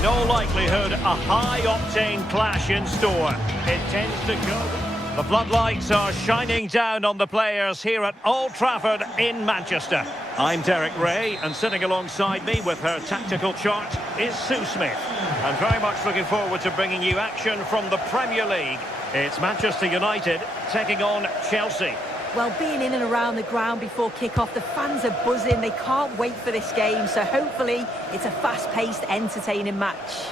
In all likelihood, a high-octane clash in store. It tends to go... The floodlights are shining down on the players here at Old Trafford in Manchester. I'm Derek Ray, and sitting alongside me with her tactical chart is Sue Smith. I'm very much looking forward to bringing you action from the Premier League. It's Manchester United taking on Chelsea. Well, being in and around the ground before kick-off, the fans are buzzing. They can't wait for this game, so hopefully it's a fast-paced, entertaining match.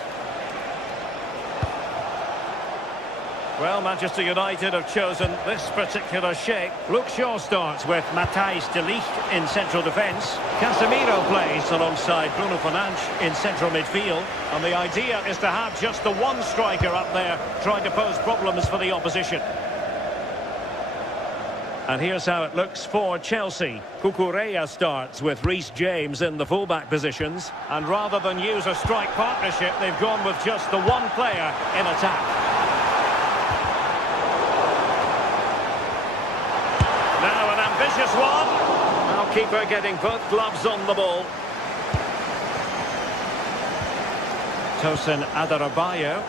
Well, Manchester United have chosen this particular shape. Luke Shaw starts with Matthijs de Ligt in central defence. Casemiro plays alongside Bruno Fernandes in central midfield. And the idea is to have just the one striker up there trying to pose problems for the opposition. And here's how it looks for Chelsea. Cucurella starts with Reece James in the fullback positions. And rather than use a strike partnership, they've gone with just the one player in attack. Now an ambitious one. Now keeper getting both gloves on the ball. Tosin Adarabioyo.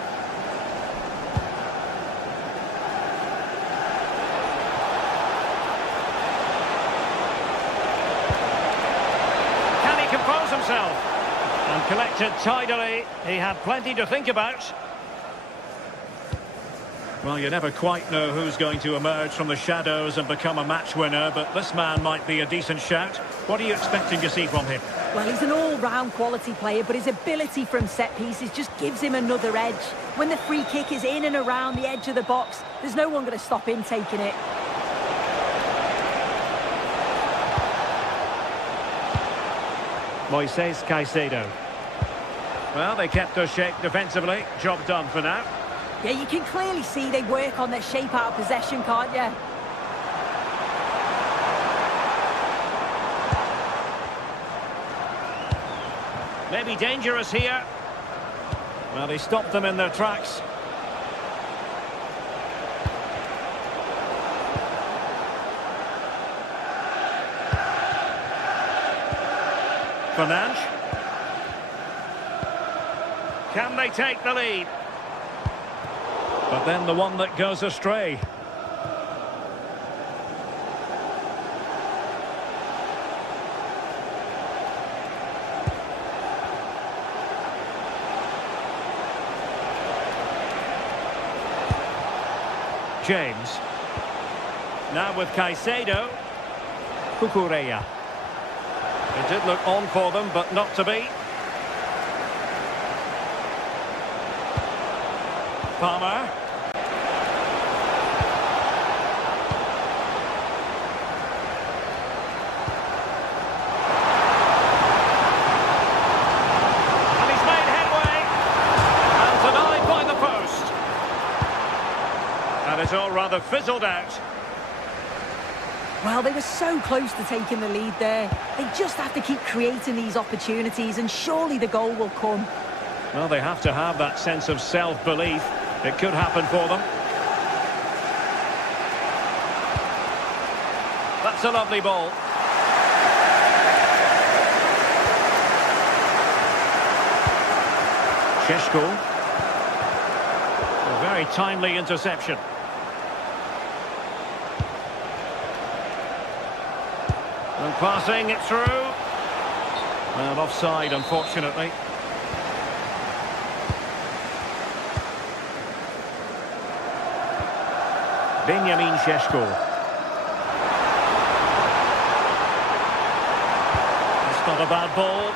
Can he compose himself? And collected tidily. He had plenty to think about. Well, you never quite know who's going to emerge from the shadows and become a match winner, but this man might be a decent shout. What are you expecting to see from him? Well, he's an all-round quality player, but his ability from set pieces just gives him another edge. When the free kick is in and around the edge of the box, there's no one going to stop him taking it. Moises Caicedo. Well, they kept their shape defensively. Job done for now. Yeah, you can clearly see they work on their shape out of possession, can't you? Maybe dangerous here. Well, they stopped them in their tracks. Fernandes. Can they take the lead? But then the one that goes astray. James. Now with Caicedo. Cucurella. It did look on for them, but not to be. Palmer. And he's made headway. And denied by the post. And it's all rather fizzled out. Well, they were so close to taking the lead there. They just have to keep creating these opportunities, and surely the goal will come. Well, they have to have that sense of self-belief. It could happen for them. That's a lovely ball. Šeško. A very timely interception. And passing it through. Well, offside, unfortunately. Benjamin Šeško. That's not a bad ball.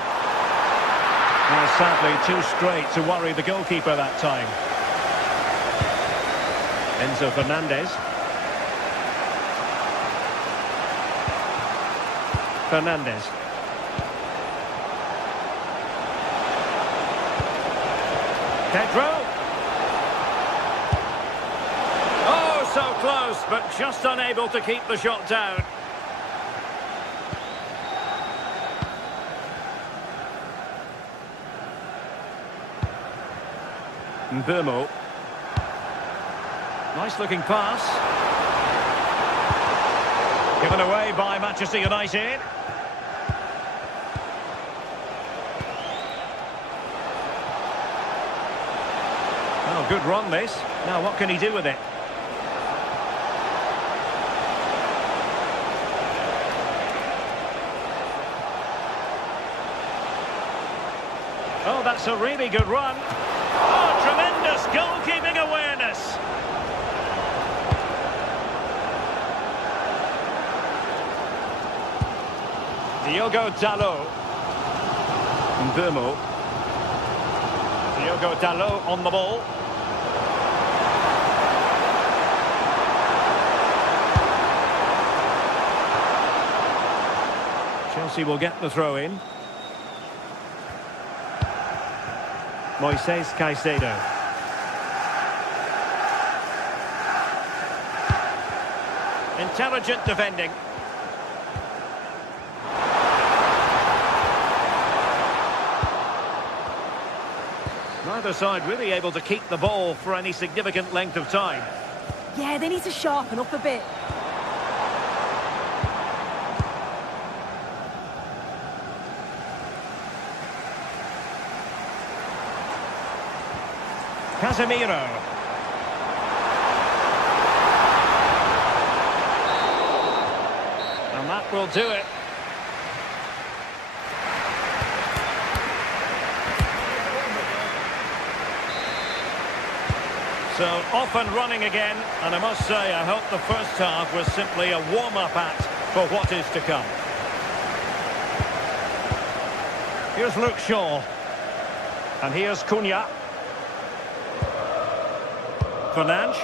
Well, sadly, too straight to worry the goalkeeper that time. Enzo Fernandez. Fernandez. Pedro. Oh, so close, but just unable to keep the shot down. Mbeumo. Nice looking pass. Given away by Manchester United. Well, good run this. Now what can he do with it? Oh, that's a really good run. Oh, tremendous goalkeeping awareness. Diogo Dalot. Mbeumo. Diogo Dalot on the ball. Chelsea will get the throw in. Moises Caicedo. Intelligent defending. Neither side really able to keep the ball for any significant length of time. Yeah, they need to sharpen up a bit. Casemiro. And that will do it. So off and running again, and I must say I hope the first half was simply a warm-up act for what is to come. Here's Luke Shaw. And here's Cunha. Fernandes.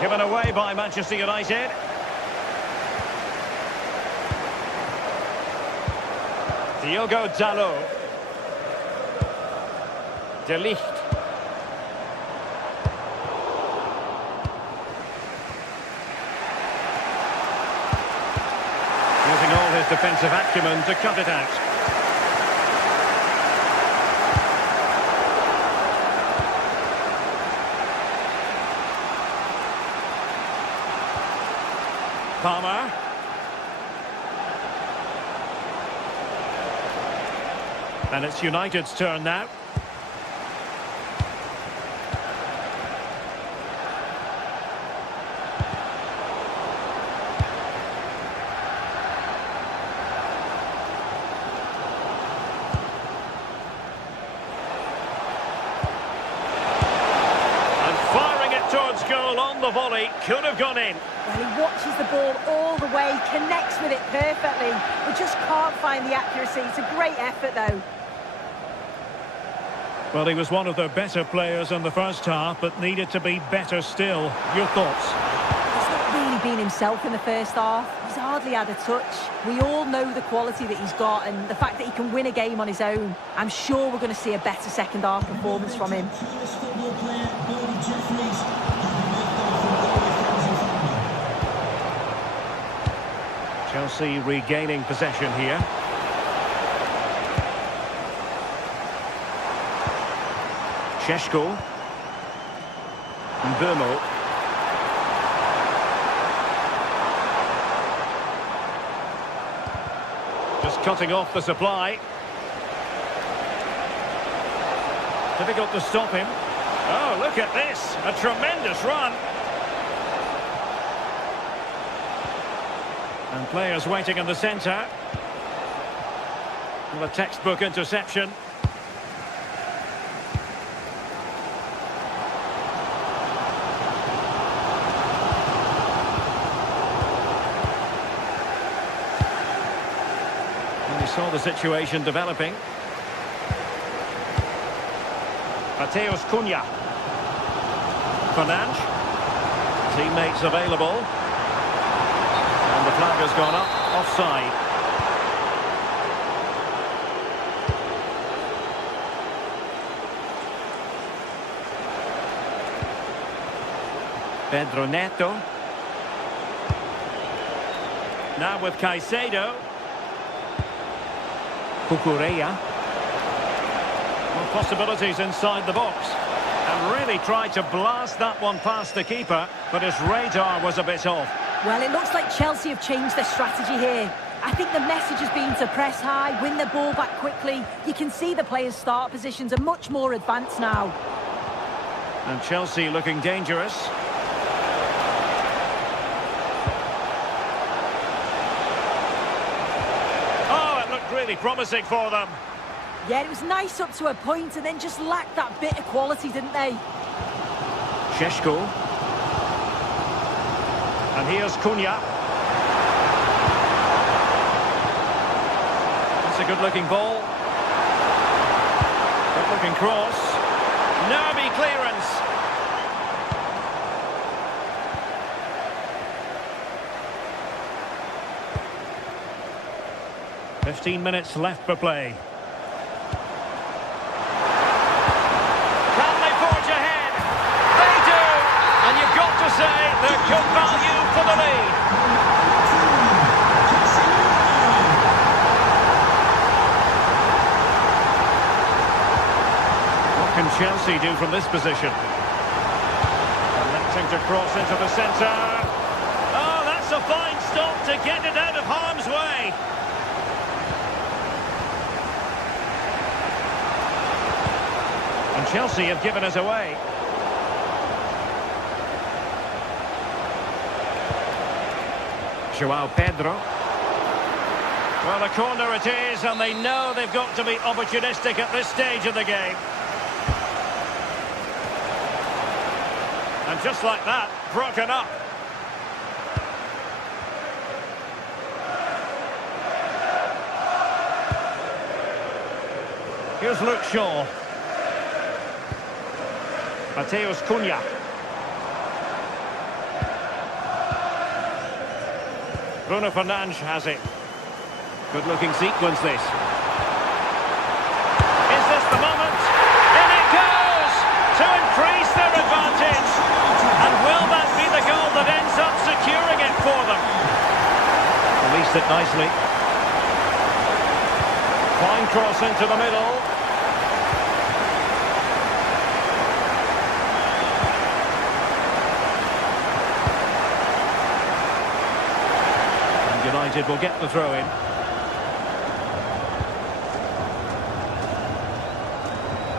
Given away by Manchester United. Diogo Dalot. De Ligt. Using all his defensive acumen to cut it out. Palmer. And it's United's turn now. Towards goal on the volley, could have gone in. Well, he watches the ball all the way, connects with it perfectly, but just can't find the accuracy. It's a great effort, though. Well, he was one of their better players in the first half, but needed to be better still. Your thoughts? He's not really been himself in the first half. He's hardly had a touch. We all know the quality that he's got, and the fact that he can win a game on his own. I'm sure we're going to see a better second half performance from him. Chelsea regaining possession here. Šeško. Mbeumo. Just cutting off the supply. Difficult to stop him. Oh, look at this. A tremendous run. And players waiting in the centre. Well, a textbook interception. And we saw the situation developing. Mateus Cunha. Fernandes. Teammates available. And the flag has gone up, offside. Pedro Neto. Now with Caicedo. Cucurella. Well, possibilities inside the box. And really tried to blast that one past the keeper, but his radar was a bit off. Well, it looks like Chelsea have changed their strategy here. I think the message has been to press high, win the ball back quickly. You can see the players' start positions are much more advanced now. And Chelsea looking dangerous. Oh, it looked really promising for them. Yeah, it was nice up to a point and then just lacked that bit of quality, didn't they? Šeško. And here's Cunha. It's a good-looking ball. Good-looking cross. Nervy clearance. "15 minutes left for play. Can they forge ahead? They do! And you've got to say they're good value for the lead. What can Chelsea do from this position? Electing to cross into the centre. Oh, that's a fine stop to get it out of harm's way. And Chelsea have given us away. João Pedro. Well, a corner it is, and they know they've got to be opportunistic at this stage of the game. And just like that, broken up. Here's Luke Shaw. Mateus Cunha. Bruno Fernandes has it. Good-looking sequence, this. Is this the moment? In it goes! To increase their advantage. And will that be the goal that ends up securing it for them? Released it nicely. Fine cross into the middle. And United will get the throw in.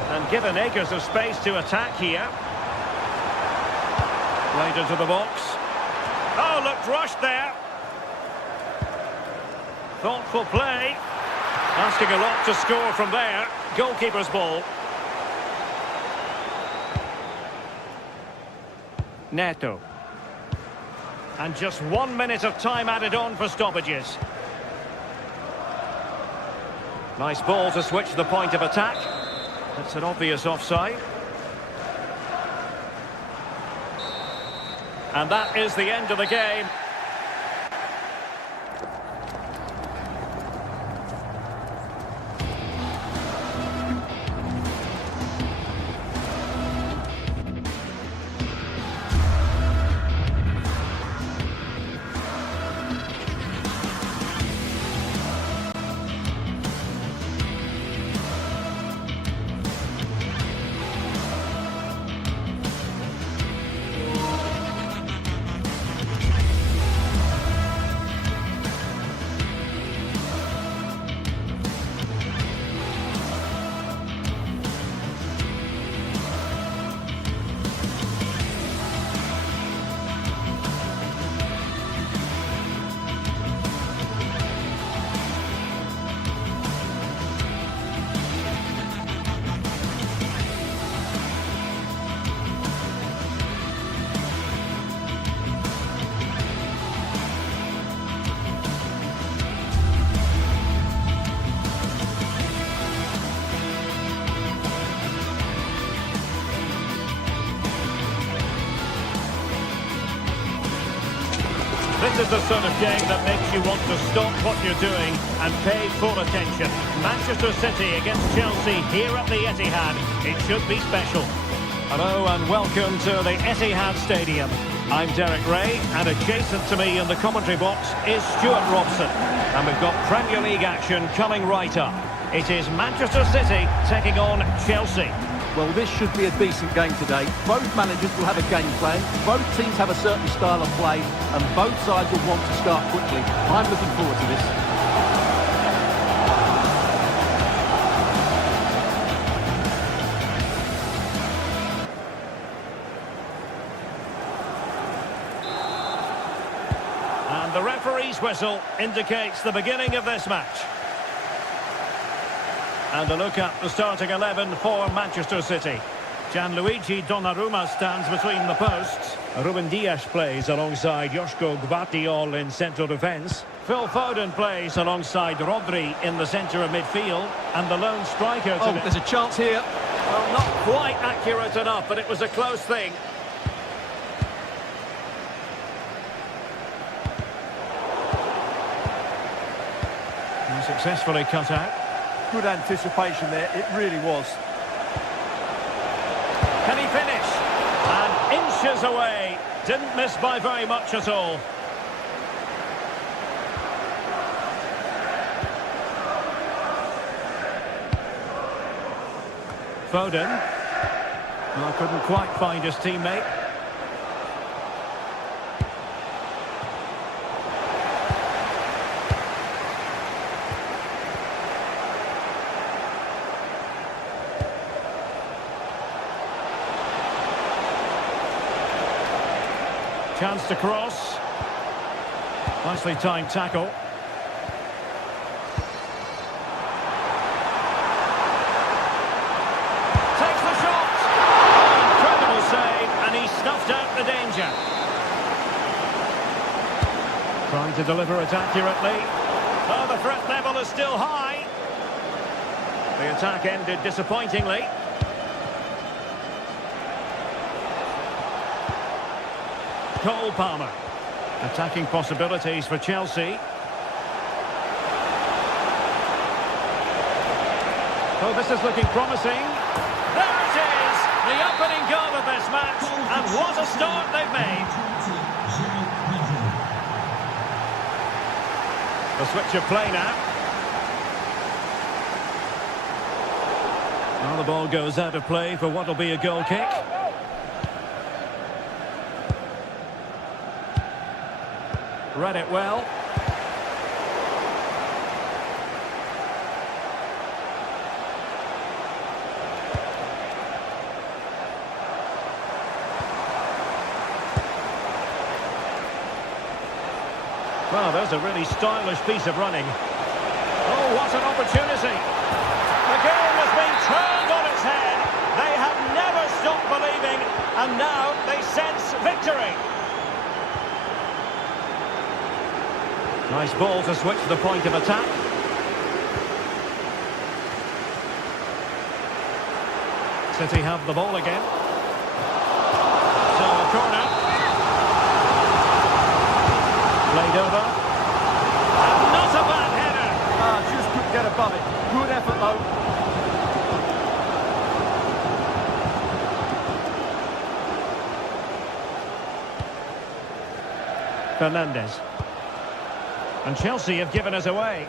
And given acres of space to attack here. Played into the box. Oh, looked rushed there. Thoughtful play. Asking a lot to score from there. Goalkeeper's ball. Neto. And just 1 minute of time added on for stoppages. Nice ball to switch the point of attack. It's an obvious offside. And that is the end of the game. This is the sort of game that makes you want to stop what you're doing and pay full attention. Manchester City against Chelsea here at the Etihad. It should be special. Hello and welcome to the Etihad Stadium. I'm Derek Ray, and adjacent to me in the commentary box is Stuart Robson. And we've got Premier League action coming right up. It is Manchester City taking on Chelsea. Well, this should be a decent game today. Both managers will have a game plan. Both teams have a certain style of play, and both sides will want to start quickly. I'm looking forward to this. police whistle indicates the beginning of this match. And a look at the starting 11 for Manchester City. Gianluigi Donnarumma stands between the posts. Ruben Dias plays alongside Joško Gvardiol in central defence. Phil Foden plays alongside Rodri in the centre of midfield. And the lone striker today. There's a chance here. Well, not quite accurate enough, but it was a close thing. And successfully cut out. Good anticipation there, it really was. Can he finish? And inches away. Didn't miss by very much at all. Foden. Well, couldn't quite find his teammate. Chance to cross. Nicely timed tackle. Takes the shot. Incredible save, and he snuffed out the danger. Trying to deliver it accurately. Oh, the threat level is still high. The attack ended disappointingly. Cole Palmer. Attacking possibilities for Chelsea. Oh, this is looking promising. There it is! The opening goal of this match. And what a start they've made. The switch of play now. Well, the ball goes out of play for what will be a goal kick. Read it well. Well, there's a really stylish piece of running. Oh, what an opportunity. The game has been turned on its head. They have never stopped believing, and now they sense victory. Nice ball to switch the point of attack. City have the ball again. So a corner. Played over. And not a bad header. Just couldn't get above it. Good effort though. Fernandes. And Chelsea have given us away.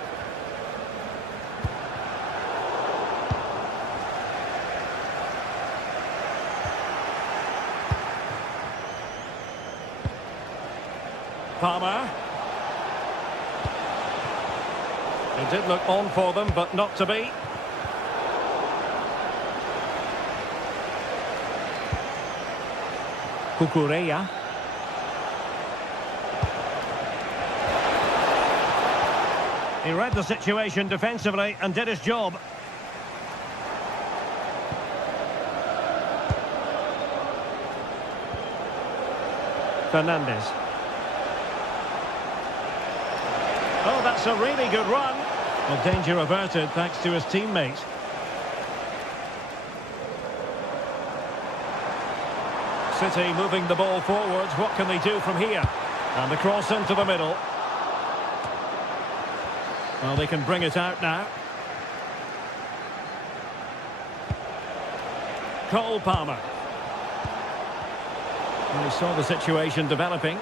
Palmer. It did look on for them, but not to be. Cucurella. He read the situation defensively and did his job. Fernandes. Oh, that's a really good run. Well, danger averted thanks to his teammate. City moving the ball forwards. What can they do from here? And the cross into the middle. Well, they can bring it out now. Cole Palmer. And we saw the situation developing.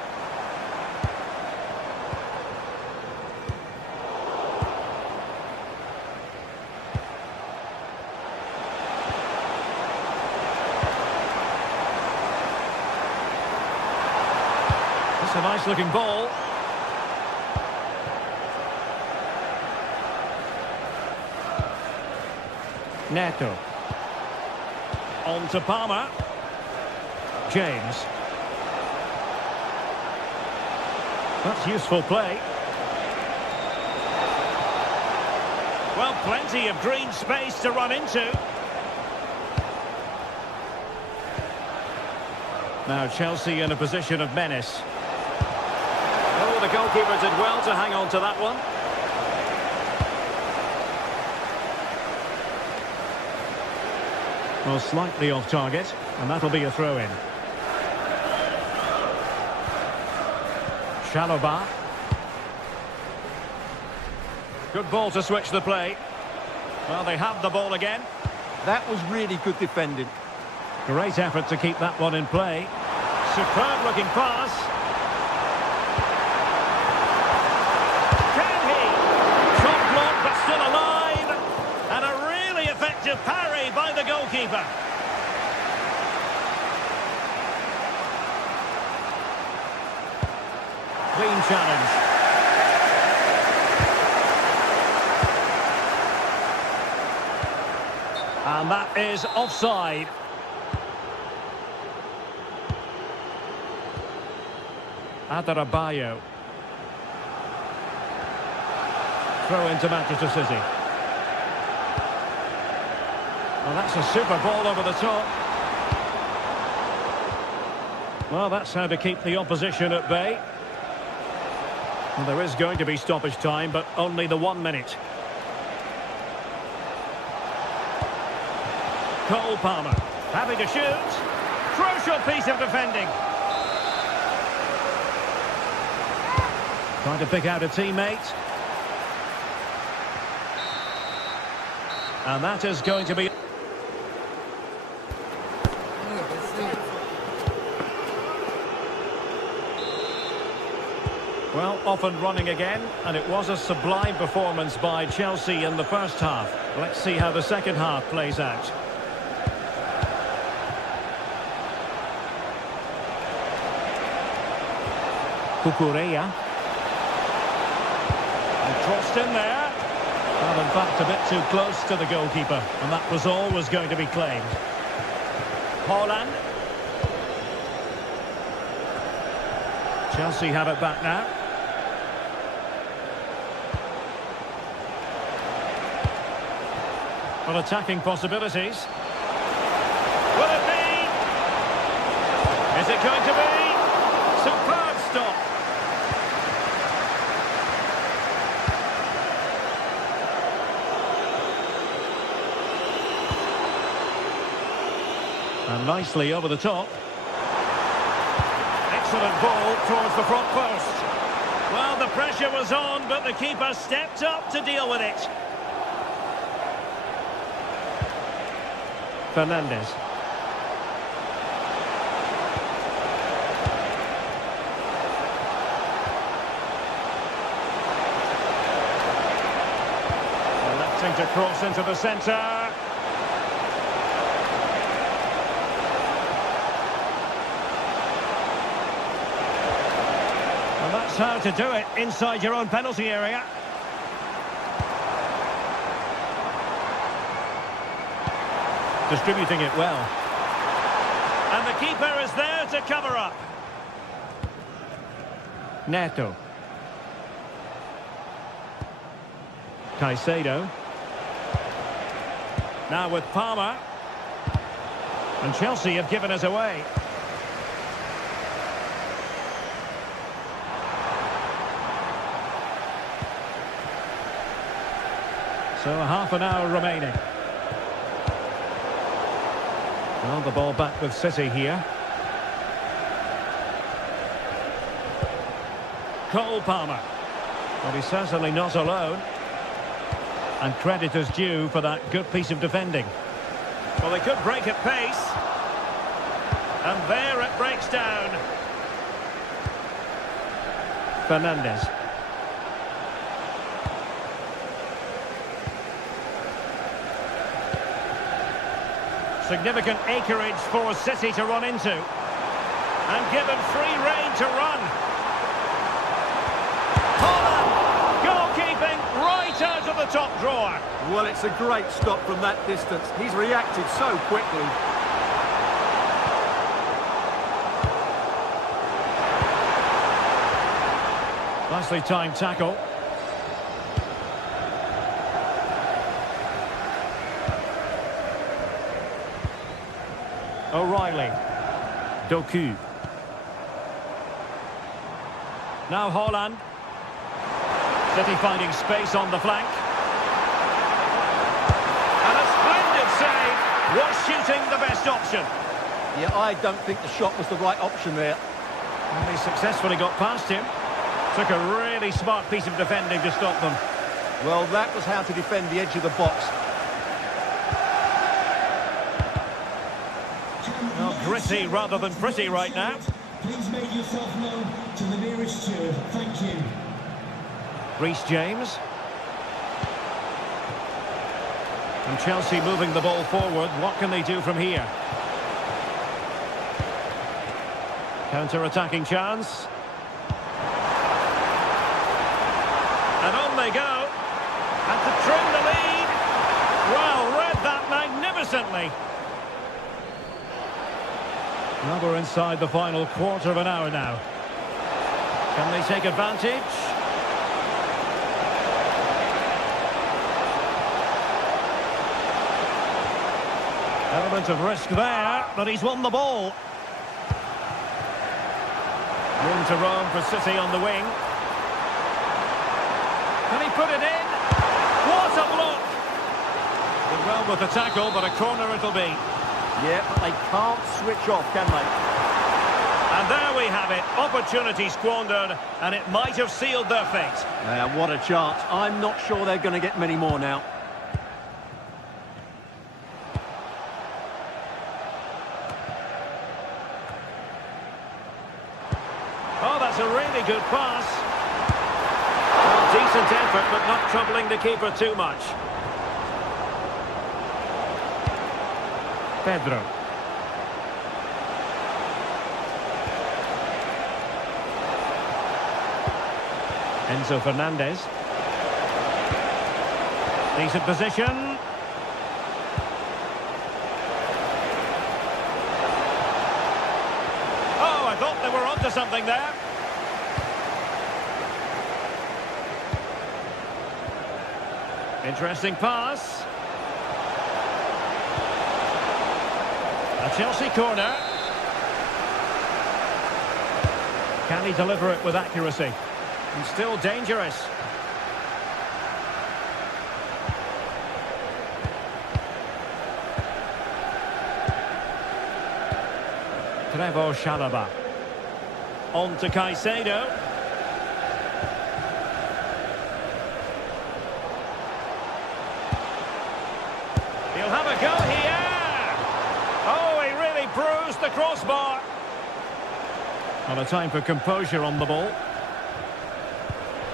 That's a nice looking ball. Neto. On to Palmer. James. That's useful play. Well, plenty of green space to run into. Now Chelsea in a position of menace. Oh, the goalkeeper did well to hang on to that one. Well, slightly off target, and that'll be a throw-in. Chalobah. Good ball to switch the play. Well, they have the ball again. That was really good defending. Great effort to keep that one in play. Superb looking pass. Can he? Shot blocked but still alive. And a really effective parry by the goalkeeper. Clean challenge. And that is offside. Adarabioyo. Throw into Manchester City. Well, that's a super ball over the top. Well, that's how to keep the opposition at bay. Well, there is going to be stoppage time, but only the 1 minute. Cole Palmer, having to shoot. Crucial piece of defending. Trying to pick out a teammate. And that is going to be... Well, off and running again, and it was a sublime performance by Chelsea in the first half. Let's see how the second half plays out. Cucurella. And crossed in there. Well, in fact, a bit too close to the goalkeeper, and that was always going to be claimed. Haaland. Chelsea have it back now. Well, attacking possibilities. Will it be? Is it going to be? Superb stop. And nicely over the top. Excellent ball towards the front post. Well, the pressure was on, but the keeper stepped up to deal with it. Fernandes. Electing to cross into the centre. And that's how to do it inside your own penalty area. Distributing it well. And the keeper is there to cover up. Neto. Caicedo. Now with Palmer. And Chelsea have given us away. So half an hour remaining. Well, the ball back with City here. Cole Palmer. Well, he's certainly not alone. And credit is due for that good piece of defending. Well, they could break at pace. And there it breaks down. Fernandes. Significant acreage for City to run into. And given free rein to run. Haaland! Goalkeeping right out of the top drawer. Well, it's a great stop from that distance. He's reacted so quickly. Nicely timed tackle. O'Reilly. Doku. Now Haaland. City finding space on the flank. And a splendid save. Was shooting the best option. Yeah, I don't think the shot was the right option there. And he successfully got past him. Took a really smart piece of defending to stop them. Well, that was how to defend the edge of the box. Well, gritty rather than pretty right now. Please make yourself known to the nearest steward. Thank you. Reece James. And Chelsea moving the ball forward. What can they do from here? Counter-attacking chance. And on they go. And to trim the lead. Well, read that magnificently. Now we're inside the final quarter of an hour now. Can they take advantage? Element of risk there, but he's won the ball. Room to roam for City on the wing. Can he put it in? What a block! Did well with the tackle, but a corner it'll be. Yeah, but they can't switch off, can they? And there we have it. Opportunity squandered, and it might have sealed their fate. What a chance. I'm not sure they're going to get many more now. Oh, that's a really good pass. Well, decent effort, but not troubling the keeper too much. Pedro. Enzo Fernandez. Decent position. Oh, I thought they were onto something there. Interesting pass. A Chelsea corner. Can he deliver it with accuracy? And still dangerous. Trevoh Chalobah. On to Caicedo. He'll have a go here. Oh, he really bruised the crossbar. Well, a time for composure on the ball.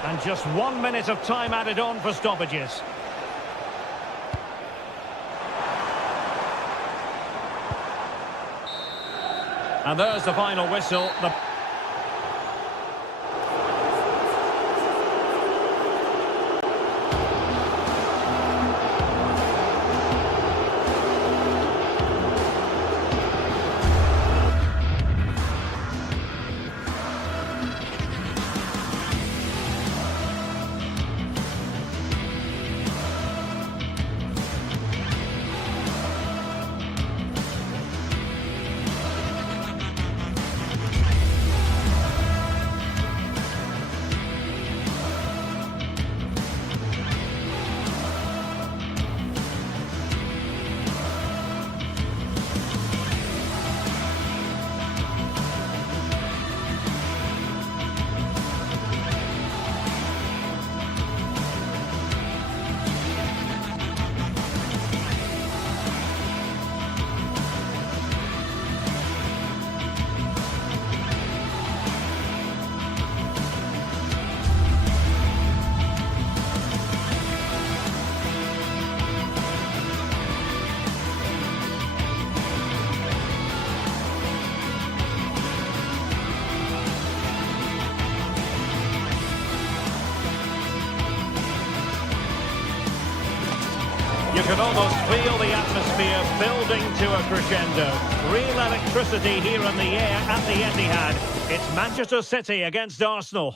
And just 1 minute of time added on for stoppages. And there's the final whistle. You can almost feel the atmosphere building to a crescendo. Real electricity here in the air at the Etihad. It's Manchester City against Arsenal.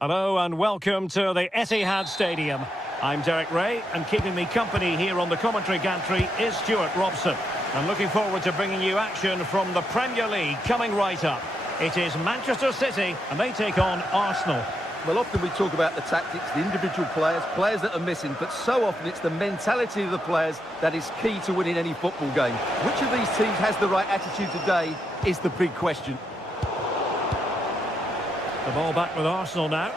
Hello and welcome to the Etihad Stadium. I'm Derek Ray, and keeping me company here on the commentary gantry is Stuart Robson. I'm looking forward to bringing you action from the Premier League coming right up. It is Manchester City, and they take on Arsenal. Well, often we talk about the tactics, the individual players that are missing, but so often it's the mentality of the players that is key to winning any football game. Which of these teams has the right attitude today is the big question. The ball back with Arsenal now.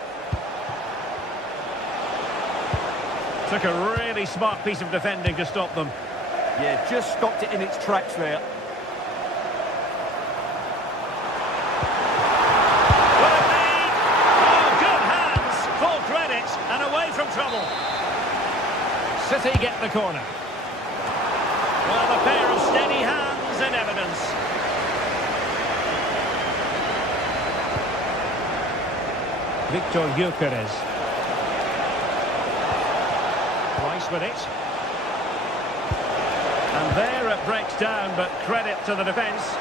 Took a really smart piece of defending to stop them. Yeah, just stopped it in its tracks there. Will it be? Oh, good hands, full credit, and away from trouble. City get the corner. Well, a pair of steady hands in evidence. Victor Gyökeres. Rice with it. And there it breaks down, but credit to the defence.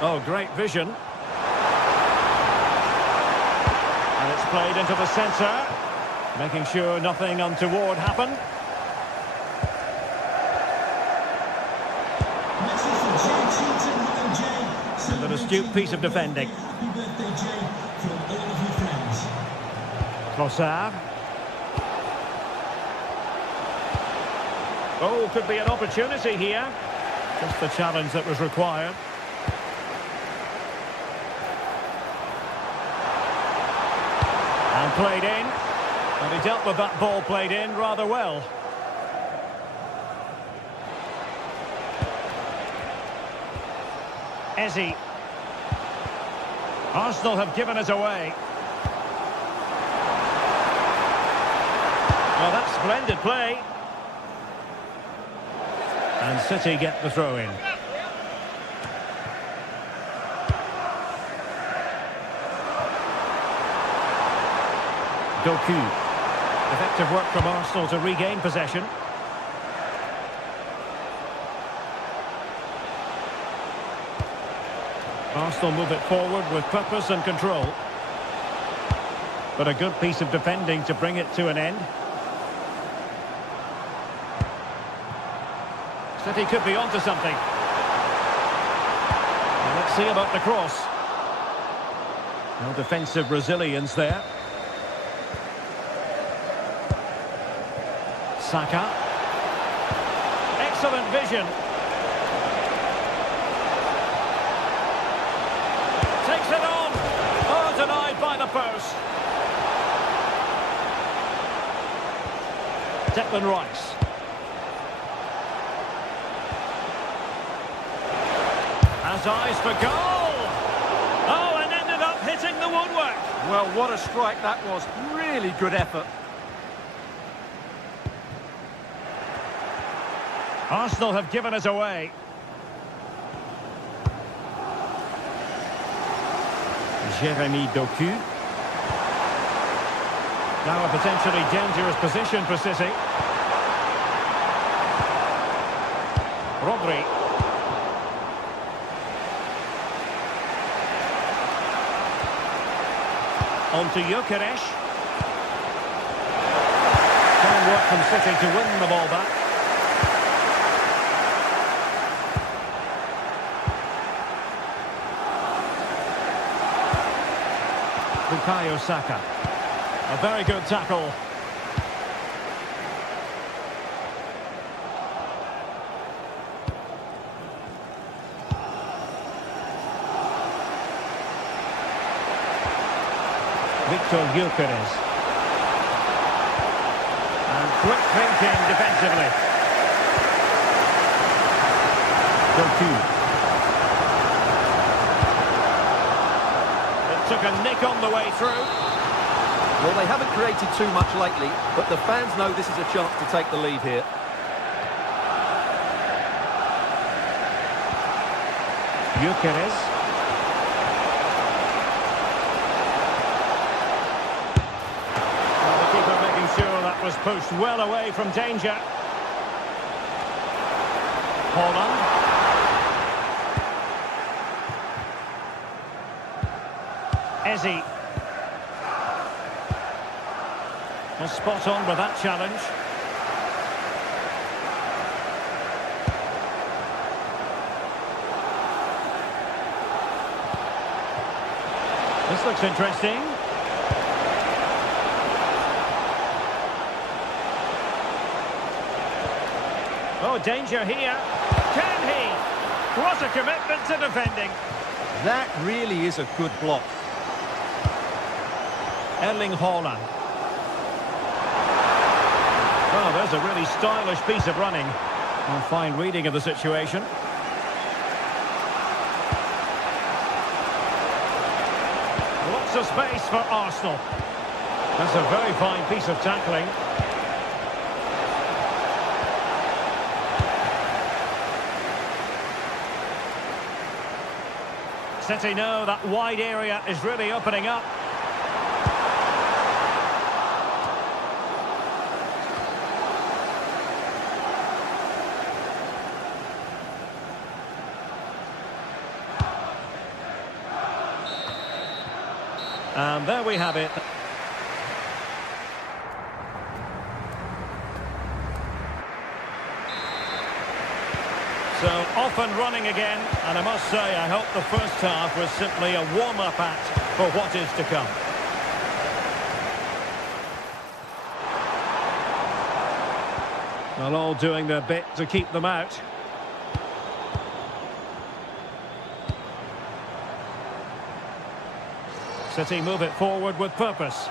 Oh, great vision. And it's played into the centre, making sure nothing untoward happened. And an astute piece of defending. Happy birthday, Jay, from all of your friends. Trossard. Oh, could be an opportunity here. Just the challenge that was required. And played in. And he dealt with that ball played in rather well. Eze. Arsenal have given us away. Well, that's splendid play. And City get the throw-in. Doku. Effective work from Arsenal to regain possession. Arsenal move it forward with purpose and control. But a good piece of defending to bring it to an end. City could be onto something. Well, let's see about the cross. No defensive resilience there. Saka. Excellent vision. Takes it on. Oh, denied by the post. Declan Rice. Has eyes for goal. Oh, and ended up hitting the woodwork. Well, what a strike that was. Really good effort. Arsenal have given us away. Jeremy Doku. Now a potentially dangerous position for City. Rodri. On to Gyökeres. Fine work from City to win the ball back. Bukayo Saka. A very good tackle. Victor Gyökeres. And quick thinking defensively. Doku. It took a nick on the way through. Well, they haven't created too much lately, but the fans know this is a chance to take the lead here. Gyökeres. Sure, that was pushed well away from danger. Holland. Eze. Well, spot on with that challenge. This looks interesting. Oh, danger here. Can he? What a commitment to defending. That really is a good block. Erling Haaland. Oh, there's a really stylish piece of running. A fine reading of the situation. Lots of space for Arsenal. That's a very fine piece of tackling. City know that wide area is really opening up. And there we have it. So off and running again, and I must say I hope the first half was simply a warm-up act for what is to come. Well, all doing their bit to keep them out. City move it forward with purpose,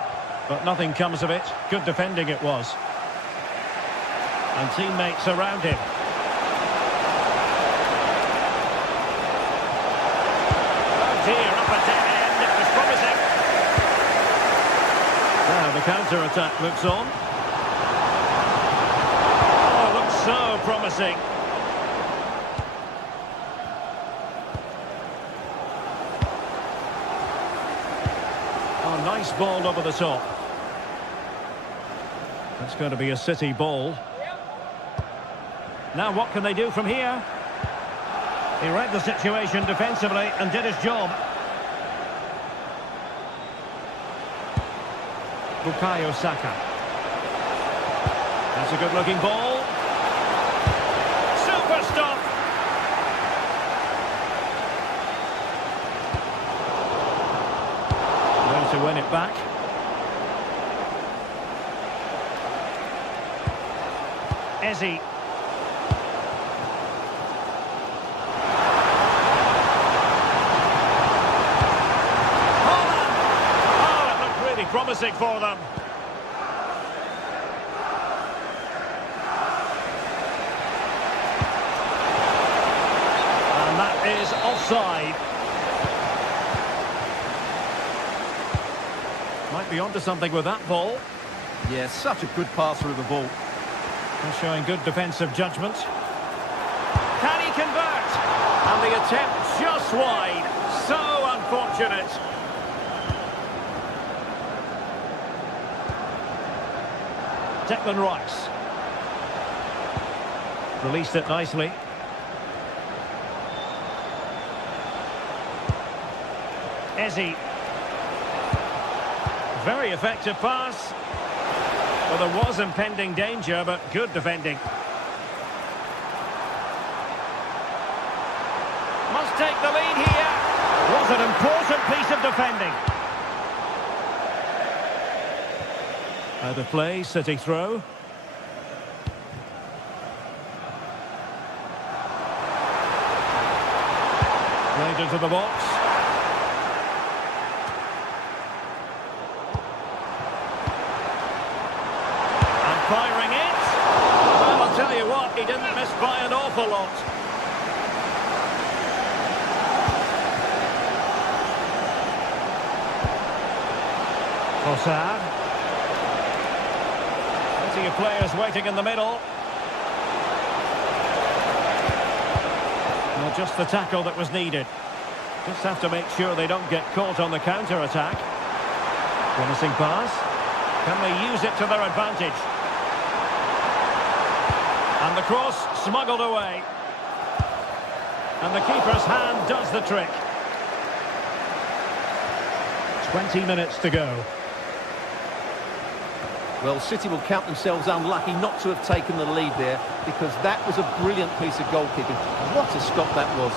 but nothing comes of it. Good defending it was. And teammates around him. Oh dear, up a dead end. It was promising. Now the counter-attack looks on. Oh, looks so promising. Nice ball over the top. That's going to be a City ball. Now what can they do from here? He read the situation defensively and did his job. Bukayo Saka. That's a good-looking ball. Super stop. To win it back. Eze. Haaland! Oh, it looked really promising for them. And that is offside. Might be onto something with that ball. Yeah, such a good passer of the ball. And showing good defensive judgment. Can he convert? And the attempt just wide. So unfortunate. Declan Rice. Released it nicely. Eze. Very effective pass. Well, there was impending danger, but good defending. Must take the lead here. Was an important piece of defending. Out of play, City throw. Played into the box. Firing it. Well, I'll tell you what, he didn't miss by an awful lot. Trossard. Plenty of players waiting in the middle. Well, just the tackle that was needed. Just have to make sure they don't get caught on the counter-attack. Promising pass. Can they use it to their advantage? And the cross smuggled away. And the keeper's hand does the trick. 20 minutes to go. Well, City will count themselves unlucky not to have taken the lead there, because that was a brilliant piece of goalkeeping. What a stop that was.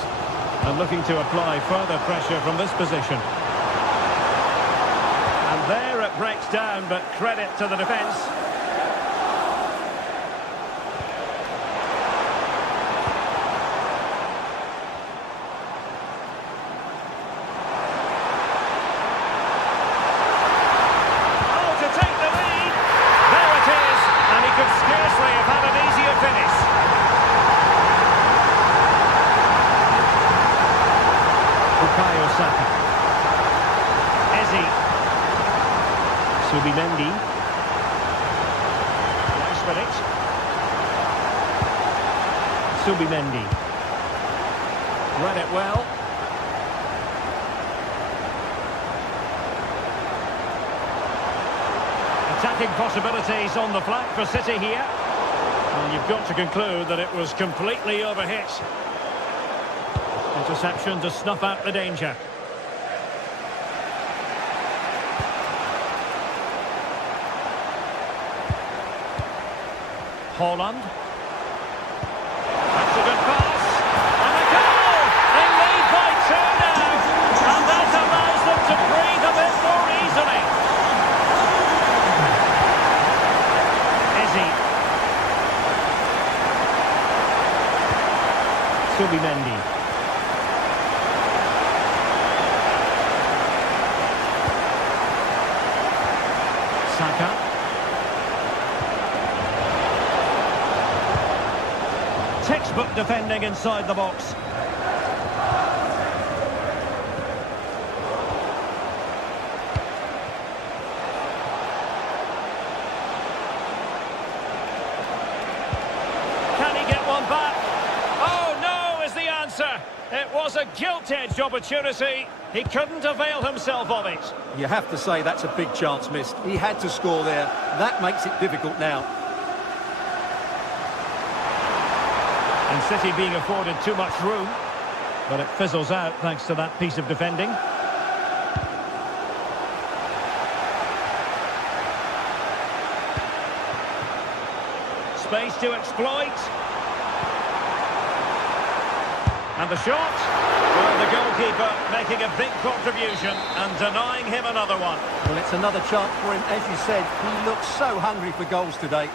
And looking to apply further pressure from this position. And there it breaks down, but credit to the defence. Mendy. Nice with it. Mendy. Read it well. Attacking possibilities on the flank for City here. Well, you've got to conclude that it was completely overhit. Interception to snuff out the danger. Holland. That's a good pass. And a goal! They lead by 2 now. And that allows them to breathe a bit more easily. Izzy. Mendy. Saka. Textbook defending inside the box. Can he get one back? Oh no is the answer. It was a gilt-edged opportunity. He couldn't avail himself of it. You have to say that's a big chance missed. He had to score there. That makes it difficult now. And City being afforded too much room, but it fizzles out thanks to that piece of defending. Space to exploit. And the shot. Well, the goalkeeper making a big contribution and denying him another one. Well, it's another chance for him. As you said, he looks so hungry for goals today.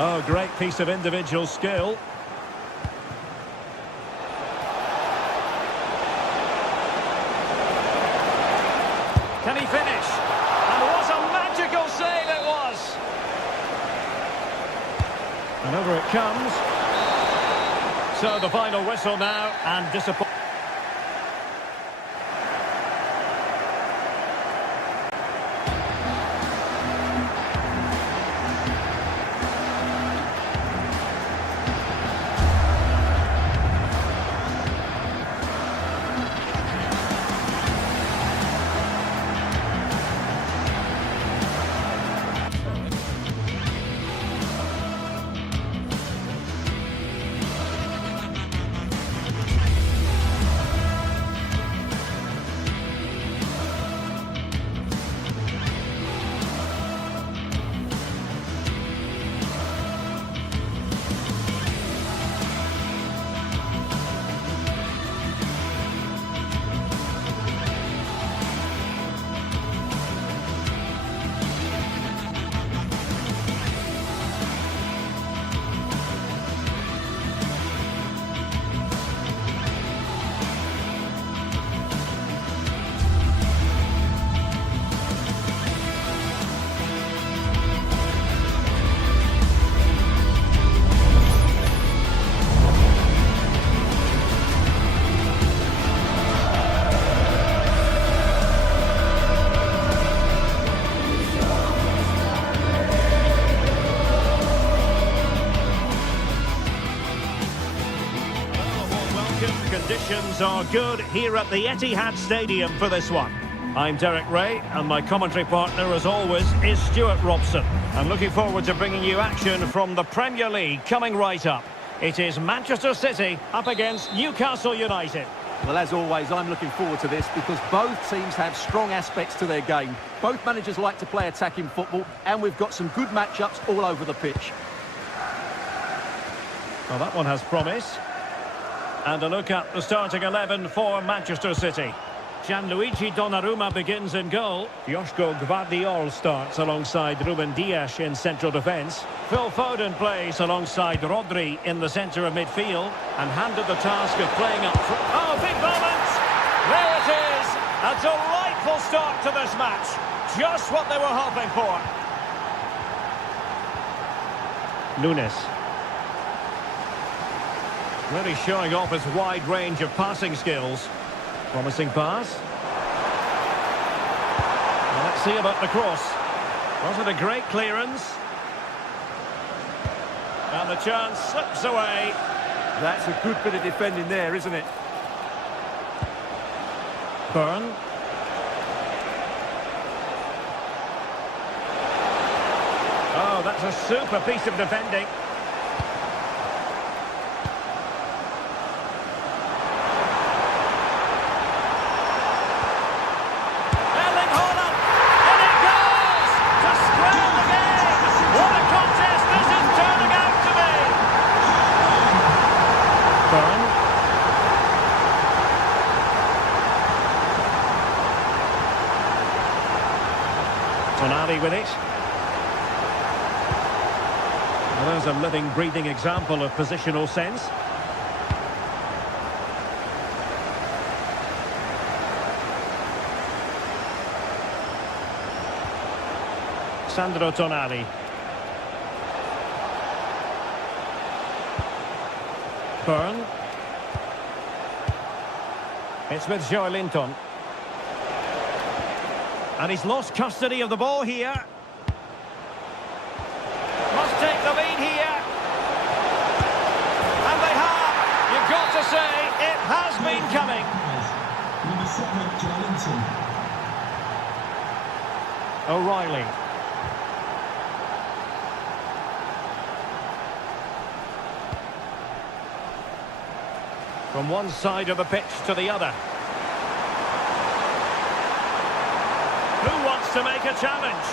Oh, great piece of individual skill. Can he finish? And what a magical save it was! And over it comes. So the final whistle now, and disappointing. Conditions are good here at the Etihad Stadium for this one. I'm Derek Ray, and my commentary partner, as always, is Stuart Robson. I'm looking forward to bringing you action from the Premier League coming right up. It is Manchester City up against Newcastle United. Well, as always, I'm looking forward to this because both teams have strong aspects to their game. Both managers like to play attacking football, and we've got some good matchups all over the pitch. Well, that one has promise. And a look at the starting 11 for Manchester City. Gianluigi Donnarumma begins in goal. Joško Gvardiol starts alongside Ruben Dias in central defence. Phil Foden plays alongside Rodri in the centre of midfield and handed the task of playing up. Oh, big moment! There it is! A delightful start to this match. Just what they were hoping for. Nunes. Really showing off his wide range of passing skills. Promising pass. Well, let's see about the cross. Was it a great clearance? And the chance slips away. That's a good bit of defending there, isn't it? Burn. Oh, that's a super piece of defending. Tonali with it. Well, there's a living, breathing example of positional sense. Sandro Tonali. Burn. It's with Joelinton. And he's lost custody of the ball here. Must take the lead here. And they have. You've got to say, it has been coming. Number 7, Joelinton. O'Reilly. From one side of the pitch to the other. Who wants to make a challenge?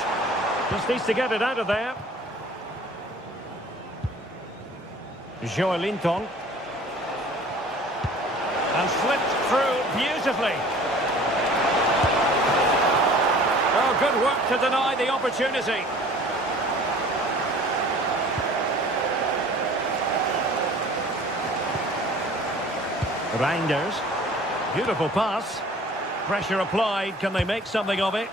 Just needs to get it out of there. Joelinton. And slipped through beautifully. Oh, good work to deny the opportunity. Reinders. Beautiful pass. Pressure applied. Can they make something of it?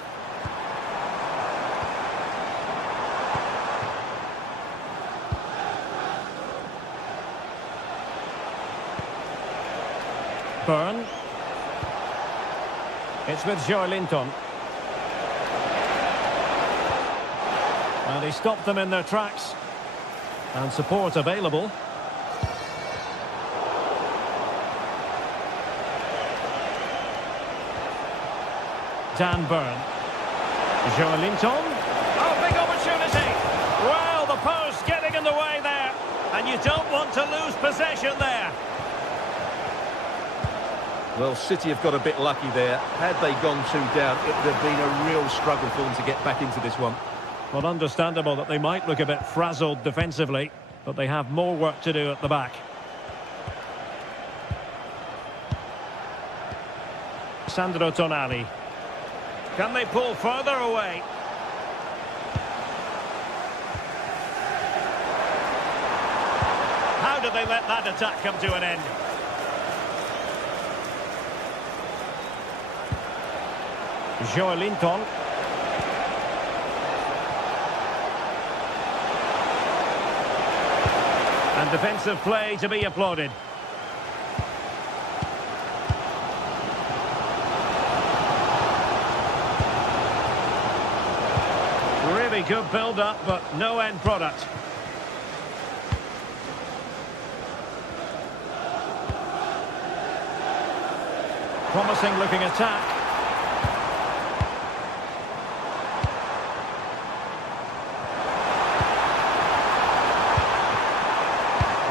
Burn. It's with Joelinton. And he stopped them in their tracks. And support available. Dan Burn. Joelinton. Oh, big opportunity. Well, the post getting in the way there. And you don't want to lose possession there. Well, City have got a bit lucky there. Had they gone 2 down, it would have been a real struggle for them to get back into this one. Well, understandable that they might look a bit frazzled defensively, but they have more work to do at the back. Sandro Tonali. Can they pull further away? How did they let that attack come to an end? Joelinton. And defensive play to be applauded. Really good build-up, but no end product. Promising looking attack.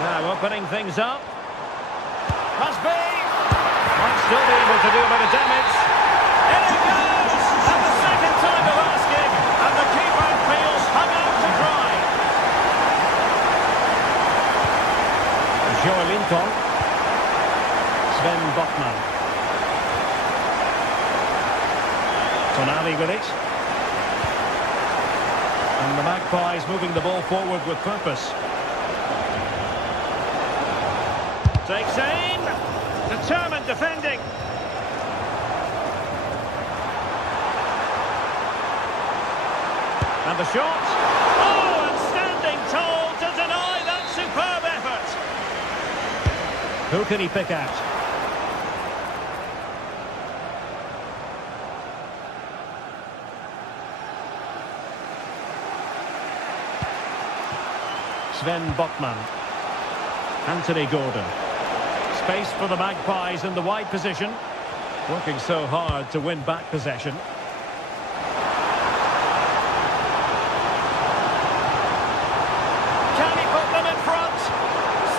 Now opening things up. Must be. And still be able to do a bit of damage. In it goes! And the second time of asking, and the keeper feels hung out to dry. Joelinton. Sven Botman. Tonali with it. And the Magpies moving the ball forward with purpose. Takes aim. Determined defending. And the shot. Oh, and standing tall to deny that superb effort. Who can he pick out? Sven Botman. Anthony Gordon. Space for the Magpies in the wide position. Working so hard to win back possession. Can he put them in front?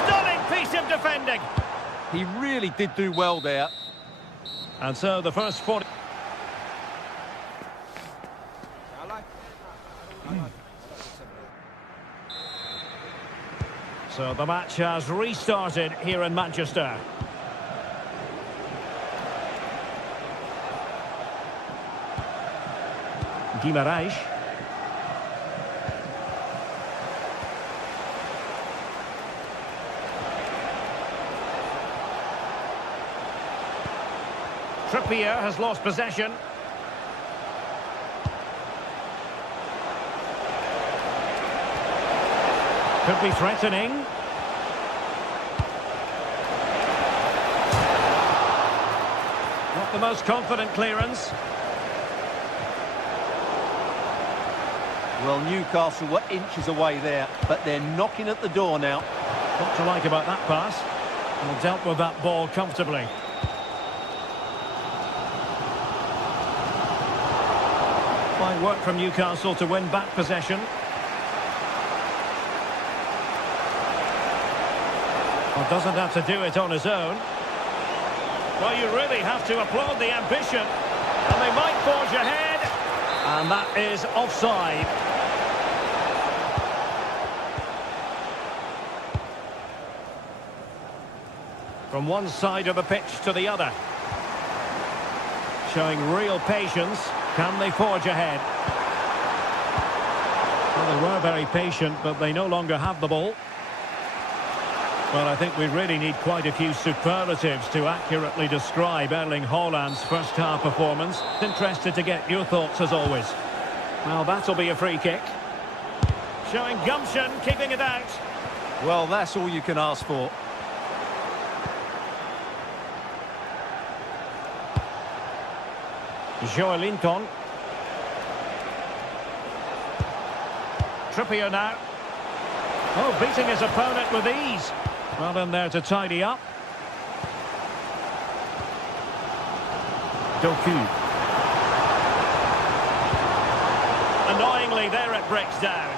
Stunning piece of defending. He really did do well there. And so the first 40... So the match has restarted here in Manchester. Guimaraes. Trippier has lost possession. Could be threatening. Not the most confident clearance. Well, Newcastle were inches away there, but they're knocking at the door now. What to like about that pass? Well, dealt with that ball comfortably. Fine work from Newcastle to win back possession. Well, doesn't have to do it on his own. Well, you really have to applaud the ambition. And they might forge ahead. And that is offside. From one side of the pitch to the other. Showing real patience. Can they forge ahead? Well, they were very patient, but they no longer have the ball. Well, I think we really need quite a few superlatives to accurately describe Erling Haaland's first-half performance. Interested to get your thoughts, as always. Well, that'll be a free kick. Showing gumption, keeping it out. Well, that's all you can ask for. Joelinton. Trippier now. Oh, beating his opponent with ease. Well in there to tidy up. Doku. Annoyingly, there it breaks down.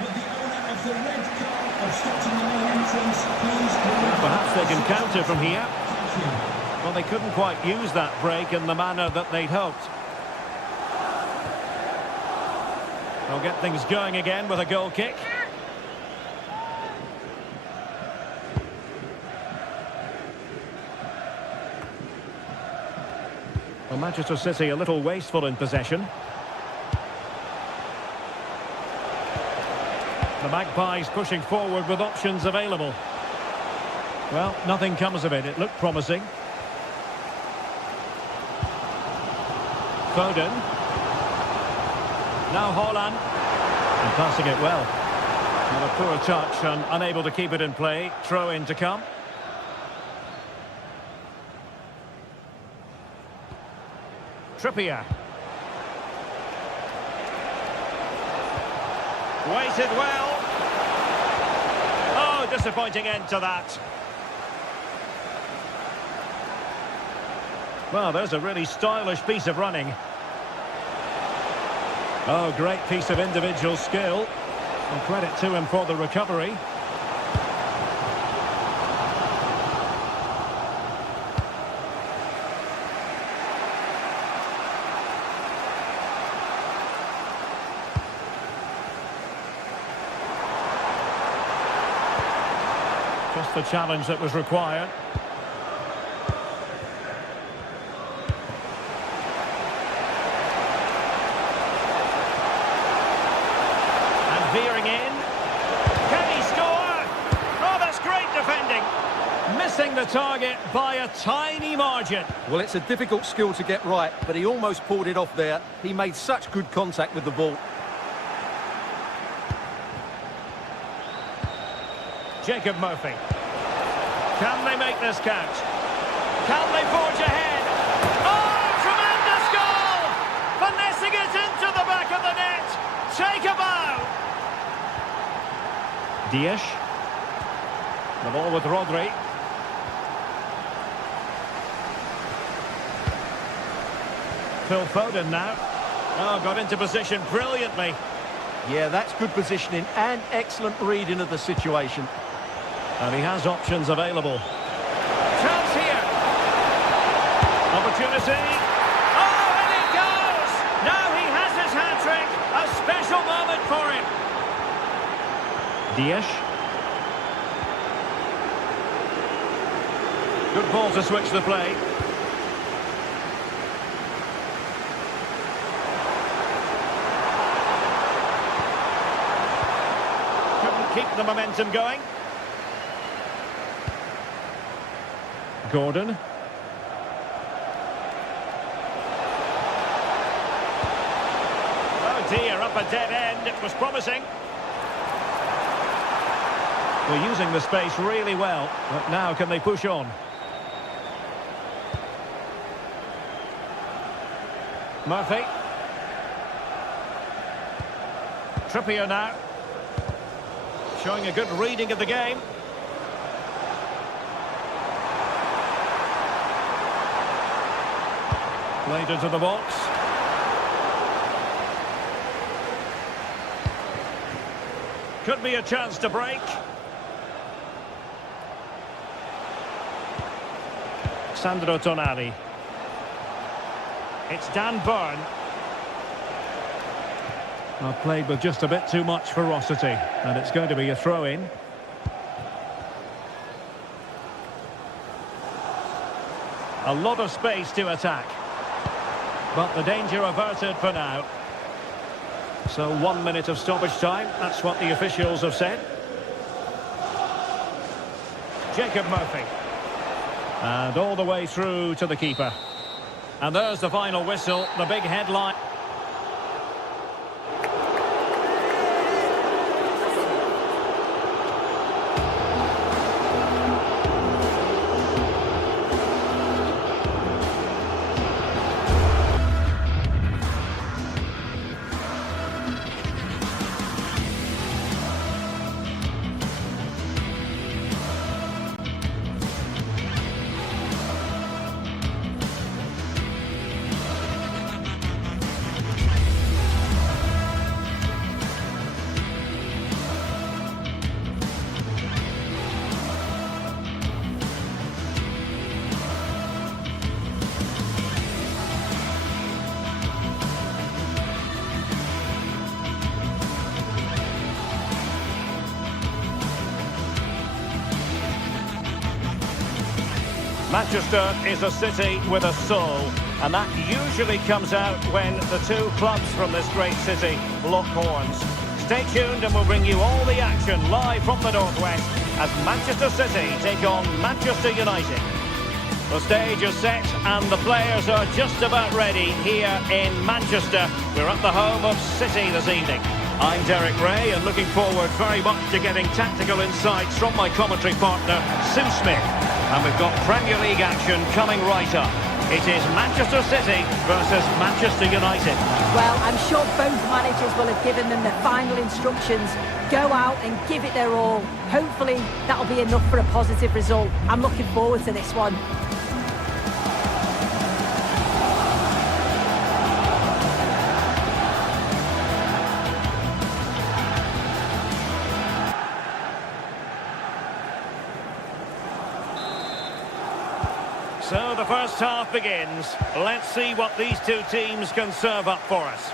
With the owner of the red car obstructing the main entrance, please... Perhaps they can counter from here. Thank you. Well, they couldn't quite use that break in the manner that they'd hoped. They'll get things going again with a goal kick. Well, Manchester City a little wasteful in possession. The Magpies pushing forward with options available. Well, nothing comes of it. It looked promising. Foden. Now Haaland. And passing it well. And a poor touch and unable to keep it in play. Throw in to come. Trippier. Waited well. Oh, disappointing end to that. Well, there's a really stylish piece of running. Oh, great piece of individual skill. And credit to him for the recovery. Just the challenge that was required. And veering in. Can he score? Oh, that's great defending. Missing the target by a tiny margin. Well, it's a difficult skill to get right, but he almost pulled it off there. He made such good contact with the ball. Jacob Murphy. Can they make this count? Can they forge ahead? Oh, tremendous goal! Finessing it into the back of the net. Take a bow. Dias. The ball with Rodri. Phil Foden now. Oh, got into position brilliantly. Yeah, that's good positioning and excellent reading of the situation. And he has options available. Chance here. Opportunity. Oh, and it goes! Now he has his hat-trick. A special moment for him. Dias. Good ball to switch the play. Couldn't keep the momentum going. Gordon. Oh dear, up a dead end. It was promising. We're using the space really well, but now can they push on? Murphy. Trippier now. Showing a good reading of the game. Played into the box. Could be a chance to break. Sandro Tonali. It's Dan Burn. Well, played with just a bit too much ferocity, and it's going to be a throw-in. A lot of space to attack. But the danger averted for now. So 1 minute of stoppage time. That's what the officials have said. Jacob Murphy. And all the way through to the keeper. And there's the final whistle, the big headline. Manchester is a city with a soul, and that usually comes out when the two clubs from this great city lock horns. Stay tuned and we'll bring you all the action live from the Northwest as Manchester City take on Manchester United. The stage is set and the players are just about ready here in Manchester. We're at the home of City this evening. I'm Derek Ray and looking forward very much to getting tactical insights from my commentary partner, Sim Smith. And we've got Premier League action coming right up. It is Manchester City versus Manchester United. Well, I'm sure both managers will have given them the final instructions. Go out and give it their all. Hopefully, that'll be enough for a positive result. I'm looking forward to this one. So the first half begins. Let's see what these two teams can serve up for us.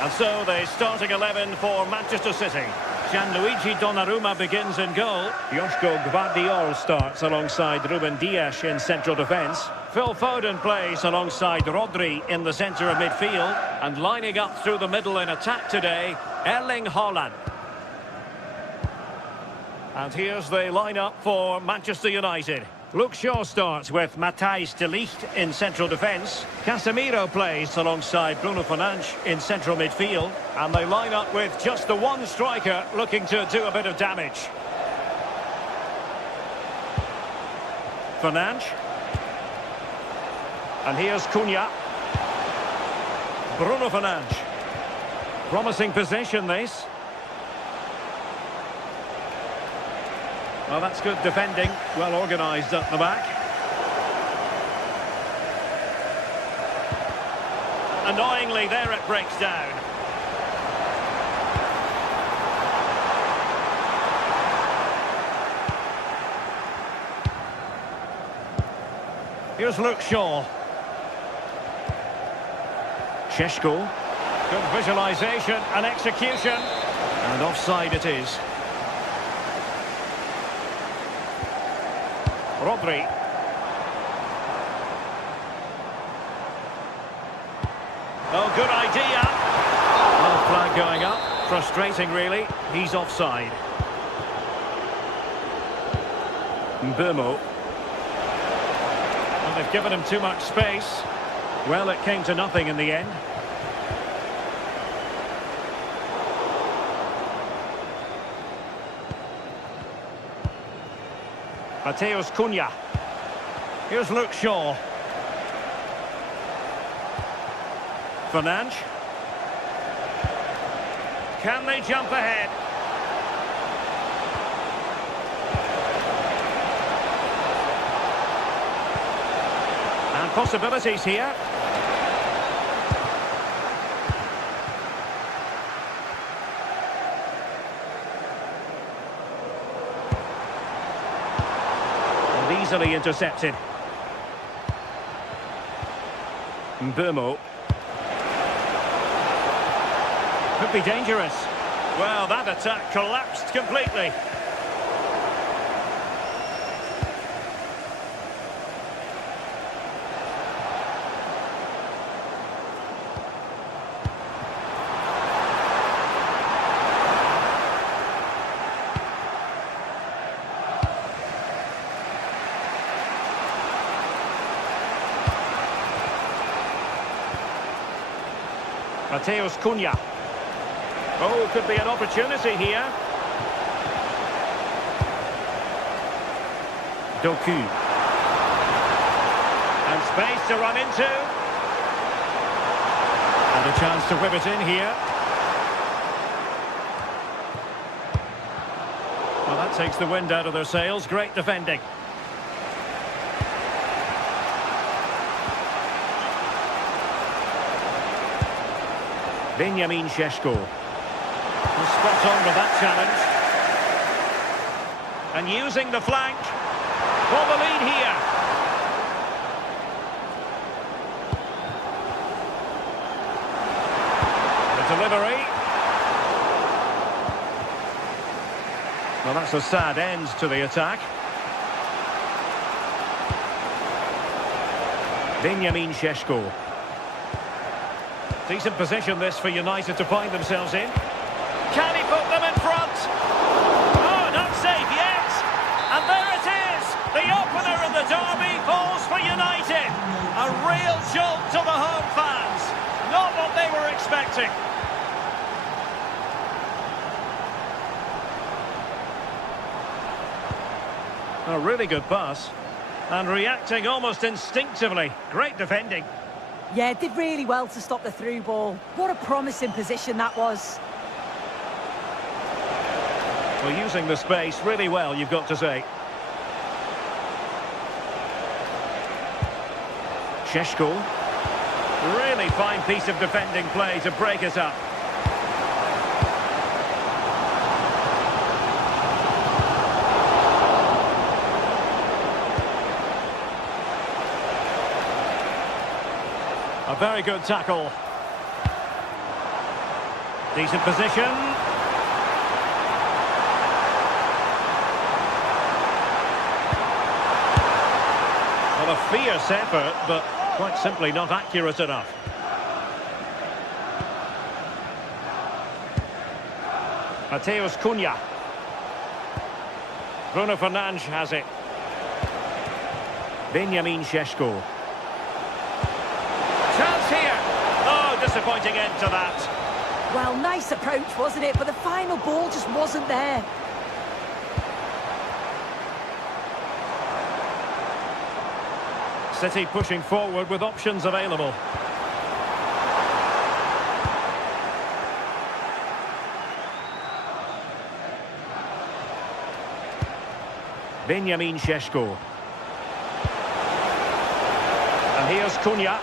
And so the starting 11 for Manchester City. Gianluigi Donnarumma begins in goal. Joško Gvardiol starts alongside Ruben Dias in central defence. Phil Foden plays alongside Rodri in the centre of midfield. And lining up through the middle in attack today, Erling Haaland. And here's the lineup for Manchester United. Luke Shaw starts with Matthijs de Ligt in central defence. Casemiro plays alongside Bruno Fernandes in central midfield. And they line up with just the one striker looking to do a bit of damage. Fernandes. And here's Cunha. Bruno Fernandes. Promising possession, this. Well, that's good defending, well organised at the back. Annoyingly, there it breaks down. Here's Luke Shaw. Šeško. Good visualisation and execution. And offside it is. Rodri. Oh, good idea. Well, flag going up. Frustrating, really. He's offside. Mbeumo. Well, they've given him too much space. Well, it came to nothing in the end. Matheus Cunha. Here's Luke Shaw. Fernandes. Can they jump ahead? And possibilities here. Easily intercepted. Mbeumo. Could be dangerous. Well, that attack collapsed completely. Matheus Cunha. Oh, could be an opportunity here. Doku. And space to run into. And a chance to whip it in here. Well, that takes the wind out of their sails. Great defending. Benjamin Šeško. Spot on with that challenge. And using the flank for the lead here. The delivery. Well, that's a sad end to the attack. Benjamin Šeško. Decent position this for United to find themselves in. Can he put them in front? Oh, not safe yet. And there it is. The opener in the derby falls for United. A real jolt to the home fans. Not what they were expecting. A really good pass. And reacting almost instinctively. Great defending. Yeah, did really well to stop the through ball. What a promising position that was. Well, using the space really well, you've got to say. Šeško. Really fine piece of defending play to break it up. A very good tackle. Decent position. Well, a fierce effort, but quite simply not accurate enough. Mateus Cunha. Bruno Fernandes has it. Benjamin Šeško. Chance here. Oh, disappointing end to that. Well, nice approach, wasn't it? But the final ball just wasn't there. City pushing forward with options available. Benjamin Šeško. And here's Cunha.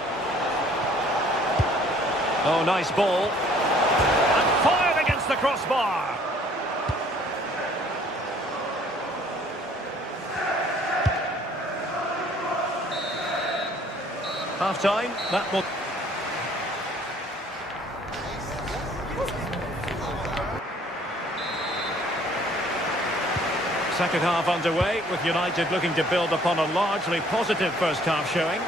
Oh, nice ball. And fired against the crossbar. Half-time, that will... Second half underway, with United looking to build upon a largely positive first half showing.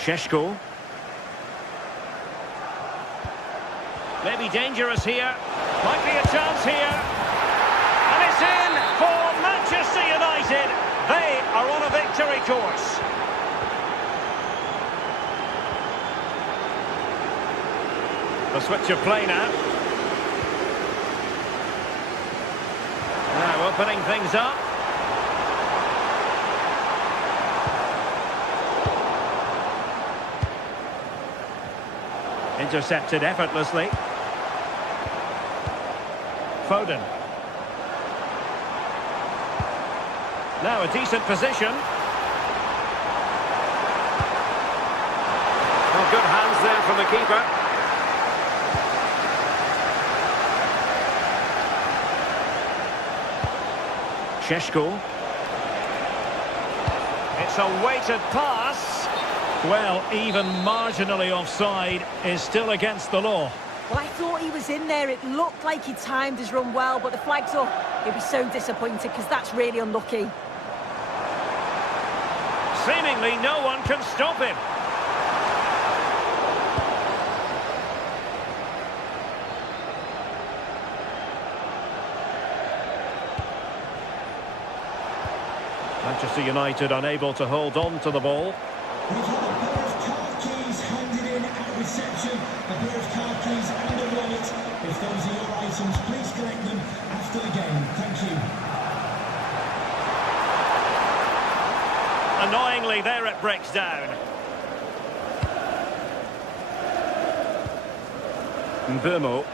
Šeško. Maybe dangerous here. Might be a chance here. And it's in for Manchester United. They are on a victory course. The switch of play now. Now opening things up. Intercepted effortlessly. Foden. Now a decent position. Well, good hands there from the keeper. Šeško. It's a weighted pass. Well, even marginally offside is still against the law. Well, I thought he was in there. It looked like he timed his run well, but the flag's up. He'll be so disappointed because that's really unlucky. Seemingly no one can stop him. Manchester United unable to hold on to the ball. We've had a pair of car keys handed in at reception, a pair of car keys and a wallet. If those are your items, please collect them after the game. Thank you. Annoyingly, there it breaks down. Mbeumo.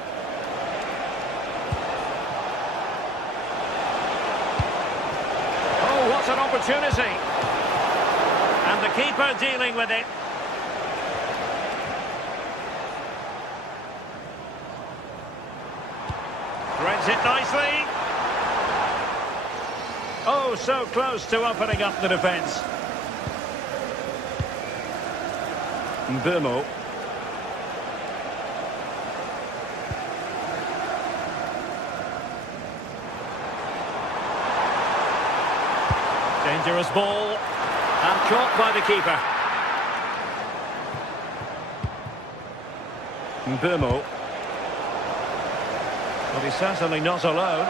Oh, what an opportunity. And the keeper dealing with it. Threads it nicely. Oh, so close to opening up the defence. Mbeumo. Dangerous ball. And caught by the keeper. Mbeumo. Well, he's certainly not alone.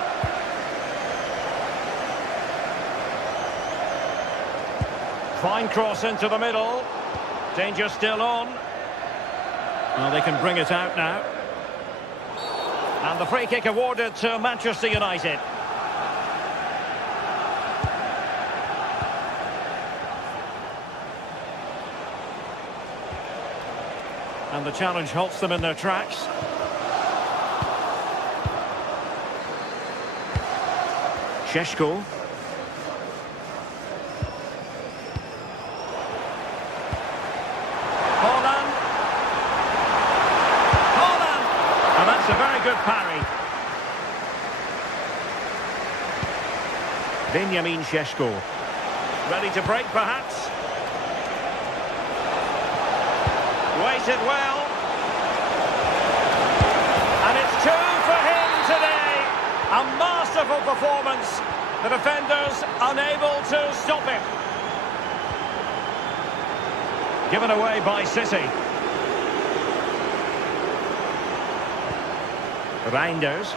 Fine cross into the middle. Danger still on. Well, they can bring it out now. And the free kick awarded to Manchester United. And the challenge halts them in their tracks. Šeško. Haaland. And that's a very good parry. Benjamin Šeško. Ready to break, perhaps? Waited well. And it's two for him today. A masterful performance. The defenders unable to stop him. Given away by City. Reinders.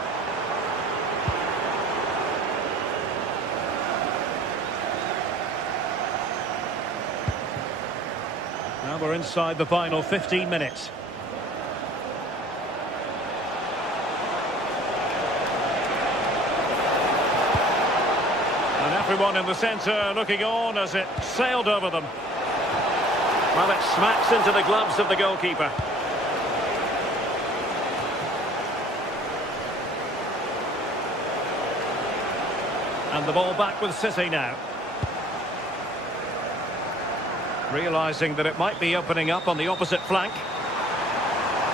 Now we're inside the final 15 minutes. And everyone in the centre looking on as it sailed over them. Well, it smacks into the gloves of the goalkeeper. And the ball back with City now. Realising that it might be opening up on the opposite flank.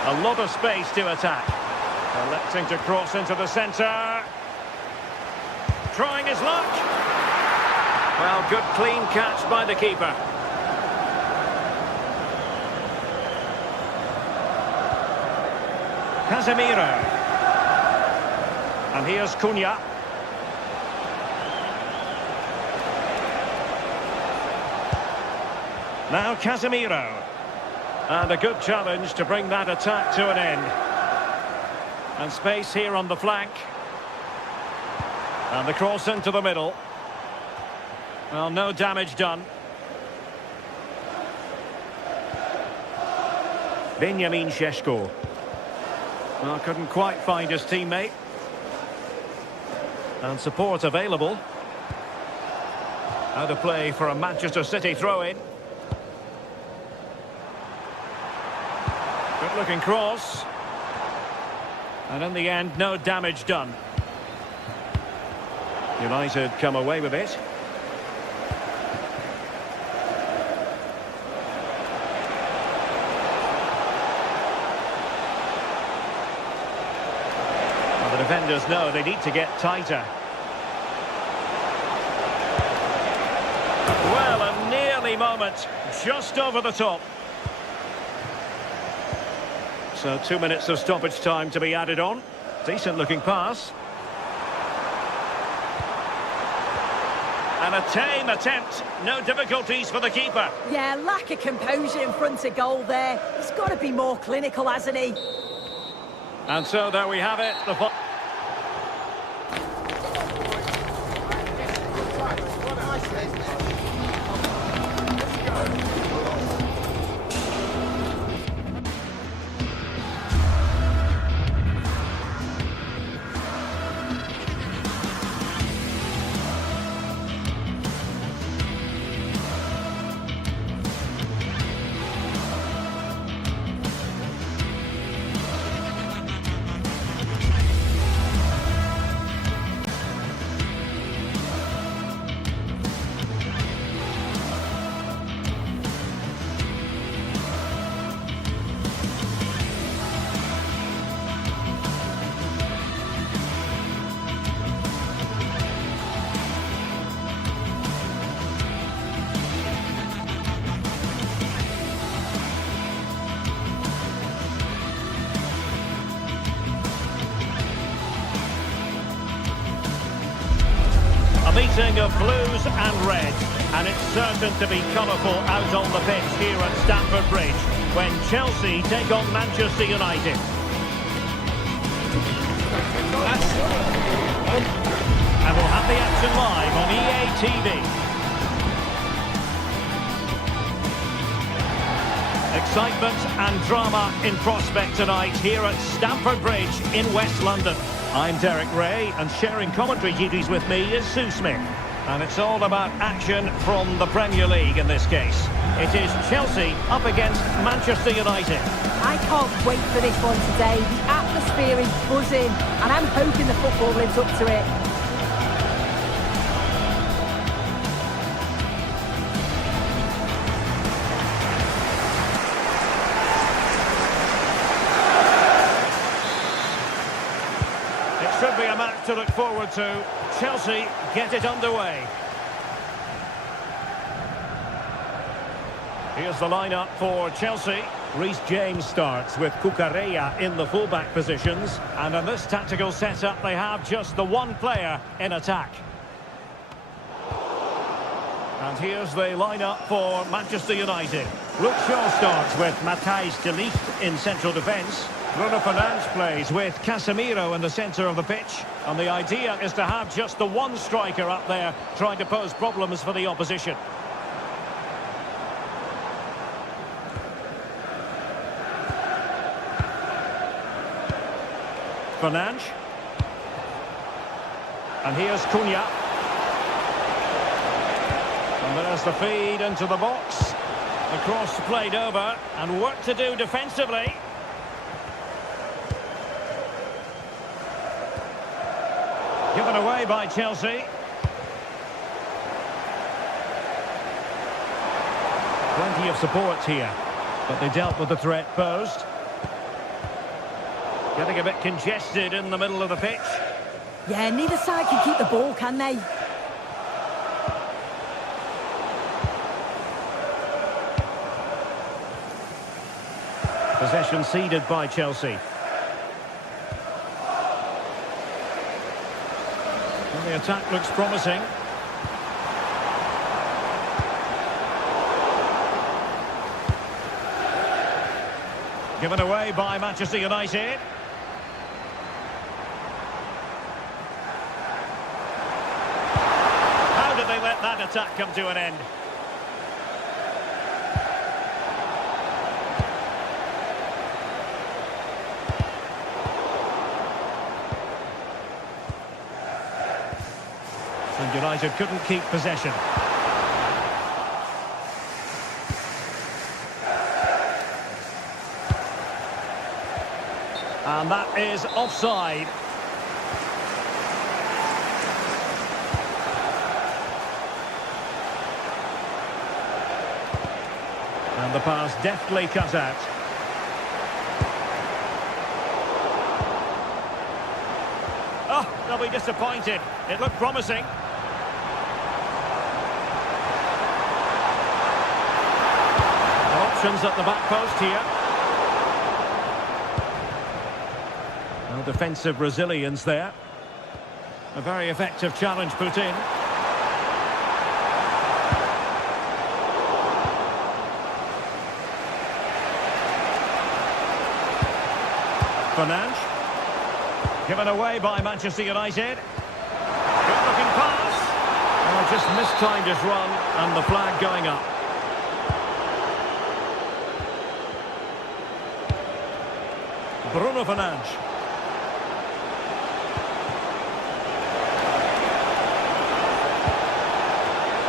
A lot of space to attack. Electing to cross into the centre. Trying his luck. Well, good clean catch by the keeper. Casemiro. And here's Cunha. Now Casemiro. And a good challenge to bring that attack to an end. And space here on the flank. And the cross into the middle. Well, no damage done. Benjamin Šeško. Well, couldn't quite find his teammate. And support available. Out of play for a Manchester City throw-in. Good looking cross. And in the end, no damage done. United come away with it. Well, the defenders know they need to get tighter. Well, a nearly moment, just over the top. So 2 minutes of stoppage time to be added on. Decent looking pass. And a tame attempt. No difficulties for the keeper. Yeah, lack of composure in front of goal there. He's got to be more clinical, hasn't he? And so there we have it. Meeting of blues and reds, and it's certain to be colourful out on the pitch here at Stamford Bridge when Chelsea take on Manchester United. And we'll have the action live on EA TV. Excitement and drama in prospect tonight here at Stamford Bridge in West London. I'm Derek Ray, and sharing commentary duties with me is Sue Smith. And it's all about action from the Premier League in this case. It is Chelsea up against Manchester United. I can't wait for this one today. The atmosphere is buzzing, and I'm hoping the football lives up to it. Should be a match to look forward to. Chelsea get it underway. Here's the lineup for Chelsea. Reece James starts with Cucurella in the fullback positions. And in this tactical setup, they have just the one player in attack. And here's the lineup for Manchester United. Luke Shaw starts with Matthijs de Ligt in central defence. Bruno Fernandes plays with Casemiro in the centre of the pitch. And the idea is to have just the one striker up there trying to pose problems for the opposition. Fernandes. And here's Cunha. And there's the feed into the box. The cross played over, and work to do defensively. Given away by Chelsea. Plenty of support here, but they dealt with the threat posed. Getting a bit congested in the middle of the pitch. Yeah, neither side can keep the ball, can they? Possession ceded by Chelsea. And the attack looks promising. Given away by Manchester United. How did they let that attack come to an end? And United couldn't keep possession. And that is offside. And the pass deftly cut out. Oh, they'll be disappointed. It looked promising. Options at the back post here. No defensive resilience there. A very effective challenge put in. Fernandes. Given away by Manchester United. Good looking pass. Oh, just mistimed his run, and the flag going up. Bruno Fernandes.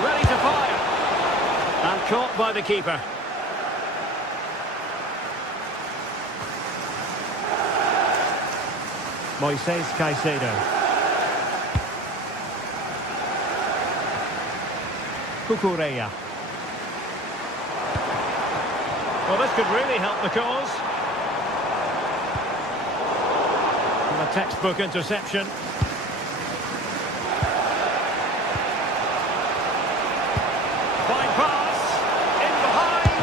Ready to fire. And caught by the keeper. Moises Caicedo. Cucurella. Well, this could really help the cause. And a textbook interception. Fine pass. In behind.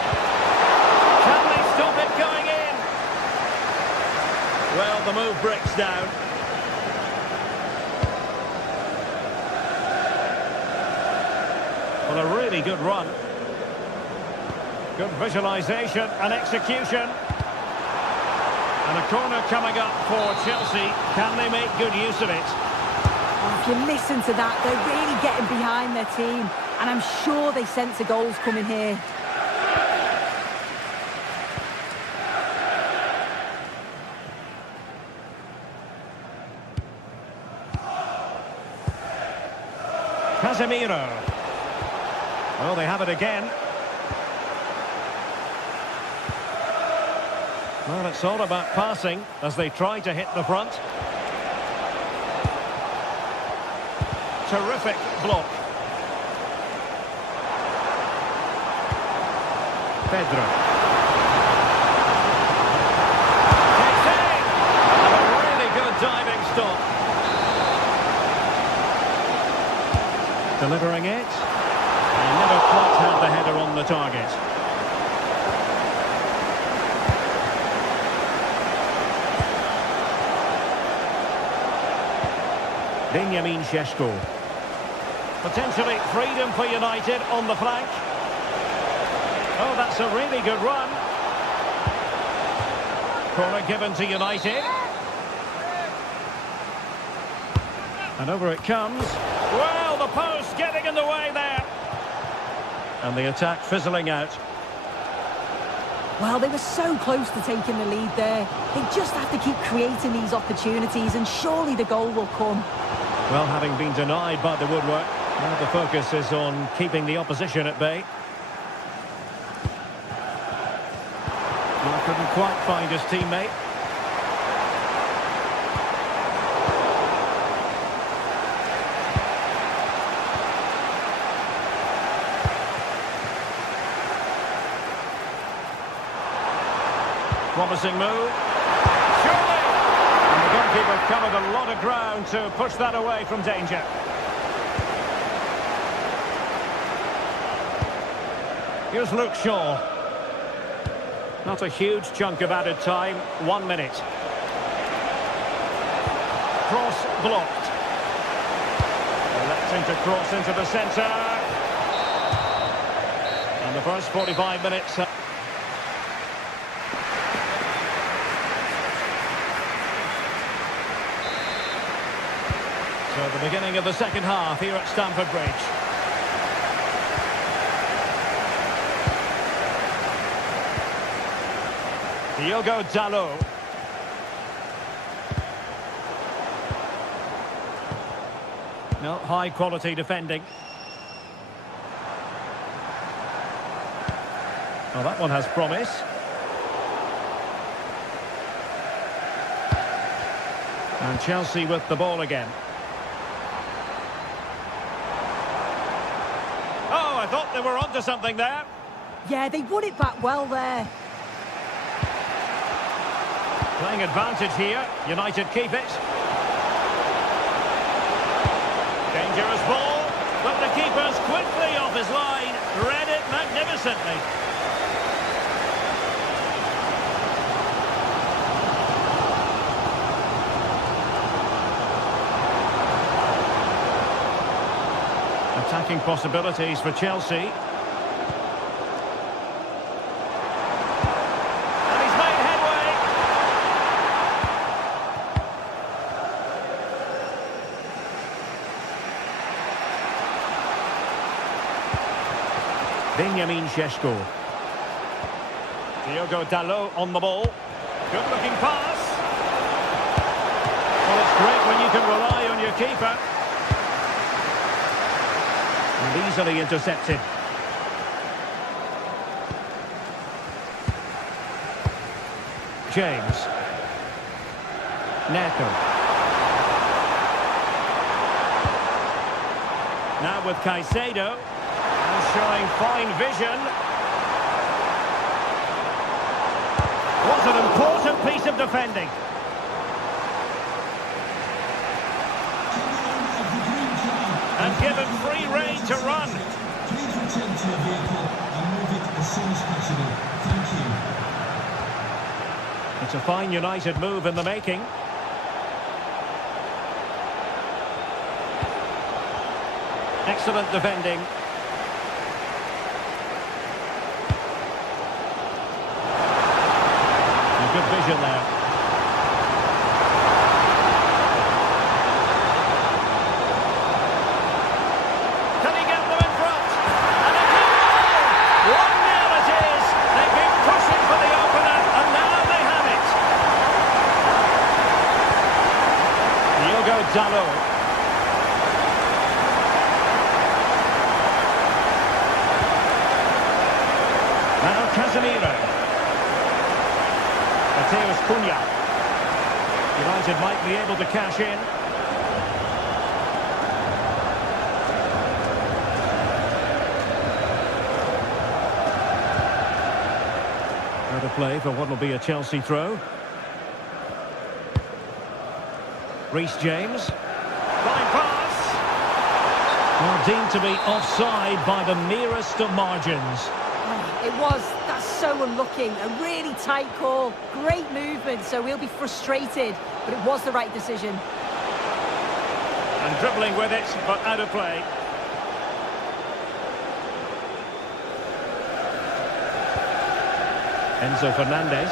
Can they stop it going in? Well, the move breaks down. Well, a really good run. Good visualisation and execution. And a corner coming up for Chelsea. Can they make good use of it? Oh, if you listen to that, they're really getting behind their team. And I'm sure they sense a goal's coming here. Casemiro. Well, they have it again. Well, it's all about passing as they try to hit the front. Terrific block. Pedro. And a really good diving stop. Delivering it. And never quite had the header on the target. Benjamin Šeško. Potentially freedom for United on the flank. Oh, that's a really good run. Corner given to United. And over it comes. Well, the post getting in the way there. And the attack fizzling out. Well, they were so close to taking the lead there. They just have to keep creating these opportunities and surely the goal will come. Well, having been denied by the woodwork, now the focus is on keeping the opposition at bay. Well, couldn't quite find his teammate. Promising move. Surely! And the goalkeeper covered a lot of ground to push that away from danger. Here's Luke Shaw. Not a huge chunk of added time. 1 minute. Cross blocked. Electing to cross into the centre. And the first 45 minutes... So the beginning of the second half here at Stamford Bridge. Diogo Dalot. No, high quality defending. Well, that one has promise. And Chelsea with the ball again. Oh, I thought they were onto something there. Yeah, they won it back well there. Playing advantage here. United keep it. Dangerous ball. But the keeper's quickly off his line. Read it magnificently. Attacking possibilities for Chelsea. And he's made headway. Benjamin Šeško. Diogo Dalot on the ball. Good looking pass. Well, it's great when you can rely on your keeper. And easily intercepted. James. Neto. Now with Caicedo. And showing fine vision. Was an important piece of defending. And given free rein to run. Please return to your vehicle and move it as soon as possible. Thank you. It's a fine United move in the making. Excellent defending. And good vision there. Dalot. Now Casemiro. Mateus Cunha. United might be able to cash in. Out of play for what will be a Chelsea throw. Reece James. Fine pass. Well, deemed to be offside by the merest of margins. Oh, it was. That's so unlucky. A really tight call. Great movement, so he'll be frustrated. But it was the right decision. And Dribbling with it, but out of play. Enzo Fernandez.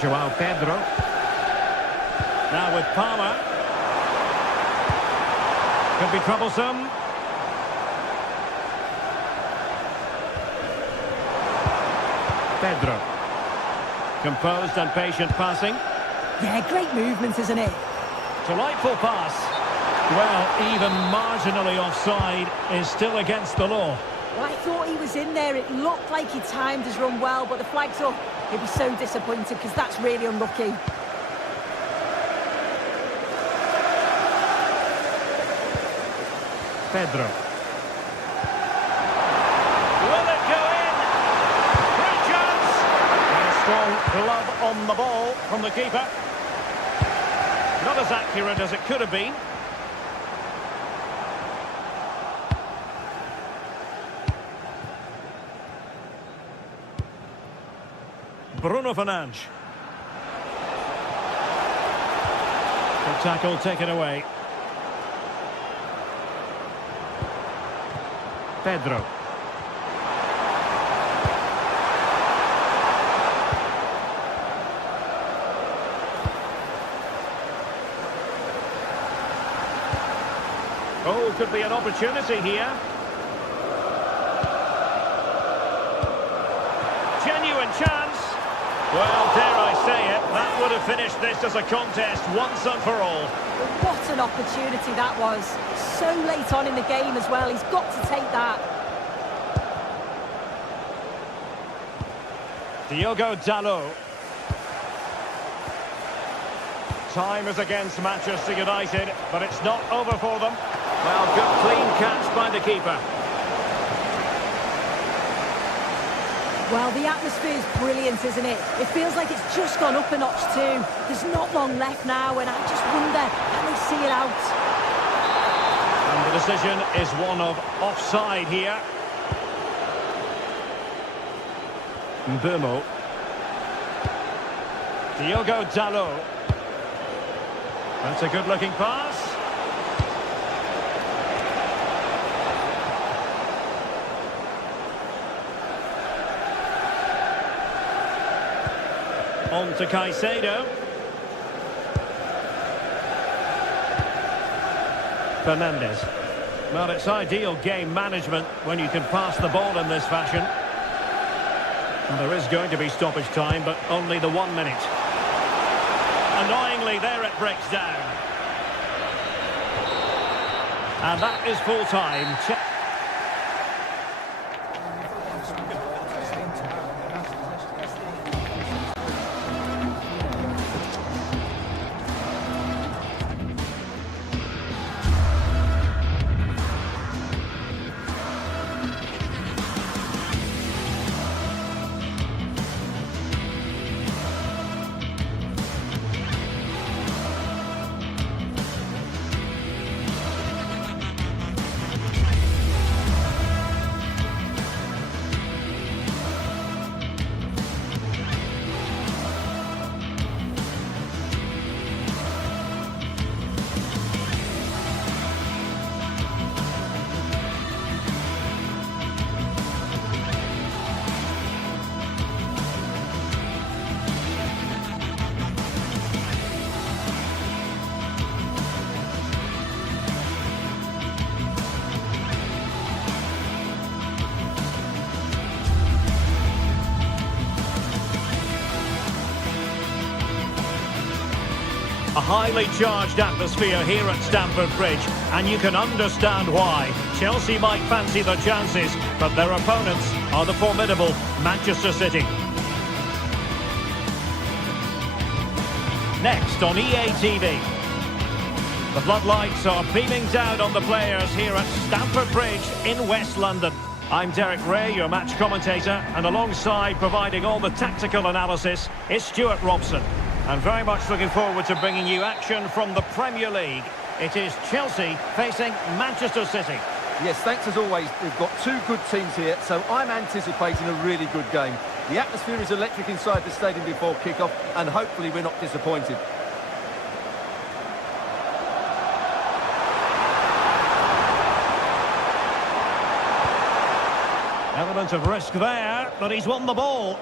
Joao Pedro. Now with Palmer. Could be troublesome. Pedro. Composed and patient passing. Yeah, great movement, isn't it? Delightful pass. Well, even marginally offside is still against the law. Well, I thought he was in there. It looked like he timed his run well, but the flag's up. He'll be so disappointed because that's really unlucky. Pedro. Will it go in? Great chance! And a strong glove on the ball from the keeper. Not as accurate as it could have been. Bruno Fernandes. Good tackle taken away. Pedro. Oh, could be an opportunity here. Genuine chance. Well, dare I say it, that would have finished this as a contest once and for all. What an opportunity that was. So late on in the game as well. He's got to take that. Diogo Dalot. Time is against Manchester United, but it's not over for them. Well, good clean catch by the keeper. Well, the atmosphere is brilliant, isn't it? It feels like it's just gone up a notch too. There's not long left now, and I just wonder, can they see it out? And the decision is one of offside here. Mbeumo. Diogo Dalot. That's a good-looking pass. On to Caicedo. Fernandez. Well, it's ideal game management when you can pass the ball in this fashion. And there is going to be stoppage time, but only the 1 minute. Annoyingly, there it breaks down. And that is full-time. A highly charged atmosphere here at Stamford Bridge, and you can understand why. Chelsea might fancy their chances, but their opponents are the formidable Manchester City. Next on EA TV. The floodlights are beaming down on the players here at Stamford Bridge in West London. I'm Derek Ray, your match commentator, and alongside providing all the tactical analysis is Stuart Robson. And very much looking forward to bringing you action from the Premier League. It is Chelsea facing Manchester City. Yes, thanks as always. We've got two good teams here, so I'm anticipating a really good game. The atmosphere is electric inside the stadium before kick-off, and hopefully we're not disappointed. element of risk there, but he's won the ball.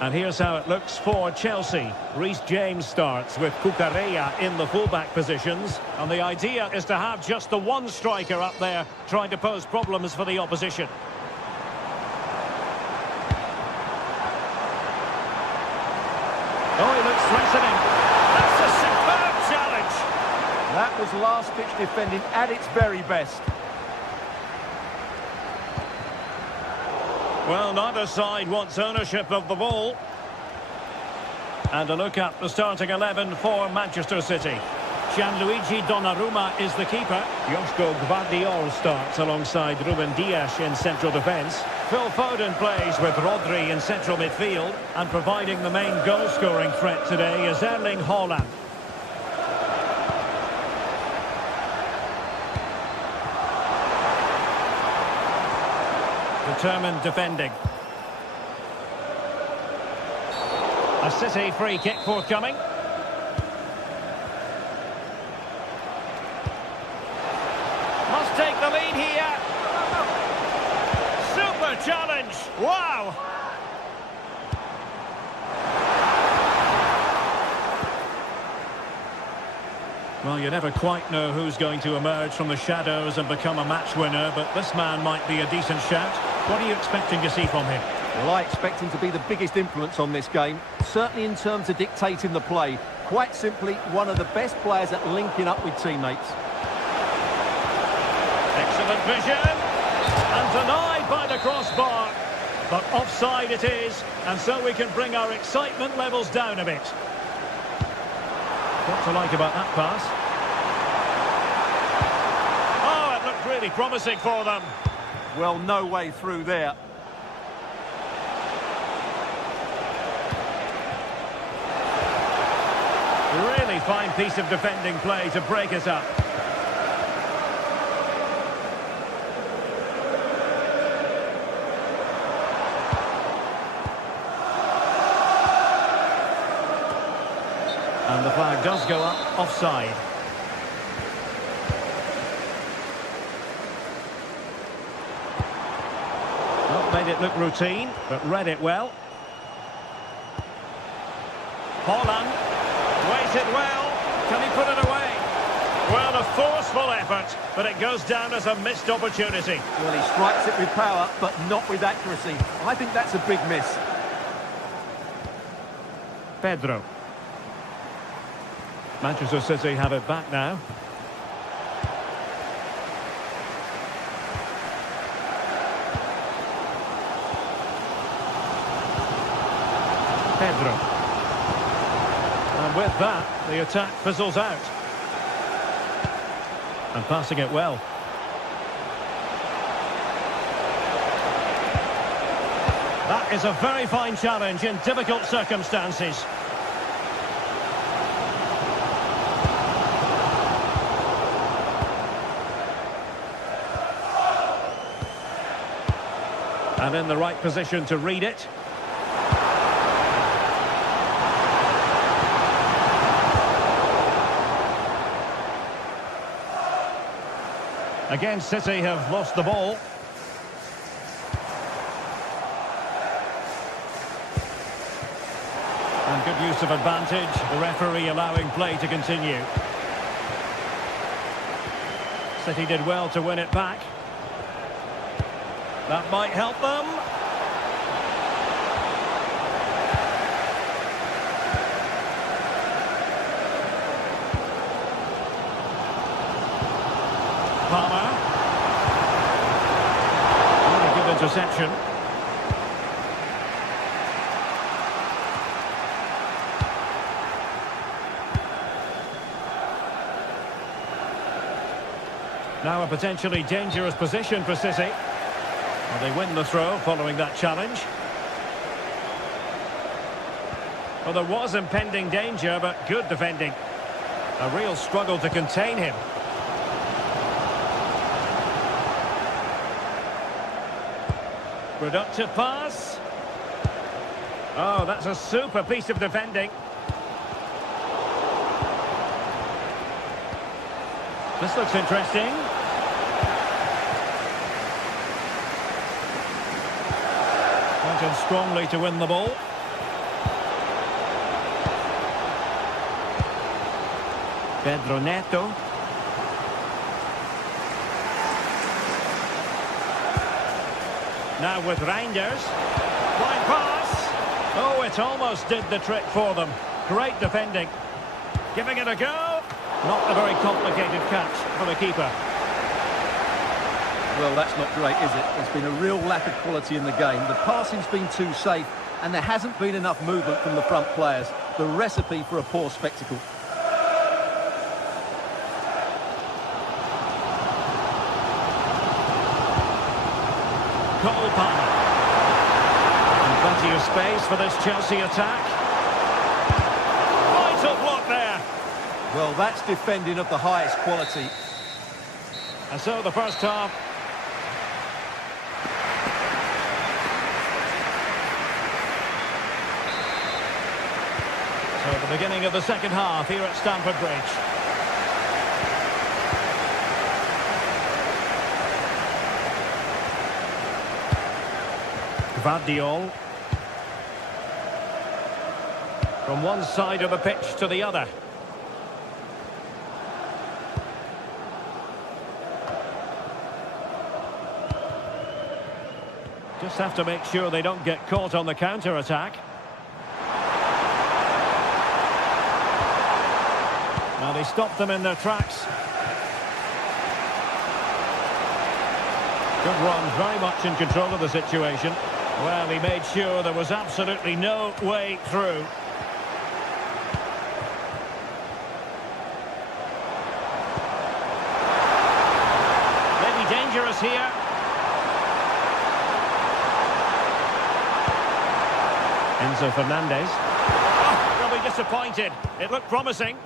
And here's how it looks for Chelsea. Reece James starts with Cucurella in the fullback positions. And the idea is to have just the one striker up there trying to pose problems for the opposition. Oh, he looks threatening. That's a superb challenge. That was last-ditch defending at its very best. Well, neither side wants ownership of the ball. And a look at the starting 11 for Manchester City. Gianluigi Donnarumma is the keeper. Joško Gvardiol starts alongside Ruben Dias in central defence. Phil Foden plays with Rodri in central midfield. And providing the main goal-scoring threat today is Erling Haaland. Determined defending. A City free kick forthcoming. Must take the lead here. Super challenge. Wow. Well, you never quite know who's going to emerge from the shadows and become a match winner, but this man might be a decent shout. What are you expecting to see from him? Well, I expect him to be the biggest influence on this game, certainly in terms of dictating the play. Quite simply, one of the best players at linking up with teammates. Excellent vision, and denied by the crossbar. But offside it is, and so we can bring our excitement levels down a bit. What to like about that pass? Oh, it looked really promising for them. Well, no way through there. Really fine piece of defending play to break us up. And the flag does go up, offside. Well, made it look routine, but read it well. Haaland, waited well. Can he put it away? Well, a forceful effort, but it goes down as a missed opportunity. Well, he strikes it with power, but not with accuracy. I think that's a big miss. Pedro. Manchester City have it back now. Pedro. And with that, the attack fizzles out. And passing it well. That is a very fine challenge in difficult circumstances. And in the right position to read it. Again, City have lost the ball. And good use of advantage. The referee allowing play to continue. City did well to win it back. That might help them. Palmer. Really good interception. Now a potentially dangerous position for City. Well, they win the throw following that challenge. Well, there was impending danger, but good defending. A real struggle to contain him. Productive pass. Oh, that's a super piece of defending. This looks interesting. defended strongly to win the ball. Pedro Neto. Now with Reinders. Flying pass. Oh, it almost did the trick for them. Great defending. Giving it a go. Not a very complicated catch for the keeper. Well, that's not great, is it? There's been a real lack of quality in the game. The passing's been too safe, and there hasn't been enough movement from the front players. The recipe for a poor spectacle. Cole Palmer. And plenty of space for this Chelsea attack. Vital block there. Well, that's defending of the highest quality. And so the first half. So the beginning of the second half here at Stamford Bridge. Gvardiol. From one side of the pitch to the other. Just have to make sure they don't get caught on the counter-attack. Now they stopped them in their tracks. Good run, very much in control of the situation. Well, he made sure there was absolutely no way through. Maybe dangerous here. Enzo Fernandez. Oh, they'll be disappointed. It looked promising.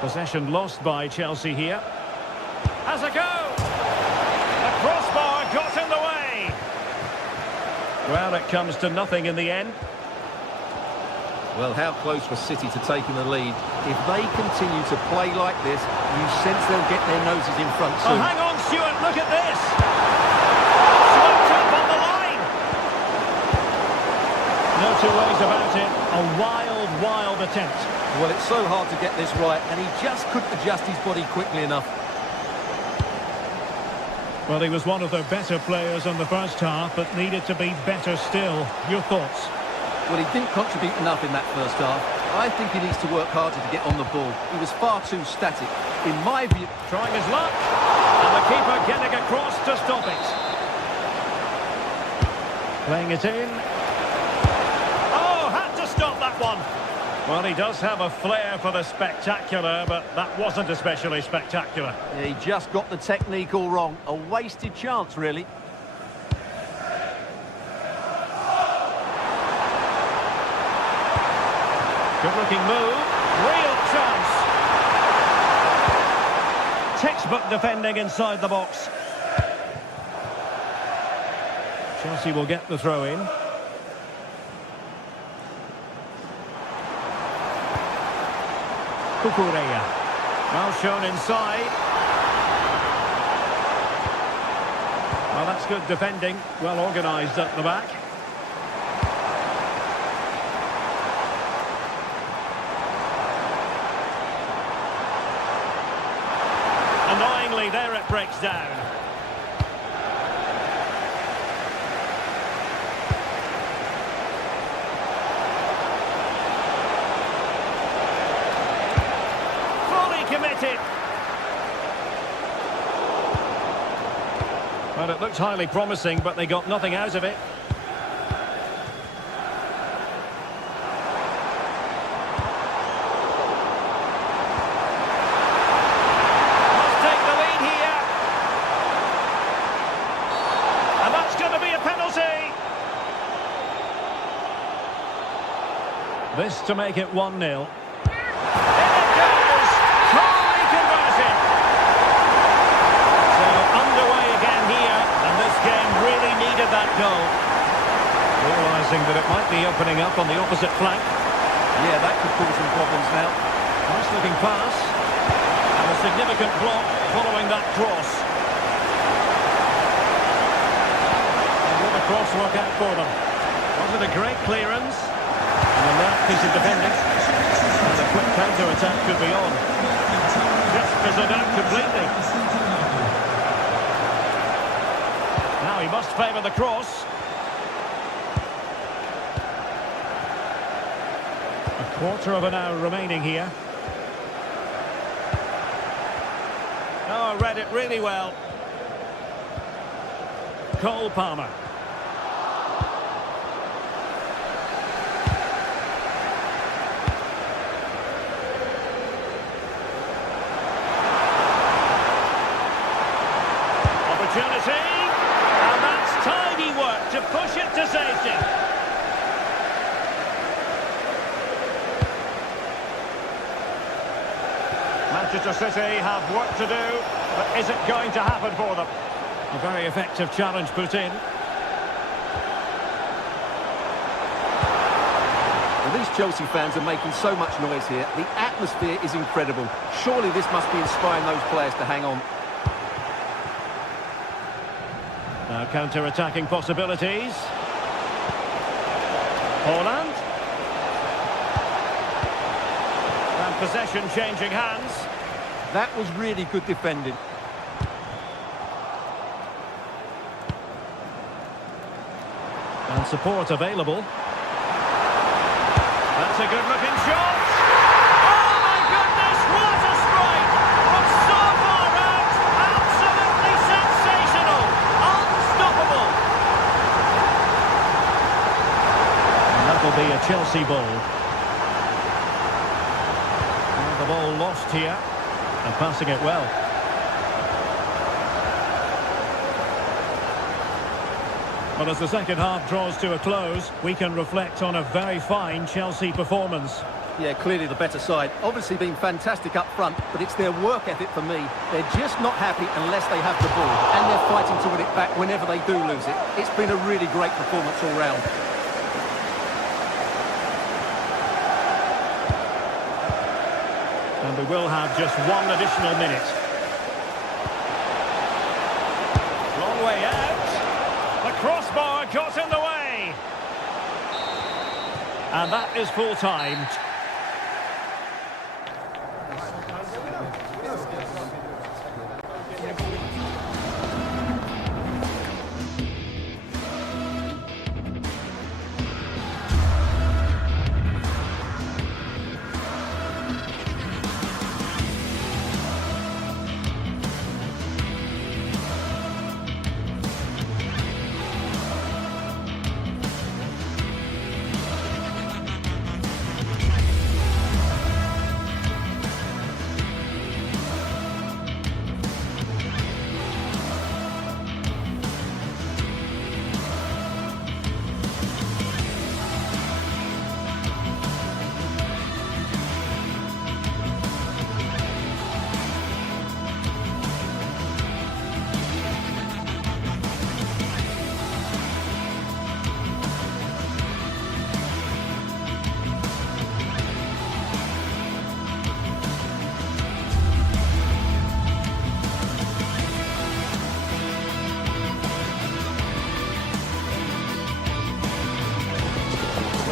Possession lost by Chelsea here. Has a go! The crossbar got in the way! Well, it comes to nothing in the end. Well, how close was City to taking the lead? If they continue to play like this, you sense they'll get their noses in front soon. Oh, hang on, Stuart, look at this! Swept up on the line! No two ways about it. A wild, wild attempt. Well, it's so hard to get this right, and he just couldn't adjust his body quickly enough. Well, he was one of the better players in the first half, but needed to be better still. Your thoughts? Well, he didn't contribute enough in that first half. I think he needs to work harder to get on the ball. He was far too static. In my view... Trying his luck, and the keeper getting across to stop it. Playing it in. Oh, had to stop that one. Well, he does have a flair for the spectacular, but that wasn't especially spectacular. Yeah, he just got the technique all wrong. A wasted chance, really. Good-looking move. Real chance. Textbook defending inside the box. Chelsea will get the throw in. Cucurella. Well shown inside. Well, that's good defending. Well organised at the back. Annoyingly, there it breaks down. Committed. Well, it looked highly promising, but they got nothing out of it. Must take the lead here. And that's going to be a penalty. This to make it 1-0. That goal. Realising that it might be opening up on the opposite flank. Yeah, that could cause some problems now. Nice looking pass. And a significant block following that cross. And will the cross work out for them? Was it a great clearance? And a left piece of defending. And a quick counter-attack could be on. Just fizzled out completely. Now he must favour the cross. A quarter of an hour remaining here. Oh, read it really well. Cole Palmer. Opportunity. And that's tidy work to push it to safety. Manchester City have work to do, but is it going to happen for them? A very effective challenge put in. Well, these Chelsea fans are making so much noise here. The atmosphere is incredible. Surely this must be inspiring those players to hang on. Now counter-attacking possibilities. Haaland. And possession changing hands. That was really good defending. And support available. That's a good-looking shot. Oh, my goodness, what a strike! From so far out, absolutely sensational! Unstoppable! And that'll be a Chelsea ball. And the ball lost here. And passing it well. But as the second half draws to a close, we can reflect on a very fine Chelsea performance. Yeah, clearly the better side. Obviously been fantastic up front, but it's their work ethic for me. They're just not happy unless they have the ball. And they're fighting to win it back whenever they do lose it. It's been a really great performance all round. And we will have just one additional minute. Long way out. The crossbar got in the way. And that is full time.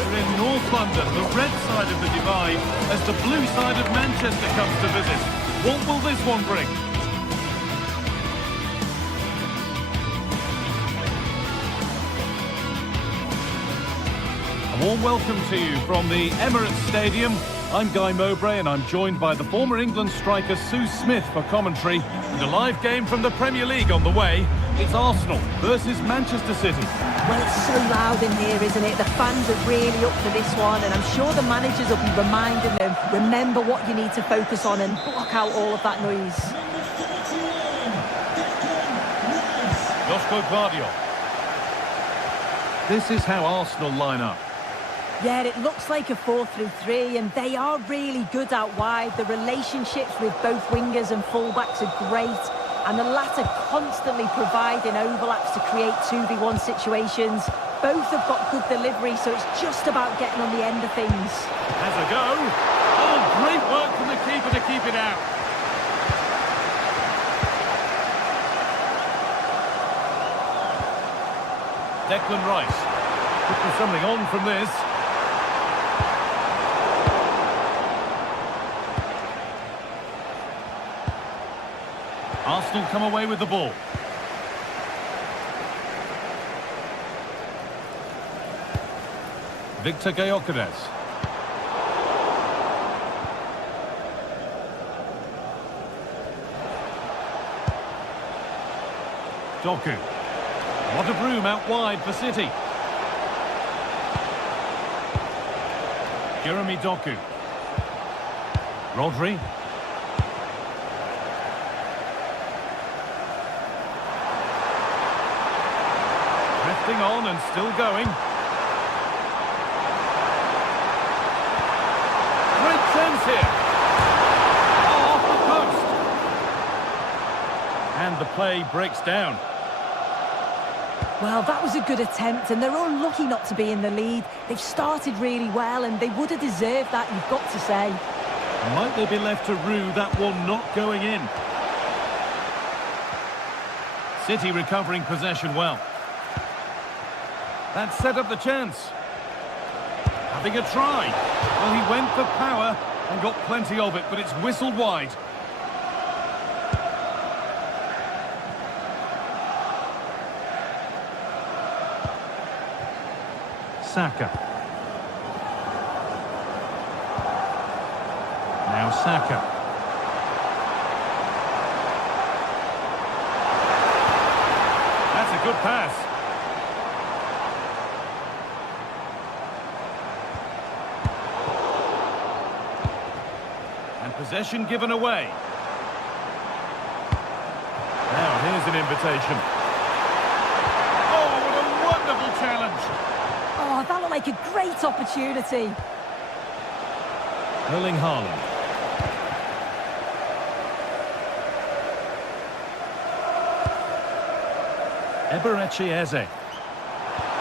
In North London, the red side of the divide, as the blue side of Manchester comes to visit. What will this one bring? A warm welcome to you from the Emirates Stadium. I'm Guy Mowbray and I'm joined by the former England striker Sue Smith for commentary. And a live game from the Premier League on the way. It's Arsenal versus Manchester City. Well, it's so loud in here, isn't it? The fans are really up for this one, and I'm sure the managers will be reminding them, remember what you need to focus on and block out all of that noise. Josko Gvardiol. This is how Arsenal line up. Yeah, it looks like a 4-3-3, and they are really good out wide. The relationships with both wingers and fullbacks are great, and the latter constantly providing overlaps to create 2v1 situations. Both have got good delivery, so it's just about getting on the end of things. Has a go. Oh, great work from the keeper to keep it out. Declan Rice. Could be something on from this. Arsenal come away with the ball. Victor Gyökeres. Doku. Lot of room out wide for City. Jeremy Doku. Rodri. Drifting on and still going. Great chance here. Oh, off the post. And the play breaks down. Well, that was a good attempt, and they're unlucky not to be in the lead. They've started really well, and they would have deserved that, you've got to say. Might they be left to rue that one not going in? City recovering possession well. That set up the chance. Having a try. Well, he went for power and got plenty of it, but it's whistled wide. Saka. Now Saka. That's a good pass. And possession given away. Now here's an invitation. Oh, what a wonderful challenge. Oh, that looked like a great opportunity. Erling Haaland. Eberechi Eze.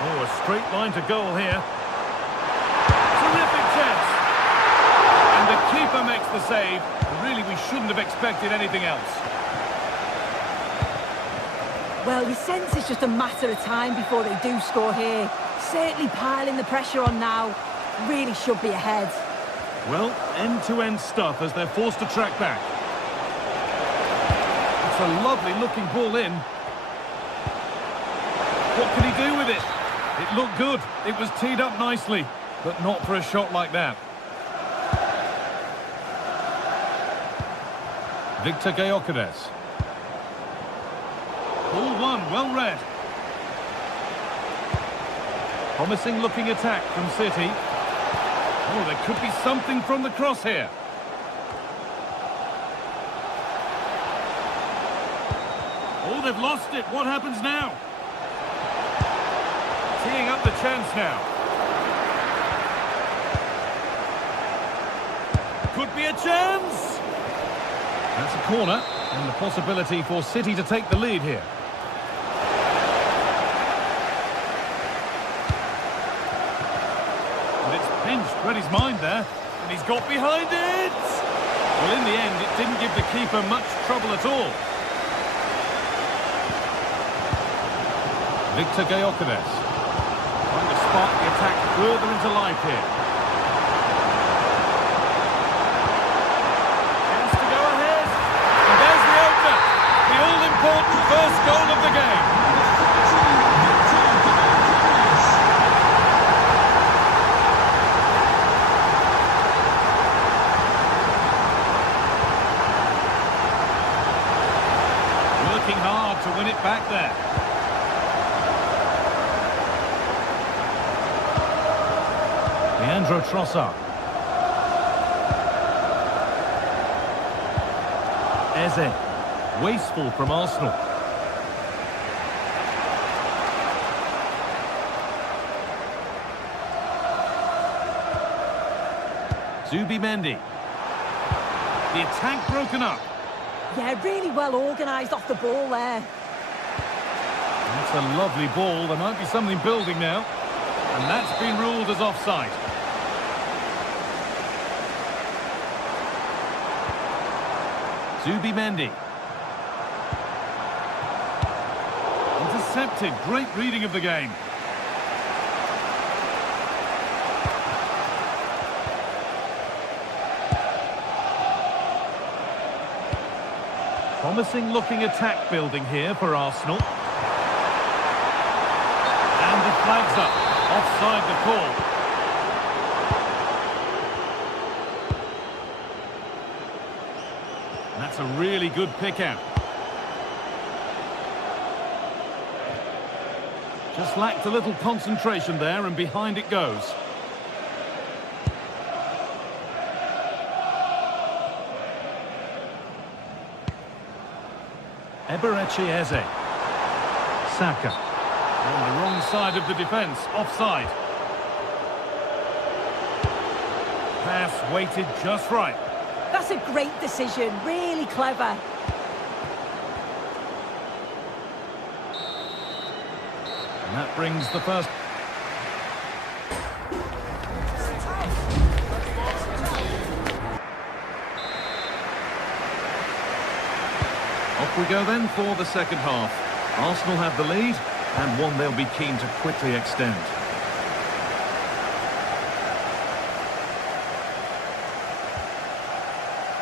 Oh, a straight line to goal here. Terrific chance. And the keeper makes the save. Really, we shouldn't have expected anything else. Well, you sense it's just a matter of time before they do score here. Certainly piling the pressure on now. Really should be ahead. Well, end-to-end stuff as they're forced to track back. It's a lovely looking ball in. What can he do with it? It looked good. It was teed up nicely, but not for a shot like that. Victor Gyökeres. Ball one, well read. Promising looking attack from City. Oh, there could be something from the cross here. Oh, they've lost it. What happens now? Teeing up the chance now. Could be a chance. That's a corner, and the possibility for City to take the lead here. Read his mind there, and he's got behind it! Well, in the end, it didn't give the keeper much trouble at all. Victor Gyökeres. Trying to spark the attack further into life here. Chance to go ahead. And there's the opener. The all-important first goal of the game. Hard to win it back there. Leandro Trossard. Eze. Wasteful from Arsenal. Zubimendi. The attack broken up. Yeah, really well organised off the ball there. That's a lovely ball. There might be something building now. And that's been ruled as offside. Zubimendi. Intercepted. Great reading of the game. Promising looking attack building here for Arsenal. And the flag's up. Offside the call. That's a really good pick out. Just lacked a little concentration there, and behind it goes. Eberechi Eze. Saka. On the wrong side of the defence, offside. Pass weighted just right. That's a great decision, really clever. And that brings the first... Off we go then for the second half. Arsenal have the lead, and one they'll be keen to quickly extend.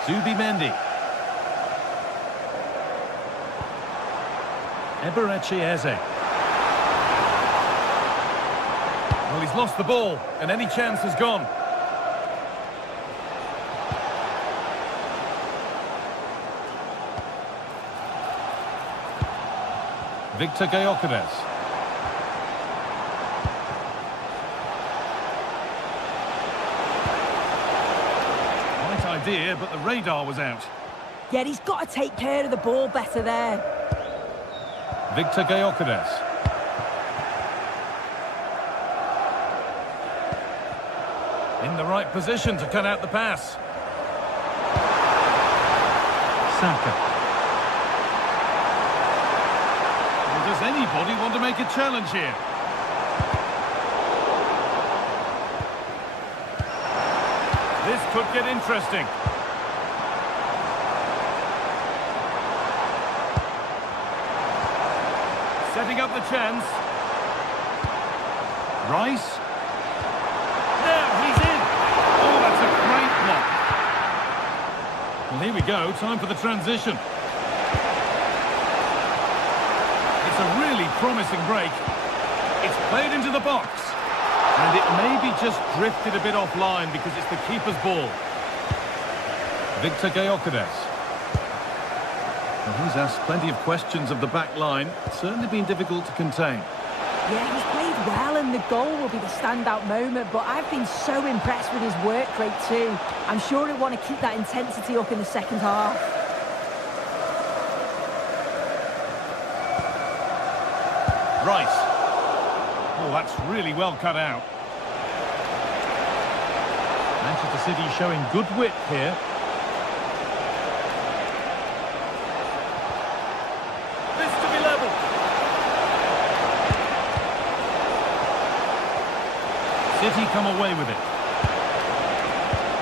Zubimendi. Eberechi Eze. Well, he's lost the ball, and any chance has gone. Victor Gyökeres. Right idea, but the radar was out. Yeah, he's got to take care of the ball better there. Victor Gyökeres. In the right position to cut out the pass. Saka. Does anybody want to make a challenge here? This could get interesting. Setting up the chance. Rice. Now he's in. Oh, that's a great block. Well, here we go. Time for the transition. It's a really promising break. It's played into the box. And it maybe just drifted a bit offline because it's the keeper's ball. Victor Gyökeres. Well, he's asked plenty of questions of the back line. It's certainly been difficult to contain. Yeah, he's played well, and the goal will be the standout moment, but I've been so impressed with his work rate too. I'm sure he'll want to keep that intensity up in the second half. Rice. Oh, that's really well cut out. Manchester City showing good width here. This to be level. City come away with it.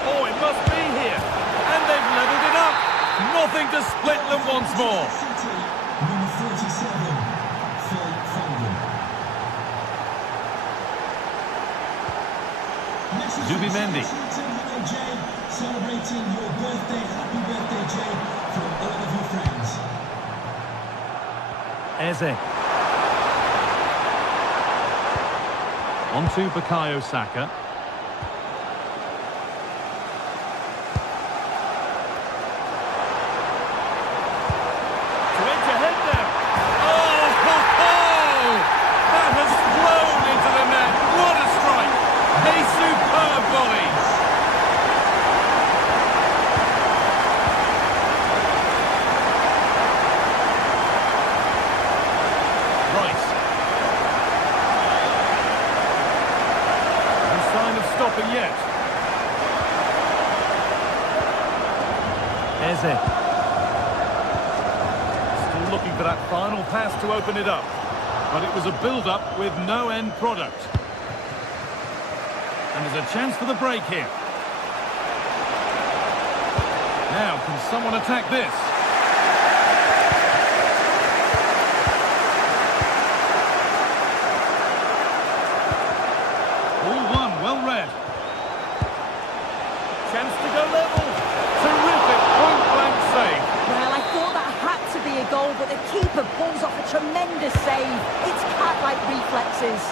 Oh, it must be here. And they've levelled it up. Nothing to split them once more. Number 47. Zubimendi. Celebrating your birthday, happy birthday, Jay, from all of your friends. Eze. On to Bukayo Saka. To edge ahead now. Oh, ho, ho! That has flown into the net. What a strike! A superb volley. Rice. No sign of stopping yet. Eze. Still looking for that final pass to open it up. But it was a build-up with no end product. And there's a chance for the break here. Now, can someone attack this? All one, well read. Chance to go level. Terrific point-blank save. Well, I thought that had to be a goal, but the keeper pulls off a tremendous save. It's cat-like reflexes.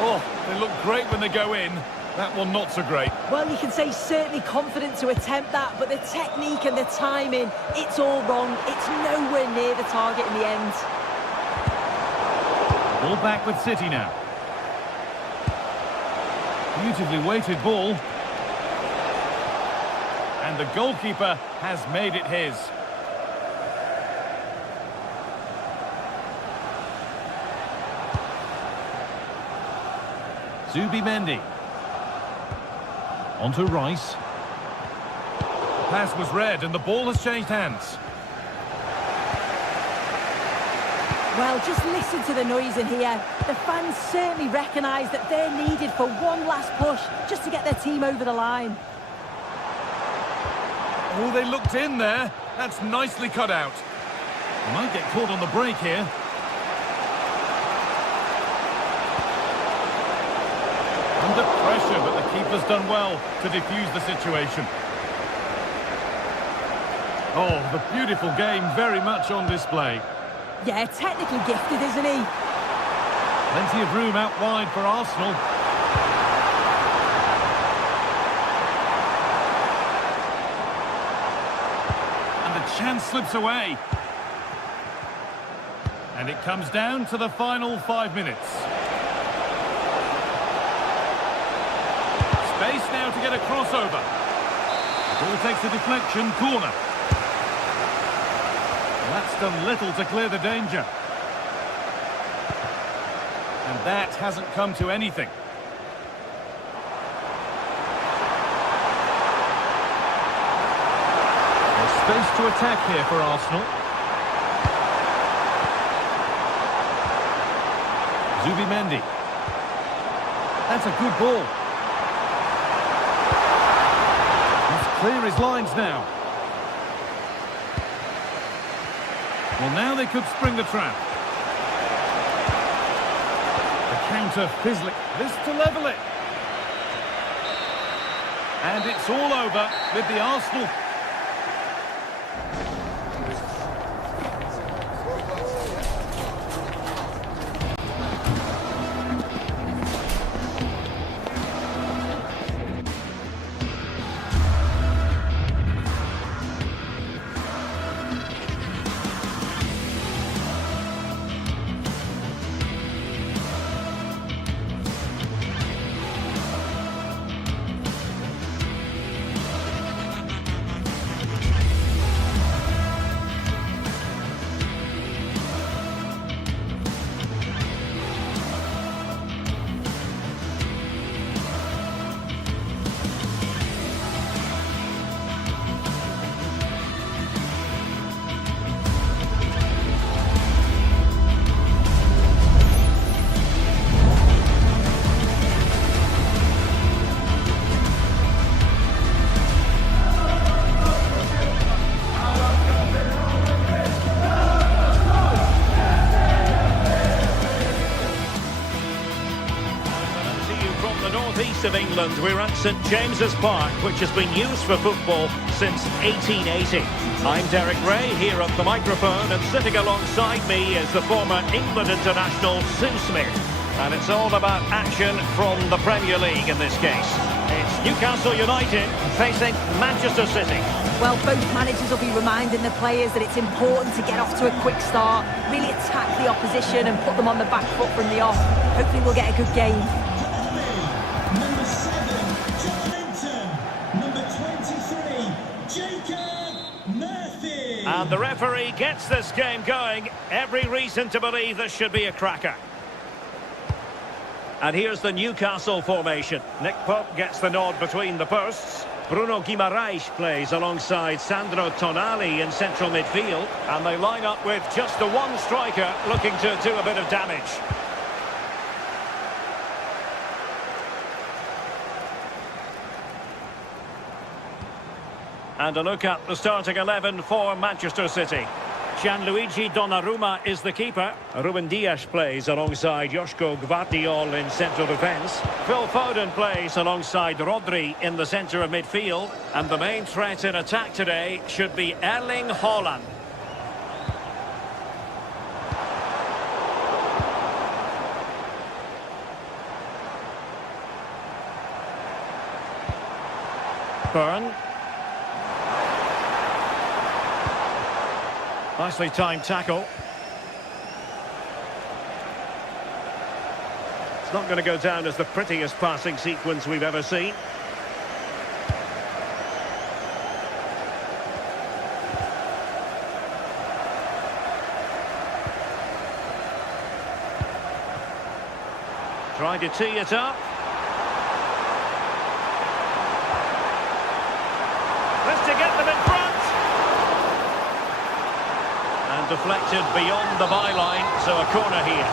Oh, they look great when they go in. That one not so great. Well, you can say certainly confident to attempt that, but the technique and the timing, it's all wrong. It's nowhere near the target in the end. Ball back with City now. Beautifully weighted ball. And the goalkeeper has made it his. Zubimendi. On to Rice. The pass was read and the ball has changed hands. Well, just listen to the noise in here. The fans certainly recognise that they're needed for one last push just to get their team over the line. Oh, they looked in there. That's nicely cut out. Might get caught on the break here. Under pressure, but the keeper's done well to defuse the situation. Oh, the beautiful game very much on display. Yeah, technically gifted, isn't he? Plenty of room out wide for Arsenal. And the chance slips away. And it comes down to the final 5 minutes. Space now to get a crossover. The ball takes a deflection, corner. That's done little to clear the danger. And that hasn't come to anything. There's space to attack here for Arsenal. Zubimendi. That's a good ball. He's clear his lines now. Well, now they could spring the trap. The counter fizzling. This to level it. And it's all over with the Arsenal. East of England, we're at St James's Park, which has been used for football since 1880. I'm Derek Ray here at the microphone, and sitting alongside me is the former England international Sue Smith. And it's all about action from the Premier League in this case. It's Newcastle United facing Manchester City. Well, both managers will be reminding the players that it's important to get off to a quick start, really attack the opposition and put them on the back foot from the off. Hopefully we'll get a good game. Number 7, John Linton. Number 23, Jacob Murphy. And the referee gets this game going. Every reason to believe this should be a cracker. And here's the Newcastle formation. Nick Pope gets the nod between the posts. Bruno Guimaraes plays alongside Sandro Tonali in central midfield. And they line up with just the one striker looking to do a bit of damage. And a look at the starting 11 for Manchester City. Gianluigi Donnarumma is the keeper. Ruben Dias plays alongside Joško Gvardiol in central defence. Phil Foden plays alongside Rodri in the centre of midfield. And the main threat in attack today should be Erling Haaland. Burn. Nicely timed tackle. It's not going to go down as the prettiest passing sequence we've ever seen. Trying to tee it up. This to get them in front. And deflected beyond the byline, so a corner here.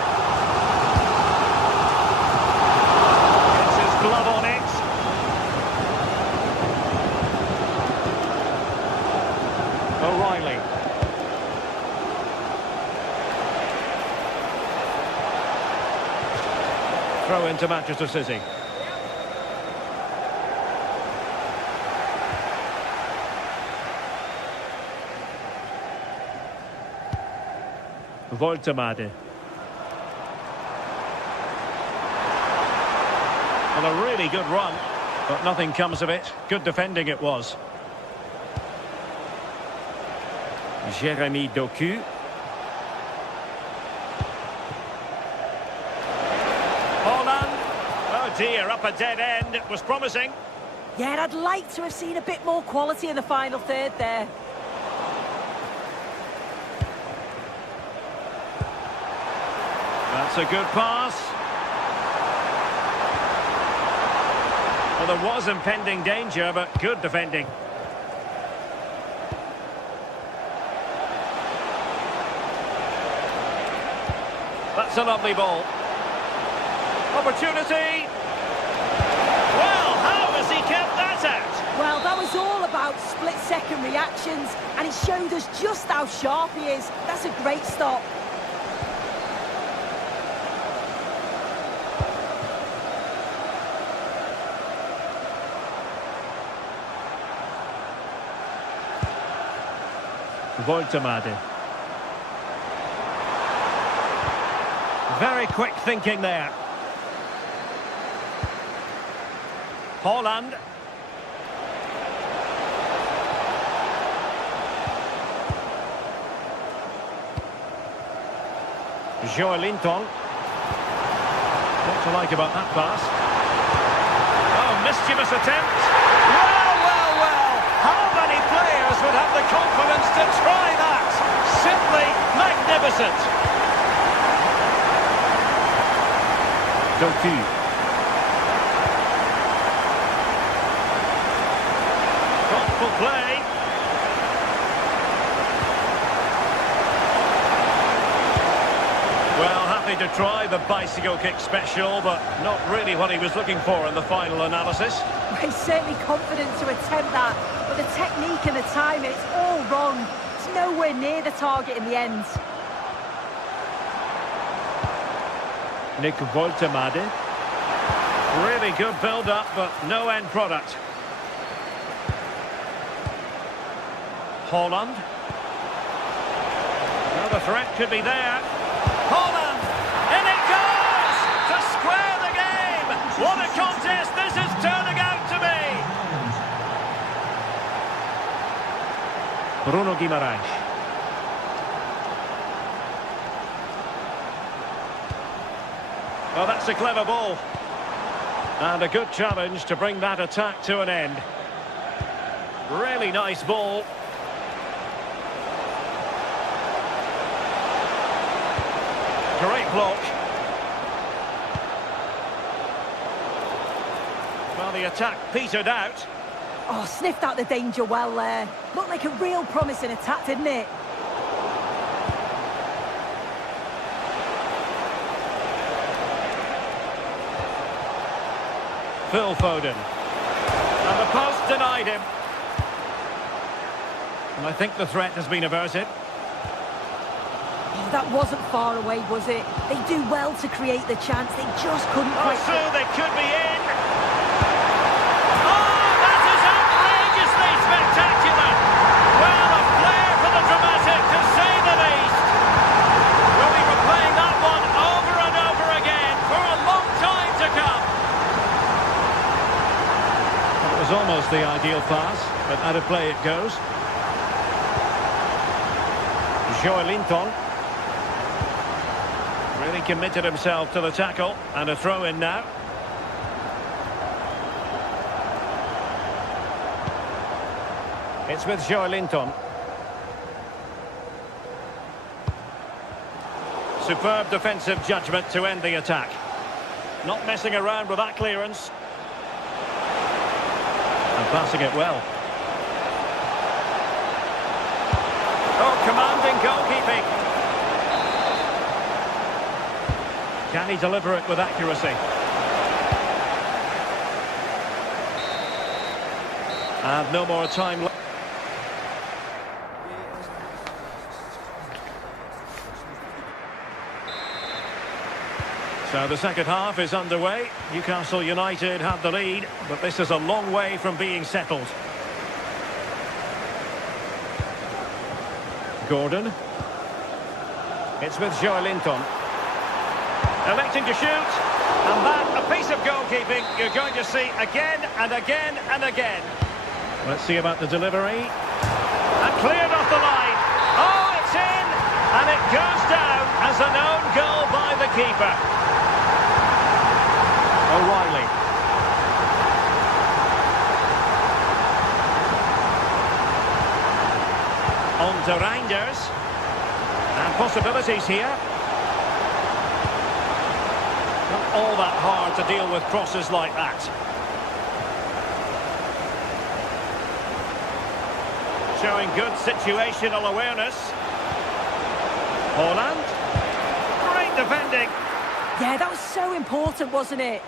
Gets his glove on it. O'Reilly. Throw into Manchester City. Voltemade. Well, a really good run, but nothing comes of it. Good defending it was. Jeremy Doku. Haaland. Oh dear, up a dead end. It was promising. Yeah, I'd like to have seen a bit more quality in the final third there. That's a good pass. Well, there was impending danger, but good defending. That's a lovely ball. Opportunity. Well, how has he kept that out? Well, that was all about split-second reactions, and it showed us just how sharp he is. That's a great stop. Voltemade. Very quick thinking there. Haaland. Joelinton. What to like about that pass? Oh, mischievous attempt. Well. How many players would have the confidence to try that? Simply magnificent. Doku. Thoughtful play. Well, happy to try the bicycle kick special, but not really what he was looking for in the final analysis. He's certainly confident to attempt that, but the technique and the timing, it's all wrong. It's nowhere near the target in the end. Nick Voltemade. Really good build-up, but no end product. Haaland. Well, the threat could be there. Haaland! In it goes! To square the game! What a contest this is turning out to be! Bruno Guimaraes. Well, that's a clever ball. And a good challenge to bring that attack to an end. Really nice ball. Great block. Well, the attack petered out. Oh, sniffed out the danger well there. Looked like a real promising attack, didn't it? Phil Foden. And the post denied him. And I think the threat has been averted. Oh, that wasn't far away, was it? They do well to create the chance. They just couldn't quite... So they could be in. Oh, that is outrageously spectacular. Well, a flair for the dramatic, to say the least. We'll be replaying that one over and over again for a long time to come. It was almost the ideal pass, but out of play it goes. Joelinton really committed himself to the tackle, and a throw in now. It's with Joelinton. Superb defensive judgment to end the attack. Not messing around with that clearance. And passing it well. Oh, commanding goalkeeping. Can he deliver it with accuracy? And no more time left. So the second half is underway. Newcastle United have the lead, but this is a long way from being settled. Gordon. It's with Joelinton. Electing to shoot. And that, a piece of goalkeeping you're going to see again and again and again. Let's see about the delivery. And cleared off the line. Oh, it's in. And it goes down as an own goal by the keeper. O'Reilly. On to Reinders. And possibilities here. Not all that hard to deal with crosses like that. Showing good situational awareness. Haaland. Great defending. Yeah, that was so important, wasn't it?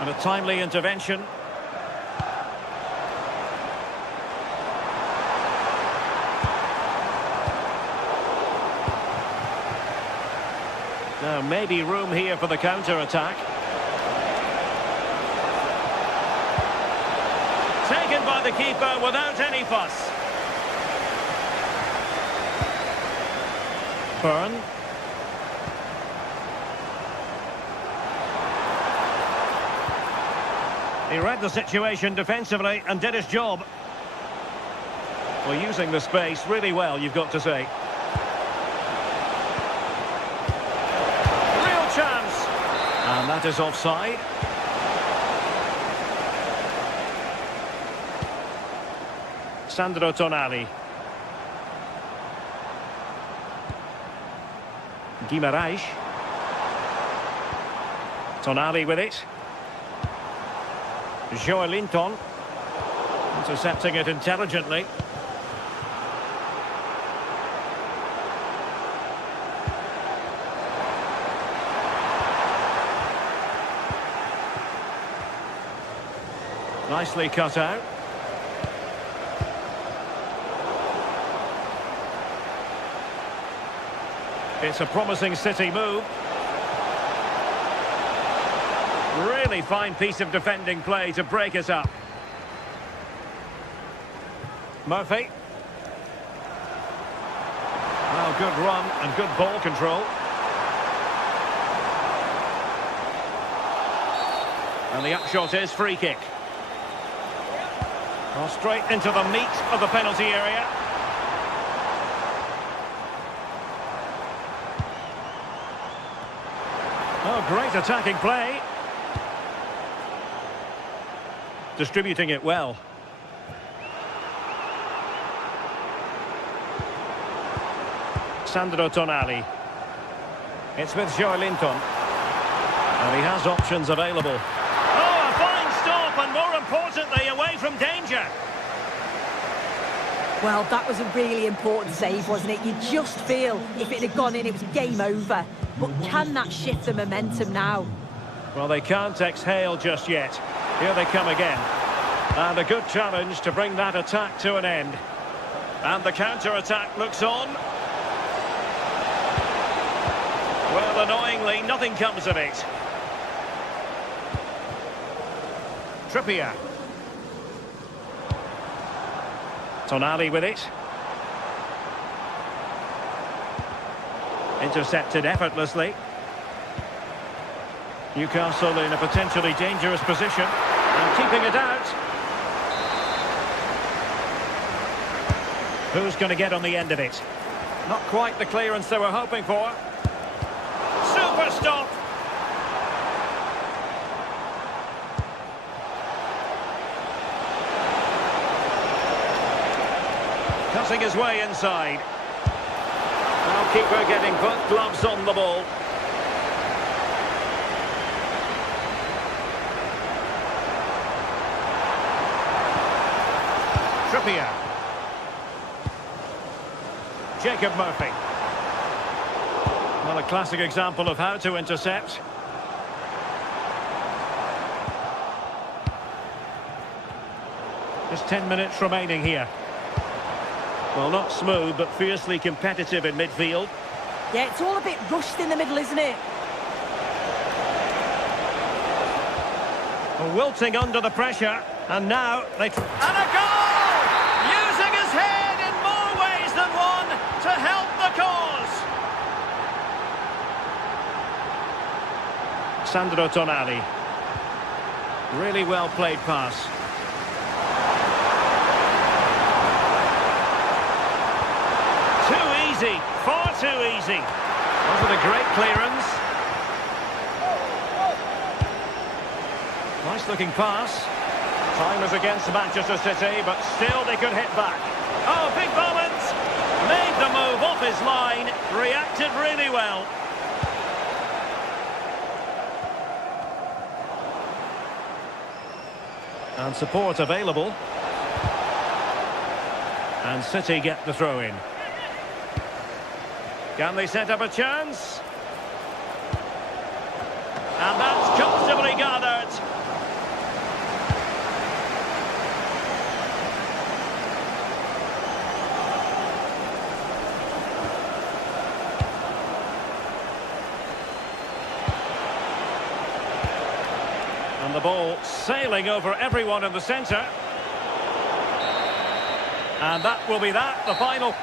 And a timely intervention. Now, maybe room here for the counter-attack. Taken by the keeper without any fuss. Byrne. He read the situation defensively and did his job. Well, using the space really well, you've got to say. Real chance. And that is offside. Sandro Tonali. Guimarães. Tonali with it. Joelinton. Intercepting it intelligently. Nicely cut out. It's a promising City move. Really fine piece of defending play to break it up. Murphy. Well, good run and good ball control. And the upshot is free kick. Well, straight into the meat of the penalty area. Oh, great attacking play. Distributing it well. Sandro Tonali. It's with Joelinton. And he has options available. Oh, a fine stop, and more importantly, away from danger. Well, that was a really important save, wasn't it? You just feel if it had gone in, it was game over. But can that shift the momentum now? Well, they can't exhale just yet. Here they come again. And a good challenge to bring that attack to an end. And the counter-attack looks on. Well, annoyingly, nothing comes of it. Trippier. Tonali with it. Intercepted effortlessly. Newcastle in a potentially dangerous position. And keeping it out. Who's going to get on the end of it? Not quite the clearance they were hoping for. Super stop! Cutting his way inside. Now keeper getting both gloves on the ball. Trippier. Jacob Murphy. Well, a classic example of how to intercept. Just 10 minutes remaining here. Well, not smooth, but fiercely competitive in midfield. Yeah, it's all a bit rushed in the middle, isn't it? Wilting under the pressure, and now they... And a goal! Using his head in more ways than one to help the cause. Sandro Tonali. Really well played pass. Too easy, far too easy. Wasn't a great clearance. Nice looking pass. Time is against Manchester City, but still they could hit back. Oh, big moment! Made the move off his line, reacted really well. And support available. And City get the throw in. Can they set up a chance? And that's comfortably gathered. And the ball sailing over everyone in the centre. And that will be that, the final.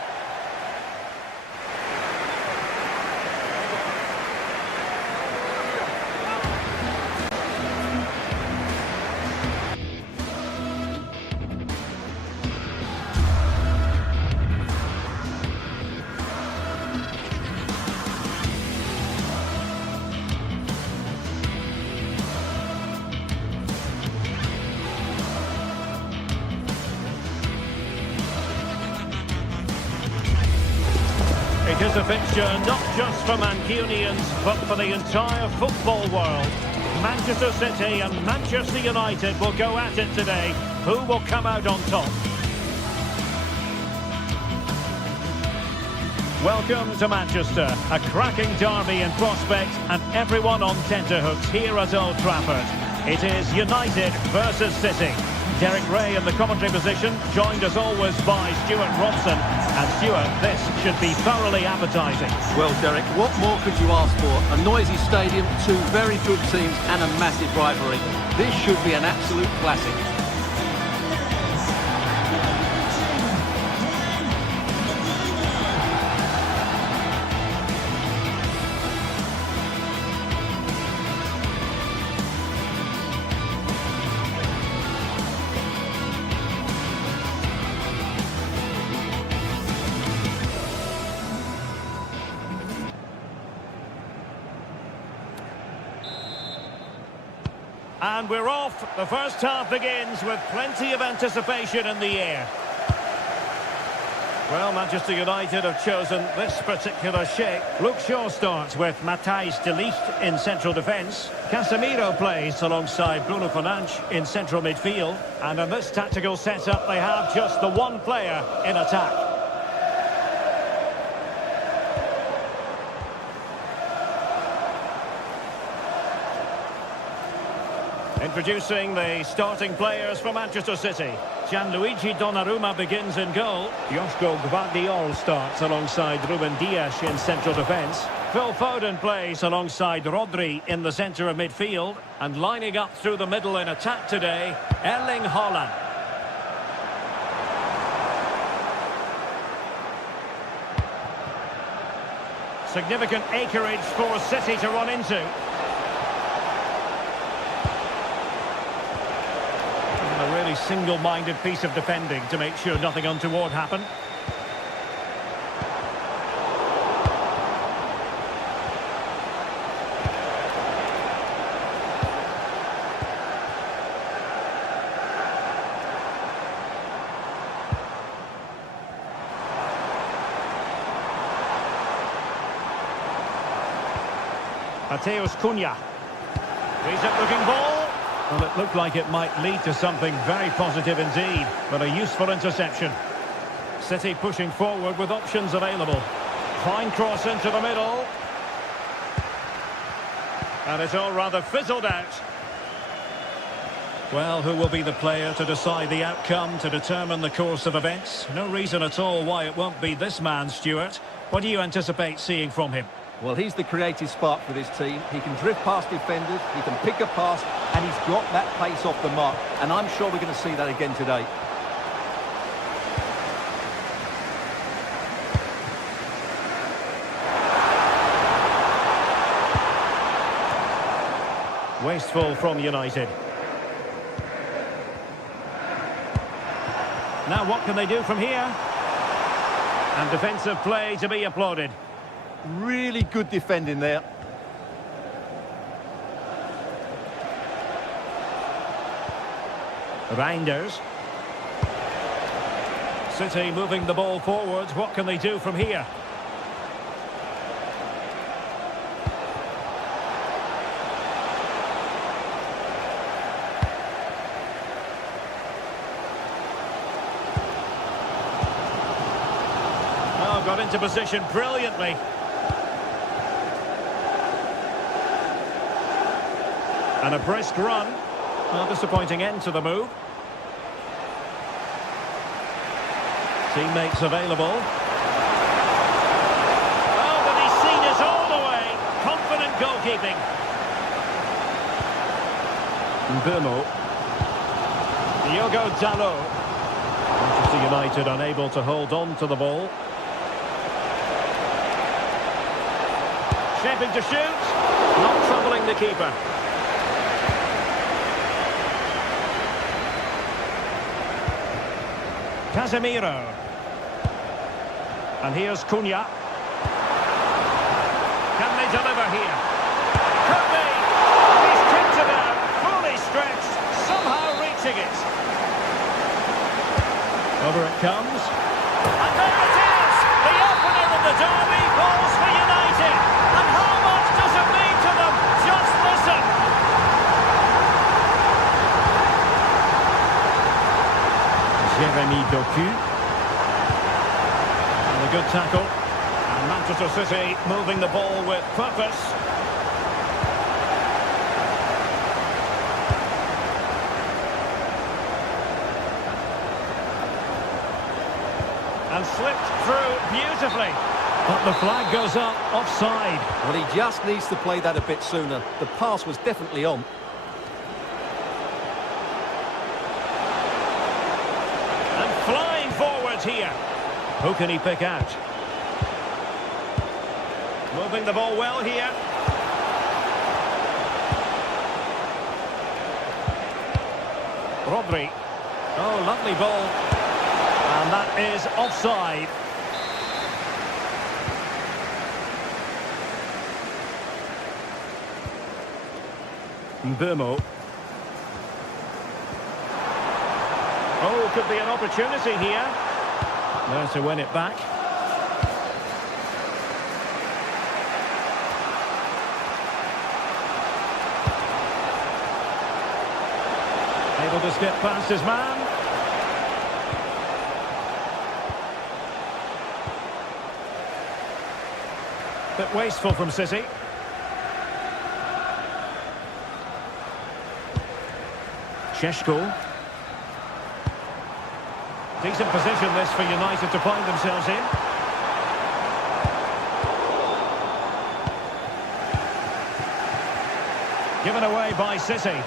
It is a fixture not just for Mancunians, but for the entire football world. Manchester City and Manchester United will go at it today. Who will come out on top? Welcome to Manchester, a cracking derby in prospect and everyone on tenterhooks here at Old Trafford. It is United versus City. Derek Ray in the commentary position, joined as always by Stuart Robson. And Stuart, this should be thoroughly appetising. Well, Derek, what more could you ask for? A noisy stadium, two very good teams and a massive rivalry. This should be an absolute classic. And we're off. The first half begins with plenty of anticipation in the air. Well, Manchester United have chosen this particular shape. Luke Shaw starts with Matthijs de Ligt in central defence. Casemiro plays alongside Bruno Fernandes in central midfield. And in this tactical setup, they have just the one player in attack. Introducing the starting players for Manchester City. Gianluigi Donnarumma begins in goal. Joško Gvardiol starts alongside Ruben Dias in central defence. Phil Foden plays alongside Rodri in the centre of midfield. And lining up through the middle in attack today, Erling Haaland. Significant acreage for City to run into. A really single-minded piece of defending to make sure nothing untoward happened. Mateus Cunha. Looking ball. Well, it looked like it might lead to something very positive indeed, but a useful interception. City pushing forward with options available. Fine cross into the middle. And it's all rather fizzled out. Well, who will be the player to decide the outcome, to determine the course of events? No reason at all why it won't be this man, Stuart. What do you anticipate seeing from him? Well, he's the creative spark for this team. He can drift past defenders, he can pick a pass, and he's got that pace off the mark. And I'm sure we're going to see that again today. Wasteful from United. Now what can they do from here? And defensive play to be applauded. Really good defending there. Reinders. City moving the ball forwards. What can they do from here? Oh, got into position brilliantly. And a brisk run. Well, disappointing end to the move. Teammates available. Oh, but he's seen it all the way. Confident goalkeeping. Mbeumo. Diogo Dalot. Manchester United unable to hold on to the ball. Shaping to shoot. Not troubling the keeper. Casemiro. And here's Cunha. Can they deliver here? Could be! He's kicked it out, fully stretched, somehow reaching it. Over it comes. And there it is! The opener in the derby goes for United. And how much does it mean to them? Just listen! Jeremy Doku. And a good tackle. And Manchester City moving the ball with purpose. And slipped through beautifully. But the flag goes up offside. Well, he just needs to play that a bit sooner. The pass was definitely on. Flying forwards here. Who can he pick out? Moving the ball well here. Rodri. Oh, lovely ball. And that is offside. Mbeumo. Oh, could be an opportunity here. There to win it back. Able to skip past his man. Bit wasteful from City. Šeško. Decent position this for United to find themselves in. Given away by City.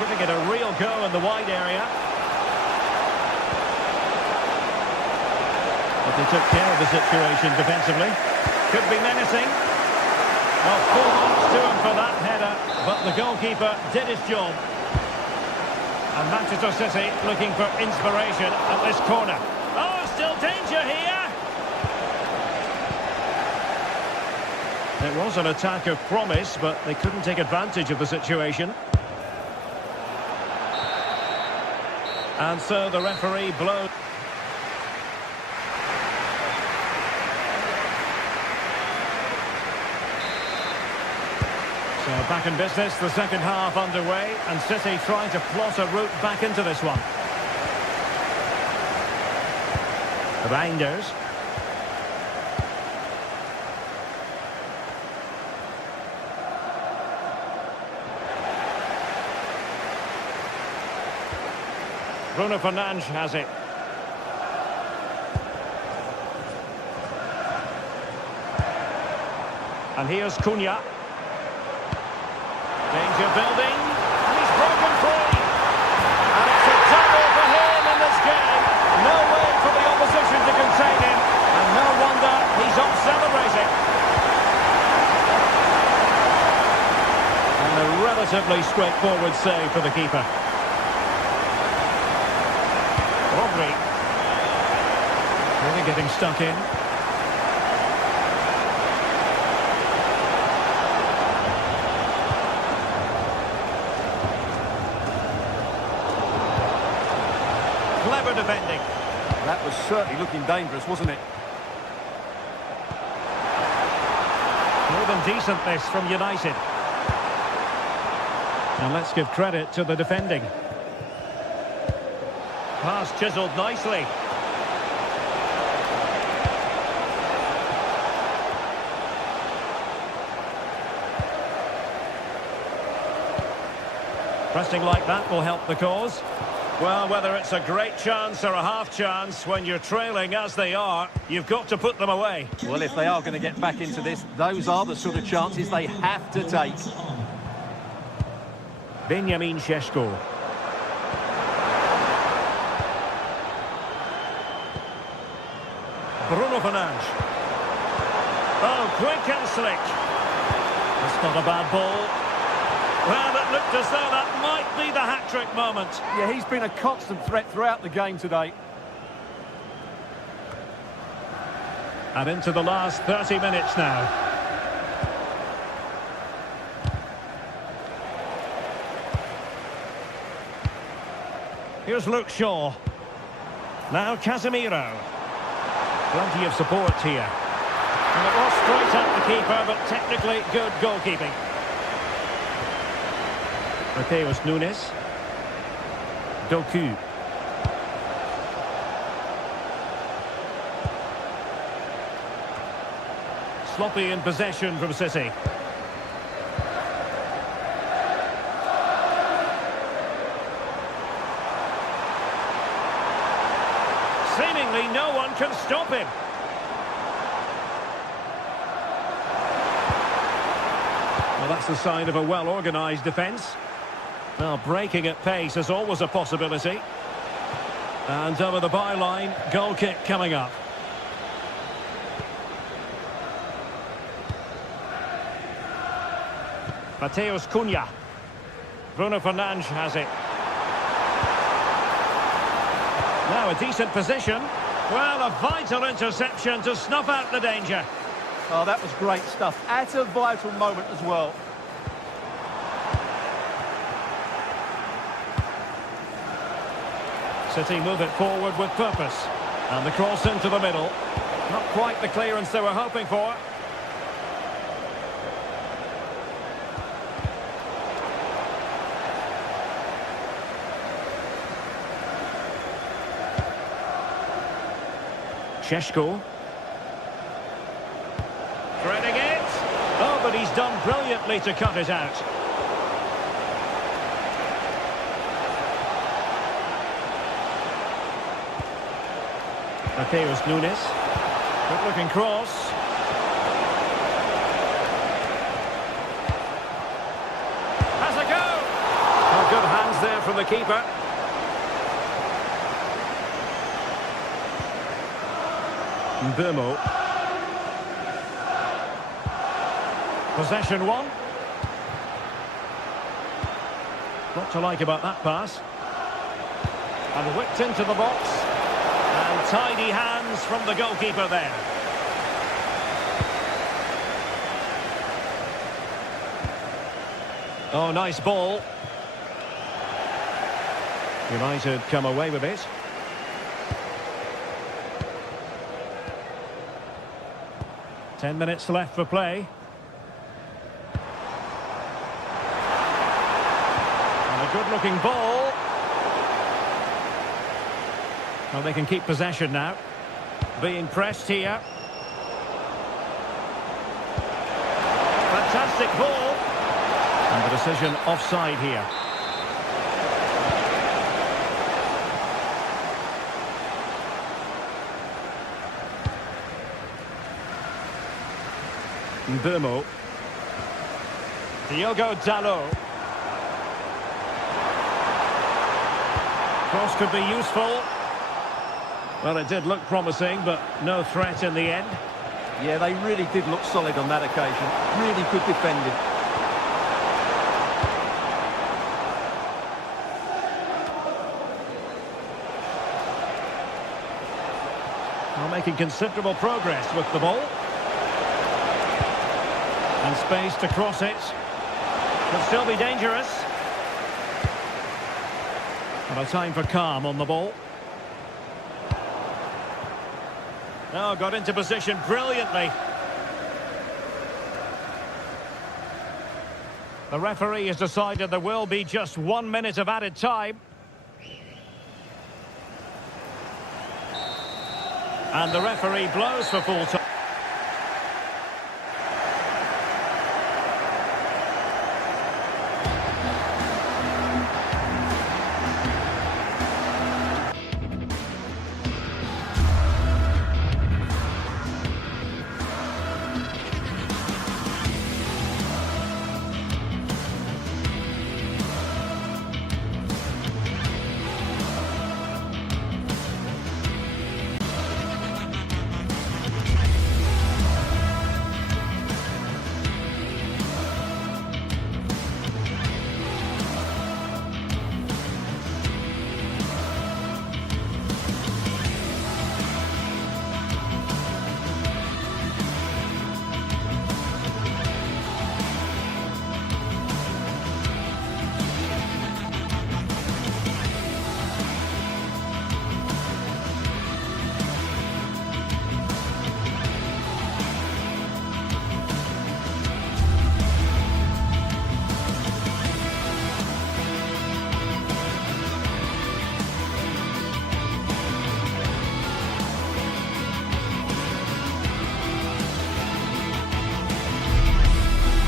Giving it a real go in the wide area. But they took care of the situation defensively. Could be menacing. Well, 4 marks to him for that header, but the goalkeeper did his job. And Manchester City looking for inspiration at this corner. Oh, still danger here! It was an attack of promise, but they couldn't take advantage of the situation. And so the referee blows. So back in business, the second half underway, and City trying to plot a route back into this one. Reinders. Bruno Fernandes has it. And here's Cunha. Danger building, and he's broken free. And it's a double for him in this game. No way for the opposition to contain him, and no wonder he's off celebrating. And a relatively straightforward save for the keeper. Rodri. Really getting stuck in. Clever defending. That was certainly looking dangerous, wasn't it? More than decent this from United. And let's give credit to the defending. Pass chiselled nicely. Pressing like that will help the cause. Well, whether it's a great chance or a half chance, when you're trailing as they are, you've got to put them away. Well, if they are going to get back into this, those are the sort of chances they have to take. Benjamin Šeško. Bruno Fernandes. Oh, quick and slick. That's not a bad ball. Well, it looked as though that might be the hat-trick moment. Yeah, he's been a constant threat throughout the game today. And into the last 30 minutes now. Here's Luke Shaw. Now Casemiro. Plenty of support here. And it was straight at the keeper, but technically good goalkeeping. Mateus Nunes. Doku. Sloppy in possession from City. Seemingly no one can stop him. Well, that's the sign of a well-organised defence. Well, breaking at pace is always a possibility. And over the byline, goal kick coming up. Mateus Cunha. Bruno Fernandes has it. Now a decent position. Well, a vital interception to snuff out the danger. Oh, that was great stuff. At a vital moment as well. City move it forward with purpose. And the cross into the middle. Not quite the clearance they were hoping for. Šeško. Threading it. Oh, but he's done brilliantly to cut it out. Mateus Nunes. Good looking cross. Has a go. Oh, good hands there from the keeper. Mbeumo. Possession one. What to like about that pass. And whipped into the box. And tidy hands from the goalkeeper there. Oh, nice ball. United come away with it. Ten minutes left for play. And a good-looking ball. Well, they can keep possession now. Being pressed here. Fantastic ball. And the decision offside here. Mbeumo. Diogo Dalot. Cross could be useful. Well, it did look promising, but no threat in the end. Yeah, they really did look solid on that occasion. Really good defending. Well, making considerable progress with the ball. And space to cross it. Could still be dangerous. And a time for calm on the ball. Oh, got into position brilliantly. The referee has decided there will be just 1 minute of added time. And the referee blows for full time.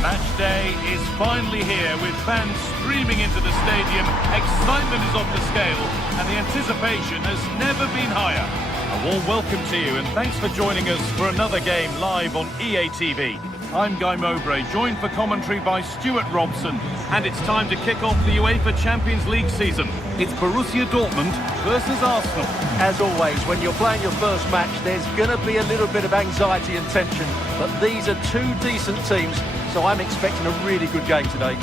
Match day is finally here with fans streaming into the stadium. Excitement is off the scale and the anticipation has never been higher. A warm welcome to you and thanks for joining us for another game live on EA TV. I'm Guy Mowbray, joined for commentary by Stuart Robson, and it's time to kick off the UEFA Champions League season. It's Borussia Dortmund versus Arsenal. As always, when you're playing your first match, there's going to be a little bit of anxiety and tension. But these are two decent teams, so I'm expecting a really good game today.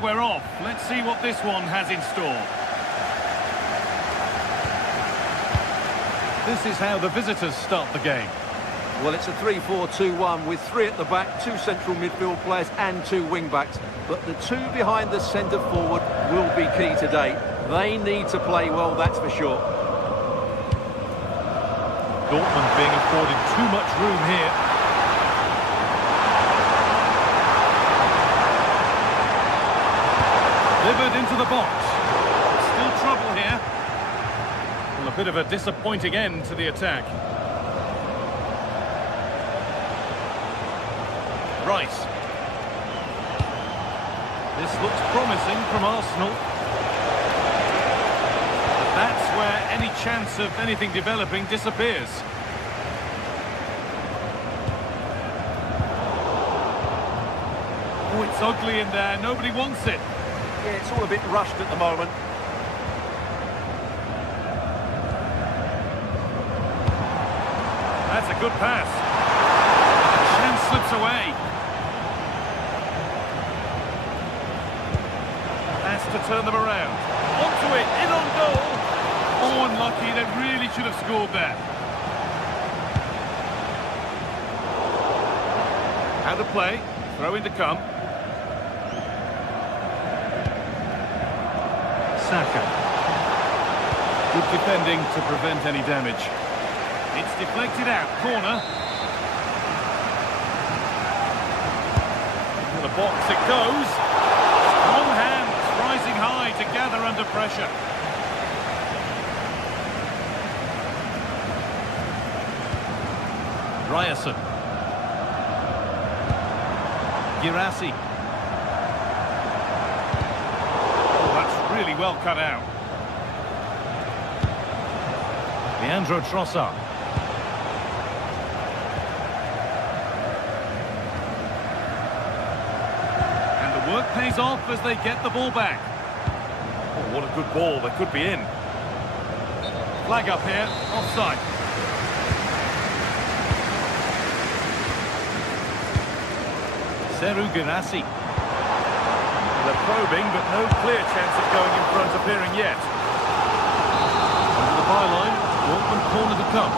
and we're off. Let's see what this one has in store. This is how the visitors start the game. Well, it's a 3-4-2-1 with 3 at the back, 2 central midfield players and 2 wing-backs. But the 2 behind the centre forward will be key today. They need to play well, that's for sure. Dortmund being afforded too much room here. Delivered into the box. Still trouble here. Well, a bit of a disappointing end to the attack. Rice. This looks promising from Arsenal. But that's where any chance of anything developing disappears. Oh, it's ugly in there. Nobody wants it. Yeah, it's all a bit rushed at the moment. That's a good pass. The chance slips away. Has to turn them around. Onto it, in on goal. Oh, unlucky. They really should have scored there. How to play. Throw in to come. Saka. Good defending to prevent any damage. It's deflected out. Corner. To the box it goes. Strong hands rising high to gather under pressure. Ryerson. Girassi. Oh, that's really well cut out. Leandro Trossard. And the work pays off as they get the ball back. Oh, what a good ball. They could be in. Flag up here. Offside. Seru Girassi. They're probing, but no clear chance of going in front appearing yet. Under the byline, Dortmund corner to come.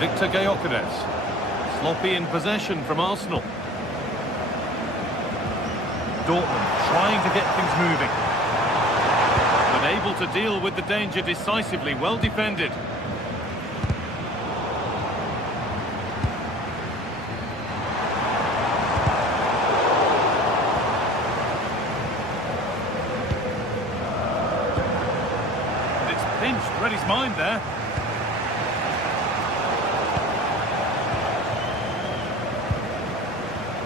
Victor Gyökeres. Sloppy in possession from Arsenal. Dortmund trying to get things moving. Able to deal with the danger decisively, well defended. And it's pinched, read his mind there.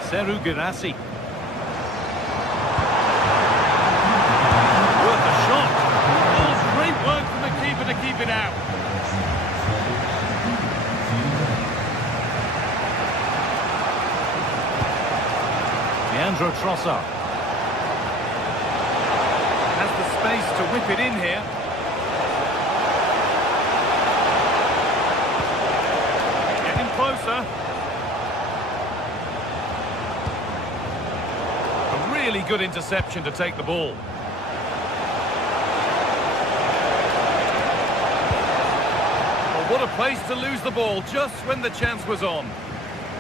Seru Girassi. To keep it out. Leandro Trossard has the space to whip it in here. Getting closer. A really good interception to take the ball. What a place to lose the ball just when the chance was on.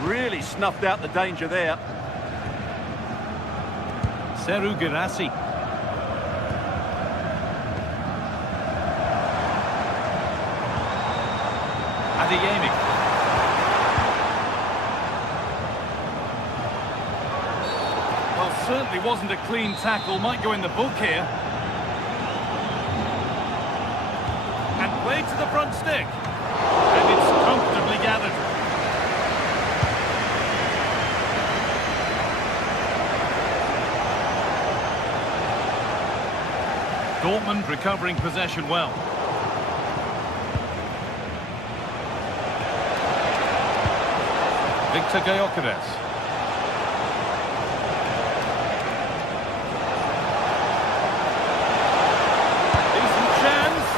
Really snuffed out the danger there. Seru Girassi. Adeyemi. Well, certainly wasn't a clean tackle. Might go in the book here. And played to the front stick. And it's comfortably gathered. Dortmund recovering possession well. Victor Gyökeres. Decent chance.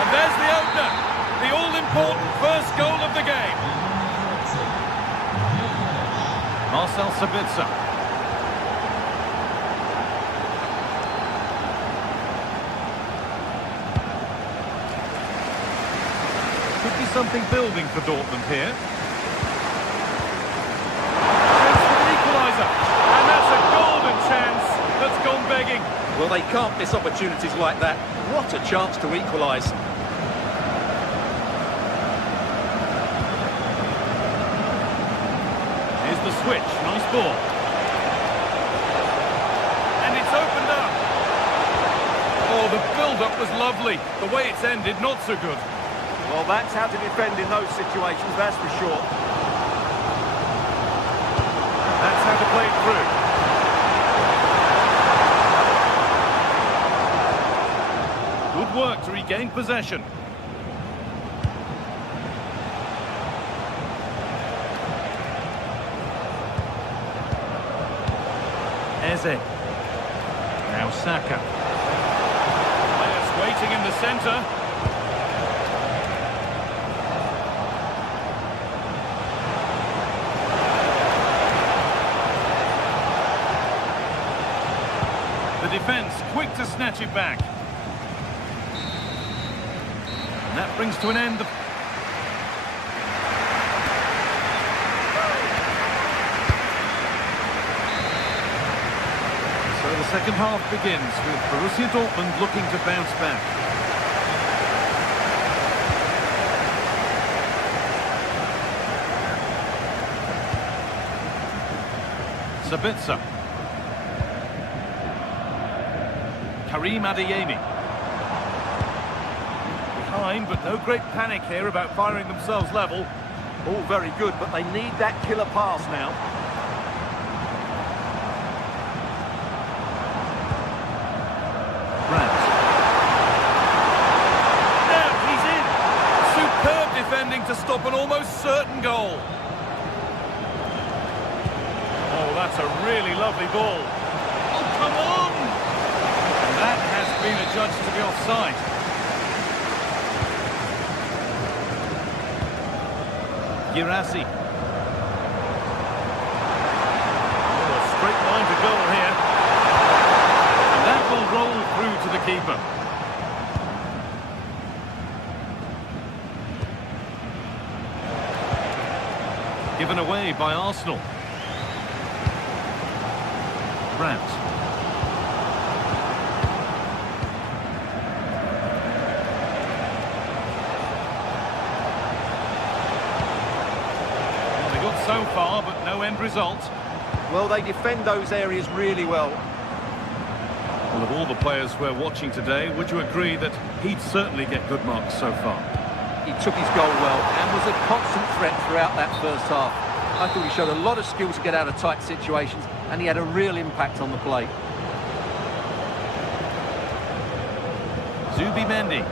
And there's the opener. Sabitzer. Could be something building for Dortmund here. Chance for the equaliser. And that's a golden chance that's gone begging. Well, they can't miss opportunities like that. What a chance to equalise. Here's the switch. Nice ball. And it's opened up. Oh, the build-up was lovely. The way it's ended, not so good. Well, that's how to defend in those situations, that's for sure. That's how to play it through. Good work to regain possession. Eze. Now Saka. Players waiting in the centre. The defence quick to snatch it back. And that brings to an end the... So the second half begins with Borussia Dortmund looking to bounce back. Sabitzer. Karim Adeyemi. Behind, but no great panic here about firing themselves level. All very good, but they need that killer pass now. Brandt. Now he's in. Superb defending to stop an almost certain goal. Oh, that's a really lovely ball. Oh, come on! And that has been adjudged to be offside. Girassi. Oh, a straight line to goal here. And that will roll through to the keeper. Given away by Arsenal. Brandt. Well, they got so far, but no end result. Well, they defend those areas really well. Well, of all the players we're watching today, would you agree that he'd certainly get good marks so far? He took his goal well and was a constant threat throughout that first half. I thought he showed a lot of skill to get out of tight situations, and he had a real impact on the play. Zubimendi.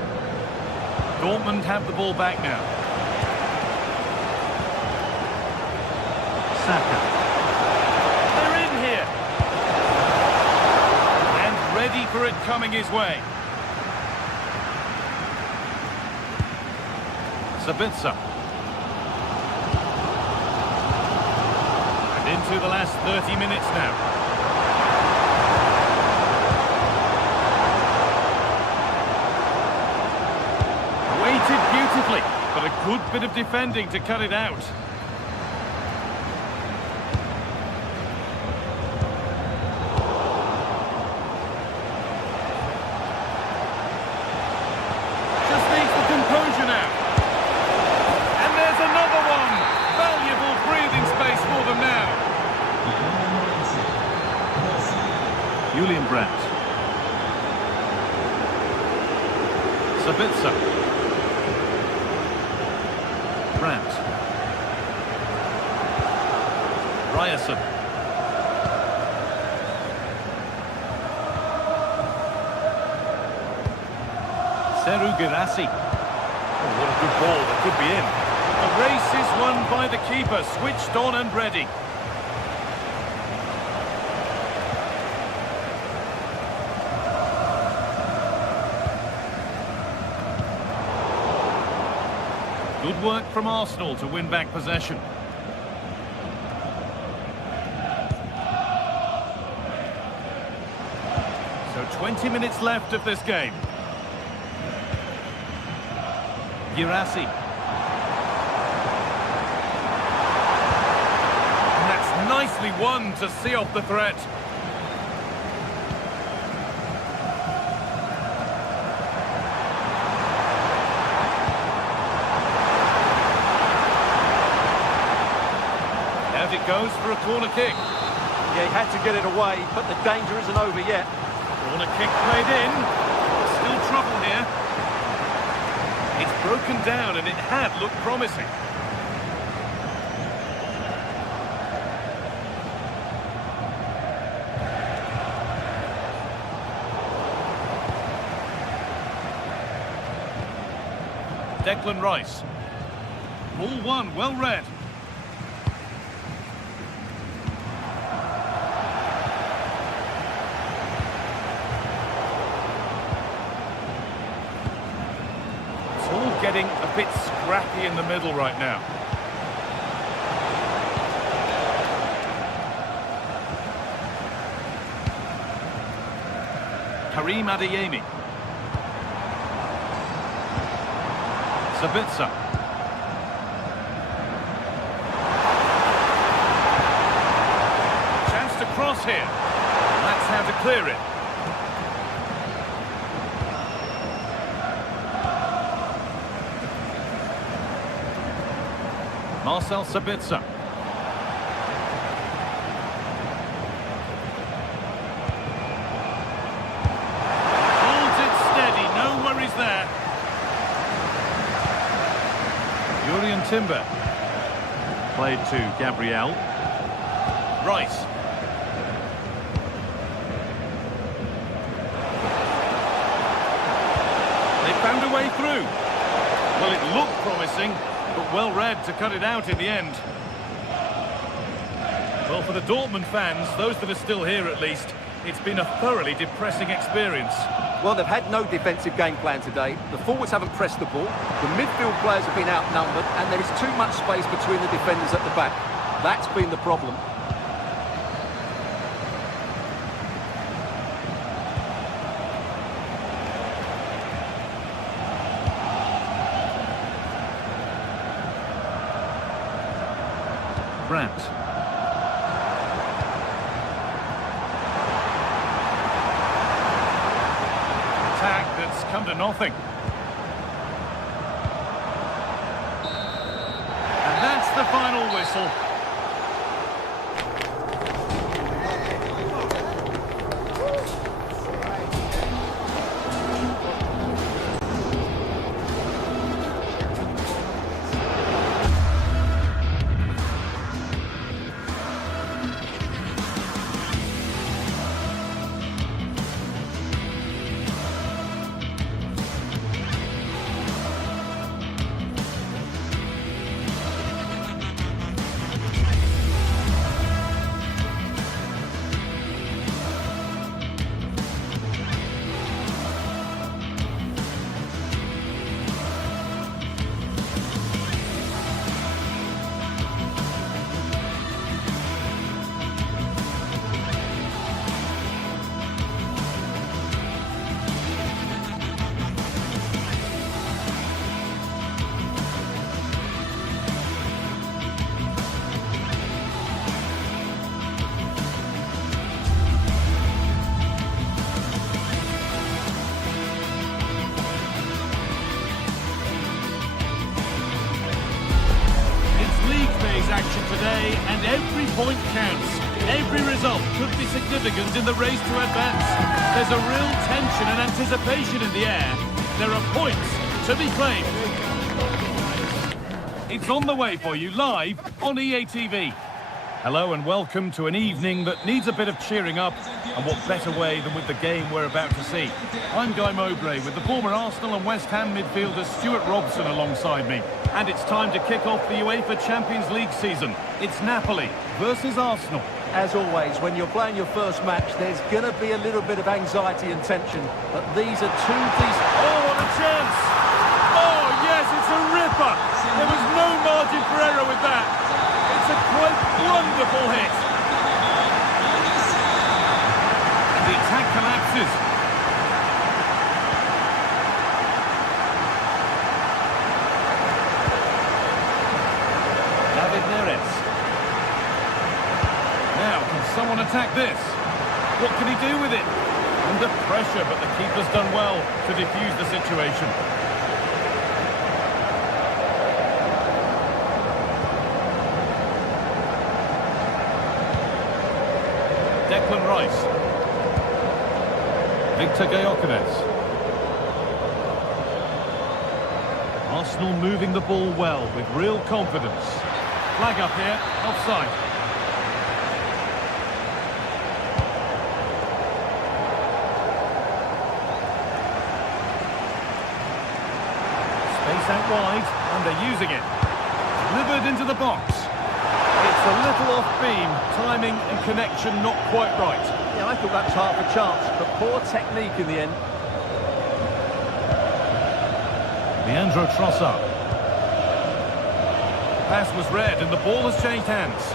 Dortmund have the ball back now. Saka. They're in here. And ready for it coming his way. Sabitzer. And into the last 30 minutes now. Weighted beautifully, but a good bit of defending to cut it out. Just needs the composure now. And there's another one. Valuable breathing space for them now. Julian Brandt. Sabitzer. Brandt. Ryerson. Seru Girassi. Oh, what a good ball, that could be in. The race is won by the keeper, switched on and ready. Good work from Arsenal to win back possession. 20 minutes left of this game. Girassi. And that's nicely won to see off the threat. Out it goes for a corner kick. Yeah, he had to get it away, but the danger isn't over yet. Corner kick played in. Still trouble here. It's broken down and it had looked promising. Declan Rice. Ball one, well read. Getting a bit scrappy in the middle right now. Karim Adeyemi. Sabitzer. Chance to cross here. That's how to clear it. Marcel Sabitzer. Holds it steady, no worries there. Jurien Timber. Played to Gabriel. Rice. They found a way through. Well, it looked promising, but well read to cut it out in the end. Well, for the Dortmund fans, those that are still here at least, it's been a thoroughly depressing experience. Well, they've had no defensive game plan today. The forwards haven't pressed the ball. The midfield players have been outnumbered, and there is too much space between the defenders at the back. That's been the problem. Brandt. Attack that's come to nothing. And that's the final whistle. Action today, and every point counts. Every result could be significant in the race to advance. There's a real tension and anticipation in the air. There are points to be claimed. It's on the way for you live on EA TV. Hello and welcome to an evening that needs a bit of cheering up, and what better way than with the game we're about to see. I'm Guy Mowbray with the former Arsenal and West Ham midfielder Stuart Robson alongside me. And it's time to kick off the UEFA Champions League season. It's Napoli versus Arsenal. As always, when you're playing your first match, there's going to be a little bit of anxiety and tension. But these are two decent... Oh, what a chance! Oh, yes, it's a ripper! There was no margin for error with that. It's a quite wonderful hit. And the attack collapses. attack this. What can he do with it? Under pressure, but the keeper's done well to defuse the situation. Declan Rice. Victor Gyökeres. Arsenal moving the ball well with real confidence. Flag up here, offside. Space out wide, and they're using it. Delivered into the box. It's a little off beam, timing and connection not quite right. Yeah, I thought that was half a chance, but poor technique in the end. Leandro Trossard. Pass was read and the ball has changed hands.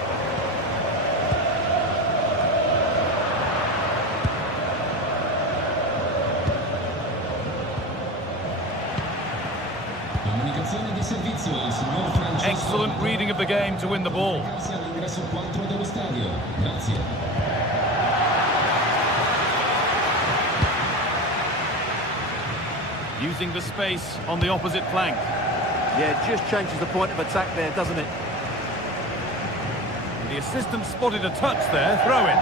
Comunicazione di servizio al signor Francesco. Excellent reading of the game to win the ball. All'ingresso 4 dello stadio. Grazie. Using the space on the opposite flank. Yeah, it just changes the point of attack there, doesn't it? The assistant spotted a touch there, throw in.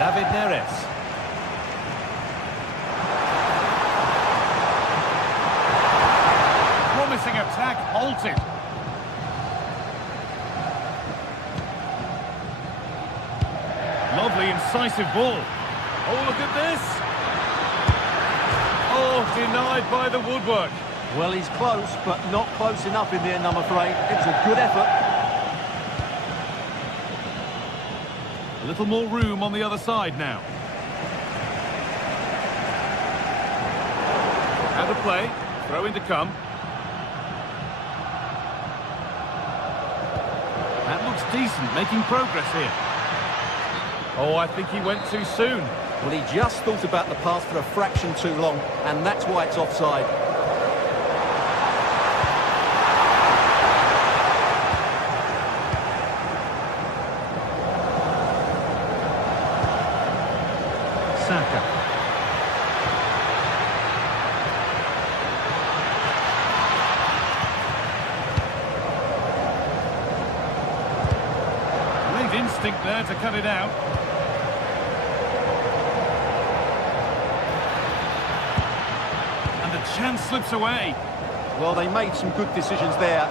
David Neres. Promising attack halted. Lovely, incisive ball. Oh, look at this. Oh, denied by the woodwork. Well, he's close, but not close enough in the end, I'm afraid. It was a good effort. A little more room on the other side now. Out of play. Throw in to come. That looks decent, making progress here. Oh, I think he went too soon. Well, he just thought about the pass for a fraction too long, and that's why it's offside. Saka. Great instinct there to cut it out. And the chance slips away. Well, they made some good decisions there.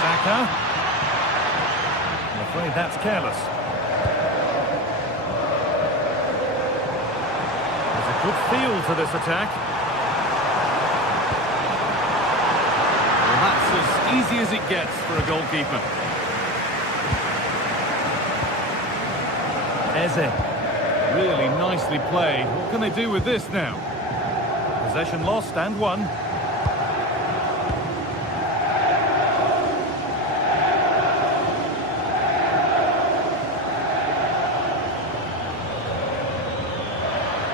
Saka. I'm afraid that's careless. There's a good feel to this attack. Well, that's as easy as it gets for a goalkeeper. Eze. Really nicely played. What can they do with this now? Possession lost and won.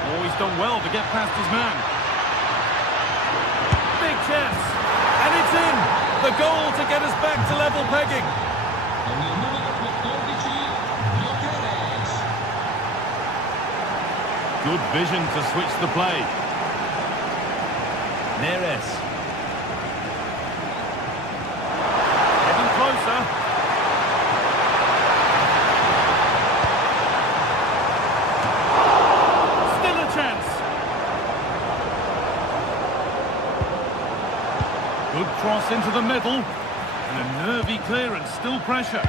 Oh, he's done well to get past his man. Big chance. And it's in. The goal to get us back to level pegging. Good vision to switch the play. Neres. Getting closer. Still a chance. Good cross into the middle. And a nervy clearance, still pressure.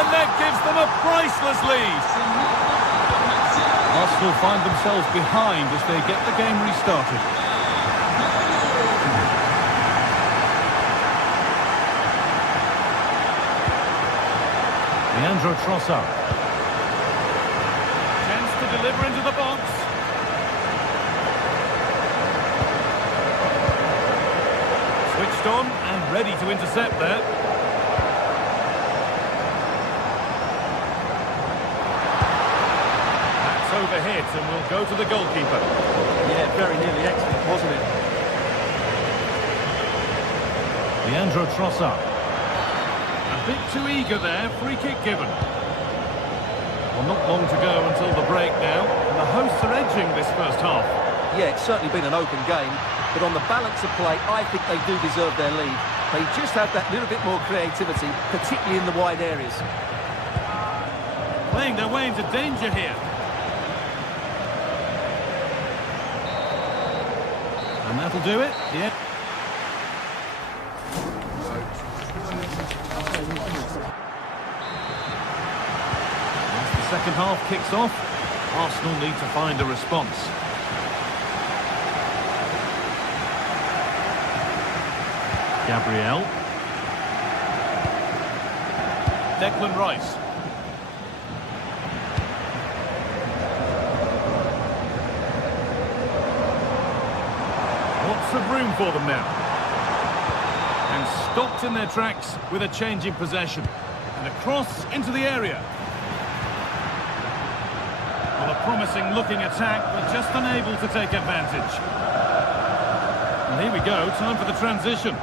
And that gives them a priceless lead. Arsenal find themselves behind as they get the game restarted. Leandro Trossard. Chance to deliver into the box. switched on and ready to intercept there. That's overhit and will go to the goalkeeper. Yeah, very nearly excellent, wasn't it? Leandro Trossard. A bit too eager there, free kick given. Well, not long to go until the break now, and the hosts are edging this first half. Yeah, it's certainly been an open game, but on the balance of play, I think they do deserve their lead. They just have that little bit more creativity, particularly in the wide areas. Playing their way into danger here. And that'll do it, yeah. As the second half kicks off, Arsenal need to find a response. Gabriel. Declan Rice. Lots of room for them now. And stopped in their tracks with a change in possession. And a cross into the area. Well, a promising looking attack, but just unable to take advantage. And here we go, time for the transition.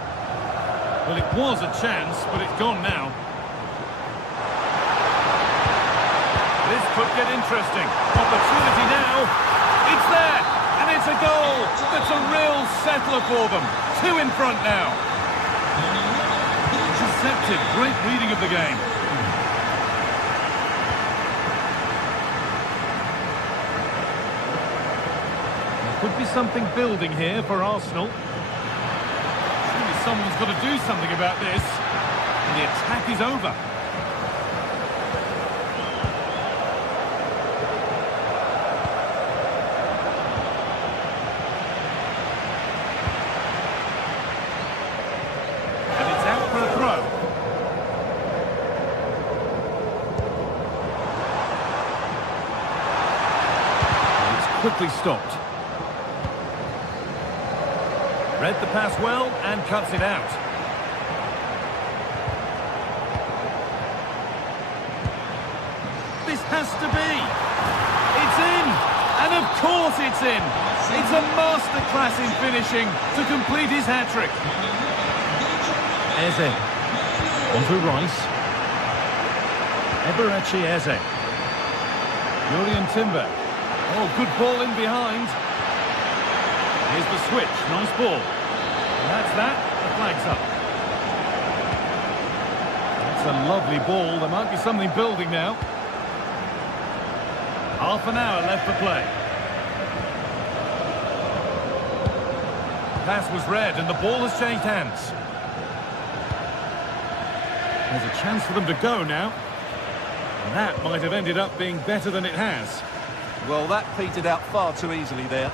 Well, it was a chance, but it's gone now. This could get interesting. Opportunity now. It's there, and it's a goal. That's a real settler for them. 2 in front now. Intercepted. Great reading of the game. There could be something building here for Arsenal. Someone's got to do something about this. And the attack is over. And it's out for a throw. And it's quickly stopped. Read the pass well and cuts it out. This has to be. It's in. And of course it's in. It's a masterclass in finishing to complete his hat-trick. Eze. On to Rice. Eberechi Eze. Jurriën Timber. Oh, good ball in behind. Here's the switch, nice ball. And that's that, the flag's up. That's a lovely ball, there might be something building now. Half an hour left to play. Pass was read and the ball has changed hands. There's a chance for them to go now. And that might have ended up being better than it has. Well, that petered out far too easily there.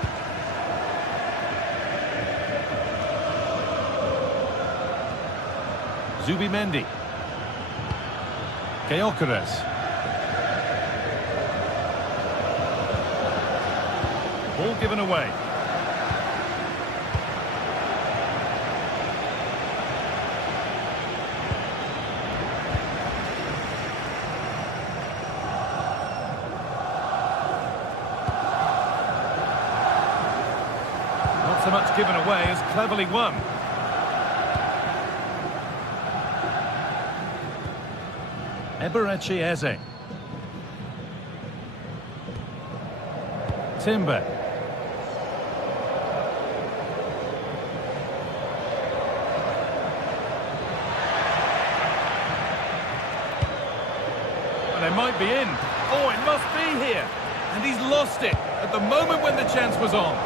Zubimendi. Gyökeres. Ball given away. Not so much given away as cleverly won. Eberechi Eze. Timber. And they might be in. Oh, it must be here. And he's lost it at the moment when the chance was on.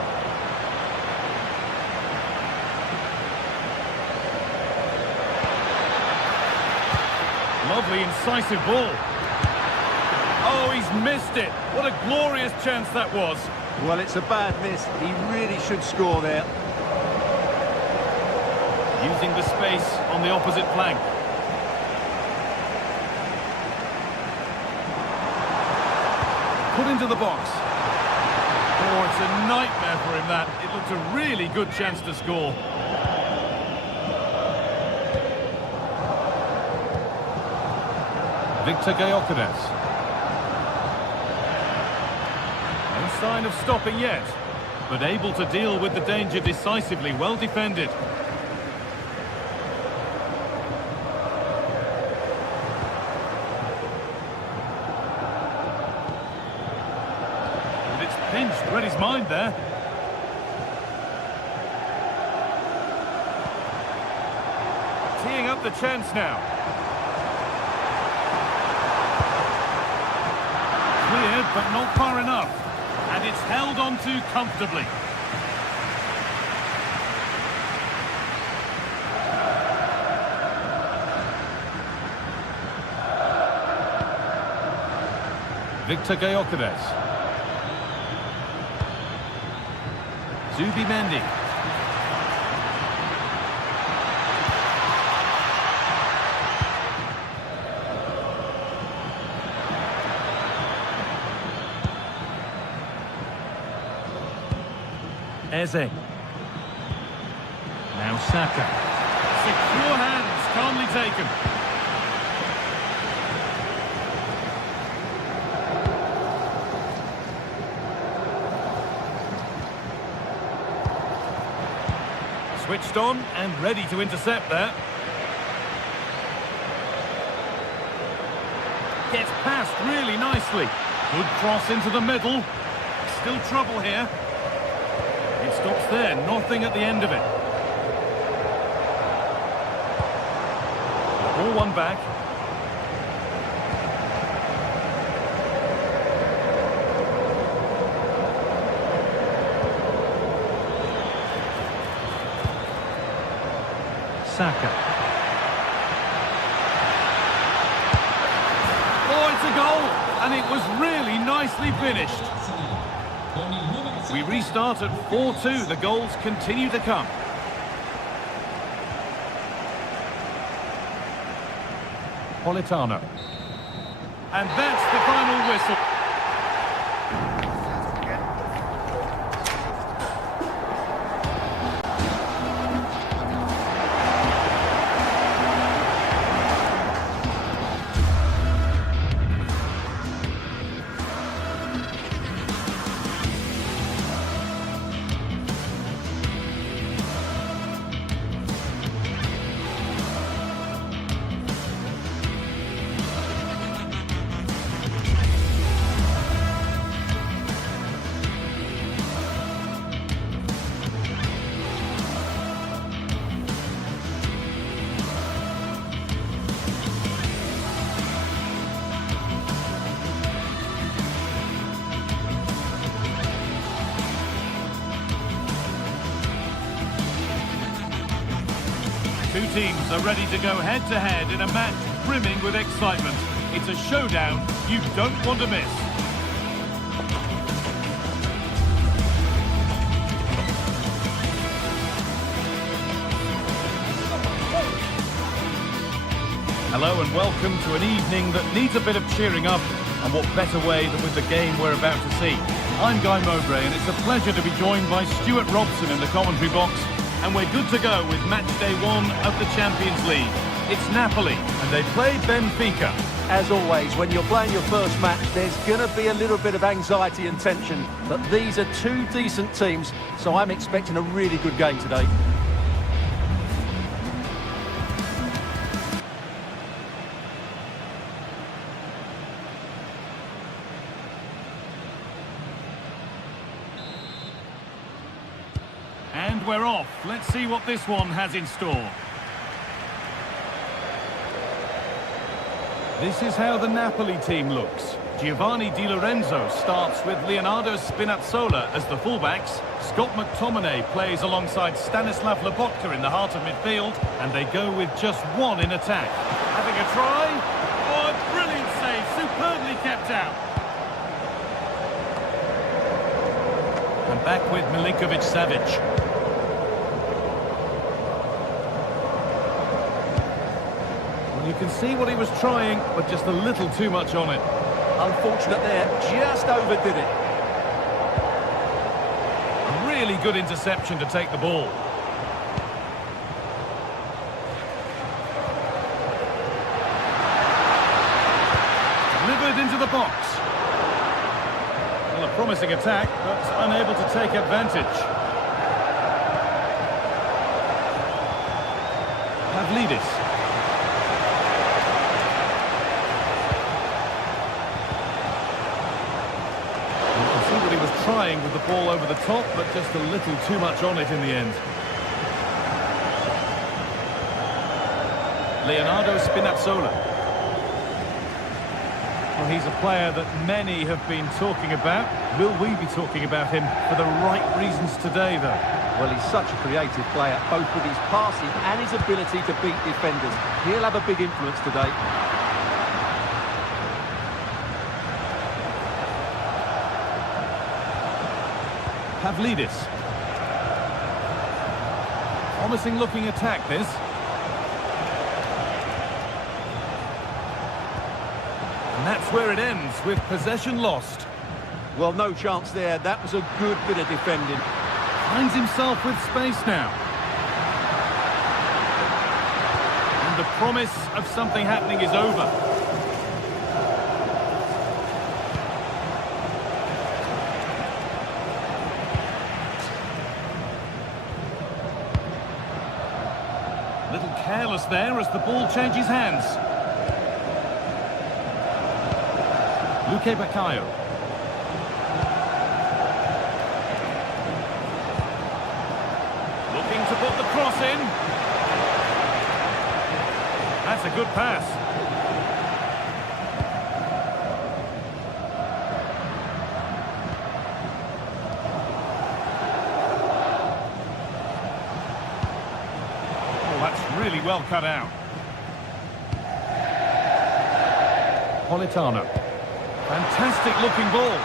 Lovely, incisive ball. Oh, he's missed it. What a glorious chance that was. Well, it's a bad miss. He really should score there. Using the space on the opposite flank. Put into the box. Oh, it's a nightmare for him, that. It looked a really good chance to score. Victor Gyökeres. No sign of stopping yet, but able to deal with the danger decisively. Well defended. And it's pinched, read his mind there. Teeing up the chance now. Cleared, but not far enough. And it's held on to comfortably. Victor Gyökeres. Zubimendi. Eze. Now Saka. Secure hands, calmly taken. Switched on and ready to intercept there. Gets past really nicely. Good cross into the middle. Still trouble here. It stops there, nothing at the end of it. Ball one back. Saka. Oh, it's a goal! And it was really nicely finished. We restart at 4-2. The goals continue to come. Politano. And that's the final whistle. Two teams are ready to go head-to-head in a match brimming with excitement. It's a showdown you don't want to miss. Hello and welcome to an evening that needs a bit of cheering up, and what better way than with the game we're about to see. I'm Guy Mowbray, and it's a pleasure to be joined by Stuart Robson in the commentary box. And we're good to go with match day 1 of the Champions League. It's Napoli, and they play Benfica. As always, when you're playing your first match, there's going to be a little bit of anxiety and tension. But these are two decent teams, so I'm expecting a really good game today. And we're off. Let's see what this one has in store. This is how the Napoli team looks. Giovanni Di Lorenzo starts with Leonardo Spinazzola as the fullbacks. Scott McTominay plays alongside Stanislav Lobotka in the heart of midfield, and they go with just one in attack. Having a try. Oh, a brilliant save, superbly kept out. And back with Milinkovic-Savic. You can see what he was trying, but just a little too much on it. Unfortunate there, just overdid it. Really good interception to take the ball. the box. Well, a promising attack, but unable to take advantage. Pavlidis. You can see that he was trying with the ball over the top, but just a little too much on it in the end. Leonardo Spinazzola. Well, he's a player that many have been talking about. Will we be talking about him for the right reasons today, though? Well, he's such a creative player, both with his passing and his ability to beat defenders. He'll have a big influence today. Pavlidis. Promising looking attack, this. And that's where it ends, with possession lost. Well, no chance there. That was a good bit of defending. Finds himself with space now. And the promise of something happening is over. A little careless there as the ball changes hands. Luque Baccaio. Looking to put the cross in. That's a good pass. Oh, that's really well cut out. Politano. Fantastic looking ball.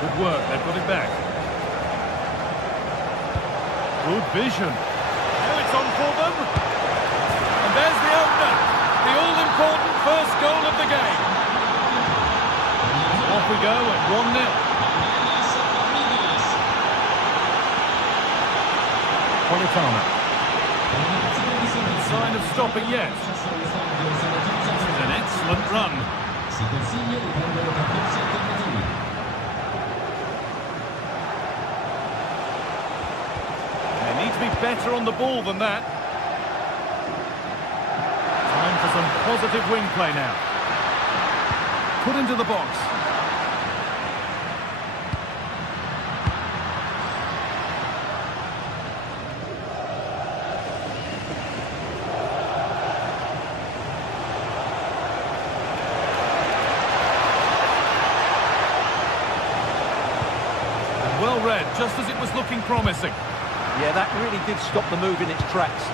Good work, they've got it back. Good vision. Now it's on for them. And there's the opener. The all-important first goal of the game. Off we go at 1-0. Politano. No sign of stopping yet. This is an excellent run. They need to be better on the ball than that. Time for some positive wing play now. Put into the box. Well read, just as it was looking promising. Yeah, that really did stop the move in its tracks.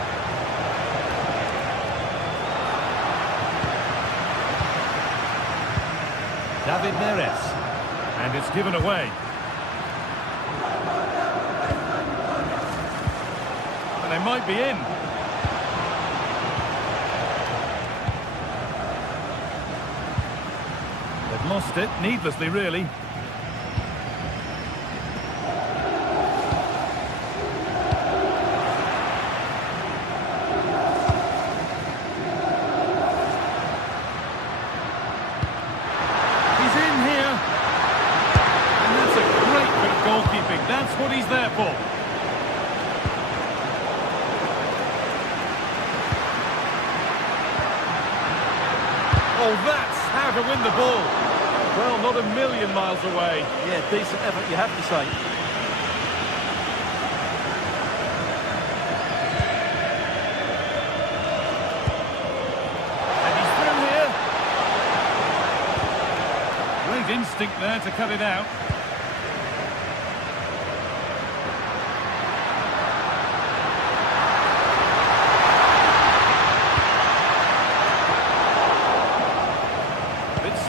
David Neres. And it's given away. And they might be in. They've lost it, needlessly really. That's what he's there for. Oh, that's how to win the ball. Well, not a million miles away. Yeah, decent effort, you have to say. And he's through here. Great instinct there to cut it out.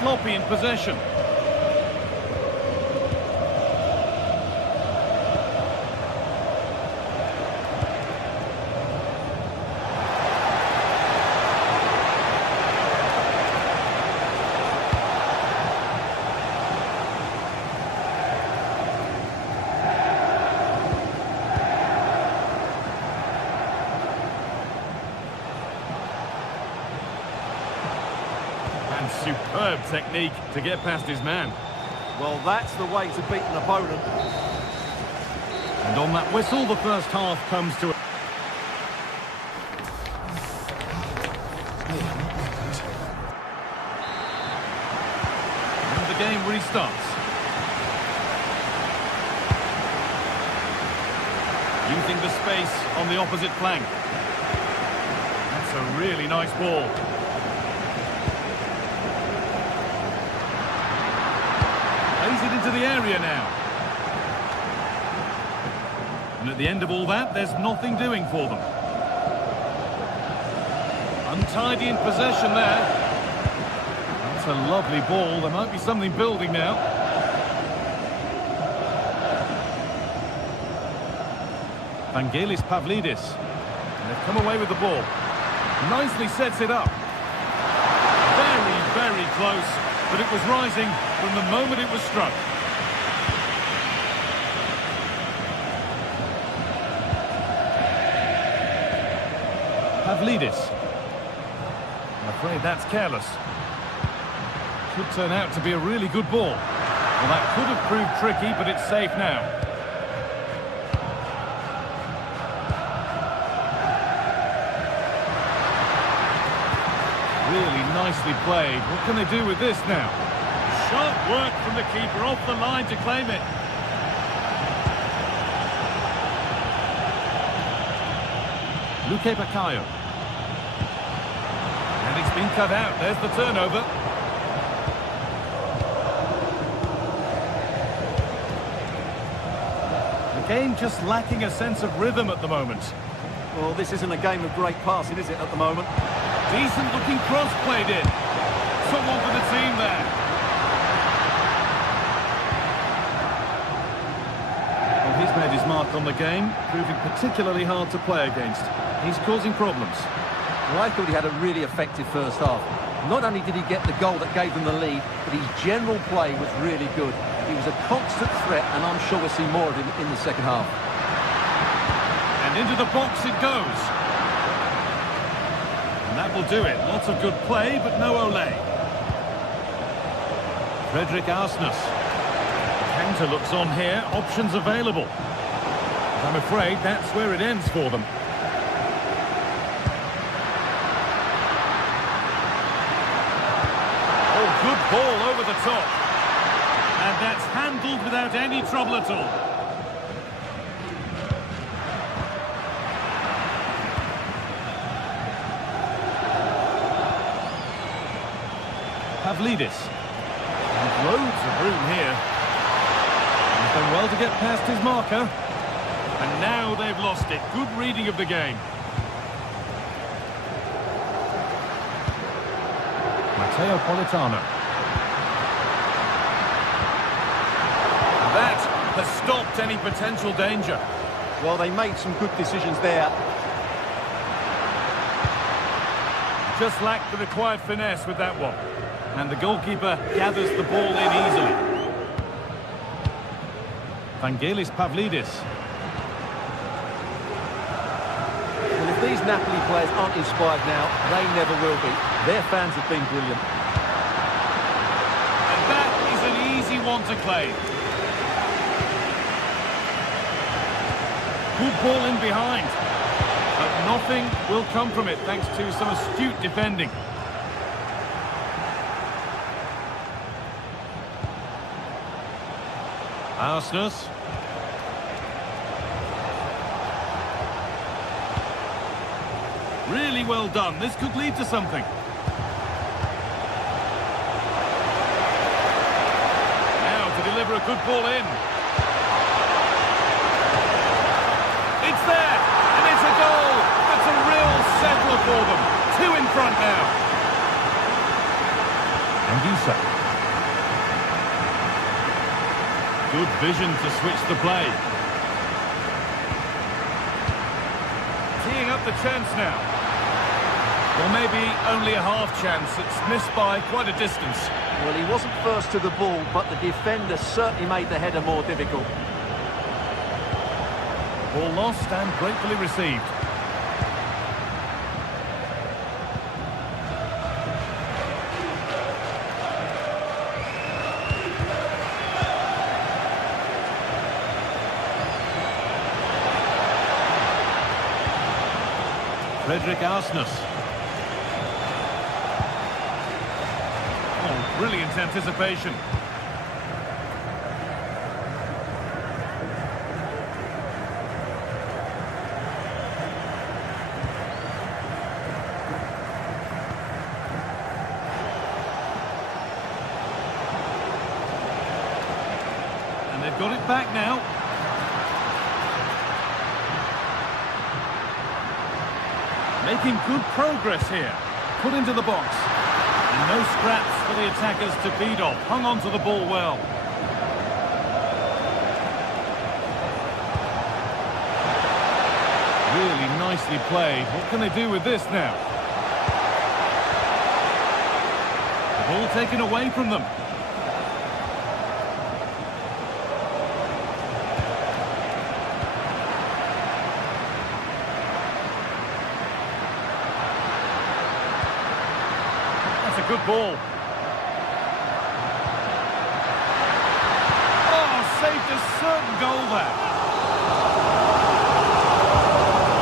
Sloppy in possession. superb technique to get past his man. Well, that's the way to beat an opponent. And on that whistle, the first half comes to... And the game restarts. Using the space on the opposite flank. That's a really nice ball. Plays it into the area now. And at the end of all that, there's nothing doing for them. Untidy in possession there. That's a lovely ball. There might be something building now. Vangelis Pavlidis. And they've come away with the ball. Nicely sets it up. Very, very close. But it was rising from the moment it was struck. Pavlidis. I'm afraid that's careless. Could turn out to be a really good ball. Well, that could have proved tricky, but it's safe now. Really nicely played. What can they do with this now? Sharp work from the keeper off the line to claim it. Luque Baccaio. And it's been cut out. There's the turnover. The game just lacking a sense of rhythm at the moment. Well, this isn't a game of great passing, is it, at the moment? Decent looking cross played in. Someone for the team there. Well, he's made his mark on the game, proving particularly hard to play against. He's causing problems. Well, I thought he had a really effective first half. Not only did he get the goal that gave them the lead, but his general play was really good. He was a constant threat, and I'm sure we'll see more of him in the second half. And into the box it goes. And that will do it. Lots of good play, but no Ole. Frederick Arsnes. Counter looks on here. Options available. But I'm afraid that's where it ends for them. Oh, good ball over the top. And that's handled without any trouble at all. Pavlidis. And loads of room here. He's done well to get past his marker. And now they've lost it. Good reading of the game. Matteo Politano. That has stopped any potential danger. Well, they made some good decisions there. Just lacked the required finesse with that one. And the goalkeeper gathers the ball in easily. Vangelis Pavlidis. Well, if these Napoli players aren't inspired now, they never will be. Their fans have been brilliant. And that is an easy one to claim. Good ball in behind. But nothing will come from it thanks to some astute defending. Arsnes. Really well done. This could lead to something. Now to deliver a good ball in. It's there, and it's a goal. That's a real settler for them. 2 in front now. Anguissa. Good vision to switch the play. Teeing up the chance now. Well, maybe only a half chance. It's missed by quite a distance. Well, he wasn't first to the ball, but the defender certainly made the header more difficult. Ball lost and gratefully received. Frederick Arsnus. Oh, brilliant anticipation. And they've got it back now. Making good progress here. Put into the box. And no scraps for the attackers to feed off. Hung on to the ball well. Really nicely played. What can they do with this now? The ball taken away from them. Good ball. Oh, saved a certain goal there.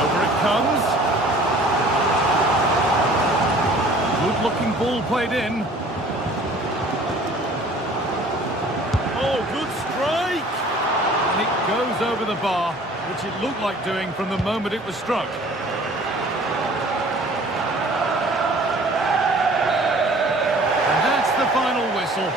Over it comes. Good-looking ball played in. Oh, good strike. And it goes over the bar, which it looked like doing from the moment it was struck. Final whistle.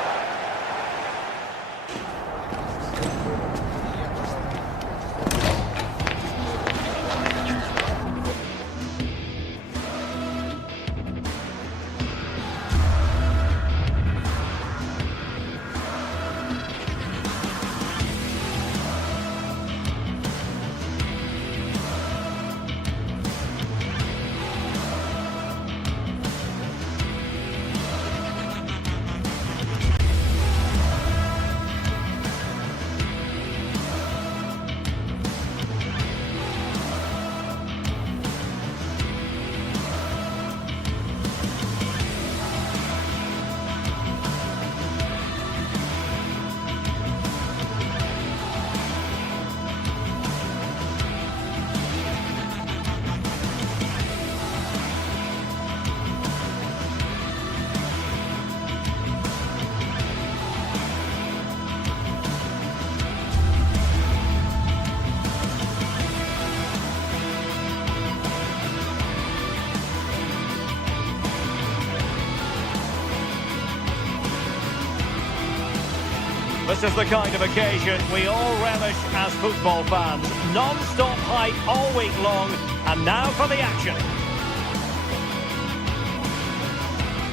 This is the kind of occasion we all relish as football fans. Non-stop hype all week long, and now for the action.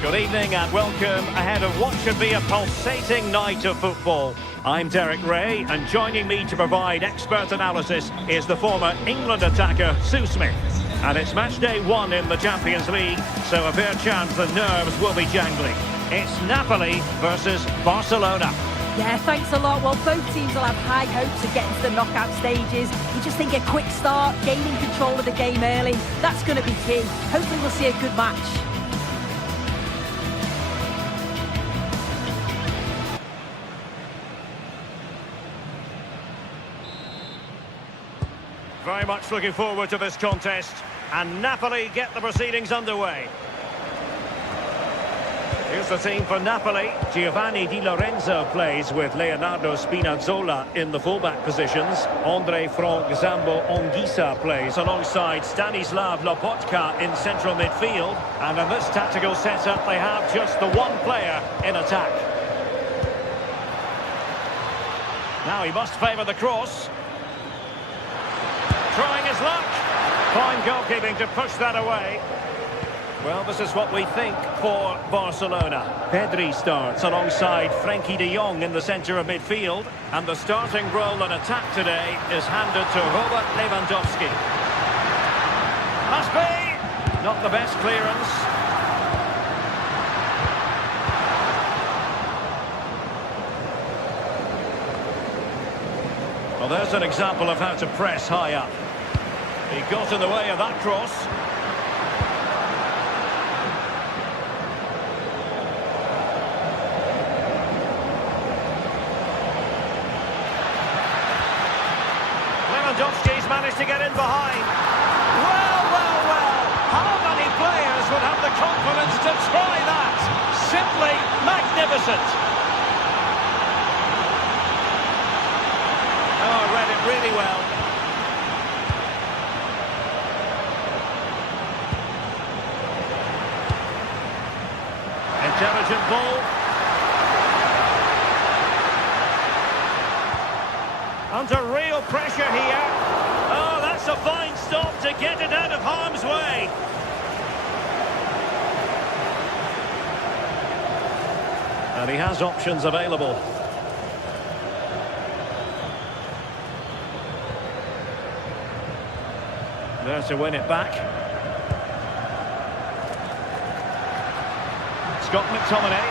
Good evening and welcome ahead of what should be a pulsating night of football. I'm Derek Ray, and joining me to provide expert analysis is the former England attacker Sue Smith. And it's match day 1 in the Champions League, so a fair chance the nerves will be jangling. It's Napoli versus Barcelona. Yeah, thanks a lot. Well, both teams will have high hopes of getting to the knockout stages. You just think a quick start, gaining control of the game early, that's going to be key. Hopefully we'll see a good match. Very much looking forward to this contest, and Napoli get the proceedings underway. Here's the team for Napoli. Giovanni Di Lorenzo plays with Leonardo Spinazzola in the fullback positions. Andre Frank Zambo Anguissa plays alongside Stanislav Lobotka in central midfield. And in this tactical setup, they have just the one player in attack. Now he must favour the cross. Trying his luck. Fine goalkeeping to push that away. Well, this is what we think for Barcelona. Pedri starts alongside Frenkie de Jong in the centre of midfield. And the starting role in attack today is handed to Robert Lewandowski. Must be! Not the best clearance. Well, there's an example of how to press high up. He got in the way of that cross. Lewandowski's managed to get in behind. Well, well, well. magnificent. Oh, read it really well. Intelligent ball. Under real pressure here. Oh, that's a fine stop to get it out of harm's way. And he has options available. There to win it back. Scott McTominay.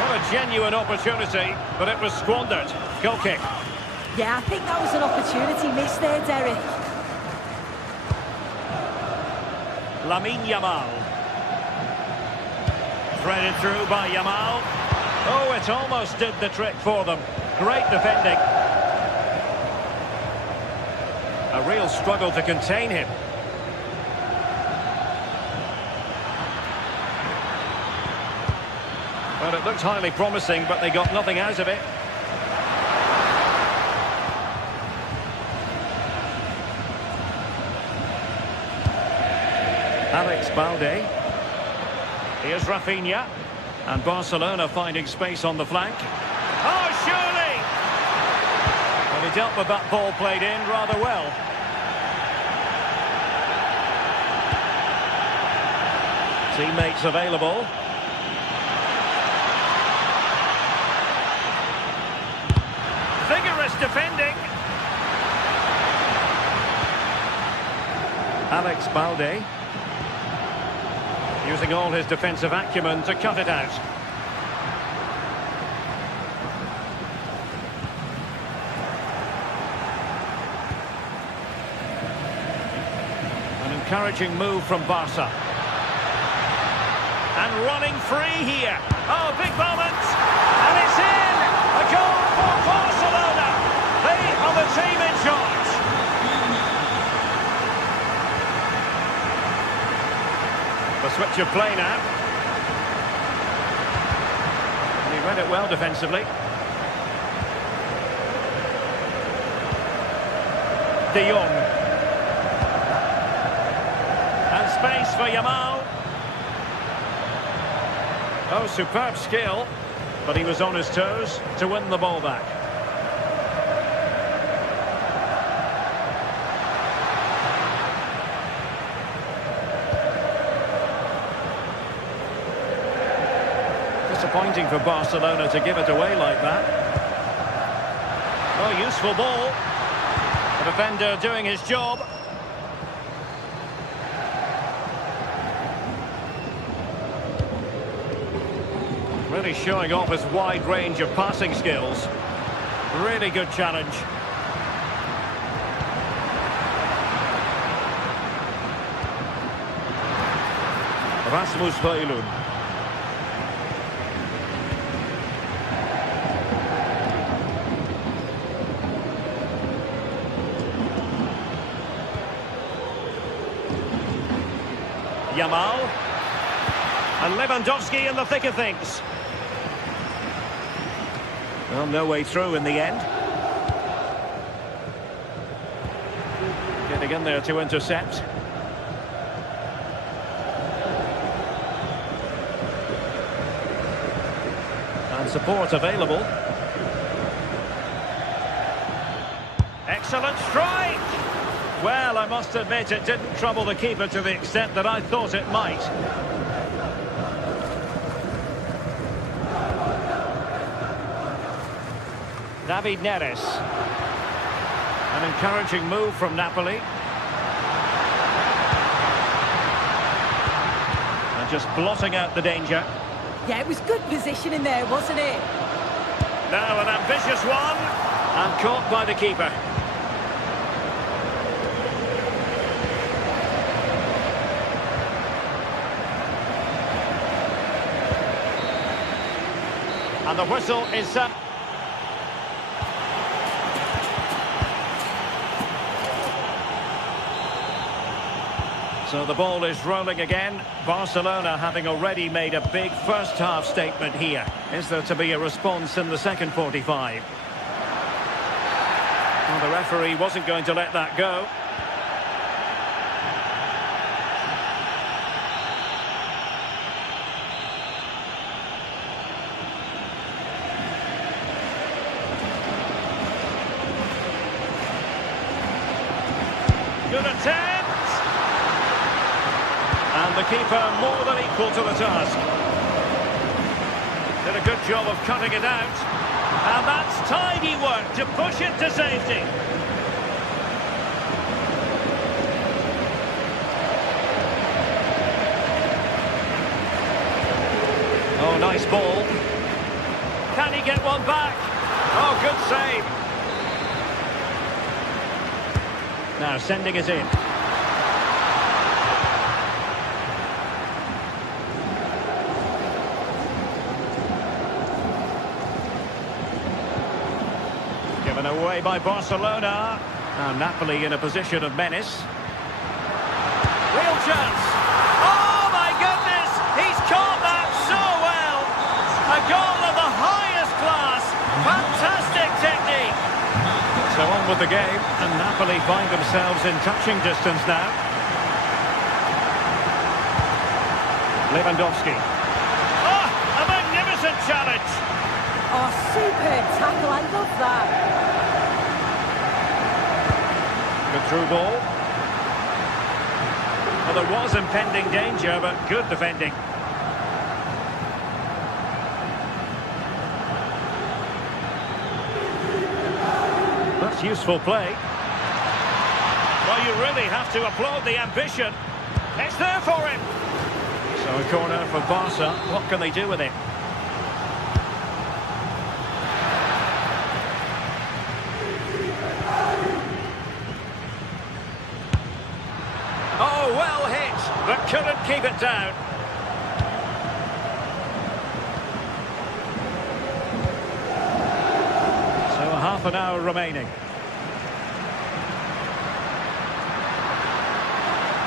What a genuine opportunity, but it was squandered. Goal kick. Yeah, I think that was an opportunity missed there, Derek. Lamine Yamal. Threaded through by Yamal. Oh, it almost did the trick for them. Great defending. A real struggle to contain him. Well, it looked highly promising, but they got nothing out of it. Alex Balde. Here's Rafinha. And Barcelona finding space on the flank. Oh, surely! Well, he dealt with that ball played in rather well. Teammates available. Vigorous defending. Alex Balde. Using all his defensive acumen to cut it out. An encouraging move from Barca. And running free here. Oh, big moment. And it's in. A goal for Barcelona. They are the team in charge. The switch of play now. And he read it well defensively. De Jong. And space for Yamal. Oh, superb skill. But he was on his toes to win the ball back. Disappointing for Barcelona to give it away like that. Oh, useful ball. The defender doing his job. Really showing off his wide range of passing skills. Really good challenge. Rasmus Højlund. Yamal. And Lewandowski in the thick of things. Well, no way through in the end. Getting in there to intercept. And support available. Excellent strike! Well, I must admit it didn't trouble the keeper to the extent that I thought it might. David Neres. An encouraging move from Napoli. And just blotting out the danger. Yeah, it was good positioning there, wasn't it? Now an ambitious one. And caught by the keeper. And the whistle is set. So the ball is rolling again. Barcelona having already made a big first-half statement here. Is there to be a response in the second 45? Well, the referee wasn't going to let that go. Good attempt! And the keeper more than equal to the task. Did a good job of cutting it out. And that's tidy work to push it to safety. Oh, nice ball. Can he get one back? Oh, good save. Now sending it in. Given away by Barcelona. Now Napoli in a position of menace. Real chance. Oh my goodness! He's caught that so well! A goal of the highest class. Fantastic technique. So on with the game, and Napoli find themselves in touching distance now. Lewandowski. Oh, a magnificent challenge! Oh, superb tackle, I love that. Good through ball. Well, there was impending danger, but good defending. That's useful play. Well, you really have to applaud the ambition. It's there for him. So a corner for Barca. What can they do with it? Oh, well hit, but couldn't keep it down. So half an hour remaining.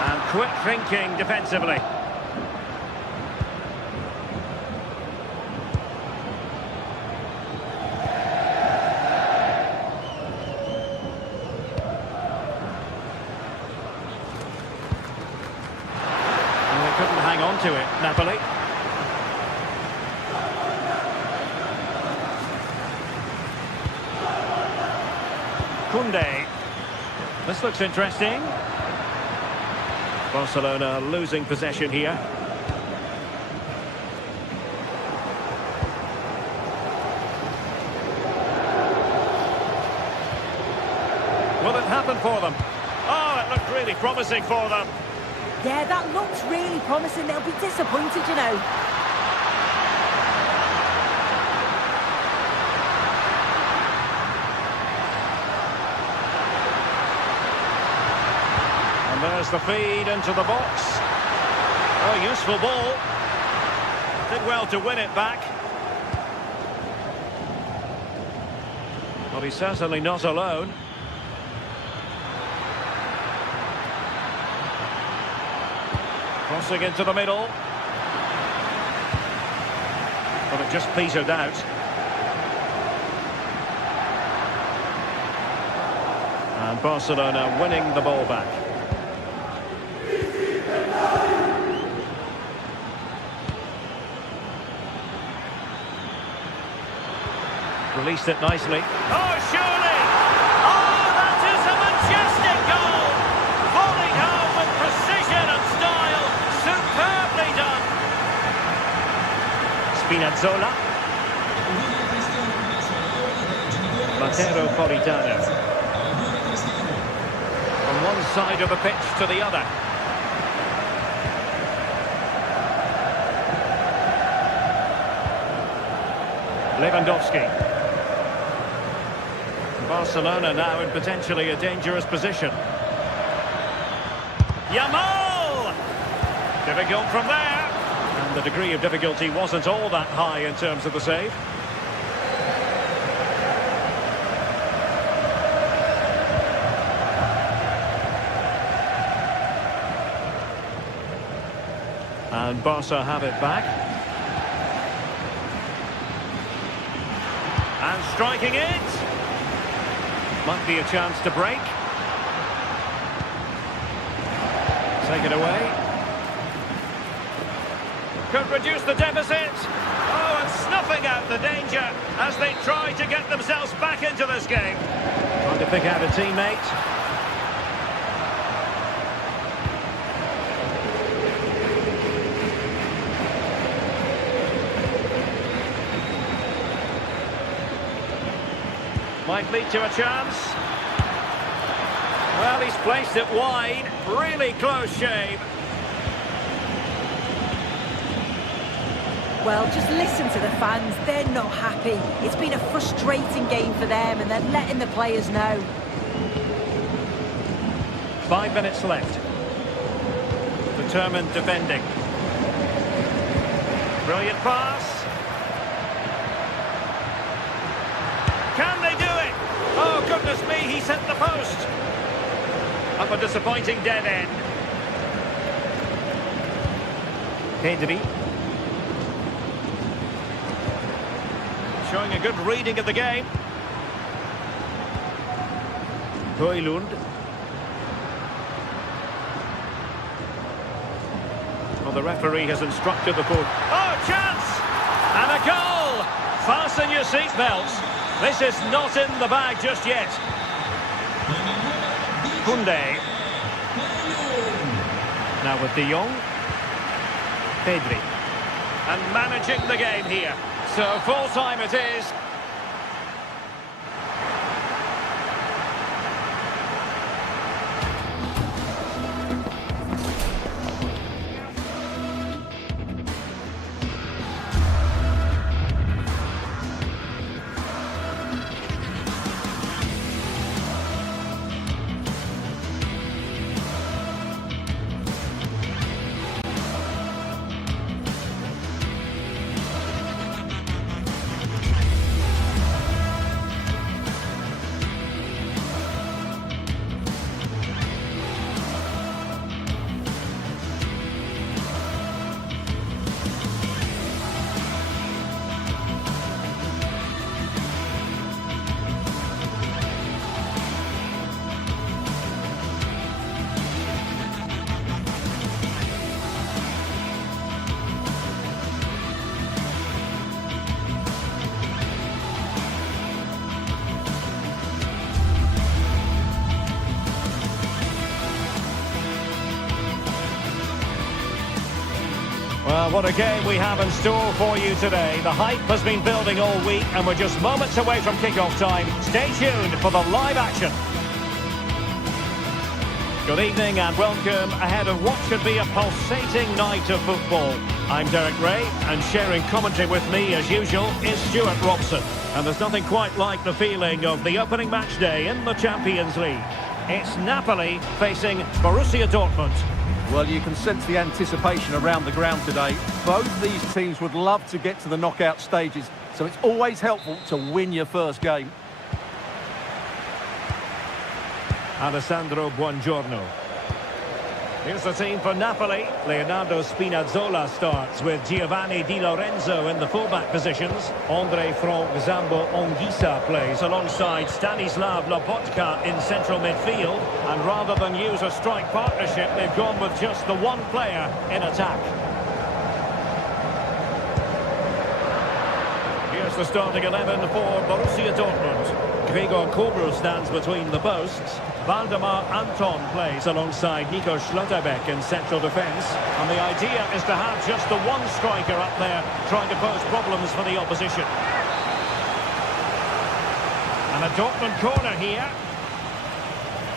And quick thinking defensively. Couldn't hang on to it, Napoli. Koundé. This looks interesting. Barcelona losing possession here. Will it happen for them? Oh, it looked really promising for them. Yeah, that looks really promising. They'll be disappointed, you know. And there's the feed into the box. Oh, useful ball. Did well to win it back. Well, he's certainly not alone. Crossing into the middle. But it just petered out. And Barcelona winning the ball back. Released it nicely. Oh, surely! Oh, that is a majestic goal! Volleyed home with precision and style. Superbly done. Spinazzola. Matero Politano. From one side of the pitch to the other. Lewandowski. Barcelona now in potentially a dangerous position. Yamal! Difficult from there. And the degree of difficulty wasn't all that high in terms of the save. And Barca have it back. And striking it. Might be a chance to break. Take it away. Could reduce the deficit. Oh, and snuffing out the danger as they try to get themselves back into this game. Trying to pick out a teammate. Might lead to a chance. Well, he's placed it wide. Really close shave. Well, just listen to the fans. They're not happy. It's been a frustrating game for them, and they're letting the players know. 5 minutes left. Determined defending. Brilliant pass. Can they do it? Oh, goodness me, he's hit the post. Up a disappointing dead end. Pedri. Showing a good reading of the game. Højlund. Well, the referee has instructed the court. Oh, chance! And a goal! Fasten your seatbelts. This is not in the bag just yet. Koundé. Now with De Jong. Pedri. And managing the game here. So full time it is. Well, what a game we have in store for you today. The hype has been building all week and we're just moments away from kickoff time. Stay tuned for the live action. Good evening and welcome ahead of what should be a pulsating night of football. I'm Derek Ray and sharing commentary with me as usual is Stuart Robson. And there's nothing quite like the feeling of the opening match day in the Champions League. It's Napoli facing Borussia Dortmund. Well, you can sense the anticipation around the ground today. Both these teams would love to get to the knockout stages, so it's always helpful to win your first game. Alessandro Buongiorno. Here's the team for Napoli. Leonardo Spinazzola starts with Giovanni Di Lorenzo in the fullback positions. Andre Frank Zambo Anguissa plays alongside Stanislav Lobotka in central midfield. And rather than use a strike partnership, they've gone with just the one player in attack. Here's the starting 11 for Borussia Dortmund. Gregor Kobel stands between the posts. Valdemar Anton plays alongside Nico Schlotterbeck in central defence. And the idea is to have just the one striker up there trying to pose problems for the opposition. And a Dortmund corner here.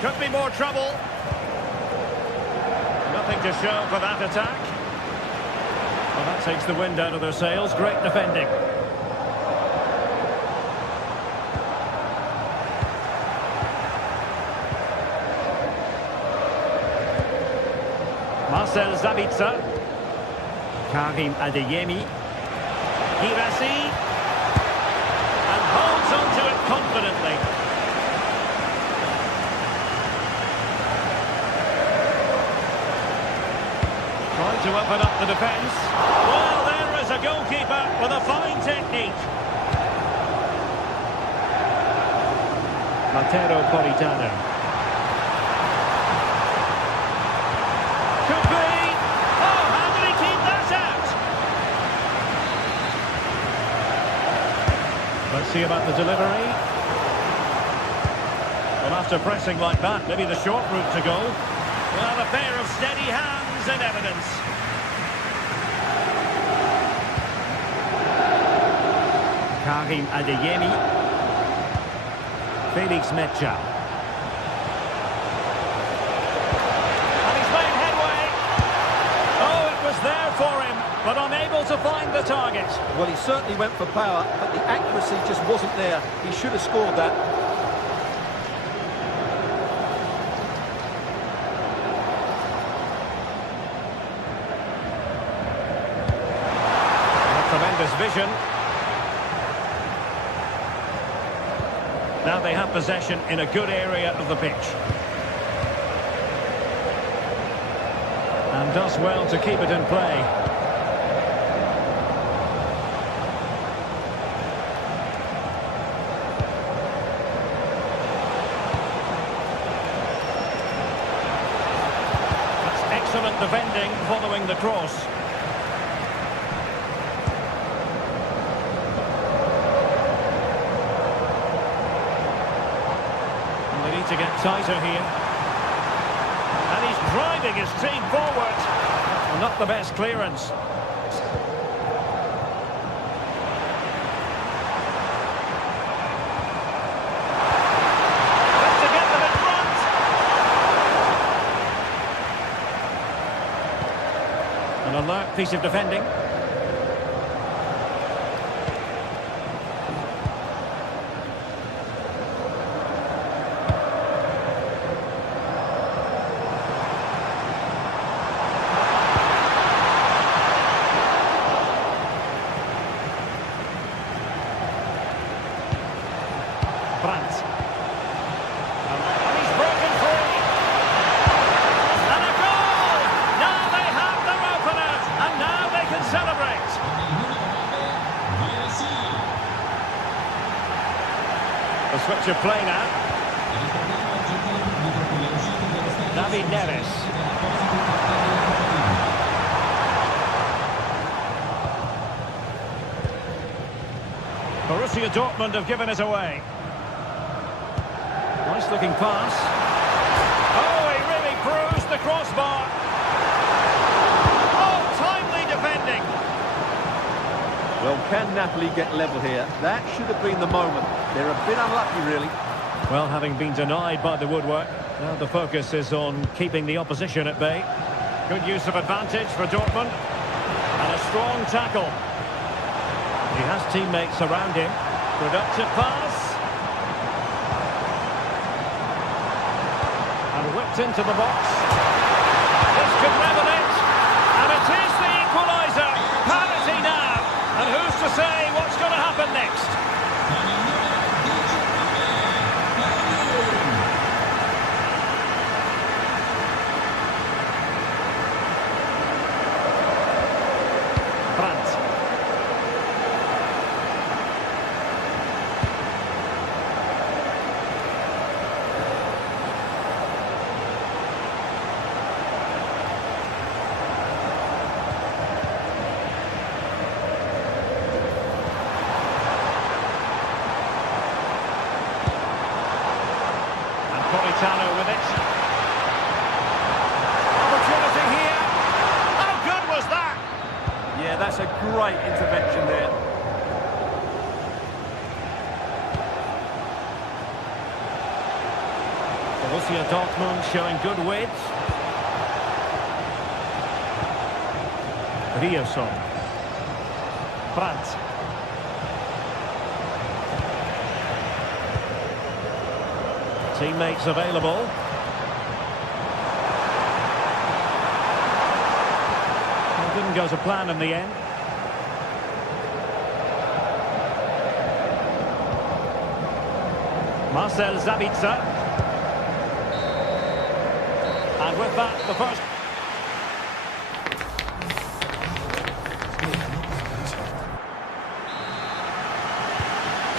Could be more trouble. Nothing to show for that attack. Well, that takes the wind out of their sails. Great defending. Marcel Sabitzer. Karim Adeyemi. Girassi. And holds on to it confidently. Trying to open up the defence. Well, there is a goalkeeper with a fine technique. Matteo Politano. Could be. Oh, how did he keep that out? Let's see about the delivery. Well, after pressing like that, maybe the short route to goal. Well, a pair of steady hands in evidence. Karim Adeyemi. Felix Mecha. And he's made headway. Oh, it was there for him, but unable to find the target. Well, he certainly went for power, but the accuracy just wasn't there. He should have scored that. Tremendous vision. Now they have possession in a good area of the pitch. And does well to keep it in play. That's excellent defending following the cross. To get tighter here. And he's driving his team forward. Well, not the best clearance. Has to get them in front. An alert piece of defending. And he's broken free. And a goal! Now they have their opener, and now they can celebrate. The switch of play now. David Neres. Borussia Dortmund have given it away. Nice looking pass. Oh, he really bruised the crossbar. Oh, timely defending. Well, can Napoli get level here? That should have been the moment. They're a bit unlucky, really. Well, having been denied by the woodwork, now the focus is on keeping the opposition at bay. Good use of advantage for Dortmund. And a strong tackle. He has teammates around him. Productive pass. And whipped into the box. This could level it. And it is the equaliser. Penalty now. And who's to say what's going to happen next? Brandt. Politano with it. Opportunity here. How good was that? Yeah, that's a great intervention there. Borussia Dortmund showing good width. Rioson. Brandt. Teammates available. Well, didn't go to plan in the end. Marcel Sabitzer. And with that, the first...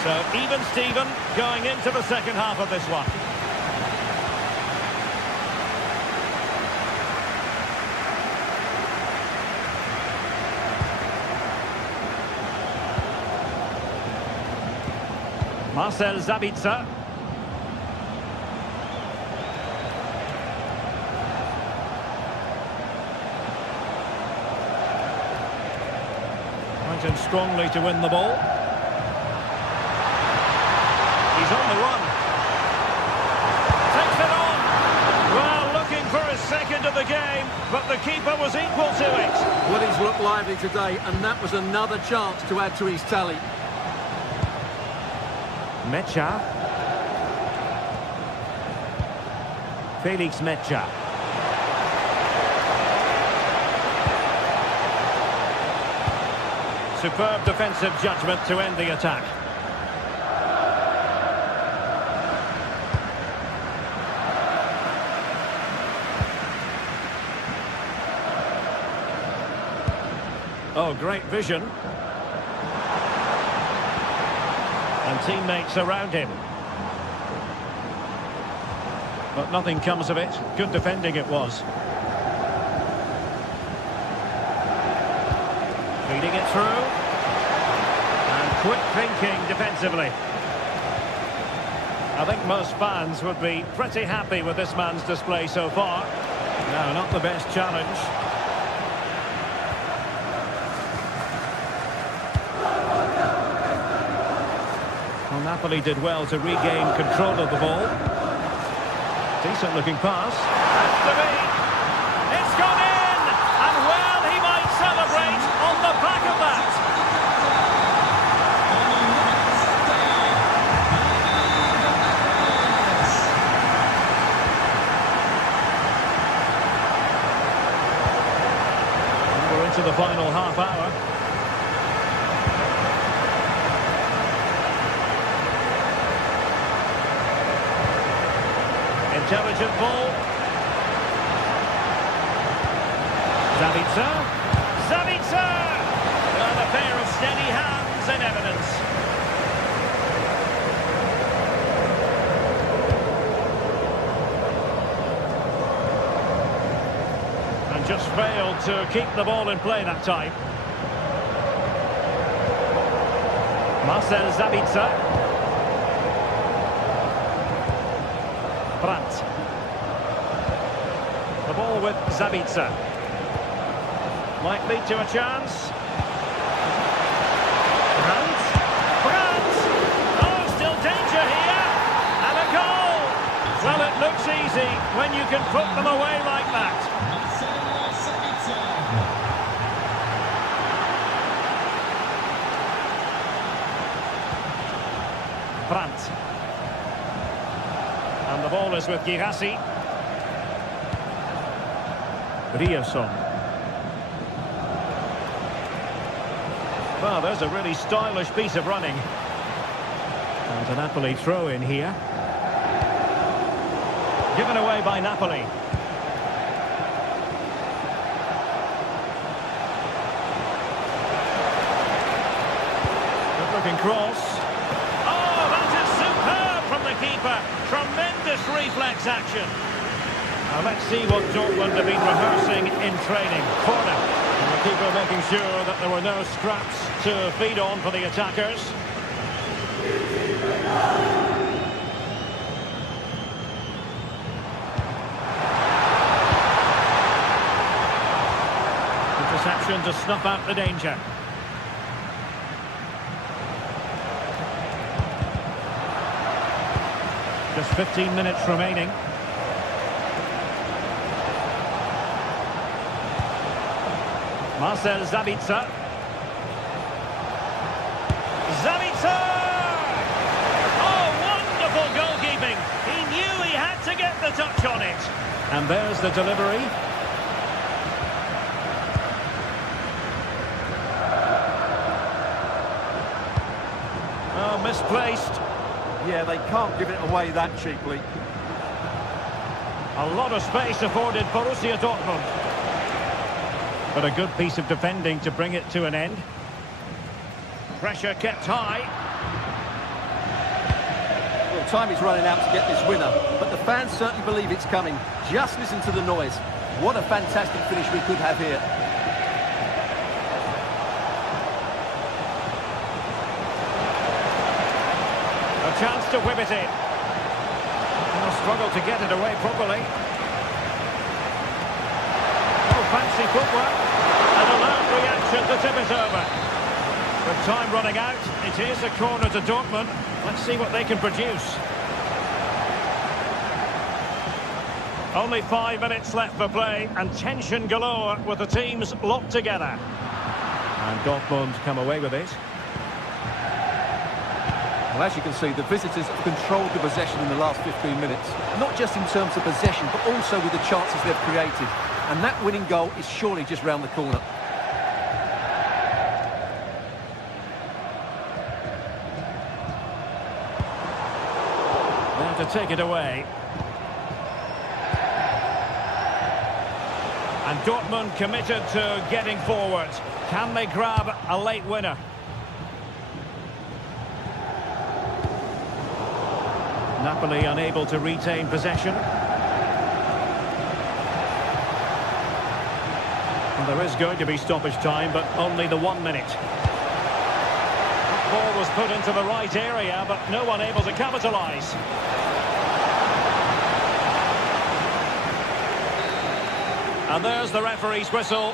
So even Steven going into the second half of this one. Marcel Sabitzer. Pointed strongly to win the ball. He's on the run. Takes it on. Well, looking for his second of the game, but the keeper was equal to it. Well, he's looked lively today, and that was another chance to add to his tally. Mecha. Felix Mecha. Superb defensive judgment to end the attack. Oh, great vision. And teammates around him. But nothing comes of it. Good defending it was. Feeding it through. And quick thinking defensively. I think most fans would be pretty happy with this man's display so far. No, not the best challenge. Well, Napoli did well to regain control of the ball. Decent looking pass. Has to be. It's gone in! And well, he might celebrate on the back of that. And we're into the final half hour. Intelligent ball. Sabitzer. Sabitzer! Well, a pair of steady hands in evidence. And just failed to keep the ball in play that time. Marcel Sabitzer. Brandt. The ball with Sabitzer. Might lead to a chance. Brandt. Brandt! Oh, still danger here. And a goal! Well, it looks easy when you can put them away like that. Brandt. And the ball is with Girassi. Rierson. Well, there's a really stylish piece of running. And a Napoli throw in here. Given away by Napoli. Good looking cross. Oh, that is superb from the keeper. Tremendous reflex action. Now let's see what Dortmund have been rehearsing in training. Corner. And the keeper making sure that there were no scraps to feed on for the attackers. Interception to snuff out the danger. Just 15 minutes remaining. Marcel Sabitzer. Sabitzer! Oh, wonderful goalkeeping. He knew he had to get the touch on it. And there's the delivery. Oh, misplaced. Yeah, they can't give it away that cheaply. A lot of space afforded Borussia Dortmund. But a good piece of defending to bring it to an end. Pressure kept high. time is running out to get this winner, but the fans certainly believe it's coming. Just listen to the noise. What a fantastic finish we could have here. A chance to whip it in. They'll struggle to get it away properly. Oh, fancy footwork. An alert reaction to tip it over. With time running out, it is a corner to Dortmund. Let's see what they can produce. Only 5 minutes left for play, and tension galore with the teams locked together. And Dortmund come away with it. Well, as you can see, the visitors have controlled the possession in the last 15 minutes. Not just in terms of possession, but also with the chances they've created. And that winning goal is surely just round the corner. To take it away. And Dortmund committed to getting forward. Can they grab a late winner? Napoli unable to retain possession. Well, there is going to be stoppage time, but only the 1 minute. That ball was put into the right area, but no one able to capitalise. And there's the referee's whistle.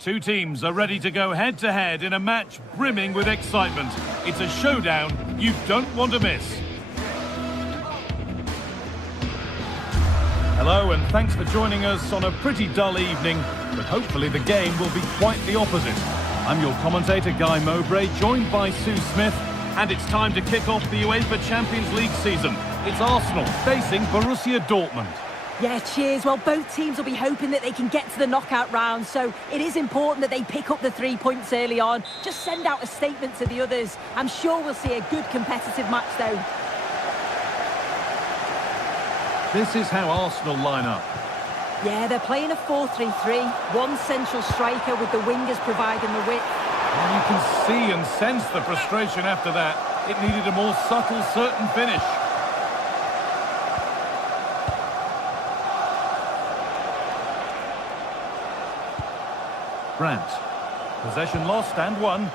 Two teams are ready to go head-to-head in a match brimming with excitement. It's a showdown you don't want to miss. Hello and thanks for joining us on a pretty dull evening, but hopefully the game will be quite the opposite. I'm your commentator Guy Mowbray, joined by Sue Smith, and it's time to kick off the UEFA Champions League season. It's Arsenal facing Borussia Dortmund. Yeah, cheers. Well, both teams will be hoping that they can get to the knockout round, so it is important that they pick up the 3 points early on. Just send out a statement to the others. I'm sure we'll see a good competitive match, though. This is how Arsenal line up. Yeah, they're playing a 4-3-3. One central striker with the wingers providing the width. And you can see and sense the frustration after that. It needed a more subtle, certain finish. Brandt. Possession lost and won.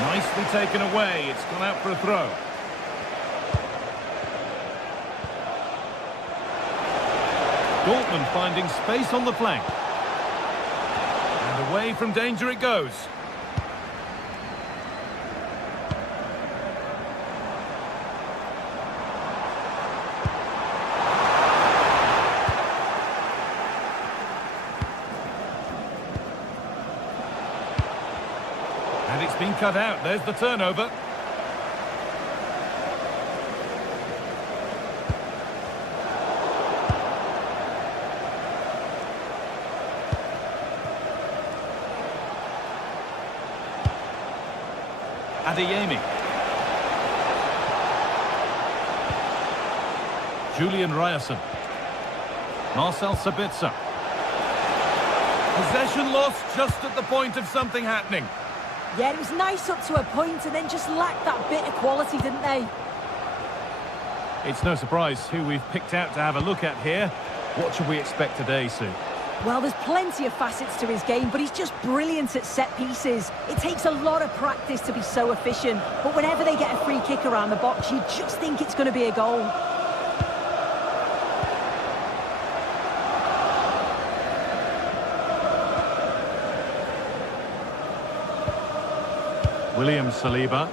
Nicely taken away. It's gone out for a throw. Dortmund finding space on the flank. And away from danger it goes. And it's been cut out. There's the turnover. Adeyemi. Julian Ryerson. Marcel Sabitzer. Possession lost just at the point of something happening. Yeah, it was nice up to a point and then just lacked that bit of quality, didn't they? It's no surprise who we've picked out to have a look at here. What should we expect today, Sue? Well, there's plenty of facets to his game, but he's just brilliant at set pieces. It takes a lot of practice to be so efficient, but whenever they get a free kick around the box, you just think it's going to be a goal. William Saliba.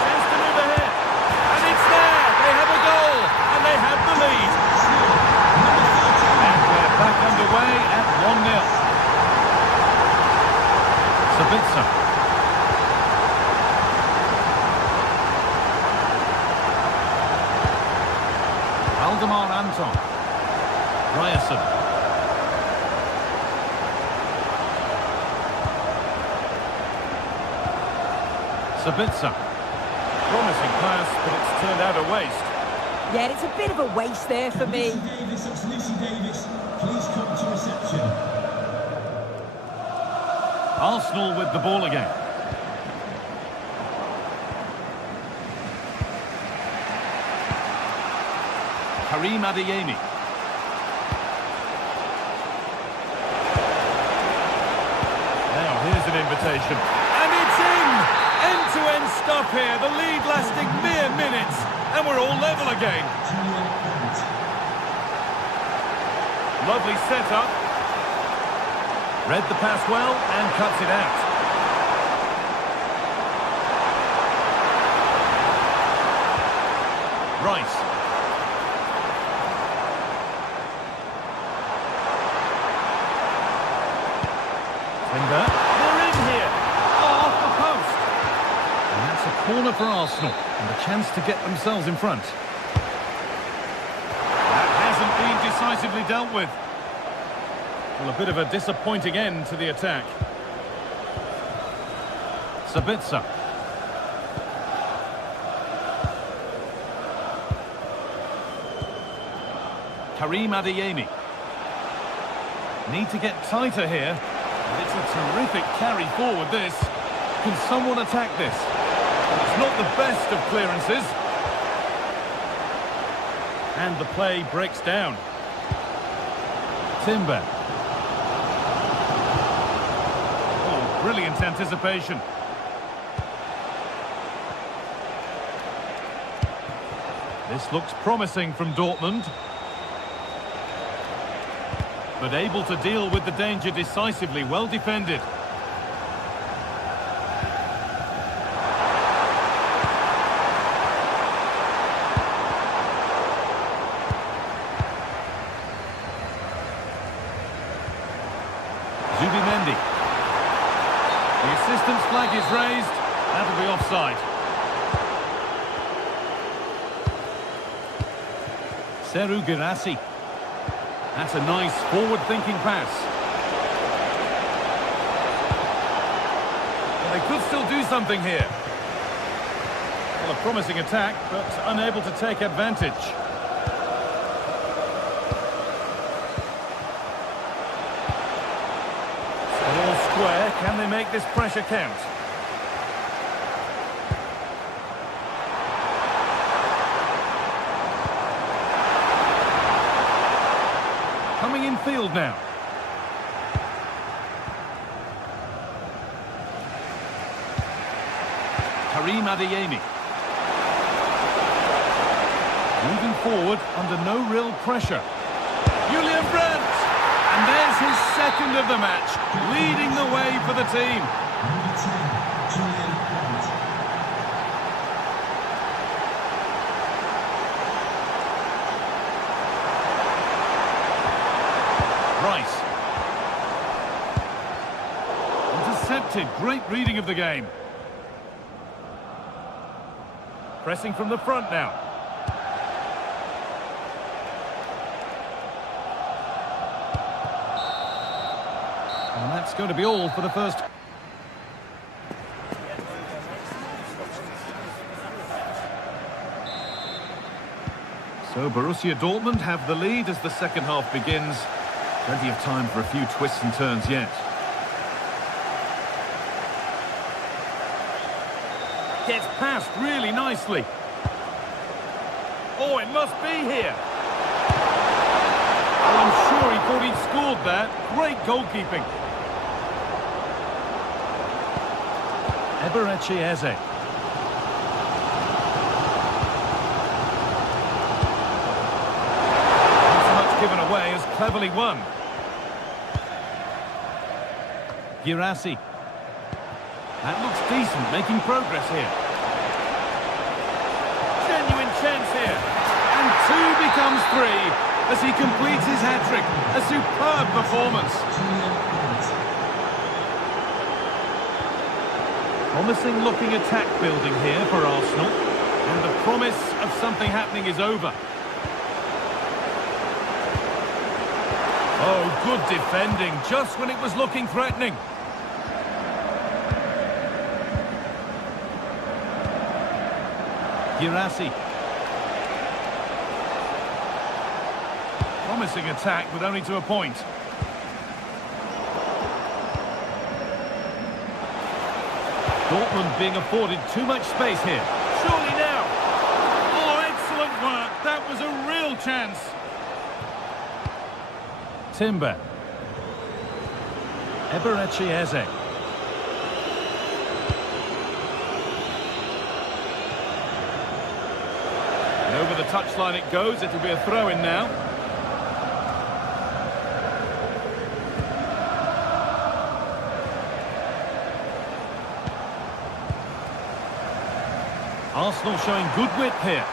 Chance to move ahead. And it's there. They have a goal. And they have the lead. And we're back underway at 1-0. Sabitzer. Valdemar Anton. Ryerson. Sabitzer. Promising pass, but it's turned out a waste. Yeah, it's a bit of a waste there for me. Davis, that's Lucy Davis. Please come to reception. Arsenal with the ball again. Karim Adeyemi. Now, here's an invitation. And it's in! End-to-end stuff here. The lead lasting mere minutes. And we're all level again. Lovely setup. Read the pass well and cuts it out. Rice. Timber. They're in here. Oh, off the post. And that's a corner for Arsenal. And a chance to get themselves in front. That hasn't been decisively dealt with. Well, a bit of a disappointing end to the attack. Sabitzer. Karim Adeyemi. Need to get tighter here. And it's a terrific carry forward, this. Can someone attack this? It's not the best of clearances. And the play breaks down. Timber. Oh, brilliant anticipation. This looks promising from Dortmund. But able to deal with the danger decisively, well defended. Zubimendi. The assistant's flag is raised. That'll be offside. Seru Girassi. That's a nice forward-thinking pass. Well, they could still do something here. Well, a promising attack, but unable to take advantage. All square. Can they make this pressure count? Coming in field now. Karim Adeyemi. Moving forward under no real pressure. Julian Brandt! And there's his second of the match, leading the way for the team. Number 10, Julian Brandt. Rice. Intercepted. Great reading of the game. Pressing from the front now. And that's going to be all for the first. So Borussia Dortmund have the lead as the second half begins. Plenty of time for a few twists and turns yet. Gets past really nicely. Oh, it must be here. Oh, I'm sure he thought he'd scored that. Great goalkeeping. Eberechi Eze. Not so much given away as cleverly won. Girassi. That looks decent, making progress here. Genuine chance here. And 2 becomes 3 as he completes his hat-trick. A superb performance. Promising looking attack building here for Arsenal. And the promise of something happening is over. Oh, good defending, just when it was looking threatening. Girassi. Promising attack, but only to a point. Dortmund being afforded too much space here. Surely now. Oh, excellent work. That was a real chance. Timber. Eberechi Eze. And over the touchline it goes. It'll be a throw-in now. Arsenal showing good width here.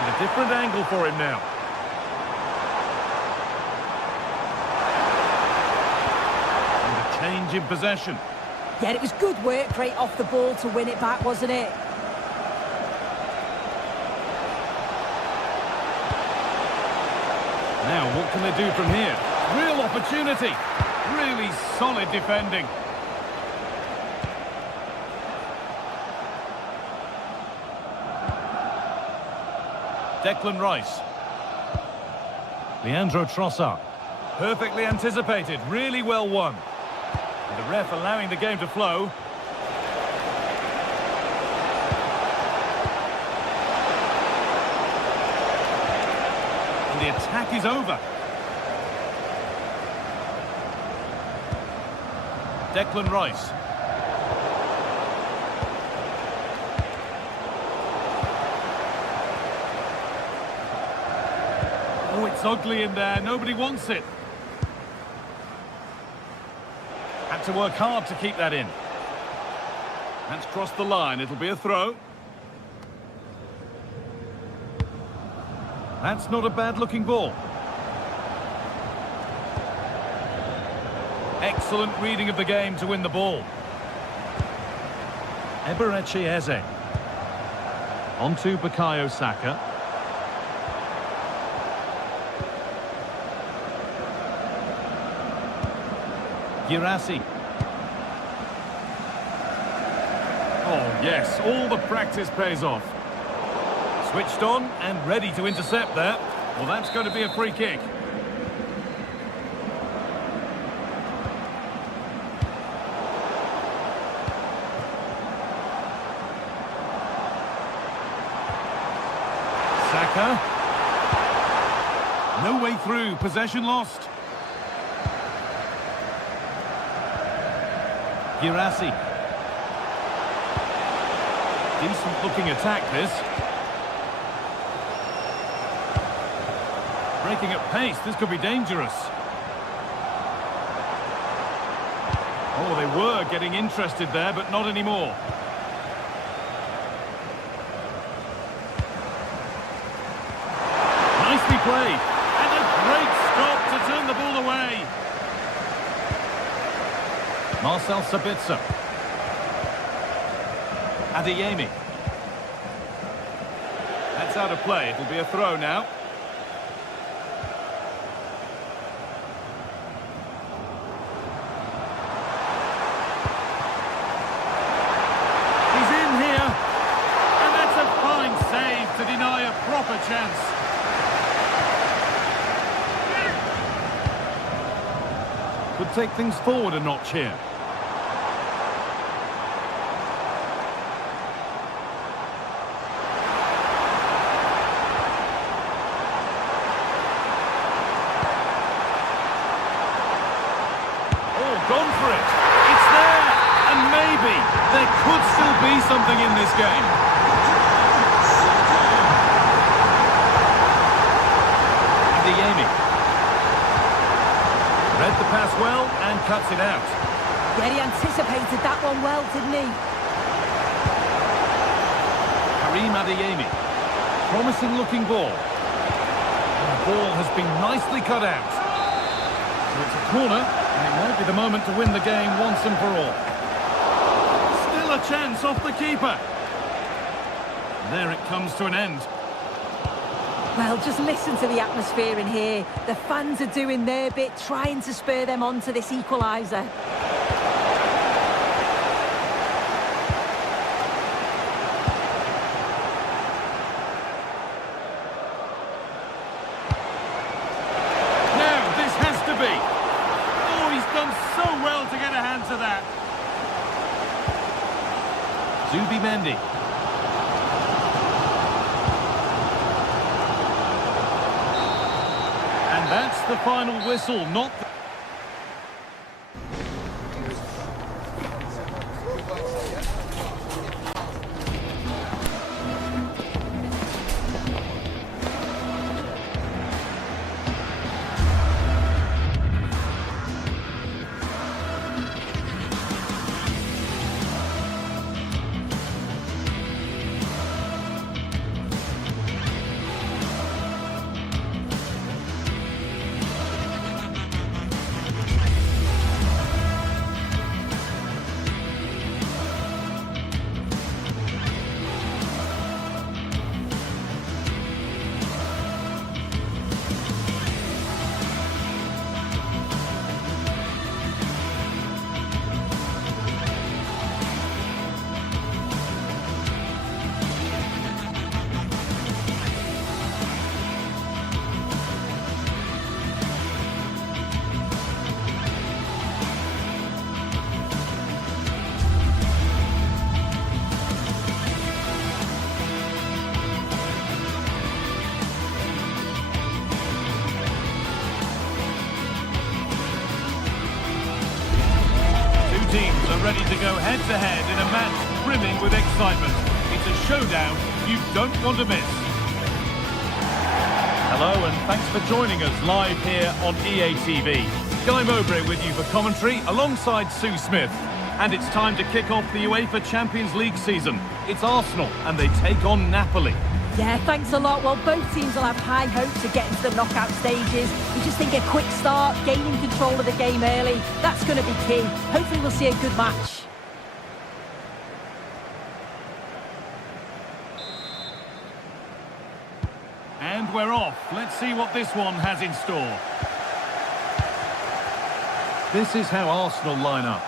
And a different angle for him now. And a change in possession. Yeah, it was good work, great off the ball to win it back, wasn't it? Now, what can they do from here? Real opportunity. Really solid defending. Declan Rice. Leandro Trossard. Perfectly anticipated, really well won. And the ref allowing the game to flow. And the attack is over. Declan Rice. Oh, it's ugly in there. Nobody wants it. Had to work hard to keep that in. That's crossed the line. It'll be a throw. That's not a bad-looking ball. Excellent reading of the game to win the ball. Eberechi Eze. On to Bukayo Saka. Girassi. Oh, yes, all the practice pays off. Switched on and ready to intercept there. Well, that's going to be a free kick. Saka. No way through, possession lost. Girassi. Decent looking attack this. Breaking at pace, this could be dangerous. Oh, they were getting interested there, but not anymore. Nicely played. And a great stop to turn the ball away. Marcel Sabitzer. Adeyemi. That's out of play. It'll be a throw now. He's in here. And that's a fine save to deny a proper chance. Could take things forward a notch here. Gone for it. It's there. And maybe there could still be something in this game. Adeyemi. Read the pass well and cuts it out. Yeah, he anticipated that one well, didn't he? Karim Adeyemi. Promising looking ball. And the ball has been nicely cut out. So it's a corner. And it might be the moment to win the game once and for all. Still a chance off the keeper. There it comes to an end. Well, just listen to the atmosphere in here. The fans are doing their bit, trying to spur them on to this equaliser. Now, this has to be. Done so well to get a hand to that. Zubimendi. And that's the final whistle, not the... Teams are ready to go head-to-head in a match brimming with excitement. It's a showdown you don't want to miss. Hello and thanks for joining us live here on EA TV. Guy Mowbray with you for commentary alongside Sue Smith. And it's time to kick off the UEFA Champions League season. It's Arsenal and they take on Napoli. Yeah, thanks a lot. Well, both teams will have high hopes of getting to the knockout stages. We just think a quick start, gaining control of the game early, that's going to be key. Hopefully we'll see a good match. And we're off. Let's see what this one has in store. This is how Arsenal line up.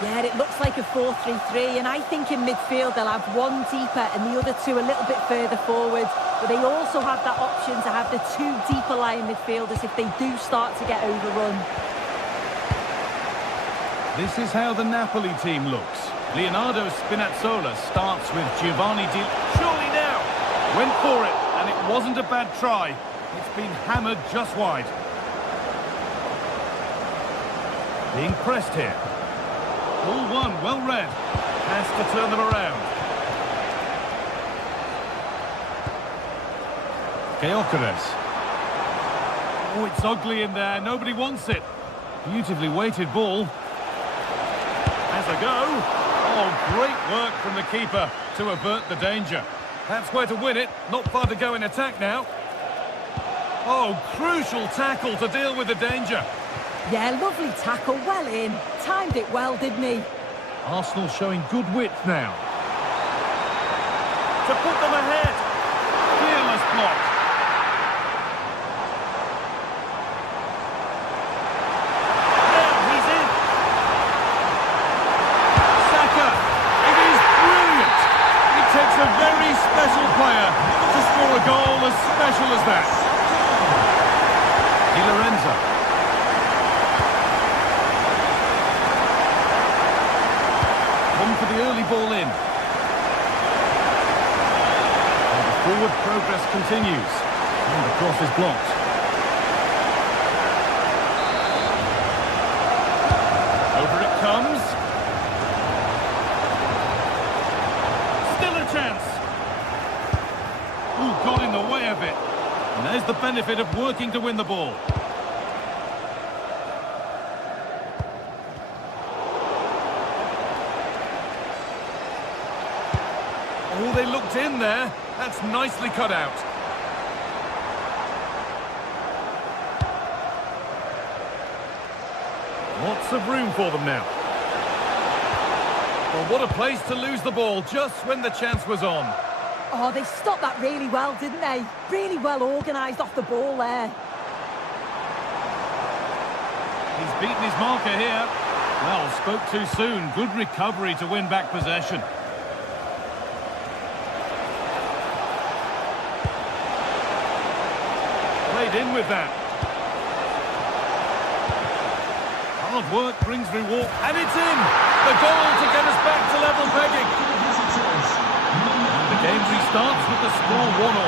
Yeah, it looks like a 4-3-3, and I think in midfield they'll have one deeper and the other two a little bit further forward. But they also have that option to have the two deeper lying midfielders if they do start to get overrun. This is how the Napoli team looks. Leonardo Spinazzola starts with Giovanni Di... Surely now! Went for it, and it wasn't a bad try. It's been hammered just wide. Being pressed here. All one, well read. Has to turn them around. Gyökeres. Oh, it's ugly in there. Nobody wants it. Beautifully weighted ball. Has a go. Oh, great work from the keeper to avert the danger. That's where to win it. Not far to go in attack now. Oh, crucial tackle to deal with the danger. Yeah, lovely tackle, well in. Timed it well, didn't he? Arsenal showing good width now. To put them ahead. Fearless block. Now he's in. Saka. It is brilliant. It takes a very special player to score a goal as special as that. Di Lorenzo. For the early ball in. And the forward progress continues. And the cross is blocked. Over it comes. Still a chance. Ooh, got in the way of it. And there's the benefit of working to win the ball. Oh, they looked in there. That's nicely cut out. Lots of room for them now. Well, what a place to lose the ball just when the chance was on. Oh, they stopped that really well, didn't they? Really well organised off the ball there. He's beaten his marker here. Well, spoke too soon. Good recovery to win back possession. In with that. Hard work brings reward, and it's in! The goal to get us back to level pegging. And the game restarts with the score 1-1.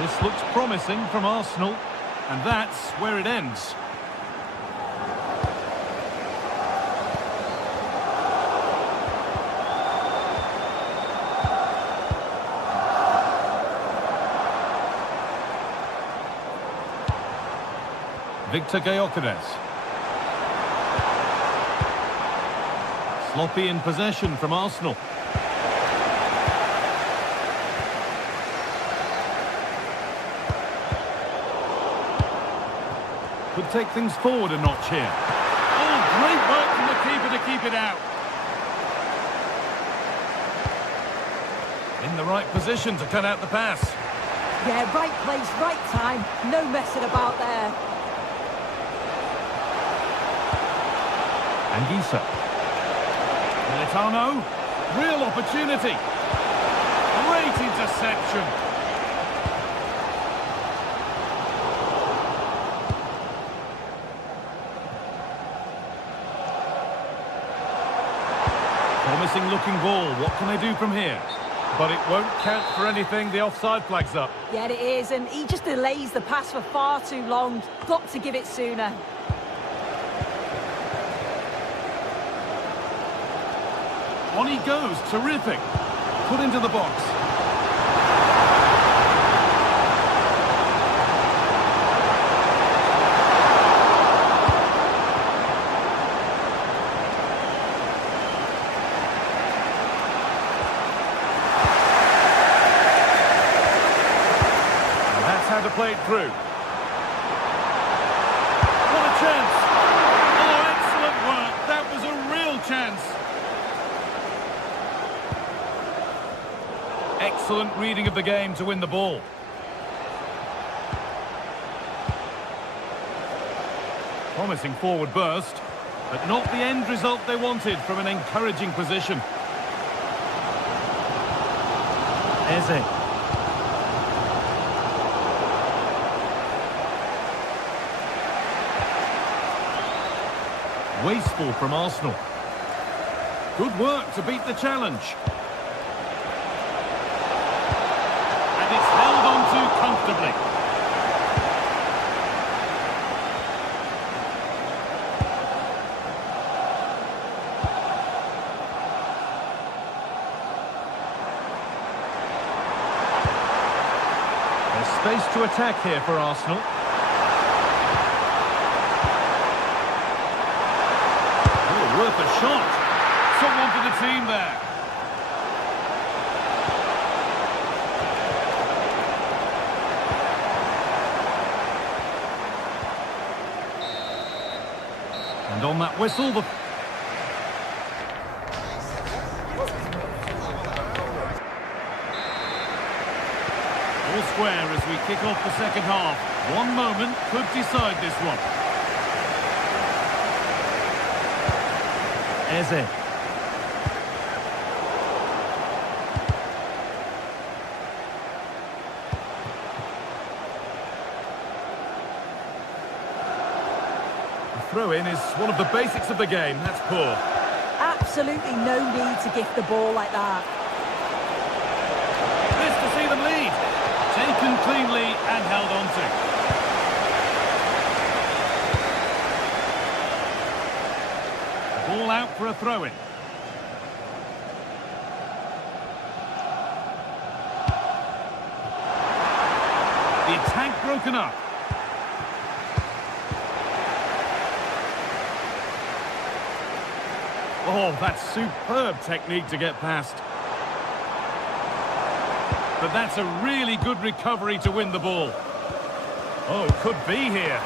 This looks promising from Arsenal, and that's where it ends. Victor Gyökeres. Sloppy in possession from Arsenal. Could take things forward a notch here. Oh, great work from the keeper to keep it out. In the right position to cut out the pass. Yeah, right place, right time. No messing about there. Anguissa. Militano. Real opportunity. Great interception. Promising looking ball. What can they do from here? But it won't count for anything. The offside flag's up. Yeah, it is, and he just delays the pass for far too long. Got to give it sooner. On he goes. Terrific. Put into the box. And that's how to play it through. What a chance. Oh, excellent work. That was a real chance. Excellent reading of the game to win the ball. Promising forward burst, but not the end result they wanted from an encouraging position. Eze. Wasteful from Arsenal. Good work to beat the challenge. And it's held on to comfortably. There's space to attack here for Arsenal. Worth a shot. Someone for the team there. And on that whistle, the... all square as we kick off the second half. One moment could decide this one. Eze. The throw-in is one of the basics of the game. That's poor. Absolutely no need to gift the ball like that. This to see them lead. Taken cleanly and held on to. Ball out for a throw-in. The attack broken up. Oh, that's superb technique to get past. But that's a really good recovery to win the ball. Oh, could be here.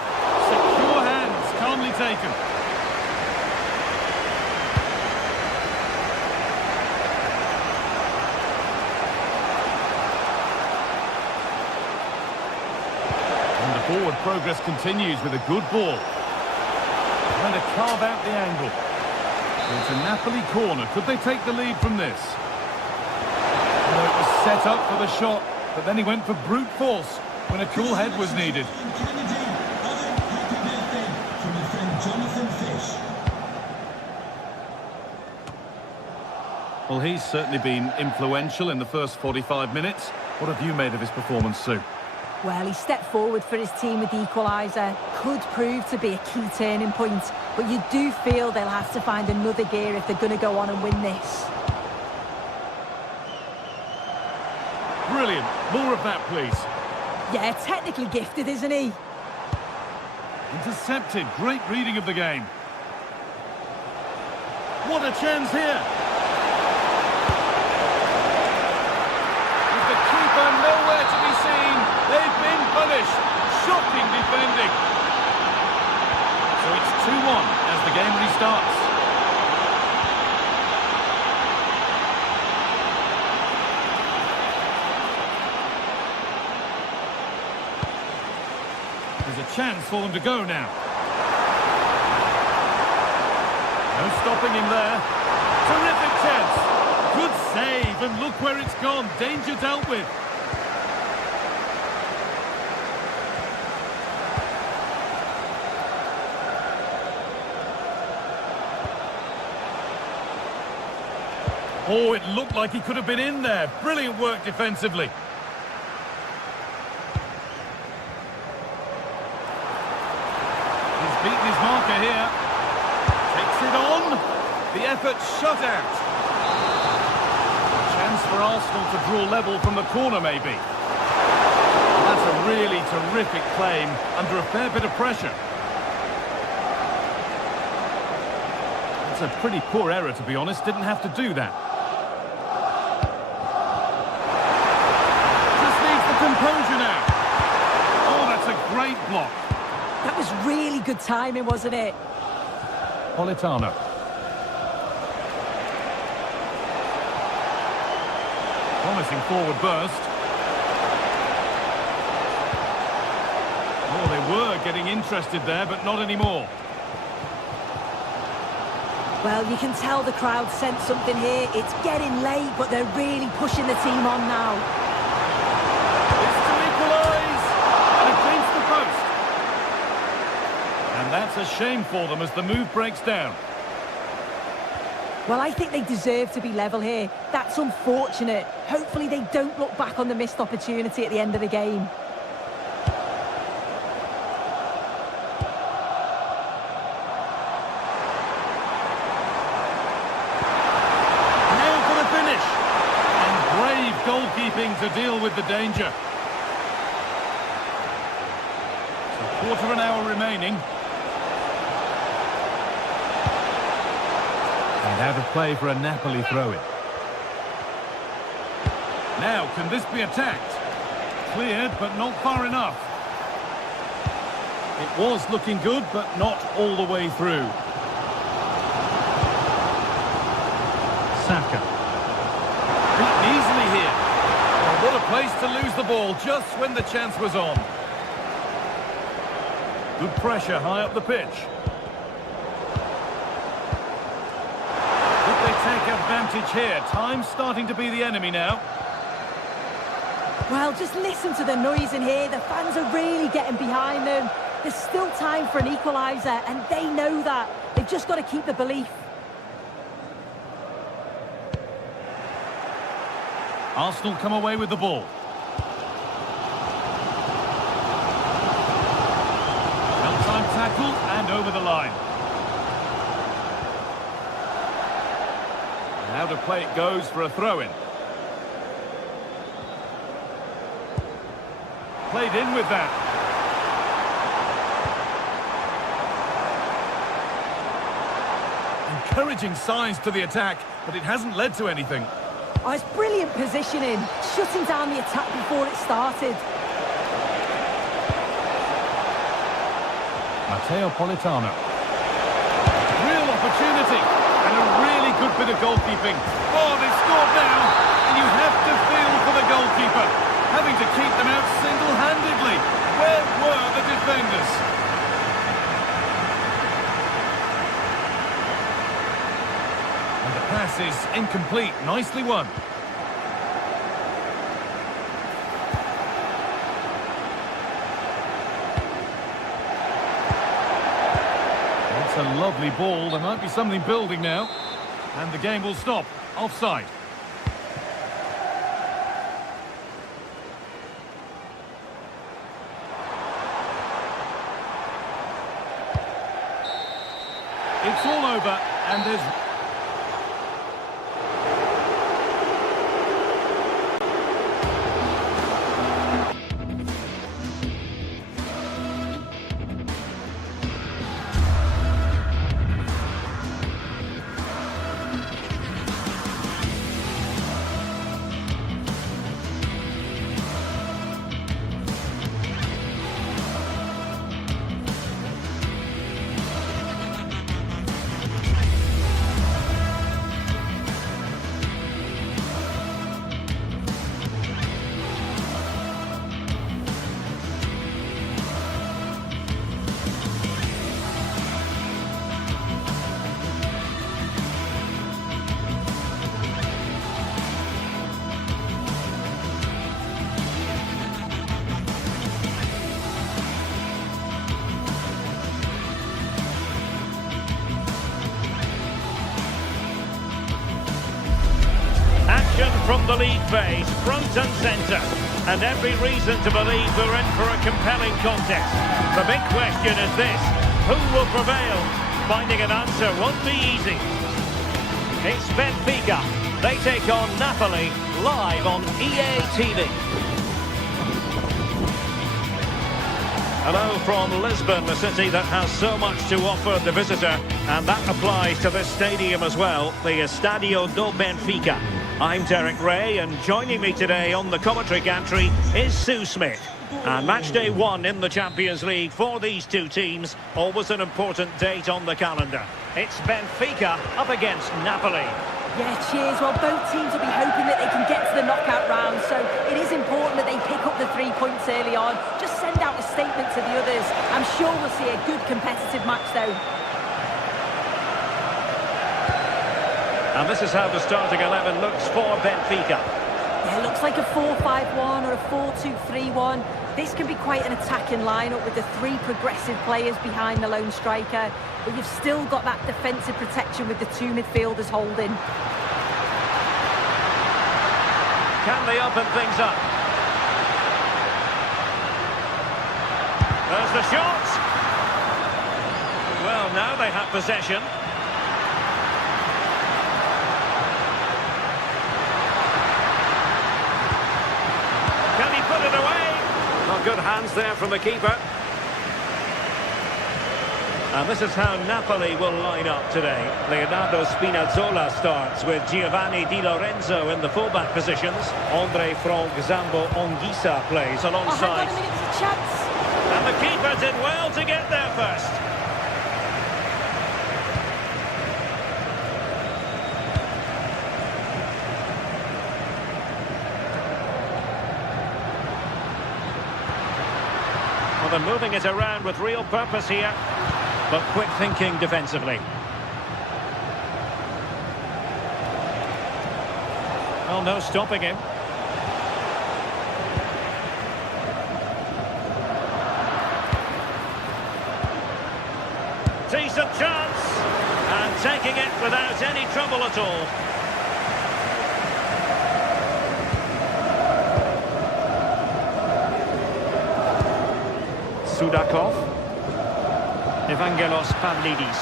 Secure hands, calmly taken. Forward progress continues with a good ball. Trying to carve out the angle. It's a Napoli corner. Could they take the lead from this? Well, it was set up for the shot, but then he went for brute force when a cool head was needed. Well, he's certainly been influential in the first 45 minutes. What have you made of his performance, Sue? Well, he stepped forward for his team with the equaliser. Could prove to be a key turning point. But you do feel they'll have to find another gear if they're going to go on and win this. Brilliant. More of that, please. Yeah, technically gifted, isn't he? Intercepted. Great reading of the game. What a chance here. With the keeper nowhere to be seen. They've been punished. Shocking defending. So it's 2-1 as the game restarts. There's a chance for them to go now. No stopping him there. Terrific chance. Good save, and look where it's gone. Danger dealt with. Oh, it looked like he could have been in there. Brilliant work defensively. He's beaten his marker here. Takes it on. The effort shut out. for Arsenal to draw level from the corner, maybe. That's a really terrific claim under a fair bit of pressure. It's a pretty poor error, to be honest. Didn't have to do that. Just needs the composure now. Oh, that's a great block. That was really good timing, wasn't it? Politano. Promising forward burst. Oh, they were getting interested there, but not anymore. Well, you can tell the crowd sense something here. It's getting late, but they're really pushing the team on now. It's to equalise! And against the post. And that's a shame for them as the move breaks down. Well, I think they deserve to be level here. That's unfortunate. Hopefully they don't look back on the missed opportunity at the end of the game. Goalkeeping to deal with the danger. So quarter of an hour remaining. And out of play for a Napoli throw-in. Now, can this be attacked? Cleared, but not far enough. It was looking good, but not all the way through. Saka. Beaten easily here. Oh, what a place to lose the ball just when the chance was on. Good pressure high up the pitch. Could they take advantage here? Time's starting to be the enemy now. Well, just listen to the noise in here. The fans are really getting behind them. There's still time for an equaliser, and they know that. They've just got to keep the belief. Arsenal come away with the ball. Well-timed tackle and over the line. And out of play it goes for a throw-in. Played in with that. Encouraging signs to the attack, but it hasn't led to anything. Oh, it's brilliant positioning, shutting down the attack before it started. Matteo Politano. Real opportunity, and a really good bit of goalkeeping. Oh, they've scored now, and you have to feel for the goalkeeper, having to keep them out single-handedly. Where were the defenders? Pass is incomplete. Nicely won. That's a lovely ball. There might be something building now. And the game will stop. Offside. It's all over, and there's... From the lead phase, front and centre, and every reason to believe we're in for a compelling contest. The big question is this: who will prevail? Finding an answer won't be easy. It's Benfica. They take on Napoli live on EA TV. Hello from Lisbon, the city that has so much to offer the visitor, and that applies to this stadium as well, the Estadio do Benfica. I'm Derek Ray, and joining me today on the commentary gantry is Sue Smith. And match day 1 in the Champions League for these two teams, always an important date on the calendar. It's Benfica up against Napoli. Yeah, cheers. Well, both teams will be hoping that they can get to the knockout round, so it is important that they pick up the 3 points early on. Just send out a statement to the others. I'm sure we'll see a good competitive match, though. And this is how the starting 11 looks for Benfica. Yeah, it looks like a 4-5-1 or a 4-2-3-1. This can be quite an attacking lineup with the 3 progressive players behind the lone striker. But you've still got that defensive protection with the 2 midfielders holding. Can they open things up? There's the shot. Well, now they have possession. Can he put it away? Not good hands there from the keeper. And this is how Napoli will line up today. Leonardo Spinazzola starts with Giovanni Di Lorenzo in the fullback positions. Andre Frank Zambo Anguissa plays alongside. Oh, hang on a minute, there's a chance. And the keeper did well to get there first. Well, they're moving it around with real purpose here. But quick thinking defensively. Oh, no stopping him. Decent chance. And taking it without any trouble at all. Sudakov. Evangelos Pavlidis.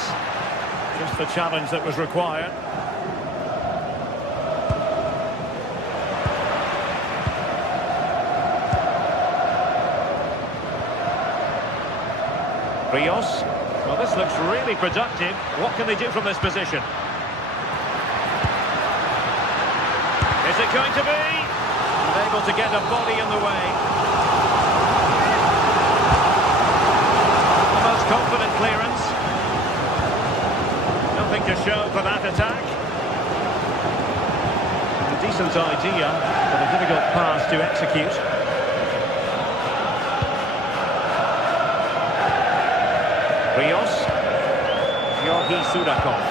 Just the challenge that was required. Rios. Well, this looks really productive. What can they do from this position? Is it going to be? Able to get a body in the way. Confident clearance. Nothing to show for that attack. A decent idea, but a difficult pass to execute. Rios. Georgi Sudakov.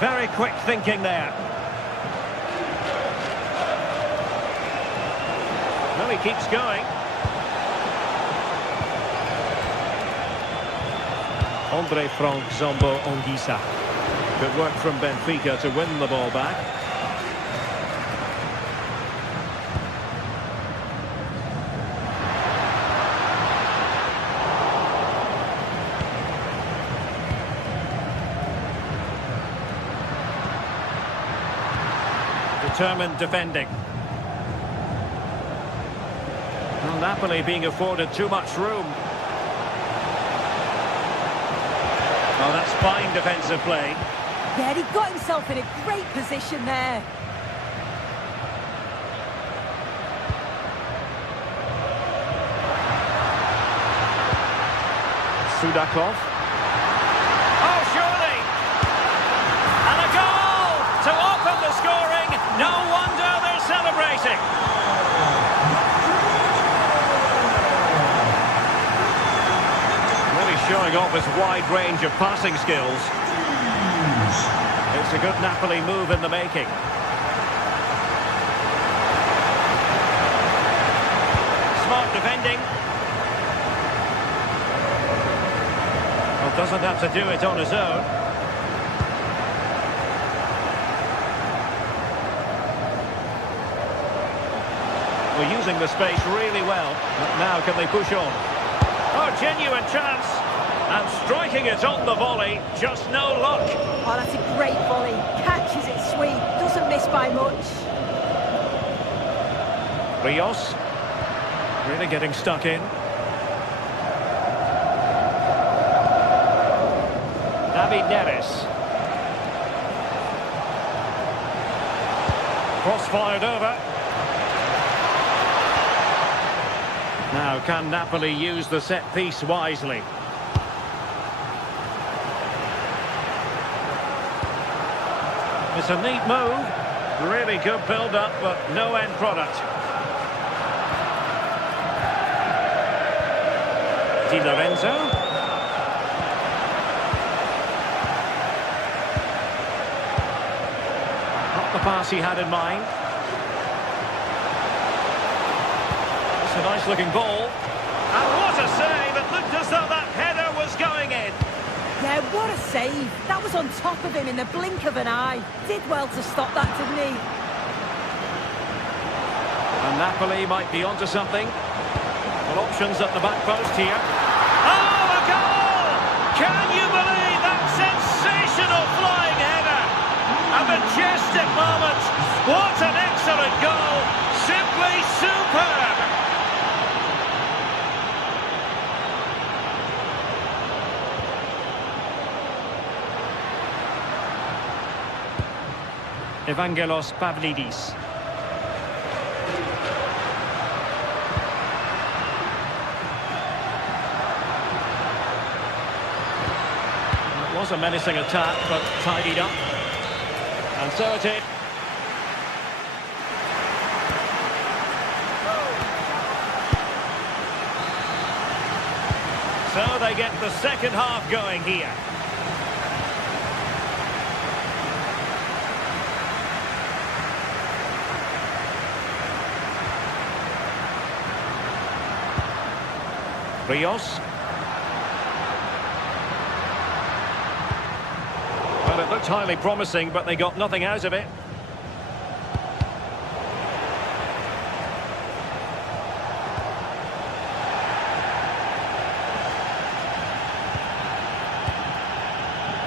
Very quick thinking there. Well, he keeps going. Andre Frank Zambo Anguissa. Good work from Benfica to win the ball back. Determined defending. Well, Napoli being afforded too much room. Oh, that's fine defensive play. Yeah, he got himself in a great position there. Sudakov. Oh, surely! And a goal to open the scoring. No wonder they're celebrating. Really showing off his wide range of passing skills. It's a good Napoli move in the making. Smart defending. Well, doesn't have to do it on his own. We're using the space really well. But now can they push on? Oh, genuine chance. And striking it on the volley, just no luck. Oh, that's a great volley. Catches it sweet, doesn't miss by much. Rios. Really getting stuck in. David Neres. Cross fired over. Now, can Napoli use the set piece wisely? It's a neat move. Really good build-up, but no end product. Di Lorenzo. Not the pass he had in mind. It's a nice-looking ball. And what a save! It looked as though that header was going in. Yeah, what a save. That was on top of him in the blink of an eye. Did well to stop that, didn't he? And Napoli might be onto something. Well, options at the back post here. Oh, a goal! Can you believe that sensational flying header? A majestic moment. What an excellent goal. Simply superb. Evangelos Pavlidis. It was a menacing attack, but tidied up. And so it is. So they get the second half going here. Rios. Well, it looked highly promising, but they got nothing out of it.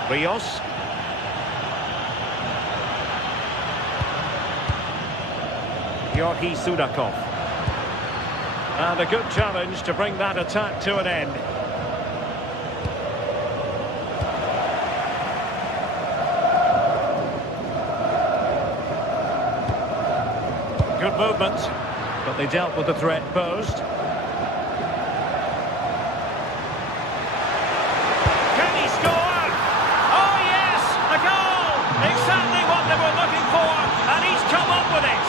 Rios. Georgi Sudakov. And a good challenge to bring that attack to an end. Good movement, but they dealt with the threat posed. Can he score? Oh yes, a goal! Exactly what they were looking for, and he's come up with it.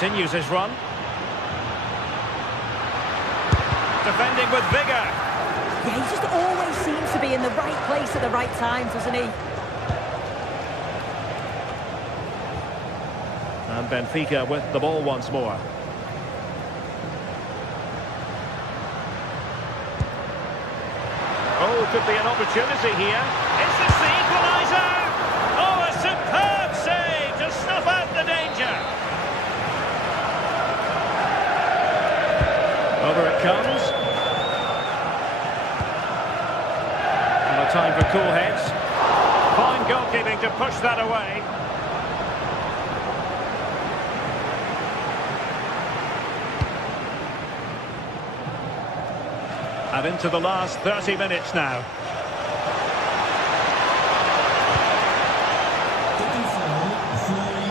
Continues his run. Defending with vigour. Yeah, he just always seems to be in the right place at the right time, doesn't he? And Benfica with the ball once more. Oh, could be an opportunity here. Is this the equaliser? Oh, a superb save to snuff out the danger. Over it comes. And a time for cool heads. Fine goalkeeping to push that away. And into the last 30 minutes now.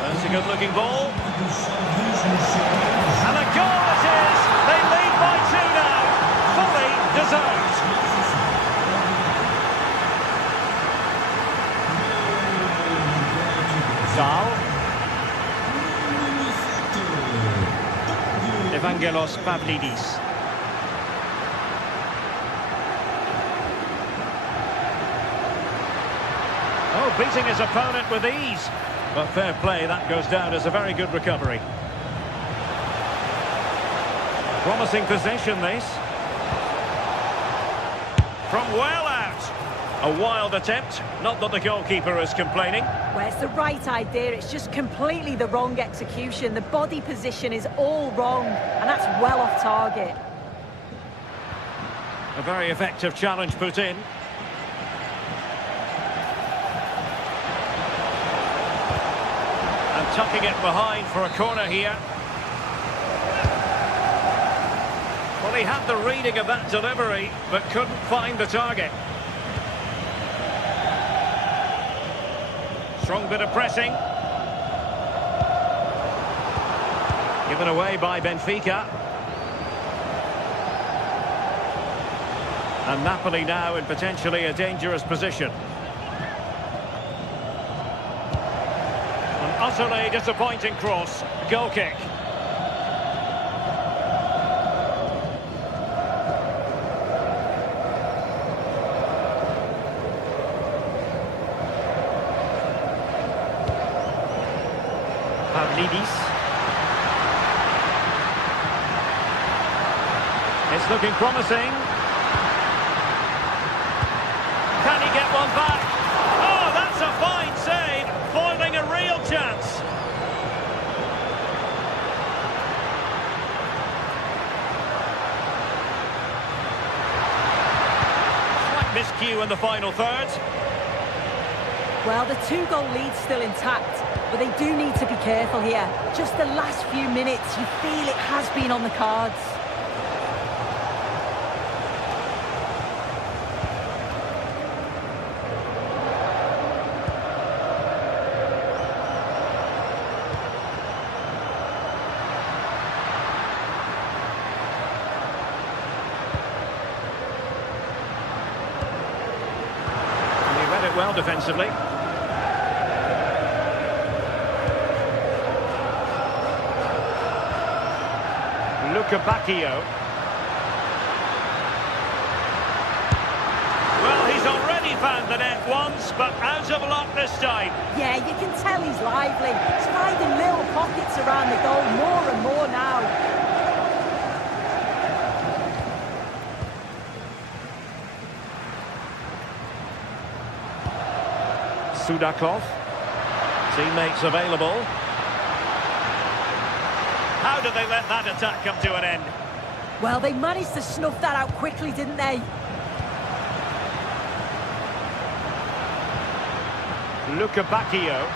That's a good-looking ball. And a goal it is! They lead by 2 now. Fully deserved. Zal. Evangelos Pavlidis. Oh, beating his opponent with ease. But fair play, that goes down as a very good recovery. Promising possession, this. From well out. A wild attempt, not that the goalkeeper is complaining. Well, it's the right idea, it's just completely the wrong execution. The body position is all wrong, and that's well off target. A very effective challenge put in. And tucking it behind for a corner here. Well, he had the reading of that delivery, but couldn't find the target. Strong bit of pressing. Given away by Benfica. And Napoli now in potentially a dangerous position. An utterly disappointing cross. Goal kick. It's looking promising. Can he get one back? Oh, that's a fine save, foiling a real chance. Slight miscue in the final third. Well, the two-goal lead's still intact, but they do need to be careful here. Just the last few minutes, you feel it has been on the cards. And he read it well defensively. Bacchio. Well, he's already found the net once, but out of luck this time. Yeah, you can tell he's lively. He's finding little pockets around the goal more and more now. Sudakov. Teammates available. How did they let that attack come to an end? Well, they managed to snuff that out quickly, didn't they? Bacchio.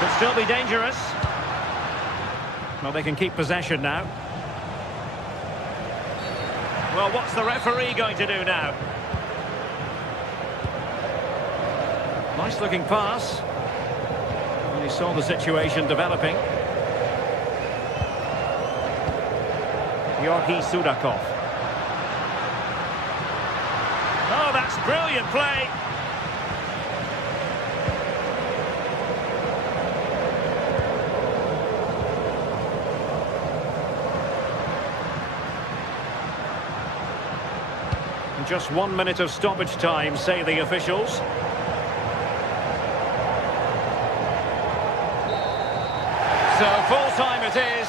Could still be dangerous. Well, they can keep possession now. Well, what's the referee going to do now? Nice looking pass. And he saw the situation developing. Georgi Sudakov. Oh, that's brilliant play. Just 1 minute of stoppage time, say the officials. So full time it is.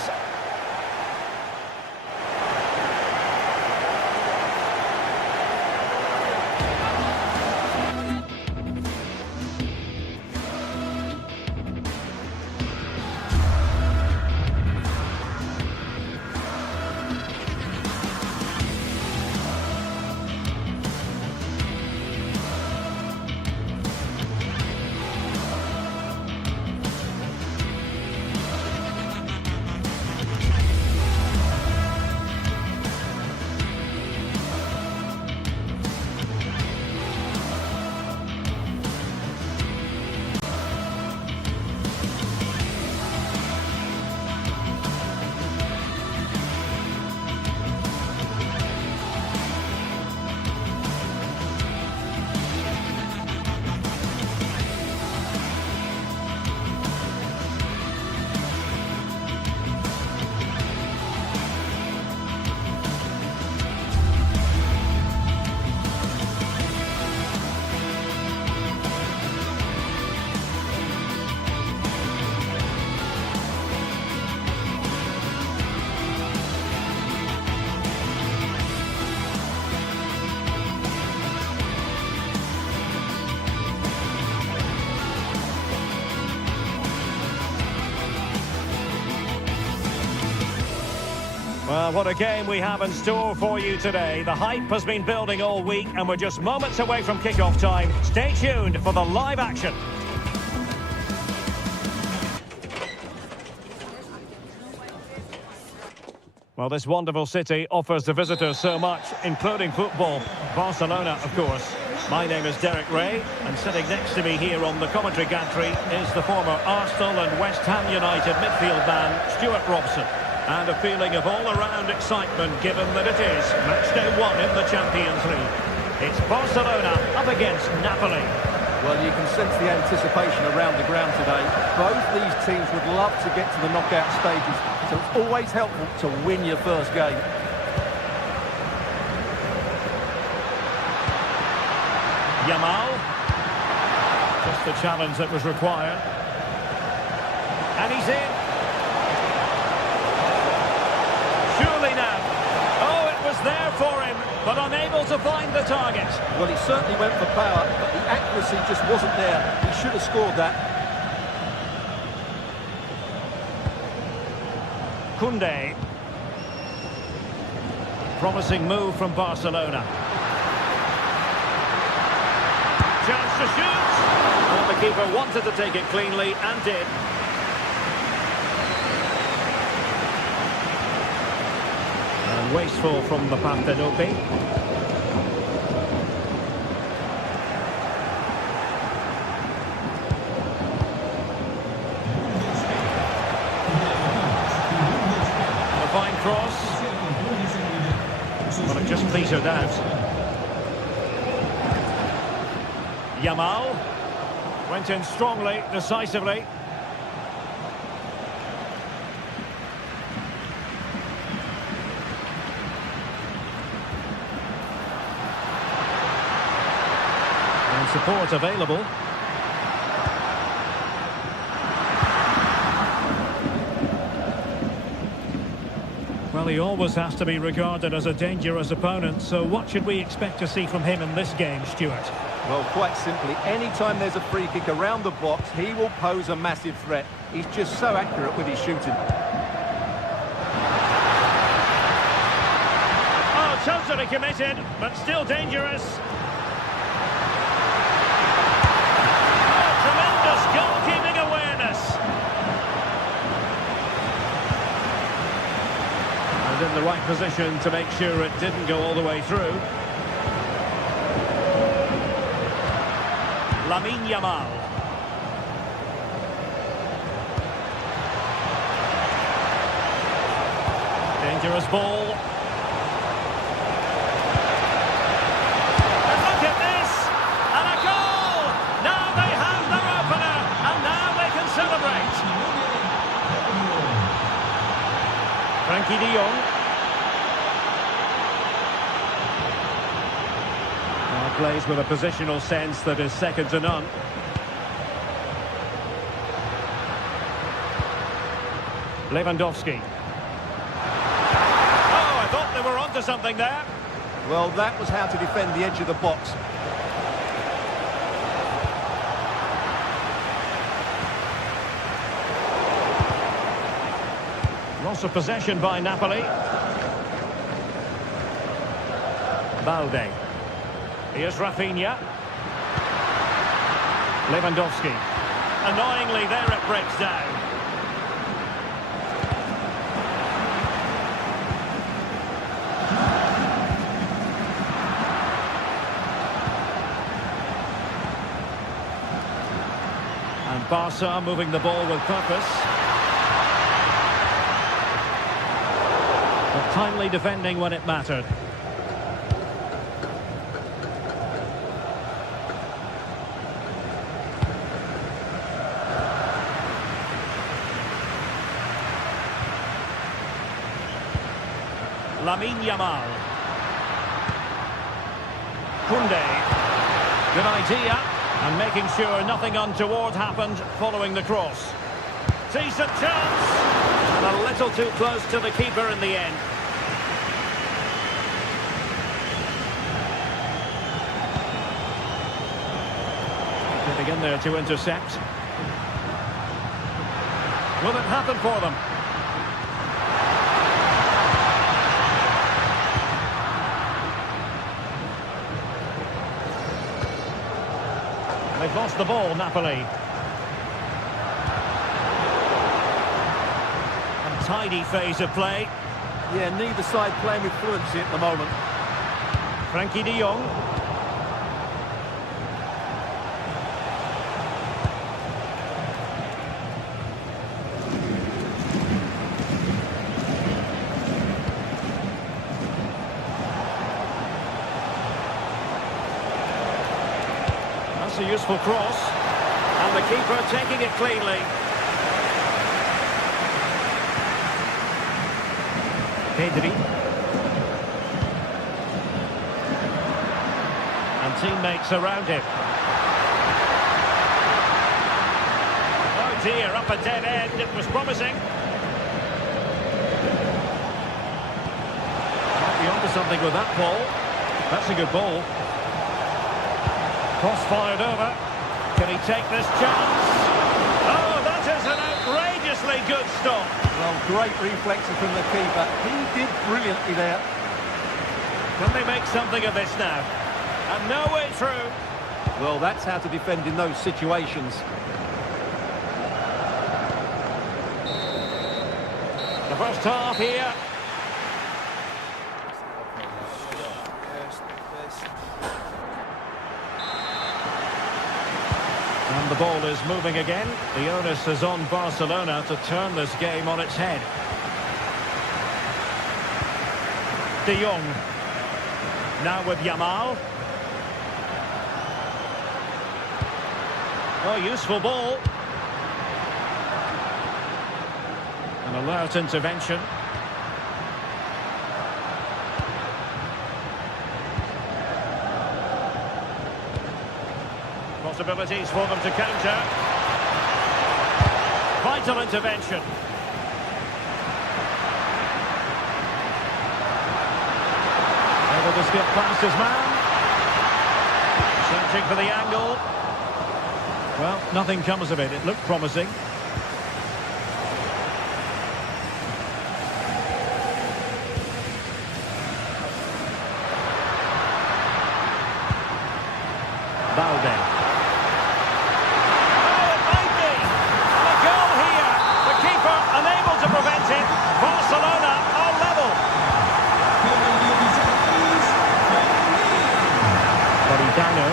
What a game we have in store for you today. The hype has been building all week and we're just moments away from kick-off time. Stay tuned for the live action. Well, this wonderful city offers the visitors so much, including football. Barcelona, of course. My name is Derek Ray, and sitting next to me here on the commentary gantry is the former Arsenal and West Ham United midfield man, Stuart Robson. And a feeling of all-around excitement, given that it is matchday 1 in the Champions League. It's Barcelona up against Napoli. Well, you can sense the anticipation around the ground today. Both these teams would love to get to the knockout stages, so it's always helpful to win your first game. Yamal. Just the challenge that was required. And he's in. Surely now. Oh, it was there for him, but unable to find the target. Well, he certainly went for power, but the accuracy just wasn't there. He should have scored that. Koundé. Promising move from Barcelona. Chance to shoot. Well, the keeper wanted to take it cleanly and did. And wasteful from the Partenope. A fine cross. Well, it just petered out. Yamal went in strongly, decisively. And support available. Well, he always has to be regarded as a dangerous opponent, so what should we expect to see from him in this game, Stuart? Well, quite simply, anytime there's a free kick around the box, he will pose a massive threat. He's just so accurate with his shooting. Oh, totally committed, but still dangerous. Oh, tremendous goalkeeping awareness. And in the right position to make sure it didn't go all the way through. Yamal. Dangerous ball. And look at this! And a goal! Now they have their opener, and now they can celebrate. Frankie de Jong. Plays with a positional sense that is second to none. Lewandowski. Oh, I thought they were onto something there. Well, that was how to defend the edge of the box. Loss of possession by Napoli. Balde. Here's Rafinha. Lewandowski. Annoyingly, there it breaks down. And Barca moving the ball with purpose. But timely defending when it mattered. Yamal. Koundé. Good idea. And making sure nothing untoward happened following the cross. Decent chance. And a little too close to the keeper in the end. Getting in there to intercept. Will it happen for them? They've lost the ball, Napoli. Tidy phase of play. Yeah, neither side playing with fluency at the moment. Frankie de Jong. That's a useful cross. And the keeper taking it cleanly. Pedri. And teammates around him. Oh dear, up a dead end. It was promising. Might be onto something with that ball. That's a good ball. Cross fired over. Can he take this chance? Oh, that is an outrageously good stop. Well, great reflexes from the keeper. He did brilliantly there. Can they make something of this now? And no way through. Well, that's how to defend in those situations. The first half here. And the ball is moving again. The onus is on Barcelona to turn this game on its head. De Jong. Now with Yamal. Oh, useful ball. An alert intervention. Possibilities for them to counter. Vital intervention. Able to skip past his man. Searching for the angle. Well, nothing comes of it. It looked promising. Balde. Oh, it might be! A goal here! The keeper unable to prevent it. Barcelona are level. Politano.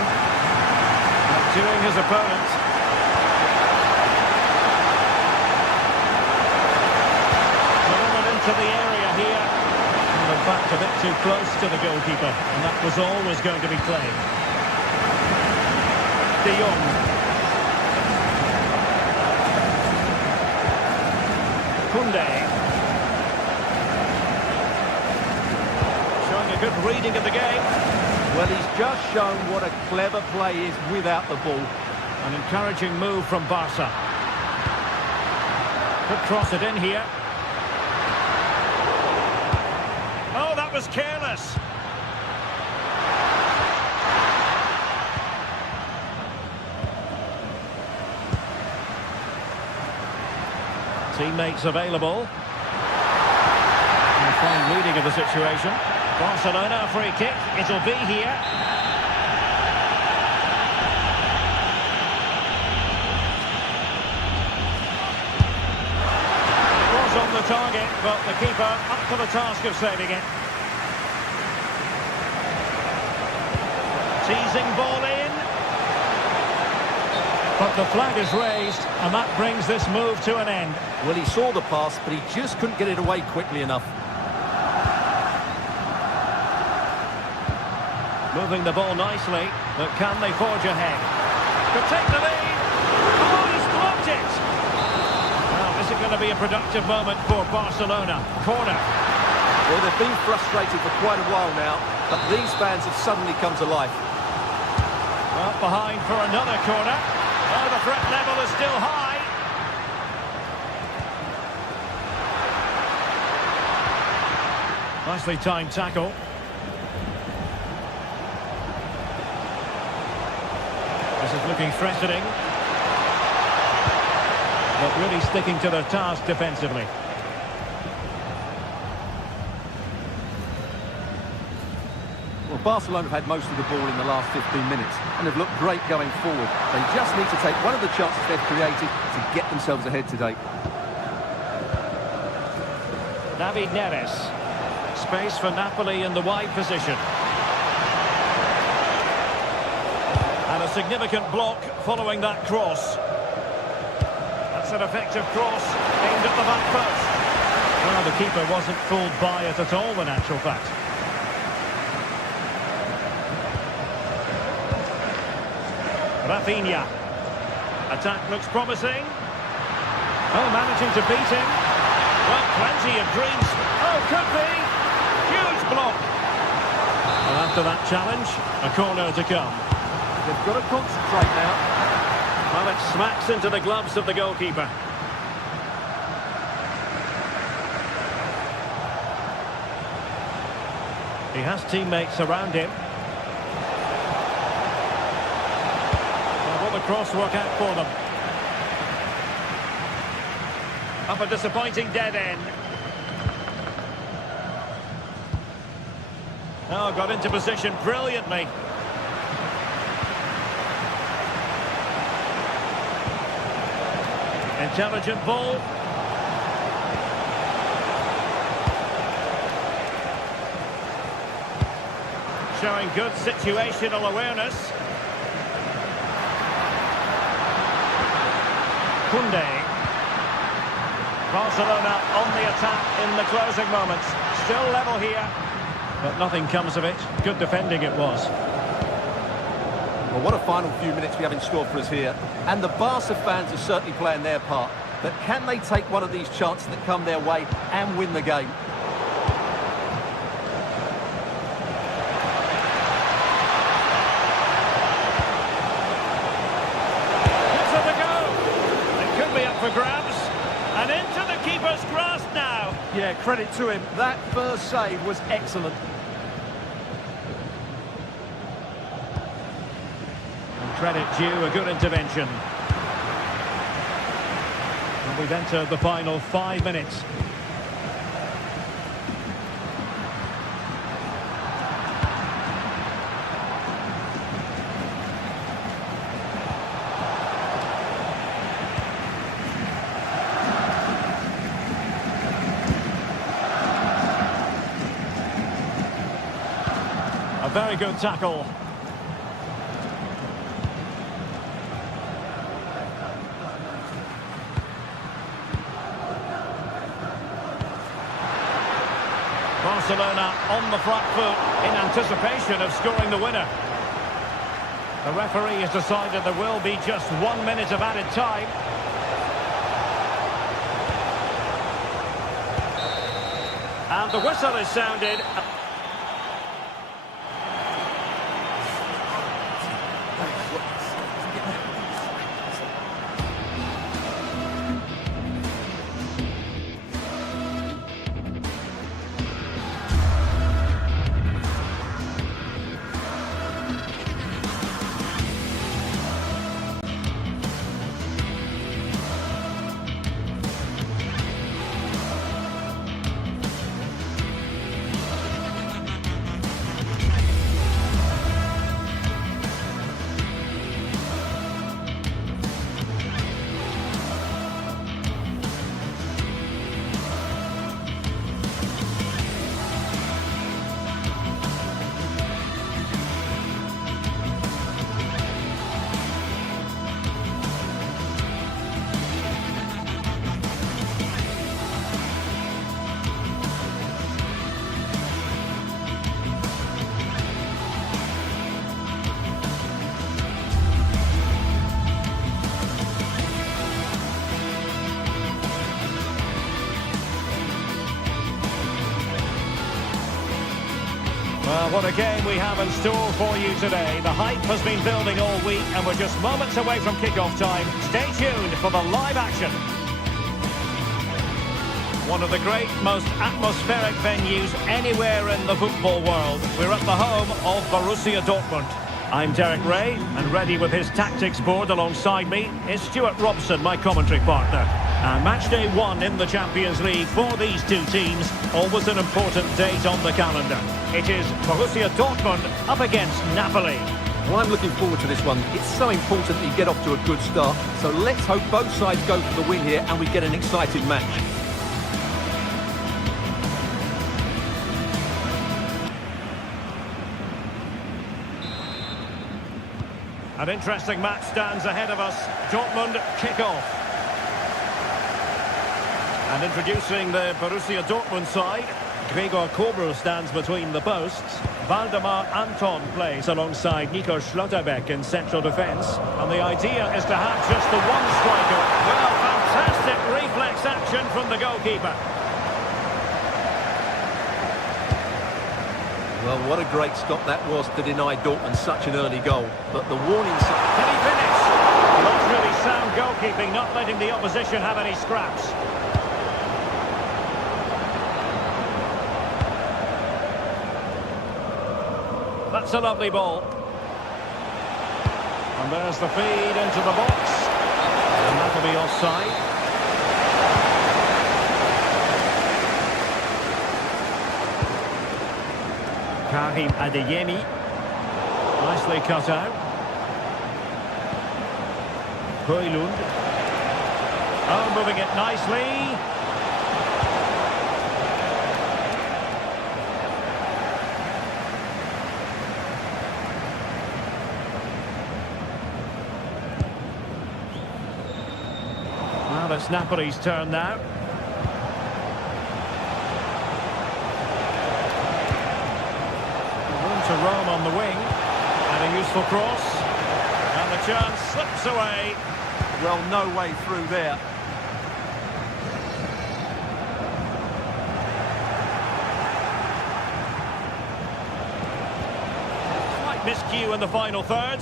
Outdoing his opponent. Delivered into the area here. And in fact, a bit too close to the goalkeeper. And that was always going to be played. De Jong. Koundé. Showing a good reading of the game. Well, he's just shown what a clever play is without the ball. An encouraging move from Barca. Could cross it in here. Oh, that was careless. Teammates available. And fine reading of the situation. Barcelona, a free kick. It'll be here. It was on the target, but the keeper up for the task of saving it. Teasing ball in. But the flag is raised, and that brings this move to an end. Well, he saw the pass, but he just couldn't get it away quickly enough. Moving the ball nicely, but can they forge ahead? Could take the lead. Oh, he's blocked it! Now, this is going to be a productive moment for Barcelona. Corner. Well, they've been frustrated for quite a while now, but these fans have suddenly come to life. Well, behind for another corner. Oh, the threat level is still high. Nicely timed tackle. This is looking threatening. But really sticking to their task Well, Barcelona have had most of the ball in the last 15 minutes and have looked great going forward. They just need to take one of the chances they've created to get themselves ahead today. David Neres. Space for Napoli in the wide position. And a significant block following that cross. That's an effective cross aimed at the back post. Well, the keeper wasn't fooled by it at all, in actual fact. Rafinha. Attack looks promising. Oh, managing to beat him. Well, plenty of greens. Oh, could be. Huge block. Well, after that challenge, a corner to come. They've got to concentrate now. Well, it smacks into the gloves of the goalkeeper. He has teammates around him. Well, will the cross work out for them? Up a disappointing dead end. Oh, got into position brilliantly. Intelligent ball. Showing good situational awareness. Koundé. Barcelona on the attack in the closing moments. Still level here, but nothing comes of it. Good defending it was. Well, what a final few minutes we have in store for us here. And the Barca fans are certainly playing their part. But can they take one of these chances that come their way and win the game? Gives it a go. It could be up for grabs. And into the keeper's grasp now. Yeah, credit to him. That first save was excellent. Credit due, a good intervention. And we've entered the final 5 minutes. A very good tackle. Barcelona on the front foot in anticipation of scoring the winner. The referee has decided there will be just 1 minute of added time. And the whistle is sounded. Well, what a game we have in store for you today. The hype has been building all week and we're just moments away from kick-off time. Stay tuned for the live action. One of the great, most atmospheric venues anywhere in the football world. We're at the home of Borussia Dortmund. I'm Derek Ray, and ready with his tactics board alongside me is Stuart Robson, my commentary partner. And match day 1 in the Champions League for these two teams. Always an important date on the calendar. It is Borussia Dortmund up against Napoli. Well, I'm looking forward to this one. It's so important that you get off to a good start. So let's hope both sides go for the win here and we get an exciting match. An interesting match stands ahead of us. Dortmund kick-off. And introducing the Borussia Dortmund side, Gregor Kobel stands between the posts. Waldemar Anton plays alongside Nico Schlotterbeck in central defence. And the idea is to have just the one striker. Well, fantastic reflex action from the goalkeeper. Well, what a great stop that was to deny Dortmund such an early goal. But the warning sign... Can he finish? Not really sound goalkeeping, not letting the opposition have any scraps. That's a lovely ball. And there's the feed into the box. And that'll be offside. Karim Adeyemi. Nicely cut out. Højlund. Oh, moving it nicely. Well, it's Napoli's turn now. Room to roam on the wing. And a useful cross. And the chance slips away. Well, no way through there. Slight miscue in the final third.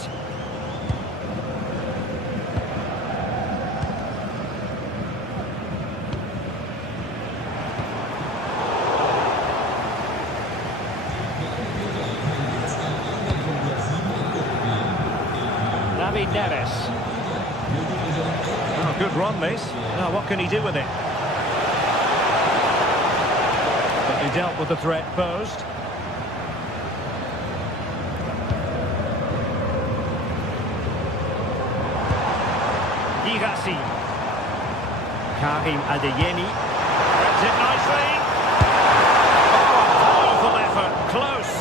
Neves. Oh, good run, this. Now, what can he do with it? But he dealt with the threat posed. Girassi. Karim Adeyemi. Brings it nicely. Oh, powerful effort. Close.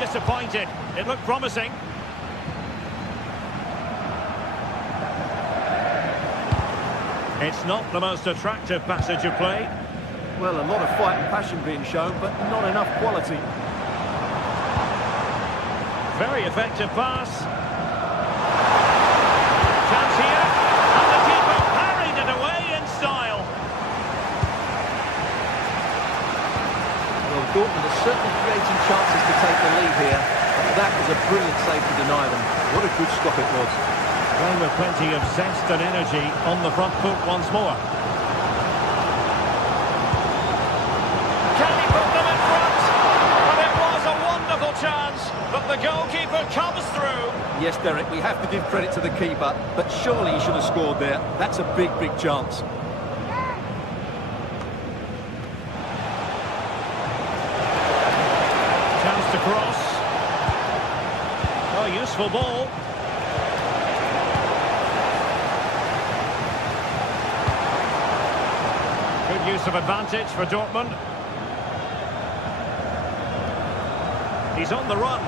Disappointed. It looked promising. It's not the most attractive passage of play. Well, a lot of fight and passion being shown, but not enough quality. Very effective pass. Chance here. And the keeper parried it away in style. Well, Dortmund are certainly creating chances to take the lead here. But that was a brilliant save to deny them. What a good stop it was. Playing with plenty of zest and energy on the front foot once more. Can he put them in front? But it was a wonderful chance, but the goalkeeper comes through. Yes, Derek, we have to give credit to the keeper, but surely he should have scored there. That's a big, big chance. To cross. Oh, useful ball. Good use of advantage for Dortmund. He's on the run.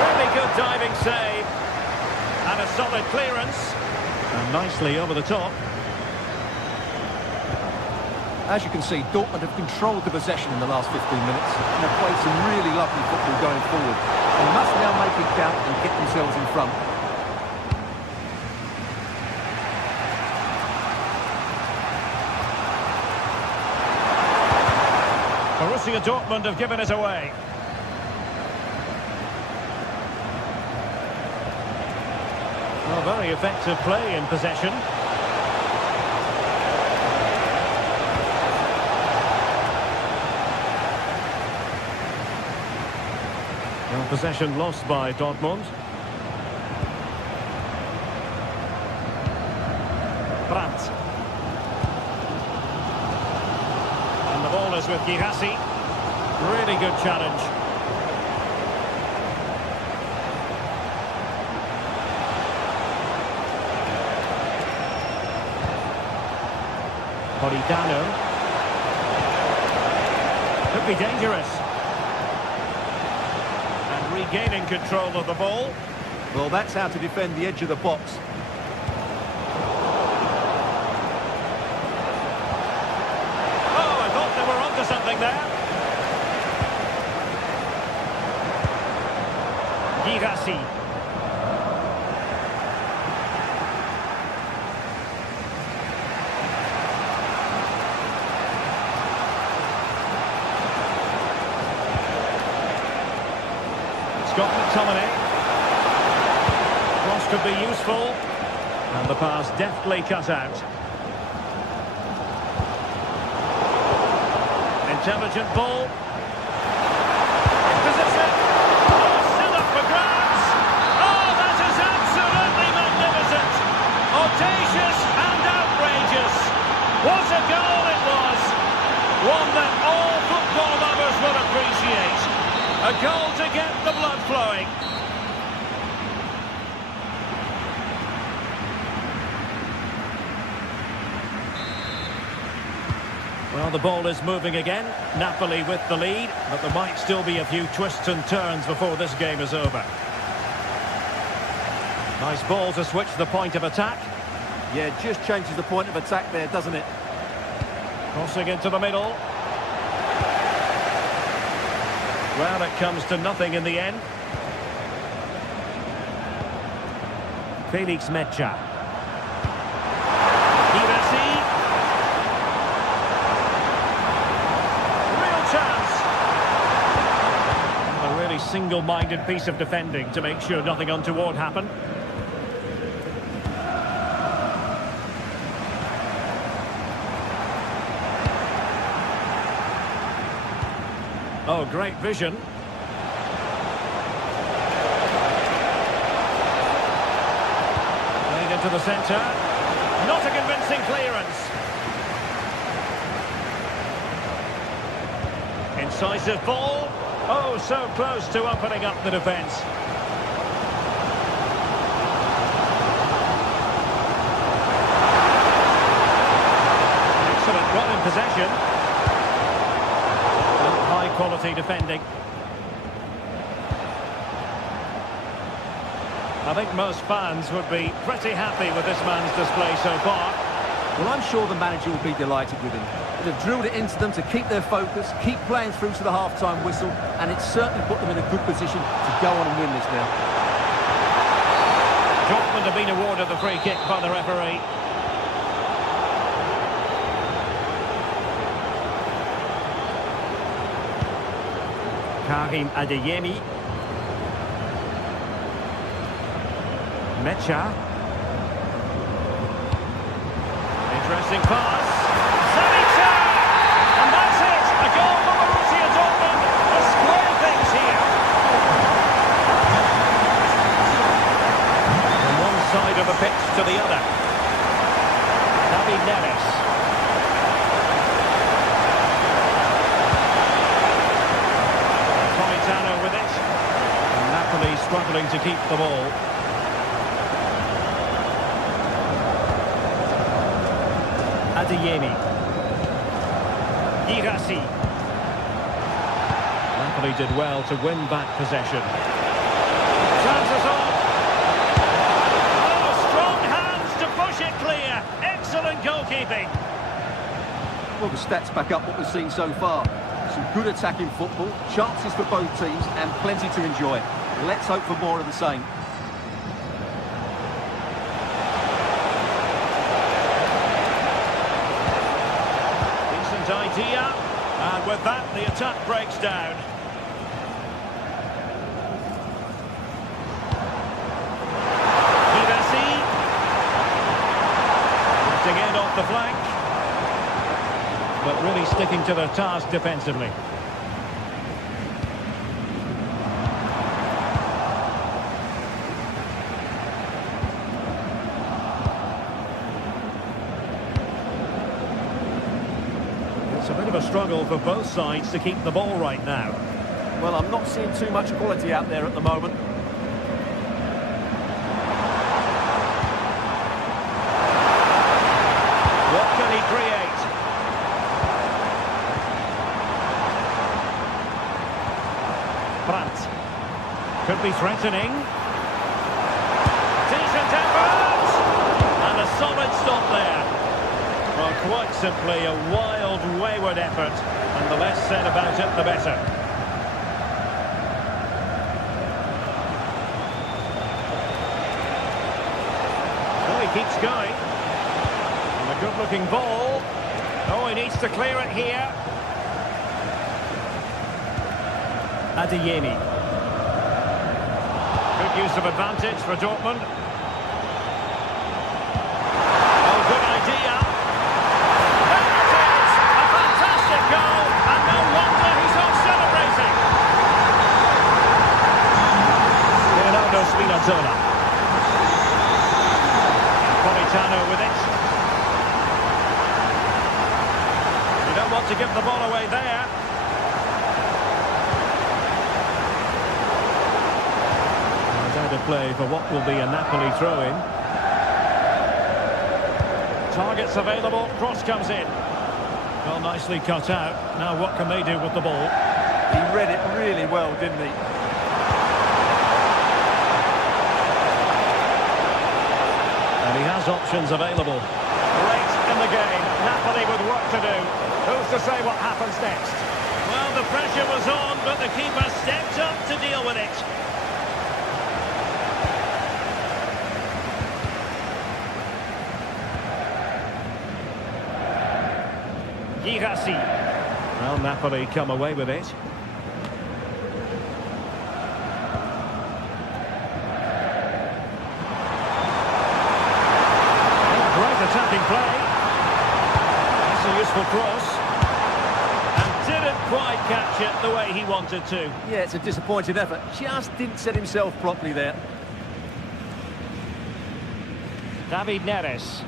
Really good diving save. And a solid clearance. And nicely over the top. As you can see, Dortmund have controlled the possession in the last 15 minutes and have played some really lovely football going forward. They must now make it count and get themselves in front. Borussia Dortmund have given it away. Well, very effective play in possession. Well, possession lost by Dortmund. Brandt. And the ball is with Girassi. Really good challenge. Politano. Could be dangerous. And regaining control of the ball. Well, that's how to defend the edge of the box. Oh, I thought they were onto something there. Girassi. Scott McTominay. Cross could be useful. And the pass deftly cut out. Intelligent ball. In position. Oh, still up for grabs. Oh, that is absolutely magnificent. Audacious and outrageous. What a goal it was. One that all football lovers will appreciate. A goal to get the blood flowing. Well, the ball is moving again. Napoli with the lead, but there might still be a few twists and turns before this game is over. Nice ball to switch the point of attack. Yeah, just changes the point of attack there, doesn't it? Crossing into the middle. Well, it comes to nothing in the end. Felix Mecha. Girassi. Real chance. A really single-minded piece of defending to make sure nothing untoward happened. Oh, great vision. Played into the centre. Not a convincing clearance. Incisive ball. Oh, so close to opening up the defence. Excellent run in possession. Quality defending. I think most fans would be pretty happy with this man's display so far. Well, I'm sure the manager will be delighted with him. They've drilled it into them to keep their focus, keep playing through to the half-time whistle, and it's certainly put them in a good position to go on and win this now. Dortmund have been awarded the free kick by the referee. Karim Adeyemi. Mecha. Interesting pass. Savitzer! And that's it! A goal for Borussia Dortmund to square things here. From one side of the pitch to the other. David Neres. With it, and Napoli struggling to keep the ball. Adeyemi. Girassi. Napoli did well to win back possession. Chances on. Oh, strong hands to push it clear. Excellent goalkeeping. Well, the stats back up what we've seen so far. Some good attacking football, chances for both teams, and plenty to enjoy. Let's hope for more of the same. Decent idea, and with that, the attack breaks down. Girassi. sticking to their task defensively. It's a bit of a struggle for both sides to keep the ball right now. Well, I'm not seeing too much quality out there at the moment. What can he create? Brandt. Could be threatening. Decent effort! And a solid stop there. Well, quite simply a wild, wayward effort. And the less said about it, the better. Well, he keeps going. And a good-looking ball. Oh, he needs to clear it here. Adeyemi. Good use of advantage for Dortmund. Oh, good idea. There it is! A fantastic goal, and no wonder he's off celebrating. Leonardo Spinazzola. Politano with it. You don't want to give the ball away there. To play for what will be a Napoli throw-in. Targets available, cross comes in. Well, nicely cut out. Now what can they do with the ball? He read it really well, didn't he? And he has options available. Late in the game, Napoli with work to do. Who's to say what happens next? Well, the pressure was on, but the keeper stepped up to deal with it. Girassi. Well, Napoli come away with it. Great attacking play. That's a useful cross. And didn't quite catch it the way he wanted to. Yeah, it's a disappointing effort. Just didn't set himself properly there. David Neres.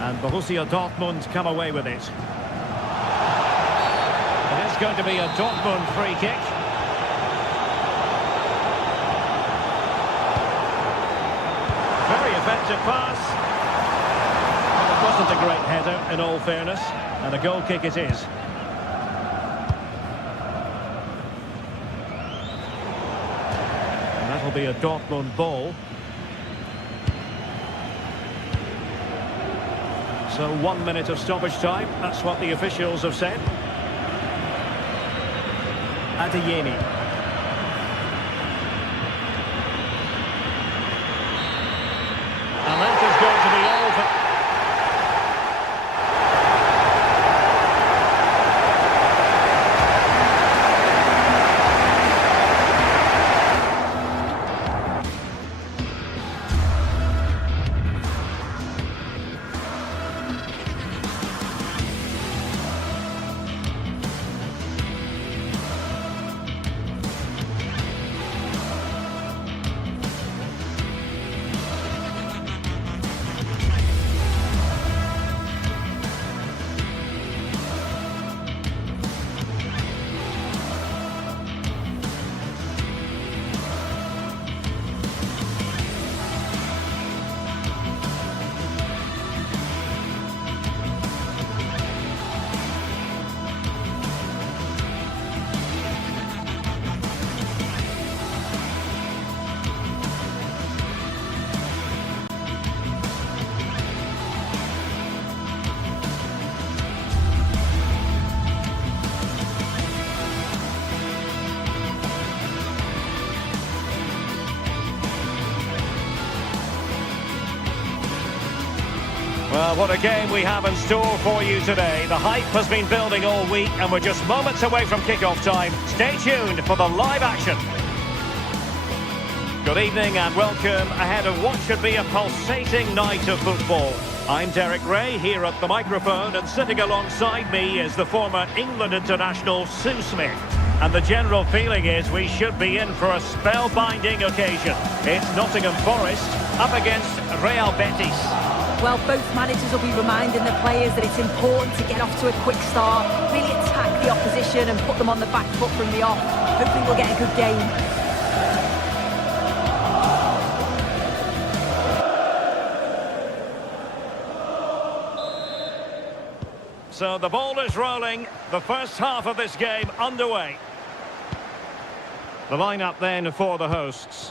And Borussia Dortmund come away with it. It's going to be a Dortmund free kick. Very effective pass. It wasn't a great header, in all fairness, and a goal kick it is. And that'll be a Dortmund ball. So 1 minute of stoppage time, that's what the officials have said. Adeyemi. And that is going to be all for... Well, what a game we have in store for you today. The hype has been building all week and we're just moments away from kick-off time. Stay tuned for the live action. Good evening and welcome ahead of what should be a pulsating night of football. I'm Derek Ray here at the microphone, and sitting alongside me is the former England international Sue Smith. And the general feeling is we should be in for a spellbinding occasion. It's Nottingham Forest up against Real Betis. Well, both managers will be reminding the players that it's important to get off to a quick start, really attack the opposition and put them on the back foot from the off. Hopefully we'll get a good game. So the ball is rolling, the first half of this game underway. The lineup then for the hosts.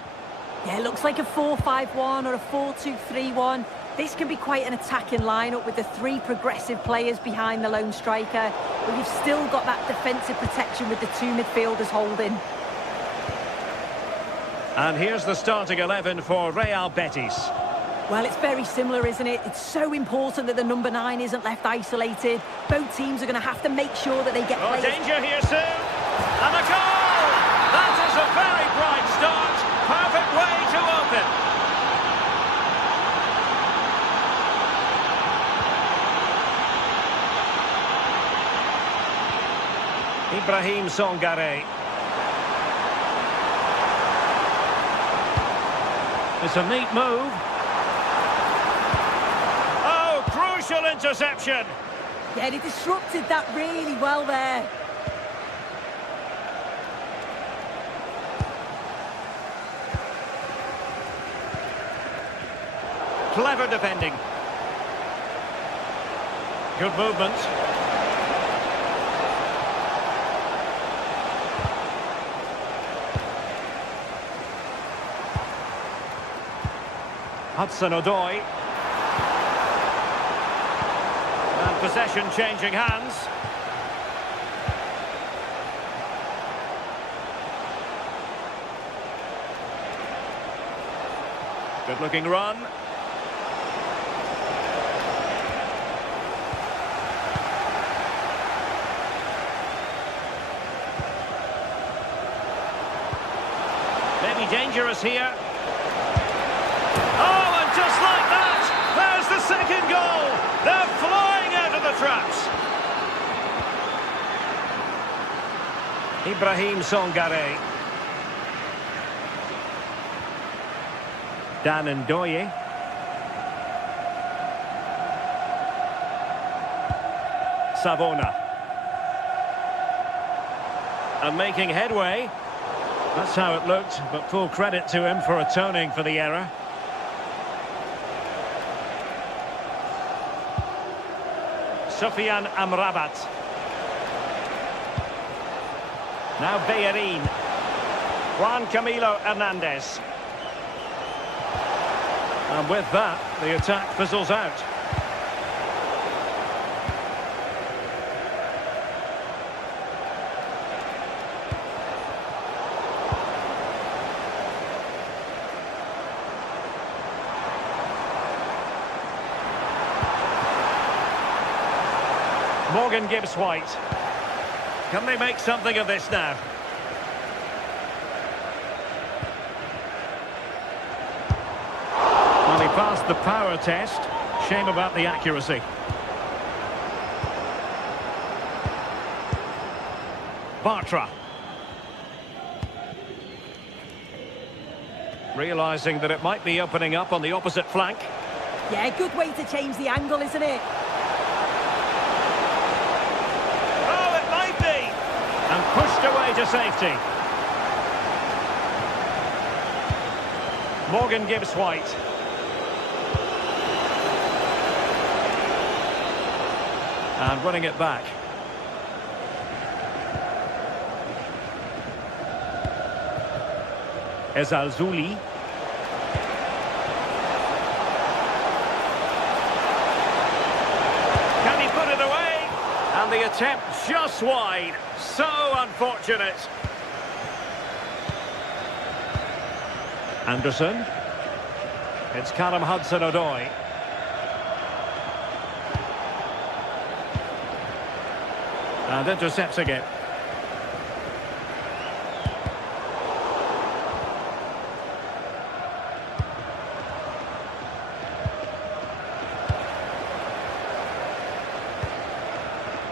Yeah, it looks like a 4-5-1 or a 4-2-3-1. This can be quite an attacking lineup with the three progressive players behind the lone striker, but you've still got that defensive protection with the two midfielders holding. And here's the starting 11 for Real Betis. Well, it's very similar, isn't it? It's so important that the number 9 isn't left isolated. Both teams are going to have to make sure that they get players. Danger here soon. And a goal! That is a very bright start. Perfect way to open. Ibrahim Songare. It's a neat move. Oh, crucial interception. Yeah, he disrupted that really well there. Clever defending. Good movement. Hudson-Odoi. And possession changing hands. Good looking run. Maybe dangerous here. Oh, and just like that, there's the second goal. They're flying out of the traps. Ibrahim Songare. Dan Ndoye. Savona. And making headway. That's how it looked, but full credit to him for atoning for the error. Sofian Amrabat. Now Bellerin. Juan Camilo Hernandez. And with that, the attack fizzles out. Morgan Gibbs-White. Can they make something of this now? Well, he passed the power test. Shame about the accuracy. Bartra. Realising that it might be opening up on the opposite flank. Yeah, good way to change the angle, isn't it? And pushed away to safety. Morgan Gibbs-White. And running it back. Ezalzouli. Can he put it away? And the attempt just wide. So unfortunate. Anderson. It's Callum Hudson-Odoi. And intercepting it.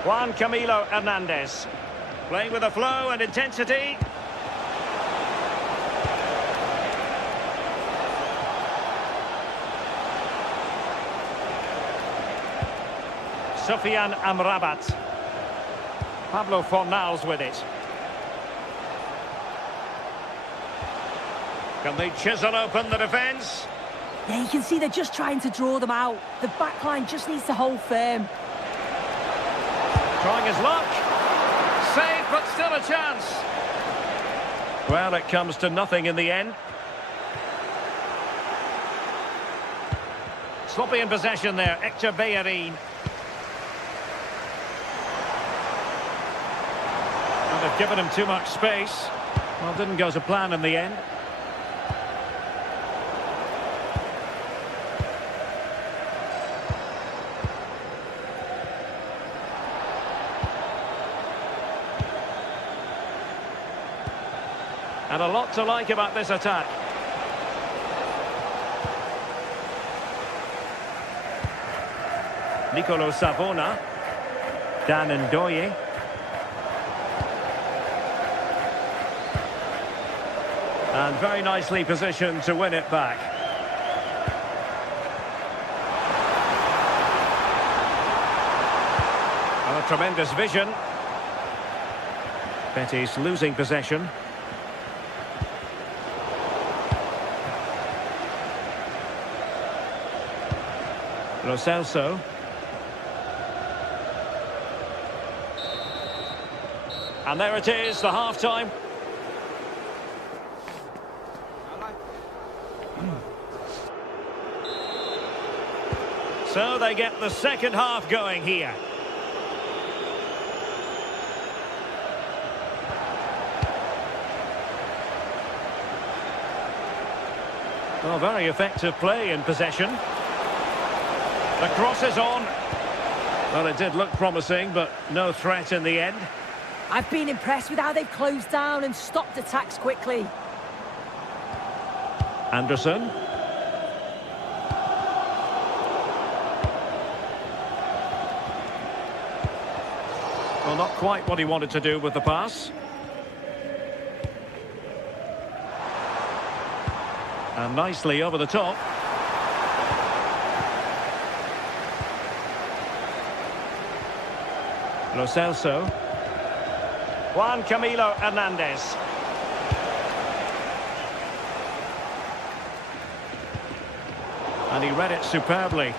Juan Camilo Hernandez. Playing with a flow and intensity. Sofian Amrabat. Pablo Fornals with it. Can they chisel open the defence? Yeah, you can see they're just trying to draw them out. The back line just needs to hold firm. Trying his luck. Save, but still a chance. Well, it comes to nothing in the end. Sloppy in possession there, Hector Bellerin. And they've given him too much space. Well, didn't go to plan in the end. And a lot to like about this attack. Nicolo Savona. Dan Ndoye. And very nicely positioned to win it back. And a tremendous vision. Betis losing possession. Lo Celso. And there it is, the half-time. So they get the second half going here. Well, very effective play in possession. The cross is on. Well, it did look promising, but no threat in the end. I've been impressed with how they've closed down and stopped attacks quickly. Anderson. Well, not quite what he wanted to do with the pass. And nicely over the top. Lo Celso. Juan Camilo Hernandez. And he read it superbly.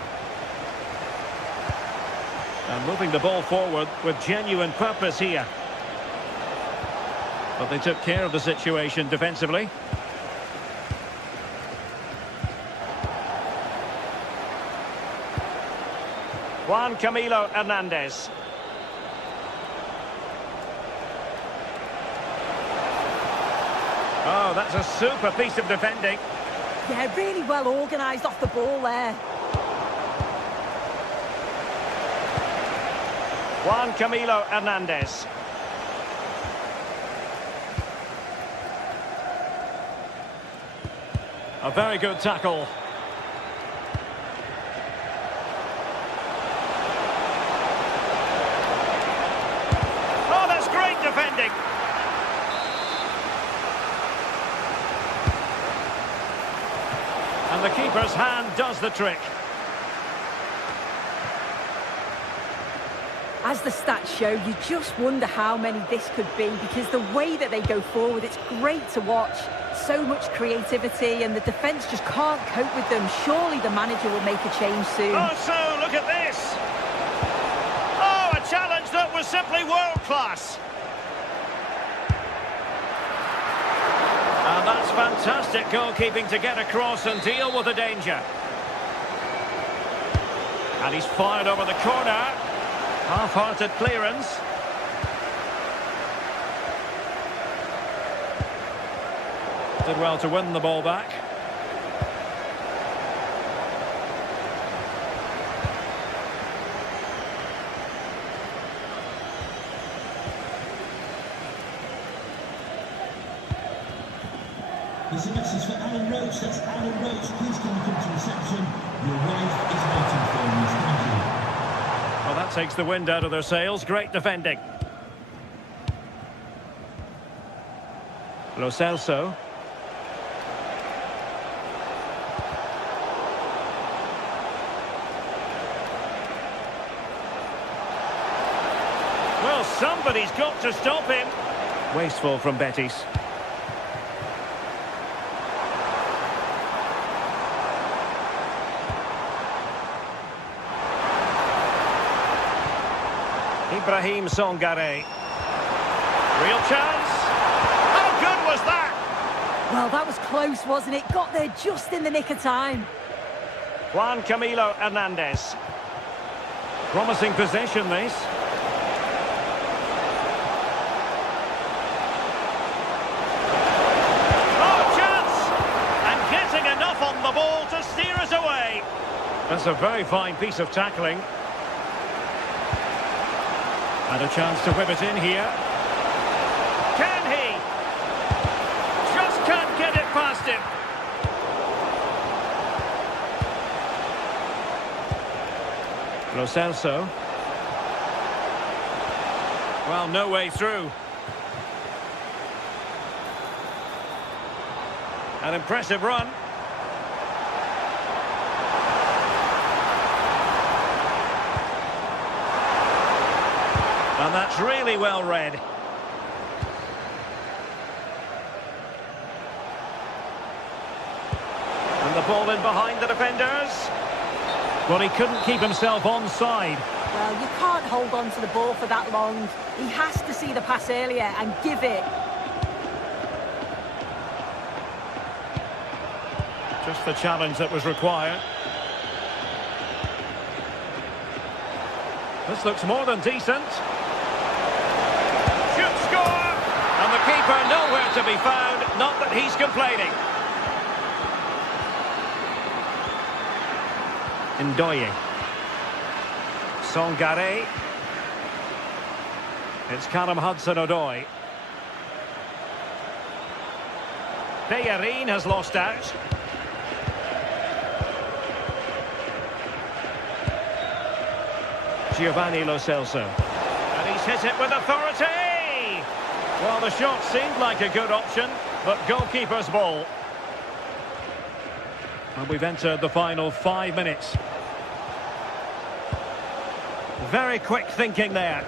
And moving the ball forward with genuine purpose here. But they took care of the situation defensively. Juan Camilo Hernandez. Oh, that's a super piece of defending. Yeah, really well organised off the ball there. Juan Camilo Hernandez. A very good tackle. Oh, that's great defending. And the keeper's hand does the trick. As the stats show, you just wonder how many this could be, because the way that they go forward, it's great to watch. So much creativity, and the defence just can't cope with them. Surely the manager will make a change soon. Oh, so look at this. Oh, a challenge that was simply world-class. And that's fantastic goalkeeping to get across and deal with the danger. And he's fired over the corner. Half-hearted clearance. Did well to win the ball back. There's a message for Alan Roach. That's Alan Roach. Please can you come to reception? Your wife is waiting for you. Thank you. Well, that takes the wind out of their sails. Great defending. Lo Celso. Well, somebody's got to stop him. Wasteful from Betis. Ibrahim Songare. Real chance. How good was that? Well, that was close, wasn't it? Got there just in the nick of time. Juan Camilo Hernandez. Promising possession, this. Oh, chance! And getting enough on the ball to steer us away. That's a very fine piece of tackling. And a chance to whip it in here. Can he? Just can't get it past him. Lo Celso. Well, no way through. An impressive run. And that's really well read. And the ball in behind the defenders. Well, he couldn't keep himself onside. Well, you can't hold on to the ball for that long. He has to see the pass earlier and give it. Just the challenge that was required. This looks more than decent. Should score! And the keeper nowhere to be found. Not that he's complaining. Ndoye. Songare. It's Callum Hudson-Odoi. Bellerin has lost out. Giovanni Lo Celso. And he's hit it with authority! Well, the shot seemed like a good option, but goalkeeper's ball. And we've entered the final 5 minutes. Very quick thinking there.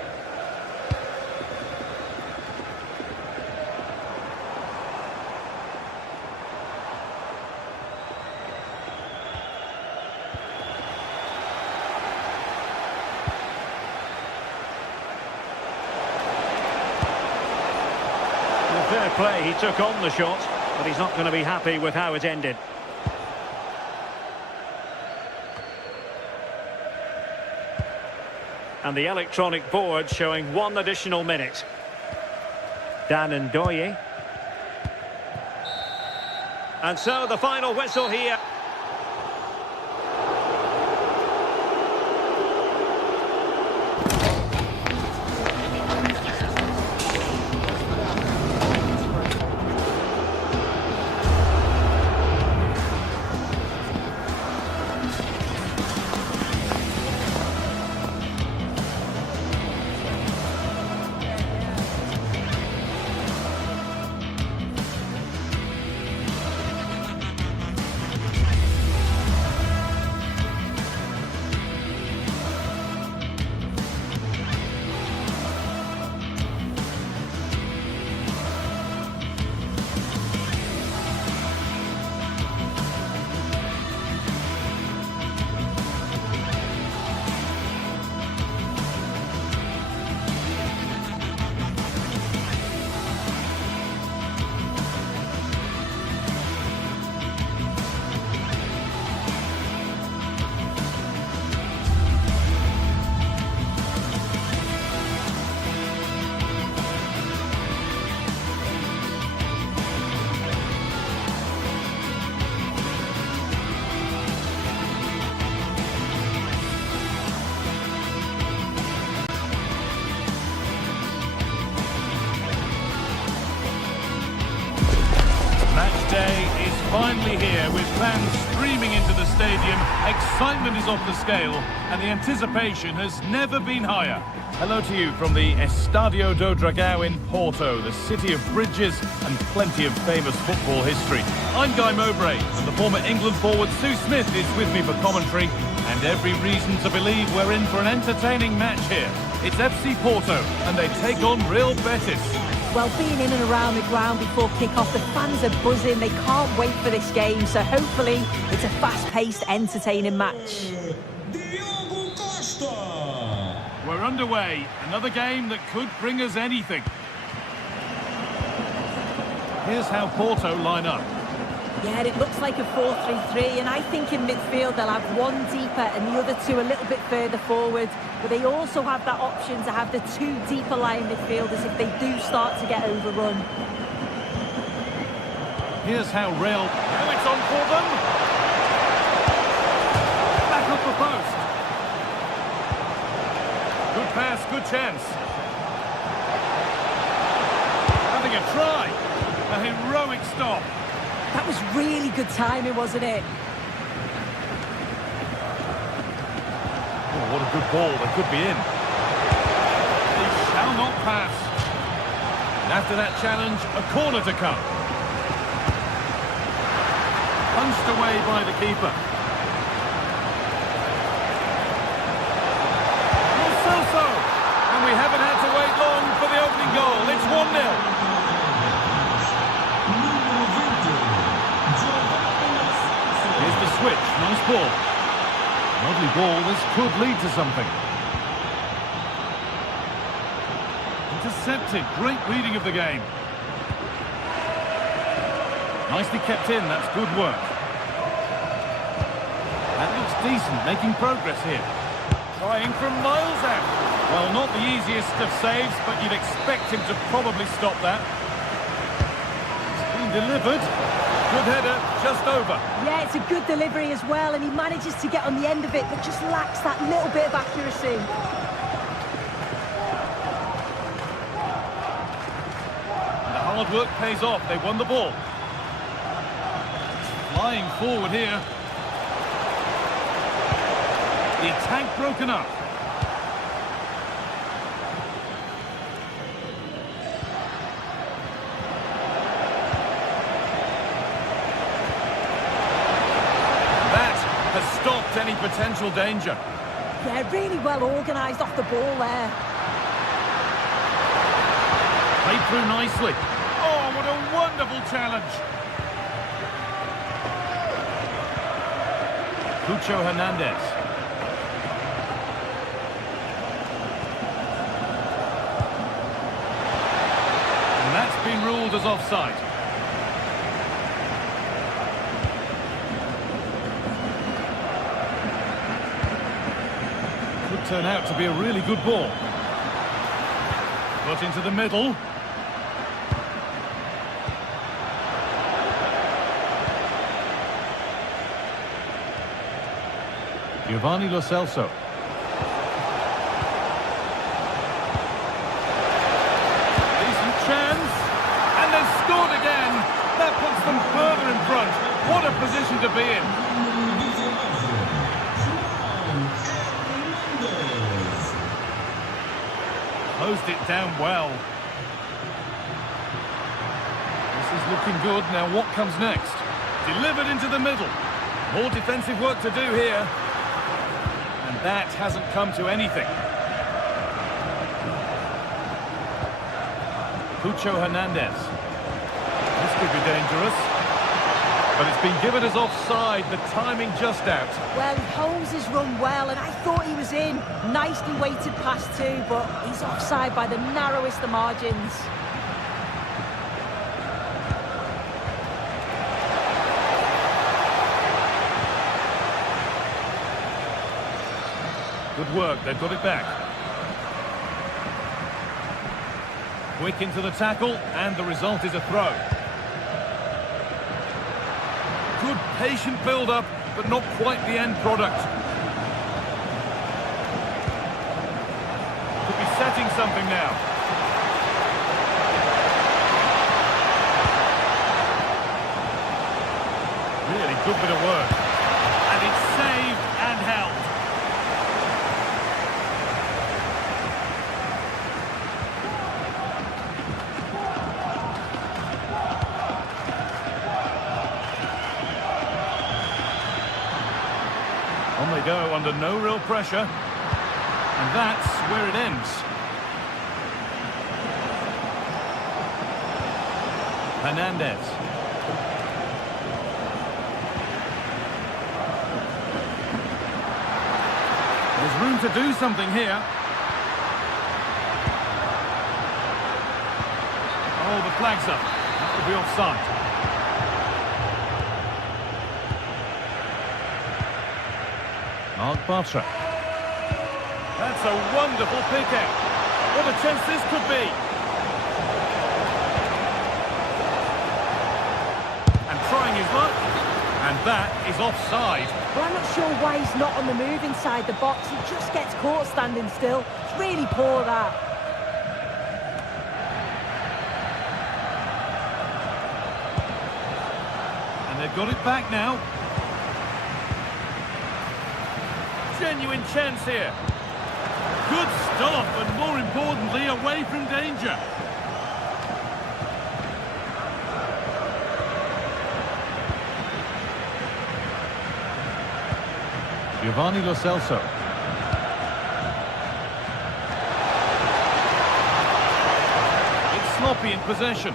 Fair play, he took on the shot, but he's not going to be happy with how it ended. And the electronic board showing 1 additional minute. Dan Ndoye. And so the final whistle here. finally here, with fans streaming into the stadium. Excitement is off the scale, and the anticipation has never been higher. Hello to you from the Estadio do Dragão in Porto, the city of bridges and plenty of famous football history. I'm Guy Mowbray, and the former England forward Sue Smith is with me for commentary, and every reason to believe we're in for an entertaining match here. It's FC Porto, and they take on Real Betis. Well, being in and around the ground before kick-off, the fans are buzzing. They can't wait for this game, so hopefully it's a fast-paced, entertaining match. We're underway. Another game that could bring us anything. Here's how Porto line up. Yeah, it looks like a 4-3-3, and I think in midfield they'll have one deeper and the other two a little bit further forward. But they also have that option to have the two deeper lying midfielders if they do start to get overrun. Here's how Real... Now it's on for them! Back up the post. Good pass, good chance. Having a try. A heroic stop. That was really good timing, wasn't it? Oh, what a good ball. They could be in. They shall not pass. And after that challenge, a corner to come. Punched away by the keeper. And we haven't had to wait long for the opening goal. It's 1-0. Here's the switch. Nice ball. Lovely ball. This could lead to something. Intercepted. Great reading of the game. Nicely kept in. That's good work. That looks decent. Making progress here. Trying from miles out. Well, not the easiest of saves, but you'd expect him to probably stop that. It's been delivered. Good header, just over. Yeah, it's a good delivery as well, and he manages to get on the end of it, but just lacks that little bit of accuracy. And the hard work pays off. They won the ball. Flying forward here. The attack broken up. Has stopped any potential danger. Yeah, really well organised off the ball there. Played through nicely. Oh, what a wonderful challenge. Cucho Hernandez. And that's been ruled as offside. Turn out to be a really good ball. Put into the middle. Giovanni Lo Celso. Decent chance. And they've scored again. That puts them further in front. What a position to be in. Closed it down well. This is looking good. Now what comes next? Delivered into the middle. More defensive work to do here. And that hasn't come to anything. Cucho Hernandez. This could be dangerous. But it's been given as offside, the timing just out. Well, he holds his run well, and I thought he was in. Nicely weighted pass too, but he's offside by the narrowest of margins. Good work, they've got it back. Quick into the tackle, and the result is a throw. Good patient build-up, but not quite the end product. Could be setting something now. Good bit of work. And it's saved and held. On they go under no real pressure. And that's where it ends. Hernandez. There's room to do something here. Oh, the flag's up. That would be offside. Mark Bartra. That's a wonderful pick out. What a chance this could be. And trying his luck. And that is offside. Well, I'm not sure why he's not on the move inside the box. He just gets caught standing still. It's really poor, that. And they've got it back now. Genuine chance here. Good stop, and more importantly, away from danger. Giovanni Lo Celso. It's sloppy in possession.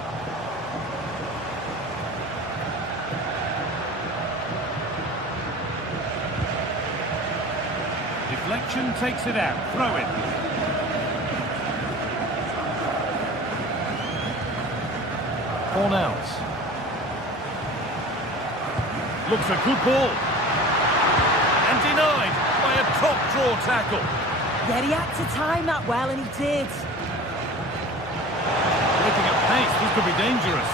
Deflection takes it out. Throw in. Fornals. Looks a good ball. And denied by a top-draw tackle. Yeah, he had to time that well, and he did. Looking at pace, this could be dangerous.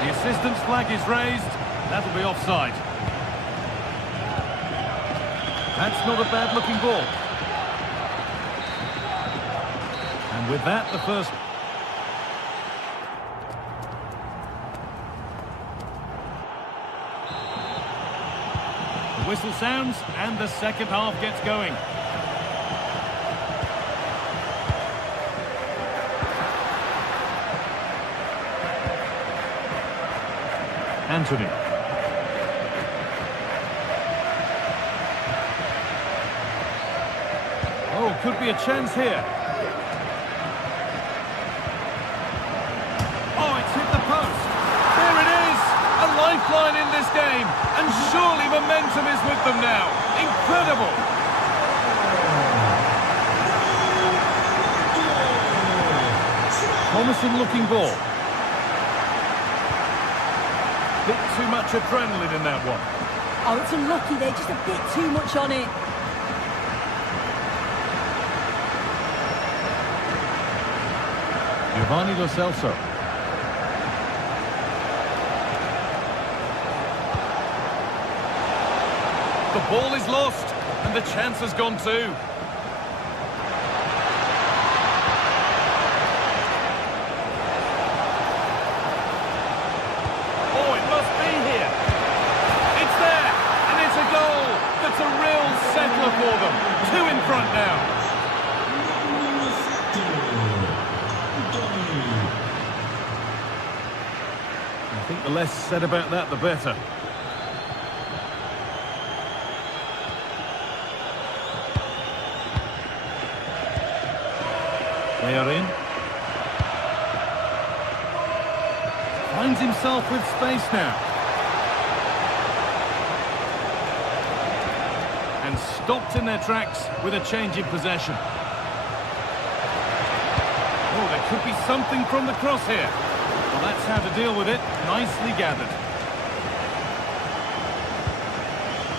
The assistant's flag is raised. That'll be offside. That's not a bad-looking ball. And with that, the first... The whistle sounds, and the second half gets going. Anthony. Oh, could be a chance here. Oh, it's hit the post. There it is! A lifeline in this game. And surely momentum is with them now. Incredible! Promising looking ball. Bit too much adrenaline in that one. Oh, it's unlucky there, just a bit too much on it. Giovanni Lo Celso. The ball is lost, and the chance has gone too. Oh, it must be here. It's there, and it's a goal. That's a real settler for them. Two in front now. I think the less said about that, the better. They are in. Finds himself with space now. And stopped in their tracks with a change in possession. Oh, there could be something from the cross here. Well, that's how to deal with it. Nicely gathered.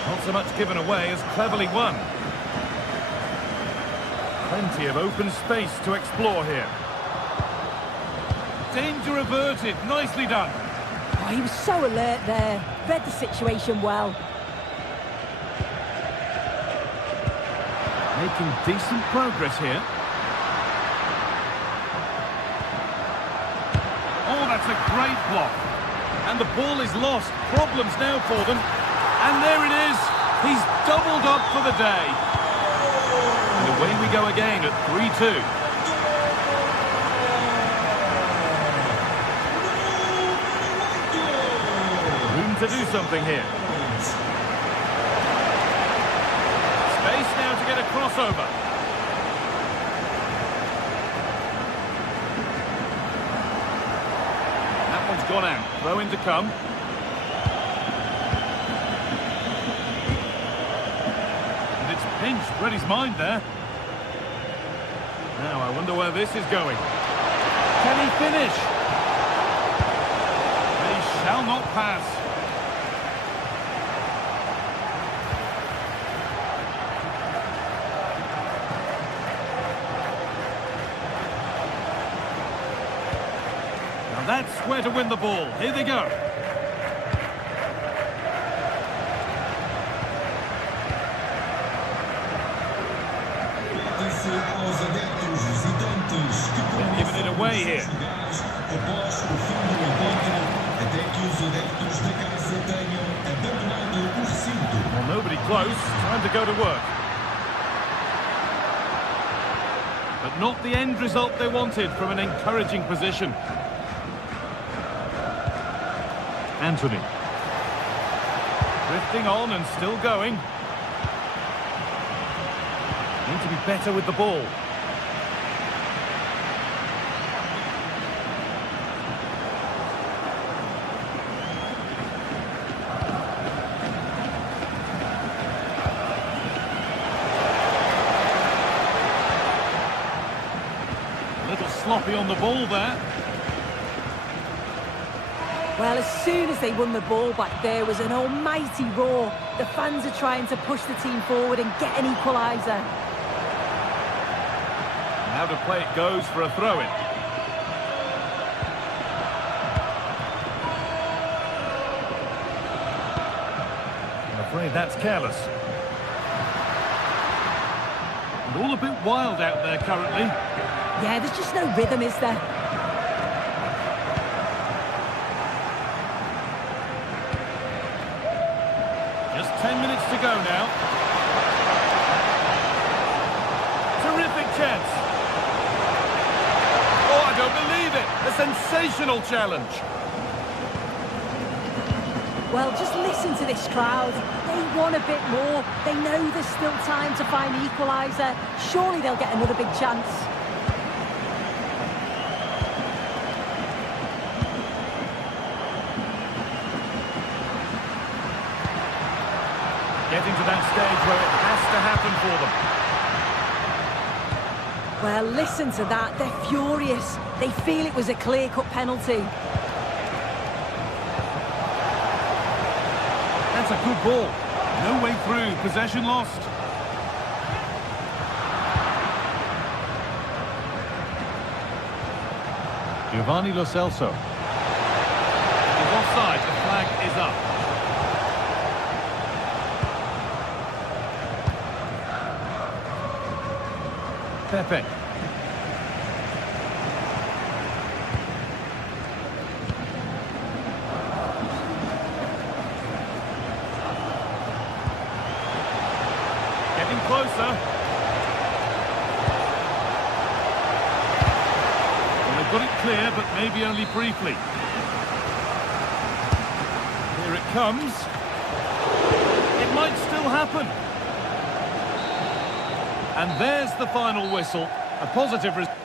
Not so much given away as cleverly won. Plenty of open space to explore here. Danger averted. Nicely done. Oh, he was so alert there. Read the situation well. Making decent progress here. Oh, that's a great block. And the ball is lost. Problems now for them. And there it is. He's doubled up for the day. And away we go again at 3-2. Room to do something here. Space now to get a crossover. That one's gone out. Throw in to come. Pinched, read his mind there. Now I wonder where this is going. Can he finish? They shall not pass. Now that's where to win the ball. Here they go. They're giving it away here. Well, nobody close. Time to go to work. But not the end result they wanted from an encouraging position. Anthony. Drifting on and still going. Need to be better with the ball. A little sloppy on the ball there. Well, as soon as they won the ball back, there was an almighty roar. The fans are trying to push the team forward and get an equaliser. How to play it goes for a throw-in. I'm afraid that's careless. And all a bit wild out there currently. Yeah, there's just no rhythm, is there? Just 10 minutes to go now. Terrific chance. Oh, I don't believe it. A sensational challenge. Well, just listen to this crowd. They want a bit more. They know there's still time to find the equaliser. Surely they'll get another big chance. Getting to that stage where it has to happen for them. Well, listen to that. They're furious. They feel it was a clear-cut penalty. That's a good ball. No way through. Possession lost. Giovanni Lo Celso. He's offside. The flag is up. Pepe. Getting closer. Well, they've got it clear, but maybe only briefly. Here it comes. It might still happen. And there's the final whistle. A positive result.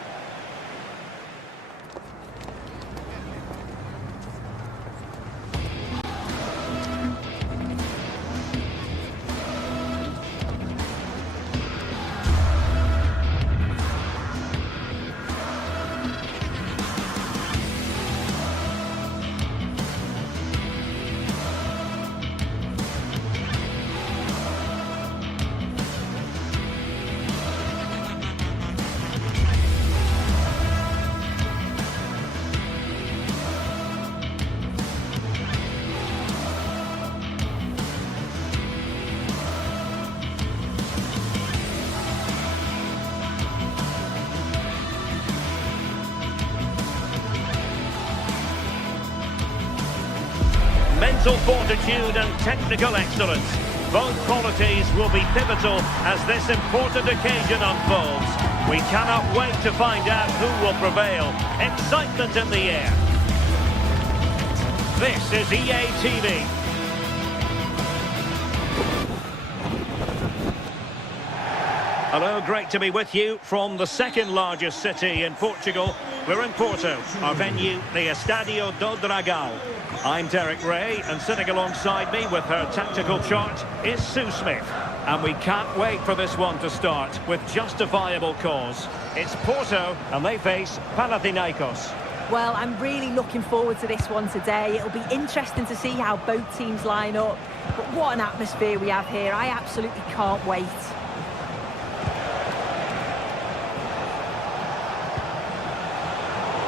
mental fortitude and technical excellence. Both qualities will be pivotal as this important occasion unfolds. We cannot wait to find out who will prevail. Excitement in the air. This is EA TV. Hello, great to be with you from the second largest city in Portugal. We're in Porto, our venue, the Estádio do Dragão. I'm Derek Ray, and sitting alongside me with her tactical chart is Sue Smith. And we can't wait for this one to start with justifiable cause. It's Porto, and they face Panathinaikos. Well, I'm really looking forward to this one today. It'll be interesting to see how both teams line up. But what an atmosphere we have here. I absolutely can't wait.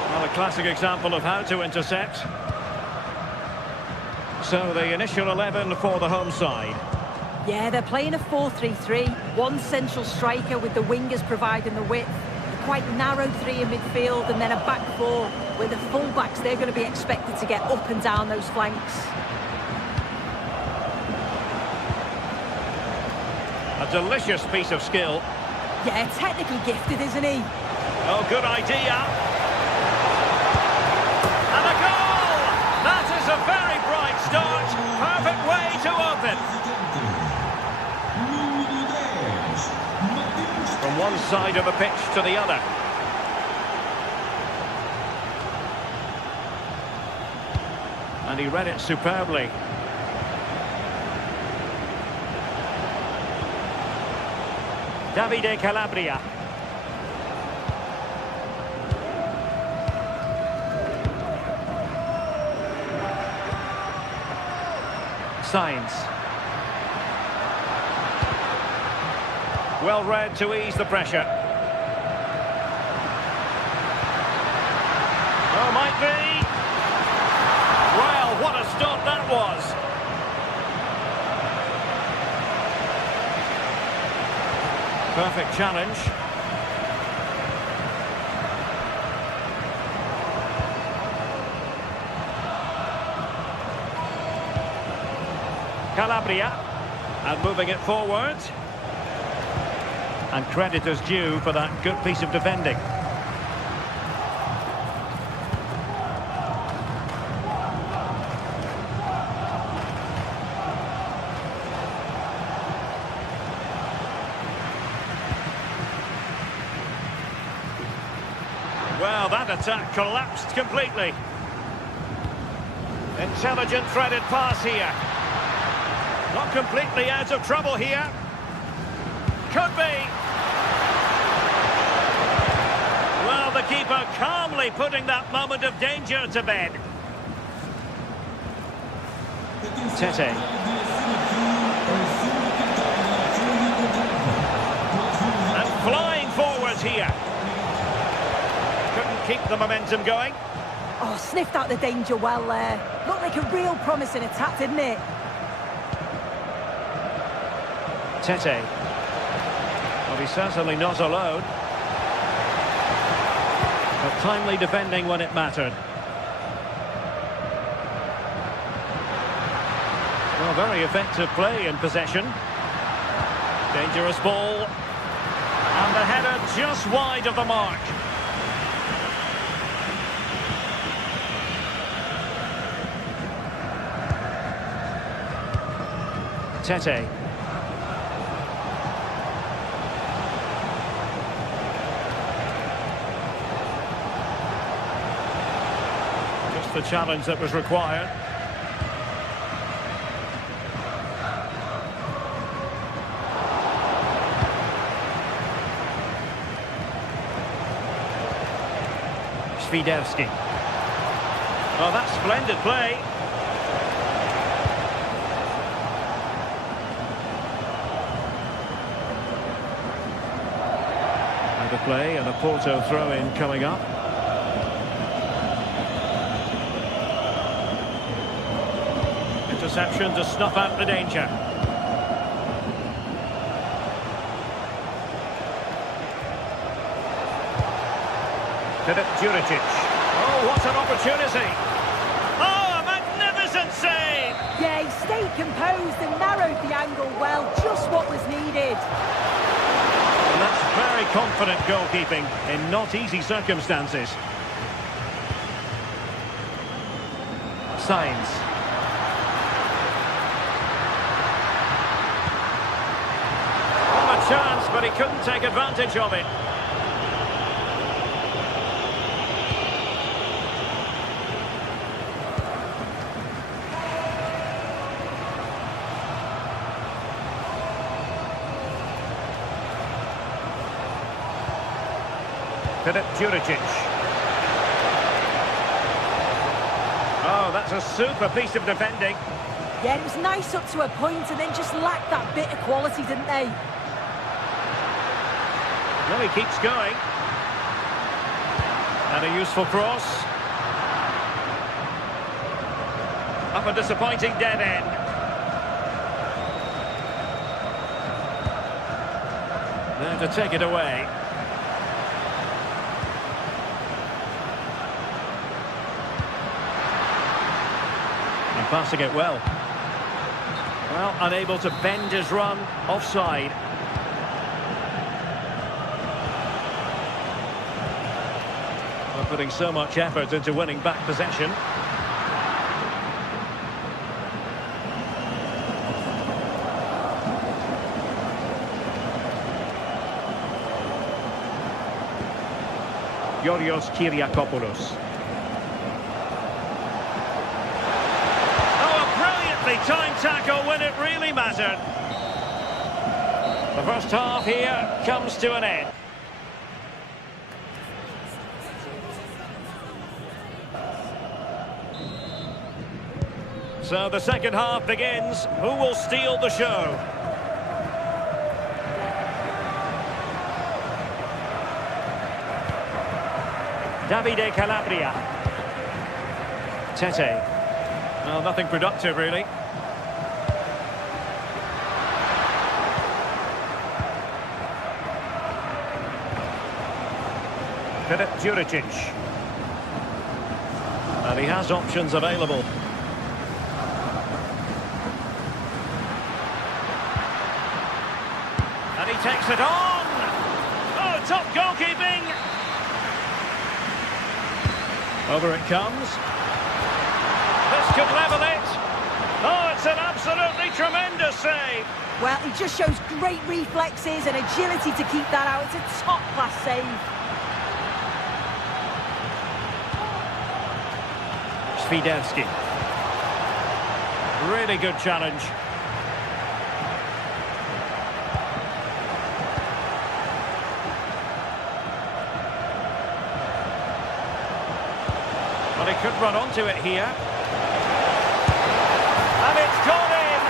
Well, a classic example of how to intercept. So the initial 11 for the home side. Yeah, they're playing a 4-3-3. One central striker with the wingers providing the width. A quite narrow three in midfield, and then a back four where the full-backs, they're going to be expected to get up and down those flanks. A delicious piece of skill. Yeah, technically gifted, isn't he? Oh, good idea. And a goal! That is a very bright start. Perfect way to open. From one side of the pitch to the other. And he read it superbly. Davide Calabria. Signs. Well read to ease the pressure. Oh, might be. Well, what a stop that was. Perfect challenge. Calabria. And moving it forward. And credit is due for that good piece of defending. Well, that attack collapsed completely. Intelligent threaded pass here. Not completely out of trouble here. Could be. Well, the keeper calmly putting that moment of danger to bed. Tete. And flying forwards here. Couldn't keep the momentum going. Oh, sniffed out the danger well there. Looked like a real promising attack, didn't it? Tete. Well, he's certainly not alone. But timely defending when it mattered. Well, very effective play in possession. Dangerous ball. And the header just wide of the mark. Tete. Just the challenge that was required. Świderski. Oh, that's splendid play. And the play and a Porto throw-in coming up. Interception to snuff out the danger. Filip Juricic. Oh, what an opportunity. Oh, a magnificent save. composed and narrowed the angle well, just what was needed. And that's very confident goalkeeping in not easy circumstances. Signs. Well, a chance, but he couldn't take advantage of it. Oh, that's a super piece of defending. Yeah, it was nice up to a point and then just lacked that bit of quality, didn't they? Well, he keeps going. And a useful cross. Up a disappointing dead end. Now to take it away. Passing it well. Well, unable to bend his run, offside. We're putting so much effort into winning back possession. Yorios Kyriakopoulos. Time tackle when it really mattered. The first half here comes to an end. So the second half begins. Who will steal the show? Davide Calabria. Tete. Well, nothing productive, really. Filip Juricic. And he has options available. And he takes it on! Oh, top goalkeeping! Over it comes. This could level it. Oh, it's an absolutely tremendous save. Well, he just shows great reflexes and agility to keep that out. It's a top-class save. Świderski. Really good challenge. Well, he could run onto it here. And it's gone in!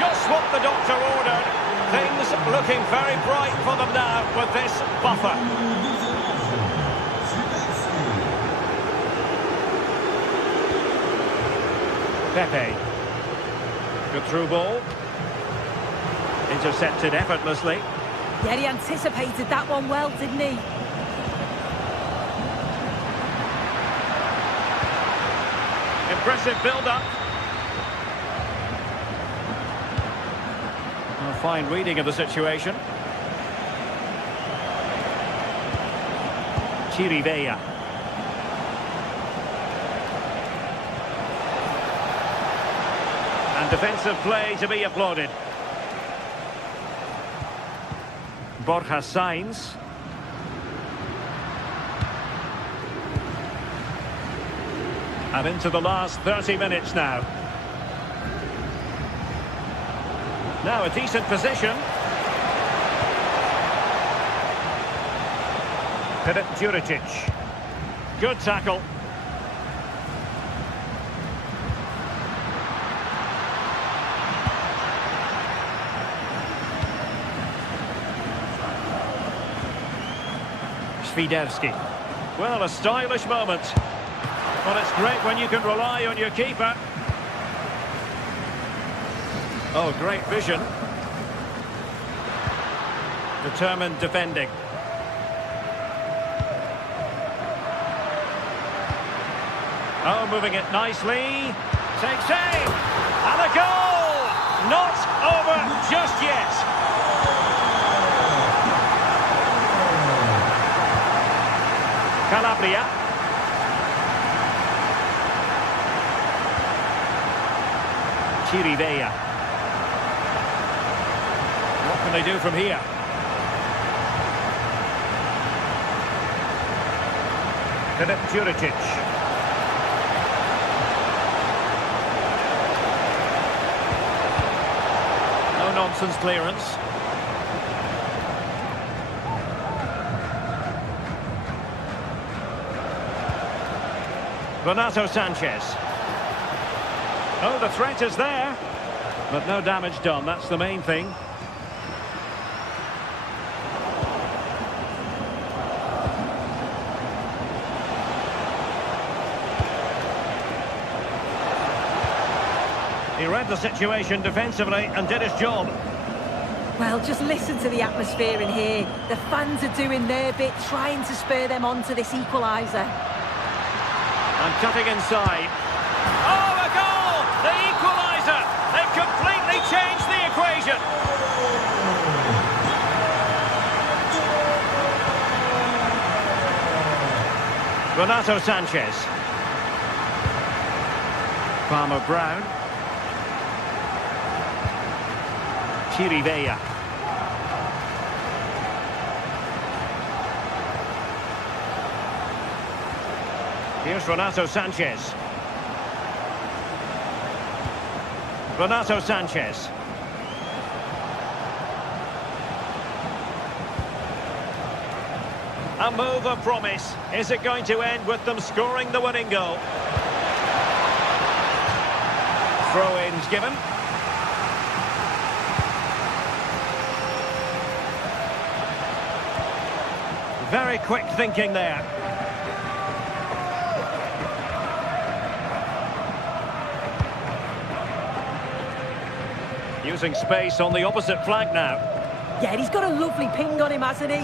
Just what the doctor ordered. Things looking very bright for them now with this buffer. Pepe. Good through ball. Intercepted effortlessly. Yeah, he anticipated that one well, didn't he? Impressive build-up. A fine reading of the situation. Chirivella. And defensive play to be applauded. Borja Sainz. And into the last 30 minutes now. Now a decent position. Filip Juricic. Good tackle. Świderski. Well, a stylish moment. Well, it's great when you can rely on your keeper. Oh, great vision. Determined defending. Oh, moving it nicely. Takes aim. And a goal! Not over just yet. Calabria. Chirivella. What can they do from here? Filip Juricic. No-nonsense clearance. Renato Sanchez. Oh, the threat is there. But no damage done, that's the main thing. He read the situation defensively and did his job. Well, just listen to the atmosphere in here. The fans are doing their bit, trying to spur them on to this equaliser. And cutting inside. Oh, a goal! The equaliser! They've completely changed the equation. Renato Sanchez. Palmer Brown. Chirivella. Here's Renato Sanchez. Renato Sanchez. A move of promise. Is it going to end with them scoring the winning goal? Throw-ins given. Very quick thinking there. Using space on the opposite flank now. Yeah, he's got a lovely ping on him, hasn't he?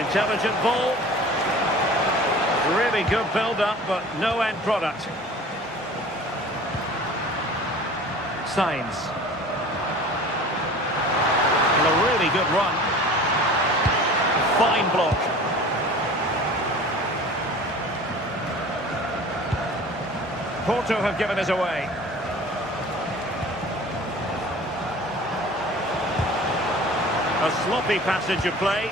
Intelligent ball. Really good build-up, but no end product. Sainz. And a really good run. Fine block. Porto have given us away. A sloppy passage of play.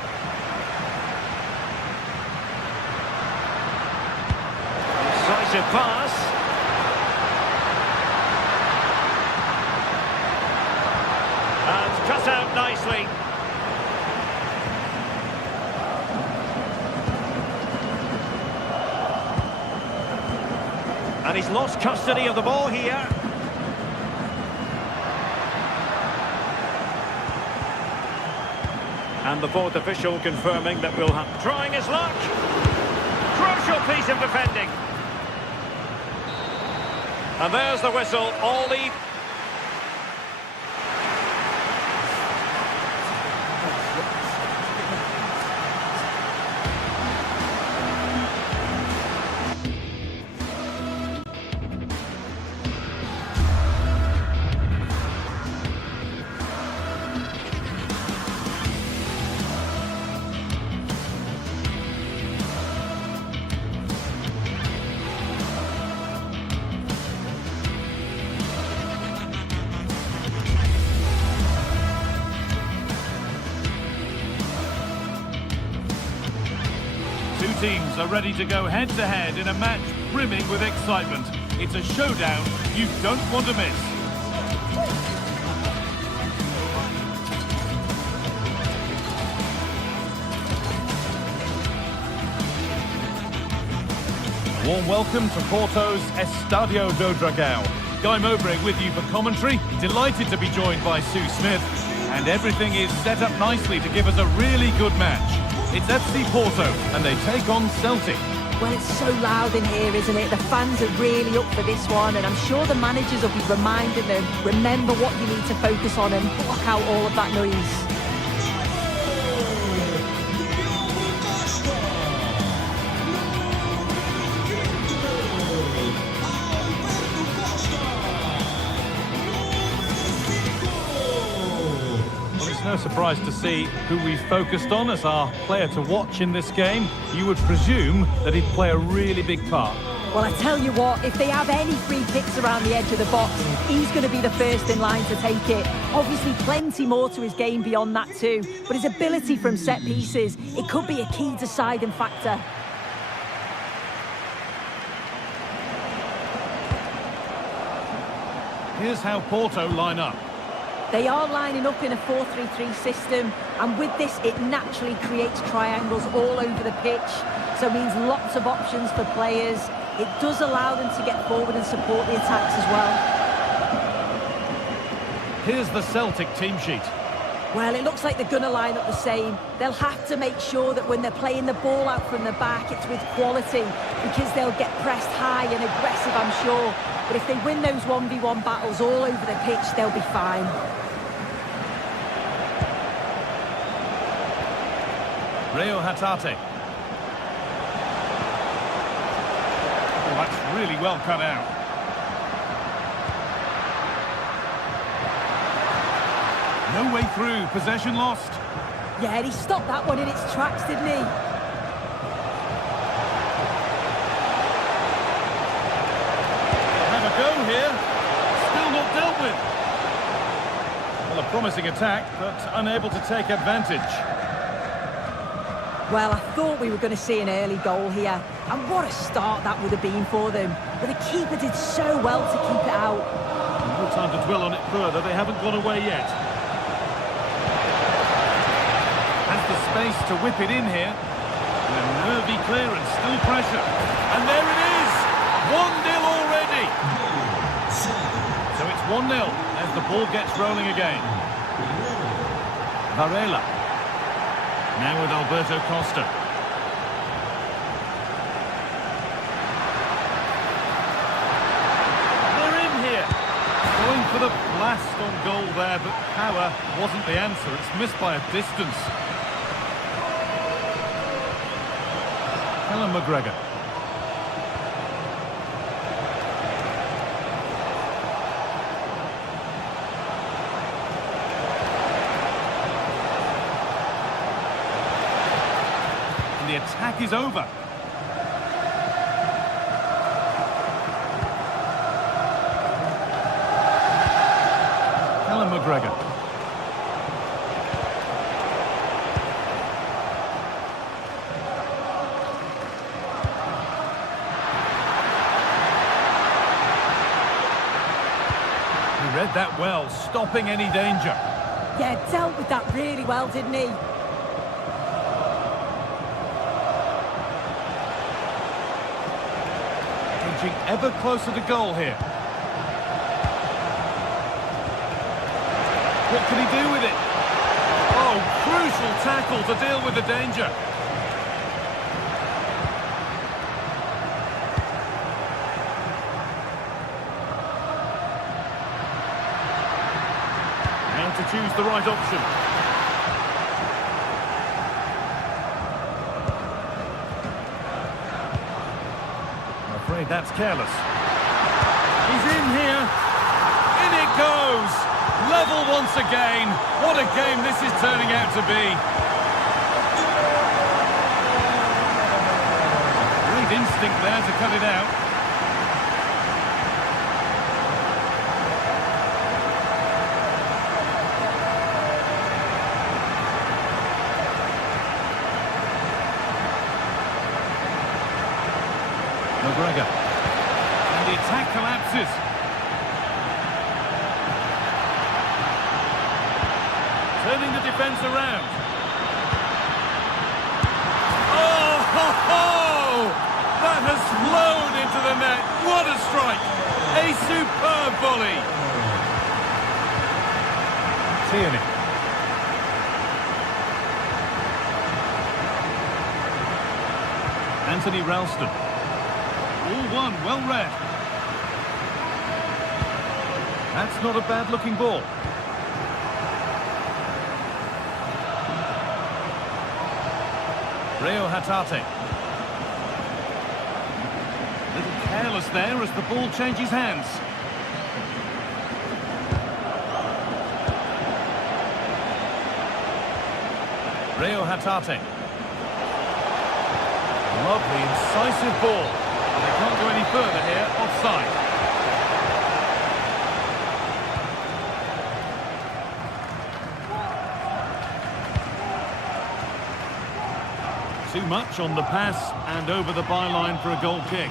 Decisive pass. And cut out nicely. And he's lost custody of the ball here. And the fourth official confirming that we'll have... Trying his luck. Crucial piece of defending. And there's the whistle. All the... Two teams are ready to go head-to-head in a match brimming with excitement. It's a showdown you don't want to miss. Warm welcome to Porto's Estadio do Dragão. Guy Mowbray with you for commentary. Delighted to be joined by Sue Smith. And everything is set up nicely to give us a really good match. It's FC Porto, and they take on Celtic. Well, it's so loud in here, isn't it? The fans are really up for this one, and I'm sure the managers will be reminding them, remember what you need to focus on and block out all of that noise. No surprise to see who we focused on as our player to watch in this game. You would presume that he'd play a really big part. Well, I tell you what, if they have any free kicks around the edge of the box, he's going to be the first in line to take it. Obviously, plenty more to his game beyond that too, but his ability from set pieces, it could be a key deciding factor. Here's how Porto line up. They are lining up in a 4-3-3 system, and with this, it naturally creates triangles all over the pitch, so it means lots of options for players. It does allow them to get forward and support the attacks as well. Here's the Celtic team sheet. Well, it looks like they're going to line up the same. They'll have to make sure that when they're playing the ball out from the back, it's with quality, because they'll get pressed high and aggressive, I'm sure. But if they win those 1v1 battles all over the pitch, they'll be fine. Rio Hatate. Oh, that's really well cut out. No way through, possession lost. Yeah, and he stopped that one in its tracks, didn't he? Have a go here. Still not dealt with. Well, a promising attack, but unable to take advantage. Well, I thought we were going to see an early goal here. And what a start that would have been for them. But the keeper did so well to keep it out. No time to dwell on it further. They haven't gone away yet. Has the space to whip it in here. And a nervy clearance, still pressure. And there it is! 1-0 already! So it's 1-0 as the ball gets rolling again. Varela. Now with Alberto Costa. They're in here. Going for the blast on goal there, but power wasn't the answer. It's missed by a distance. Callum McGregor. The attack is over. Callum McGregor. He read that well, stopping any danger. Yeah, dealt with that really well, didn't he? Ever closer to goal here. What can he do with it? Oh, crucial tackle to deal with the danger. Now to choose the right option. That's careless. He's in here. In it goes. Level once again. What a game this is turning out to be. Great instinct there to cut it out. McGregor. And the attack collapses. Turning the defence around. Oh, ho, ho! That has flown into the net. What a strike! A superb volley. Tierney. Anthony Ralston. All one, well read. That's not a bad-looking ball. Rio Hatate. A little careless there as the ball changes hands. Reo Hatate. Lovely, incisive ball. They can't go any further here, offside. Too much on the pass and over the byline for a goal kick.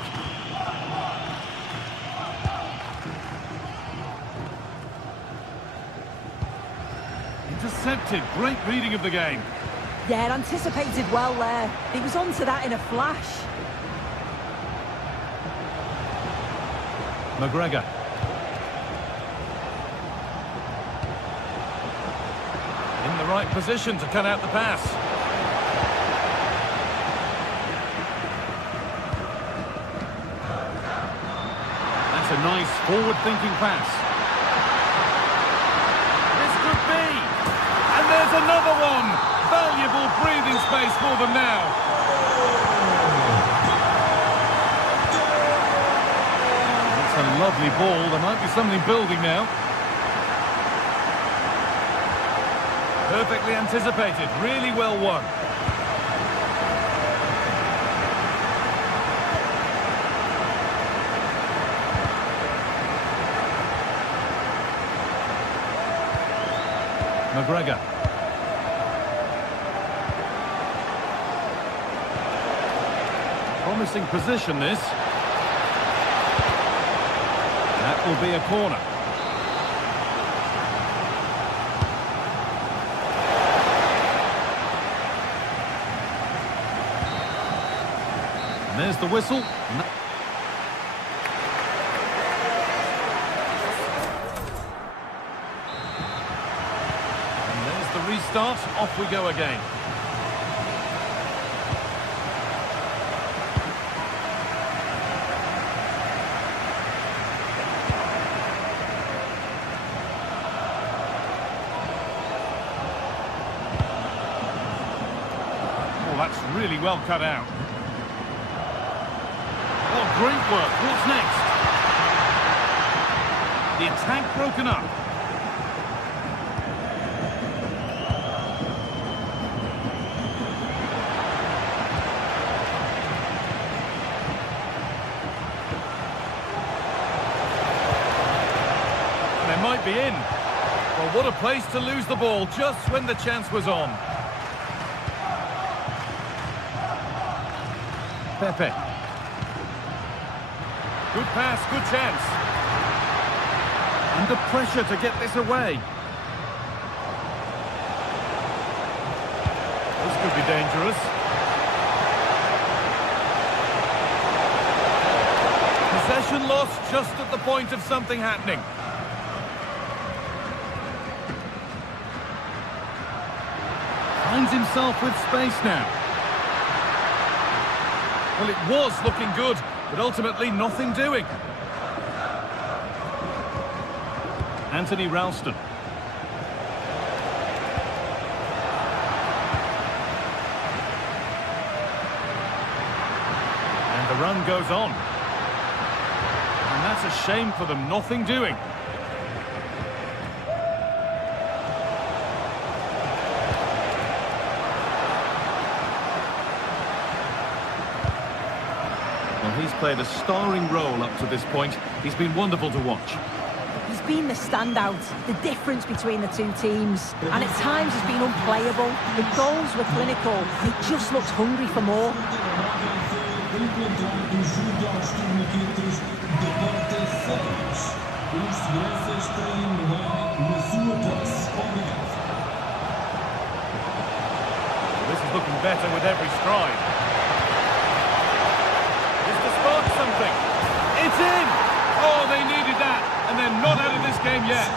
Intercepted, great reading of the game. Yeah, anticipated well there. He was onto that in a flash. McGregor. In the right position to cut out the pass. That's a nice forward-thinking pass. This could be. And there's another one. Valuable breathing space for them now. That's a lovely ball. There might be something building now. Perfectly anticipated. Really well won. McGregor. Promising position, this. That will be a corner. And there's the whistle. And there's the restart. Off we go again. That's really well cut out. Oh, great work. What's next? The attack broken up. And they might be in. Well, what a place to lose the ball just when the chance was on. Pepe. Good pass, good chance. Under pressure to get this away. This could be dangerous. Possession lost just at the point of something happening. Finds himself with space now. Well, it was looking good, but ultimately nothing doing. Anthony Ralston. And the run goes on. And that's a shame for them, nothing doing. He's played a starring role up to this point. He's been wonderful to watch. He's been the standout, the difference between the two teams. And at times he's been unplayable. The goals were clinical, and he just looks hungry for more. This is looking better with every stride. Something. It's in! Oh, they needed that, and they're not out of this game yet.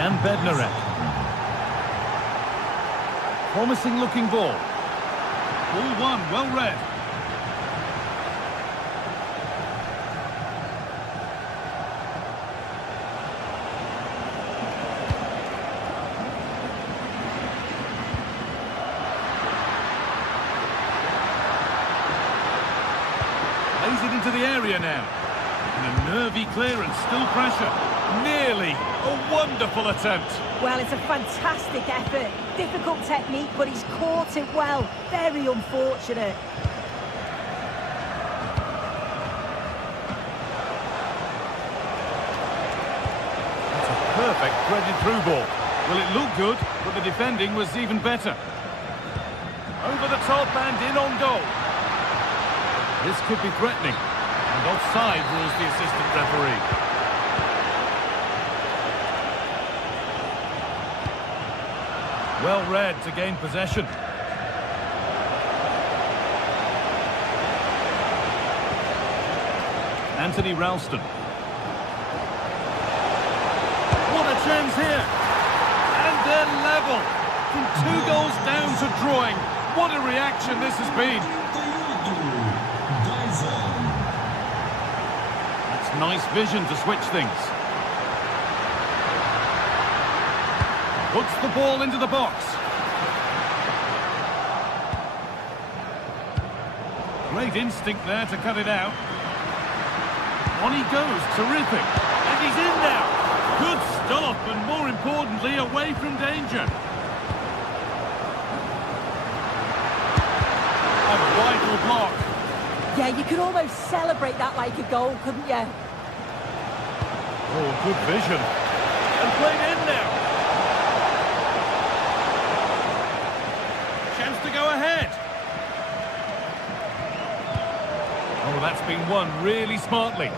Jan Bednarek. Promising looking ball. Ball one, well read. Plays it into the area now. And a nervy clearance, still pressure. Nearly. A wonderful attempt. Well, it's a fantastic effort. Difficult technique, but he's caught it well. Very unfortunate. That's a perfect threaded through ball. Well, it looked good, but the defending was even better. Over the top and in on goal. This could be threatening. And offside rules the assistant referee. Well read to gain possession. Anthony Ralston. What a chance here. And they're level. From 2 goals down to drawing. What a reaction this has been. That's nice vision to switch things. Puts the ball into the box. Great instinct there to cut it out. On he goes, terrific. And he's in now. Good stop, and more importantly, away from danger. A vital block. Yeah, you could almost celebrate that like a goal, couldn't you? Oh, good vision. And played in now. Chance to go ahead. Oh, that's been won really smartly.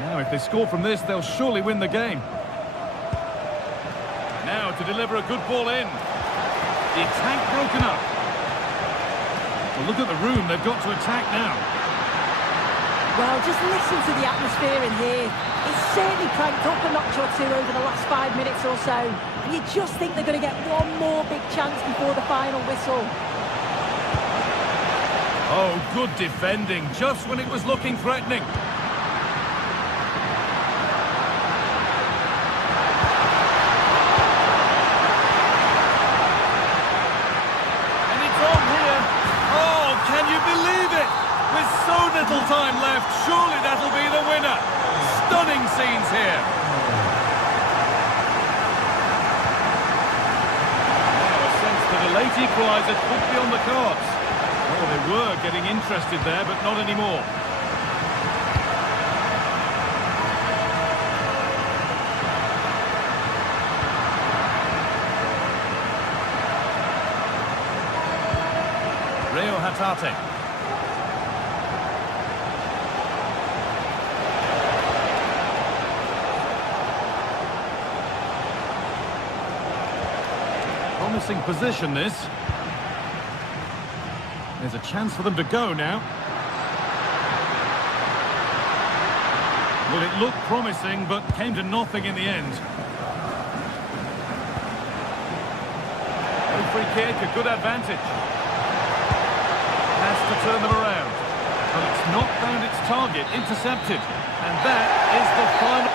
Now, if they score from this, they'll surely win the game. Now to deliver a good ball in. The attack broken up. Well, look at the room they've got to attack now. Well, just listen to the atmosphere in here. It's certainly cranked up a notch or two over the last 5 minutes or so. And you just think they're going to get one more big chance before the final whistle. Oh, good defending, just when it was looking threatening. And it's on here. Oh, can you believe it? With so little time left, surely that'll be the winner. Stunning scenes here. Now a sense that a late equaliser could be on the cards. Oh, they were getting interested there, but not anymore. Rio Hatate. Promising position, this. There's a chance for them to go now. Well, it looked promising, but came to nothing in the end. No free kick, a good advantage. Has to turn them around. But it's not found its target, intercepted. And that is the final...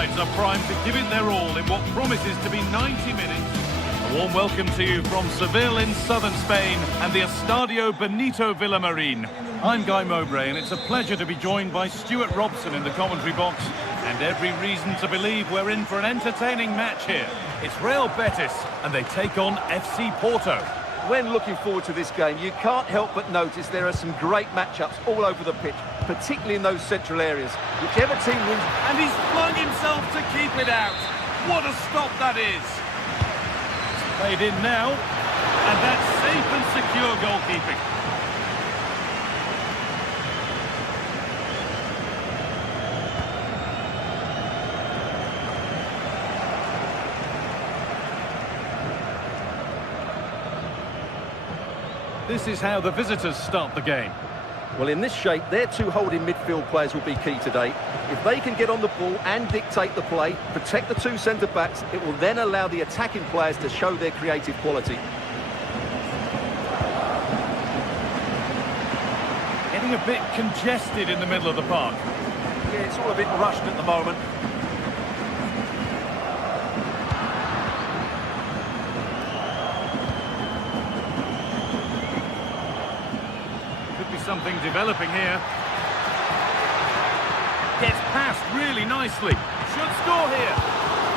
sides are primed to give it their all in what promises to be 90 minutes. A warm welcome to you from Seville in southern Spain and the Estadio Benito Villamarín. I'm Guy Mowbray, and it's a pleasure to be joined by Stuart Robson in the commentary box. And every reason to believe we're in for an entertaining match here. It's Real Betis, and they take on FC Porto. When looking forward to this game, you can't help but notice there are some great matchups all over the pitch, particularly in those central areas. Whichever team wins... And he's flung himself to keep it out. What a stop that is. It's played in now, and that's safe and secure goalkeeping. This is how the visitors start the game. Well, in this shape, their two holding midfield players will be key today. If they can get on the ball and dictate the play, protect the two centre-backs, it will then allow the attacking players to show their creative quality. Getting a bit congested in the middle of the park. Yeah, it's all a bit rushed at the moment. Something developing here. Gets past really nicely. Should score here.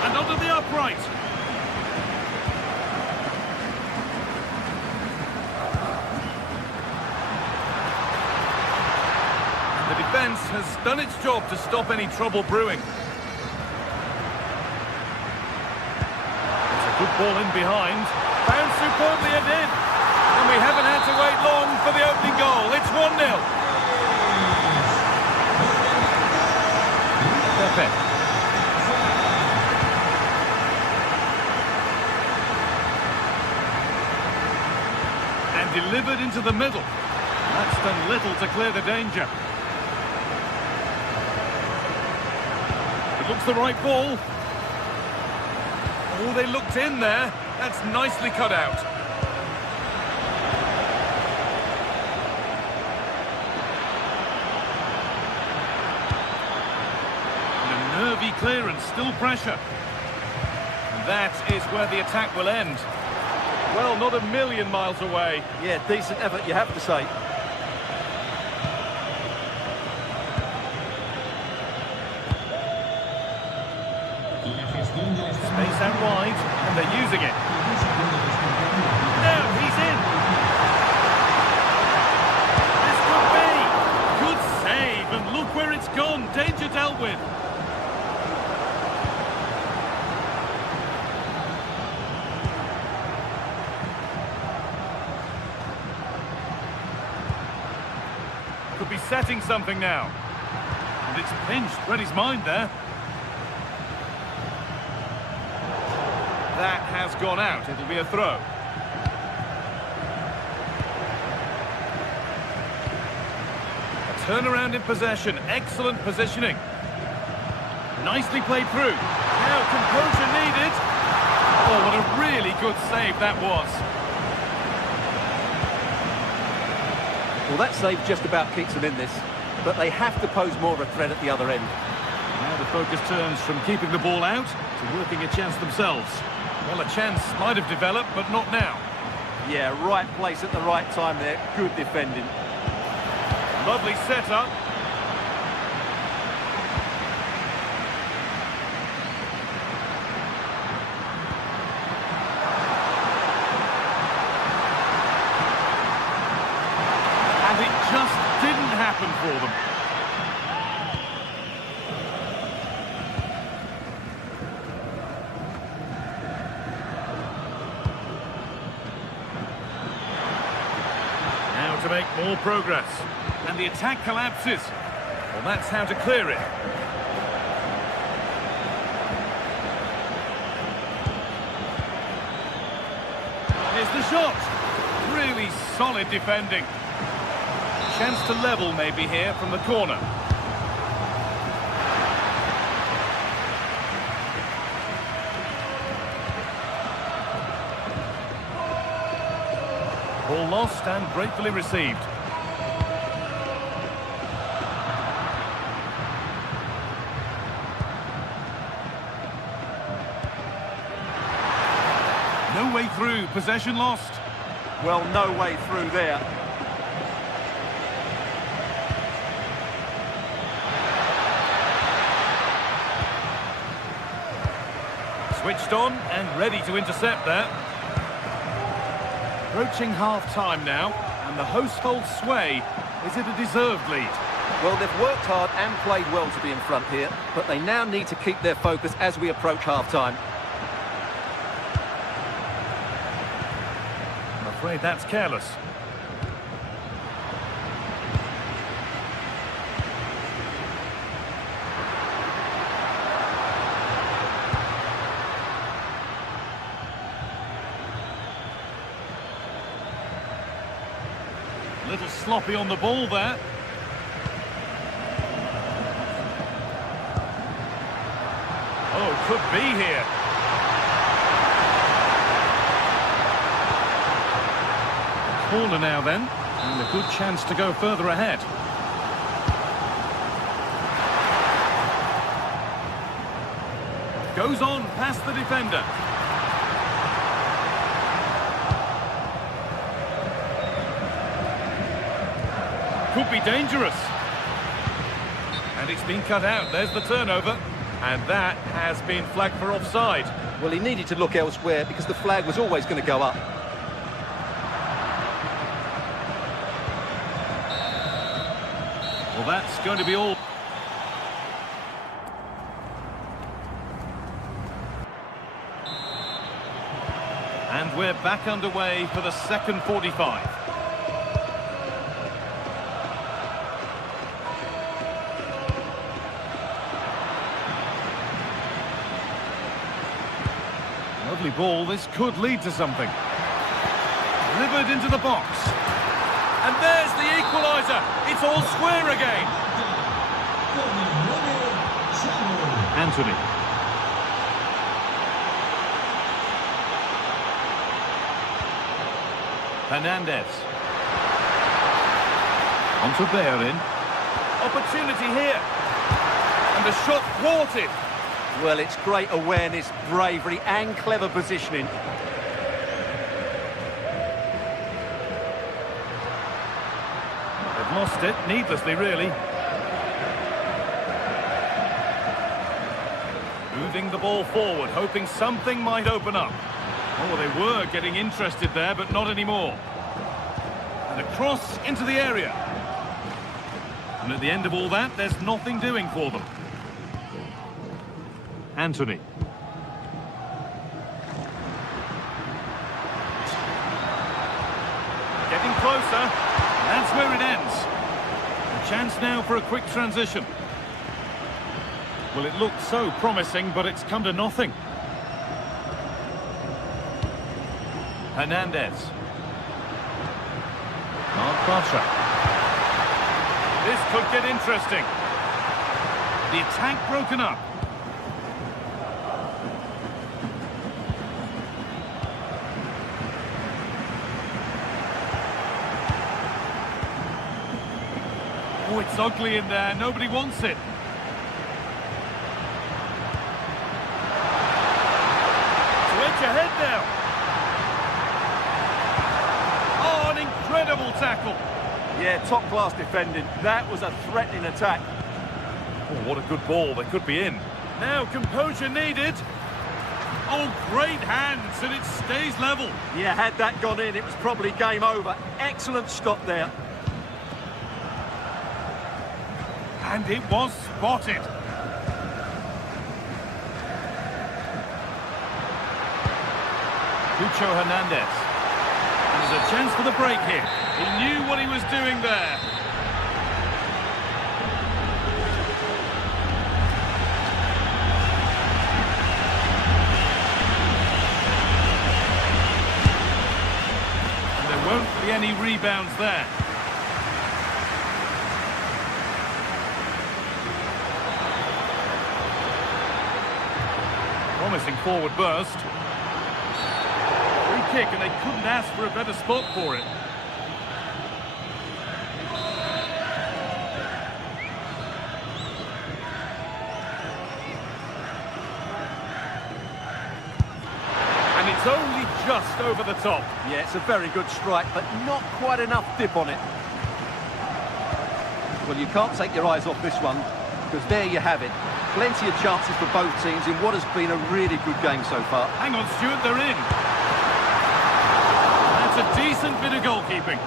And onto the upright. The defence has done its job to stop any trouble brewing. It's a good ball in behind. Bounced superbly and in. And we haven't had to wait long for the opening goal. It's 1-0. Pepe. And delivered into the middle. That's done little to clear the danger. It looks the right ball. Oh, they looked in there. That's nicely cut out. Nervy clearance, still pressure. And that is where the attack will end. Well, not a million miles away. Yeah, decent effort, you have to say. Space out wide, and they're using it. Now he's in. This could be. Good save, and look where it's gone. Danger dealt with. Could be setting something now. And it's pinched, read his mind there. That has gone out, it'll be a throw. A turnaround in possession, excellent positioning. Nicely played through. Now composure needed. Oh, what a really good save that was. Well, that save just about keeps them in this, but they have to pose more of a threat at the other end. Now the focus turns from keeping the ball out to working a chance themselves. Well, a chance might have developed, but not now. Yeah, right place at the right time there. Good defending. Lovely setup. And it just didn't happen for them. Now to make more progress. And the attack collapses. Well, that's how to clear it. Here's the shot. Really solid defending. Chance to level maybe here from the corner. Ball lost and gratefully received. No way through, possession lost. Well, no way through there. Switched on and ready to intercept that. Approaching half-time now, and the hosts hold sway. Is it a deserved lead? Well, they've worked hard and played well to be in front here, but they now need to keep their focus as we approach half-time. I'm afraid that's careless. A little sloppy on the ball there. Oh, could be here. Corner now then, and a good chance to go further ahead. Goes on past the defender. Could be dangerous. And it's been cut out. There's the turnover. And that has been flagged for offside. Well, he needed to look elsewhere because the flag was always going to go up. Well, that's going to be all. And we're back underway for the second 45. Lovely ball, this could lead to something. Delivered into the box. And there's the equaliser. It's all square again. Anthony. Hernandez. On to Bellerin. Opportunity here. And the shot thwarted. Well, it's great awareness, bravery and clever positioning. They've lost it, needlessly really. Moving the ball forward, hoping something might open up. Oh, they were getting interested there, but not anymore. And a cross into the area. And at the end of all that, there's nothing doing for them. Anthony. Getting closer. That's where it ends. A chance now for a quick transition. Well, it looked so promising, but it's come to nothing. Hernandez. Bartra. This could get interesting. The attack broken up. Oh, it's ugly in there. Nobody wants it. To edge ahead now. Oh, an incredible tackle. Yeah, top-class defending. That was a threatening attack. Oh, what a good ball. They could be in. Now, composure needed. Oh, great hands, and it stays level. Yeah, had that gone in, it was probably game over. Excellent stop there. And it was spotted. Cucho Hernandez. There's a chance for the break here. He knew what he was doing there. And there won't be any rebounds there. Promising forward burst. Free kick, and they couldn't ask for a better spot for it. And it's only just over the top. Yeah, it's a very good strike, but not quite enough dip on it. Well, you can't take your eyes off this one, because there you have it. Plenty of chances for both teams in what has been a really good game so far. Hang on, Stuart, they're in. That's a decent bit of goalkeeping.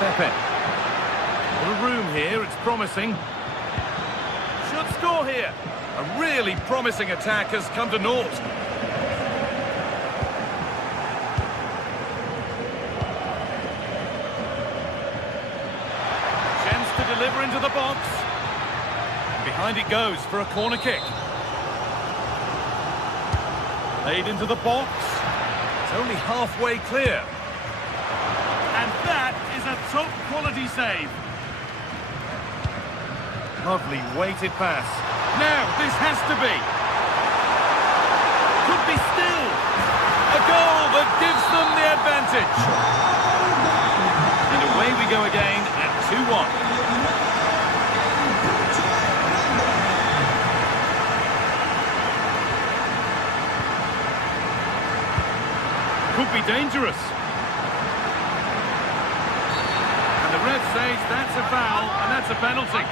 Pepe. A lot of room here, it's promising. Should score here. A really promising attack has come to naught. Chance to deliver into the box. Behind it goes for a corner kick. Laid into the box. It's only halfway clear. And that is a top quality save. Lovely weighted pass. Now this has to be. Could be still. A goal that gives them the advantage. And away we go again at 2-1. Could be dangerous. And the ref says that's a foul and that's a penalty.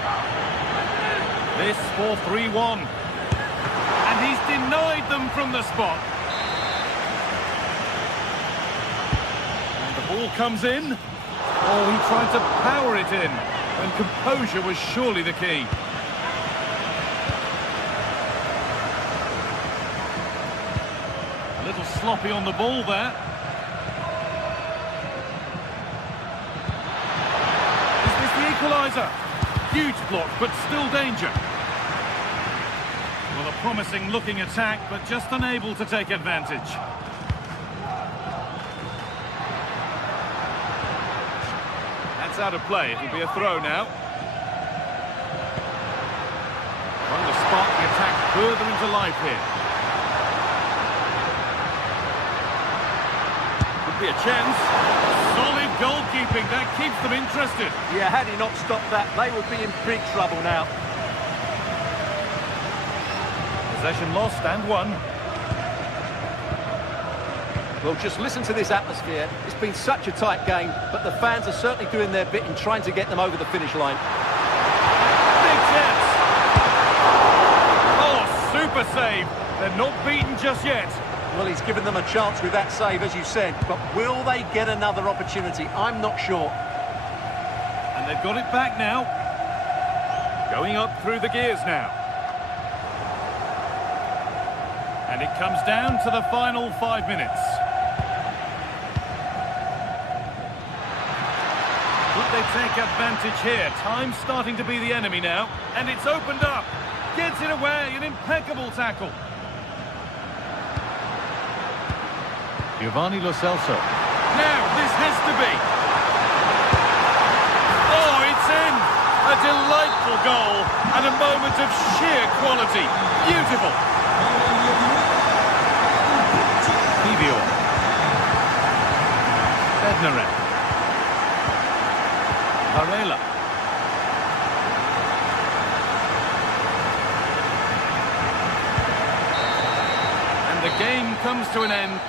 This for 3-1. And he's denied them from the spot. And the ball comes in. Oh, he tried to power it in. And composure was surely the key. A little sloppy on the ball there. Is this the equaliser? Huge block, but still danger. Well, a promising looking attack, but just unable to take advantage. That's out of play. It'll be a throw now. Trying to spark the attack further into life here. Could be a chance. Solid goalkeeping, that keeps them interested. Yeah, had he not stopped that, they would be in big trouble now. Possession lost and won. Well, just listen to this atmosphere. It's been such a tight game, but the fans are certainly doing their bit in trying to get them over the finish line. Big chance. Oh, super save. They're not beaten just yet. Well, he's given them a chance with that save, as you said, but will they get another opportunity? I'm not sure. And they've got it back now. Going up through the gears now. And it comes down to the final 5 minutes. Could they take advantage here? Time's starting to be the enemy now. And it's opened up. Gets it away, an impeccable tackle. Giovanni Lo Celso. Now, this has to be. Oh, it's in! A delightful goal and a moment of sheer quality. Beautiful. Pivio. Bednarek. Varela. And the game comes to an end.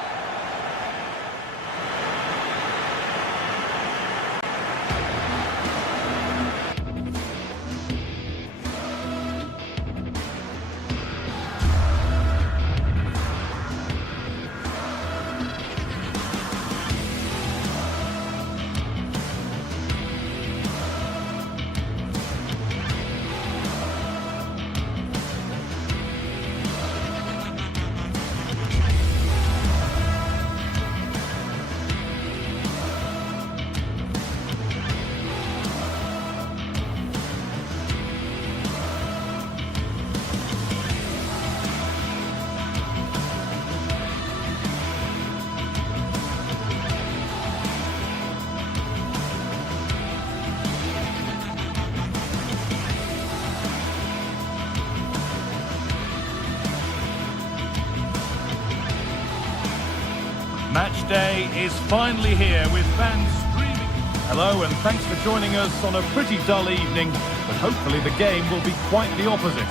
Match day is finally here with fans streaming. Hello, and thanks for joining us on a pretty dull evening, but hopefully the game will be quite the opposite.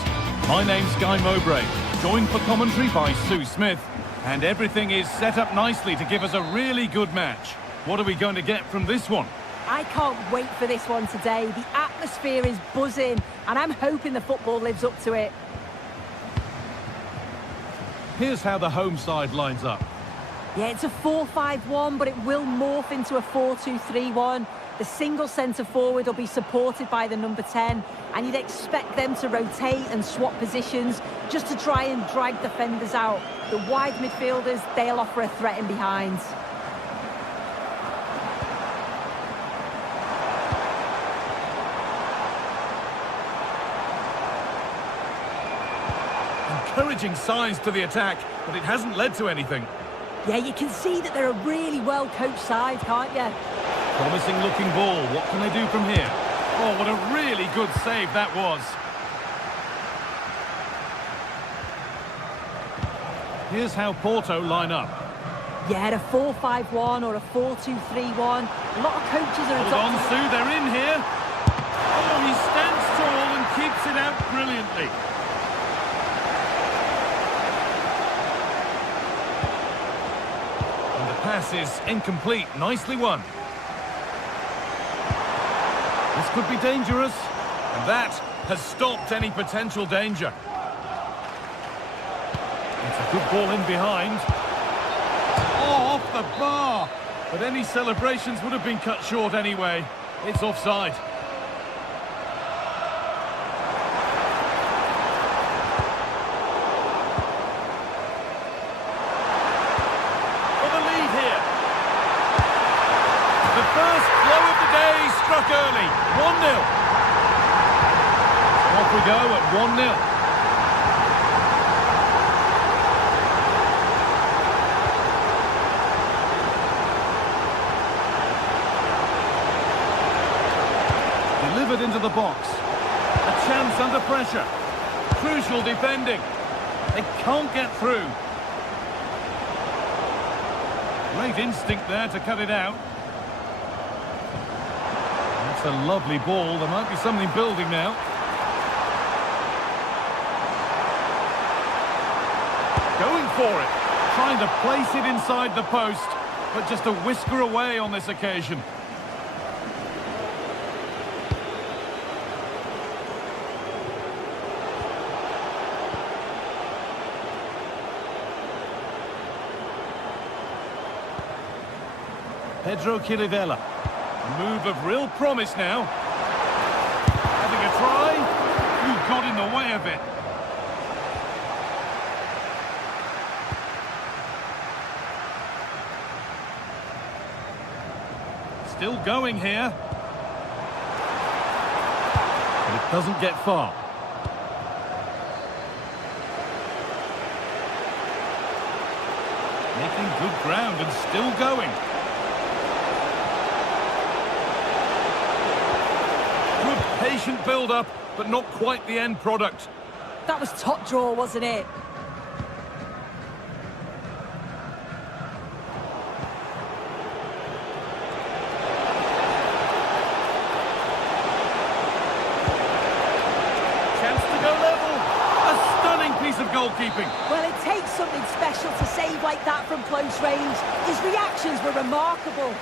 My name's Guy Mowbray, joined for commentary by Sue Smith, and everything is set up nicely to give us a really good match. What are we going to get from this one? I can't wait for this one today. The atmosphere is buzzing, and I'm hoping the football lives up to it. Here's how the home side lines up. Yeah, it's a 4-5-1, but it will morph into a 4-2-3-1. The single centre-forward will be supported by the number 10, and you'd expect them to rotate and swap positions just to try and drag defenders out. The wide midfielders, they'll offer a threat in behind. Encouraging signs to the attack, but it hasn't led to anything. Yeah, you can see that they're a really well-coached side, can't you? Promising looking ball. What can they do from here? Oh, what a really good save that was. Here's how Porto line up. Yeah, a 4-5-1 or a 4-2-3-1. A lot of coaches are Hold on, adopting... Sue, they're in here. Oh, he stands tall and keeps it out brilliantly. Pass is incomplete. Nicely won. This could be dangerous, and that has stopped any potential danger. It's a good ball in behind. Oh, off the bar! But any celebrations would have been cut short anyway. It's offside. Struck early, 1-0. Off we go at 1-0. Delivered into the box. A chance under pressure. Crucial defending. They can't get through. Great instinct there to cut it out. A lovely ball. There might be something building now. Going for it. Trying to place it inside the post, but just a whisker away on this occasion. Pedro Chirivella. A move of real promise now. Having a try. Who got in the way of it? Still going here. But it doesn't get far. Making good ground and still going. Patient build-up, but not quite the end product. That was top draw, wasn't it? Chance to go level. A stunning piece of goalkeeping. Well, it takes something special to save like that from close range. His reactions were remarkable.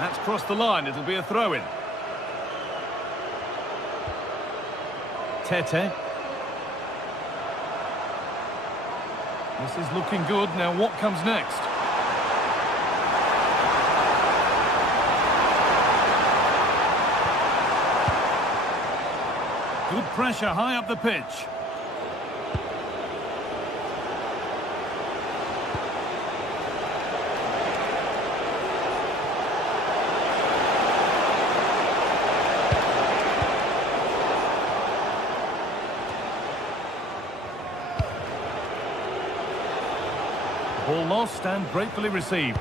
That's crossed the line. It'll be a throw-in. Tete. This is looking good. Now what comes next? Good pressure high up the pitch. Ball lost and gratefully received.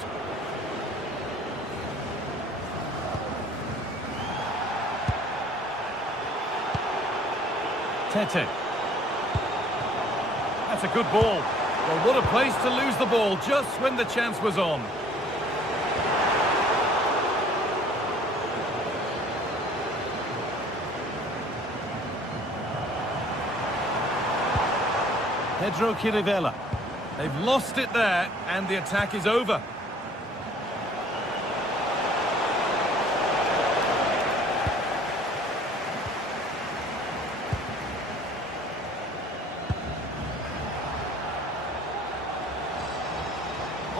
Tete. That's a good ball. Well, what a place to lose the ball just when the chance was on. Pedro Chirivella. They've lost it there, and the attack is over.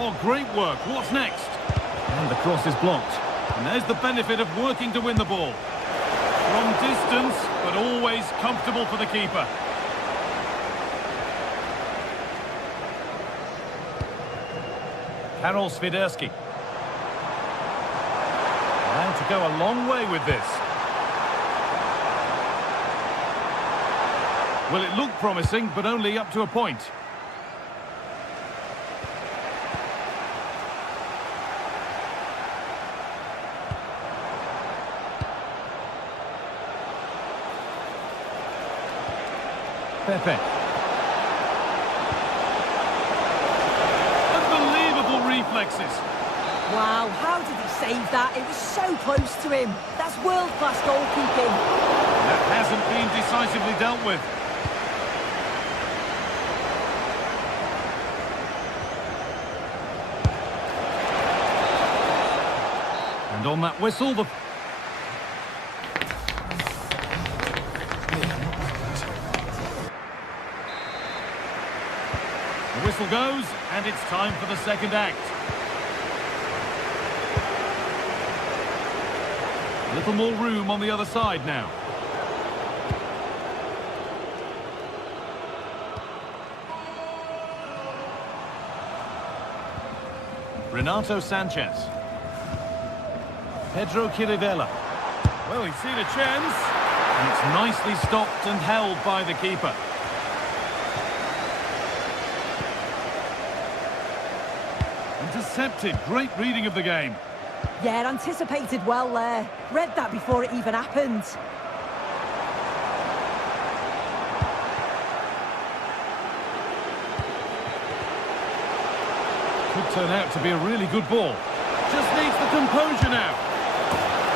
Oh, great work. What's next? And the cross is blocked. And there's the benefit of working to win the ball. From distance, but always comfortable for the keeper. Karol Swiderski. And to go a long way with this. Well, it looked promising, but only up to a point. Pepe. Unbelievable reflexes. Wow, how did he save that? It was so close to him. That's world-class goalkeeping. That hasn't been decisively dealt with. And on that whistle, the whistle goes, and it's time for the second act. A little more room on the other side now. Renato Sanchez. Pedro Chirivella. Well, he's seen a chance. And it's nicely stopped and held by the keeper. Intercepted. Great reading of the game. Yeah, anticipated well there. Read that before it even happened. Could turn out to be a really good ball. Just needs the composure now.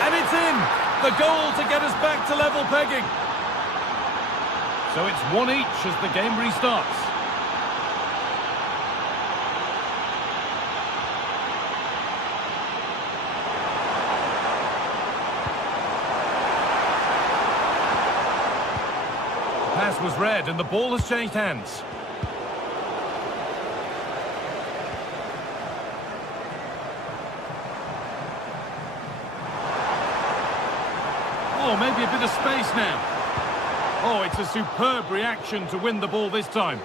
And it's in! The goal to get us back to level pegging. So it's 1 each as the game restarts. Pass was read and the ball has changed hands. Oh, maybe a bit of space now. Oh, it's a superb reaction to win the ball this time.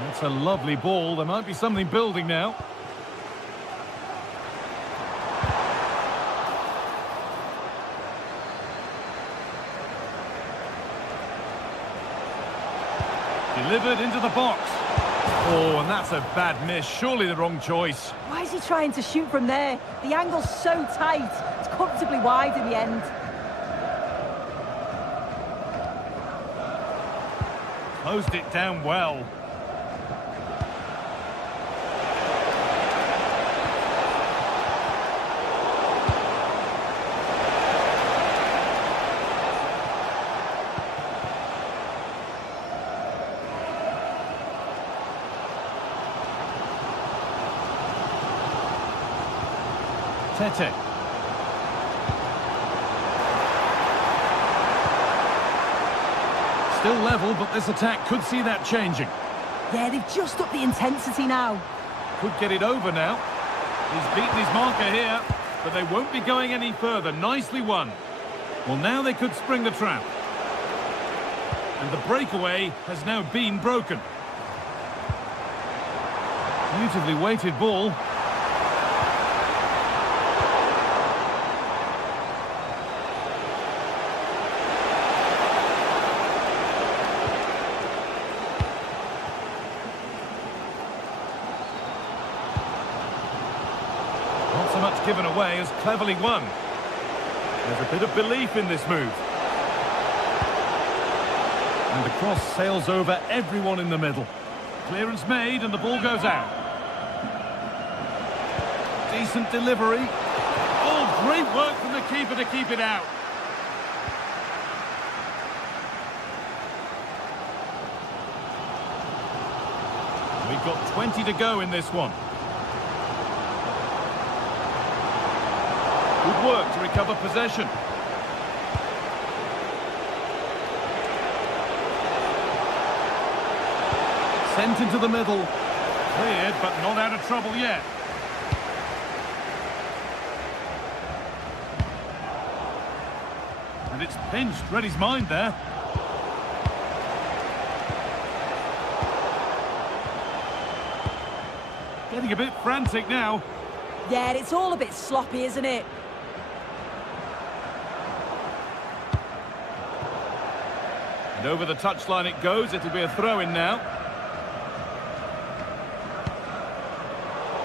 That's a lovely ball. There might be something building now. Delivered into the box. Oh, and that's a bad miss. Surely the wrong choice. Why is he trying to shoot from there? The angle's so tight. It's comfortably wide in the end. Closed it down well. Tete. Still level, but this attack could see that changing. Yeah, they've just upped the intensity now. Could get it over now. He's beaten his marker here, but they won't be going any further. Nicely won. Well, now they could spring the trap. And the breakaway has now been broken. Beautifully weighted ball. Not so much given away as cleverly won. There's a bit of belief in this move. And And the cross sails over everyone in the middle. Clearance made and the ball goes out. Decent delivery. Oh, great work from the keeper to keep it out. We've got 20 to go in this one. Good work to recover possession. Sent into the middle. Cleared, but not out of trouble yet. And it's pinched. Read his mind there. Getting a bit frantic now. Yeah, it's all a bit sloppy, isn't it? And over the touchline it goes. It'll be a throw-in now.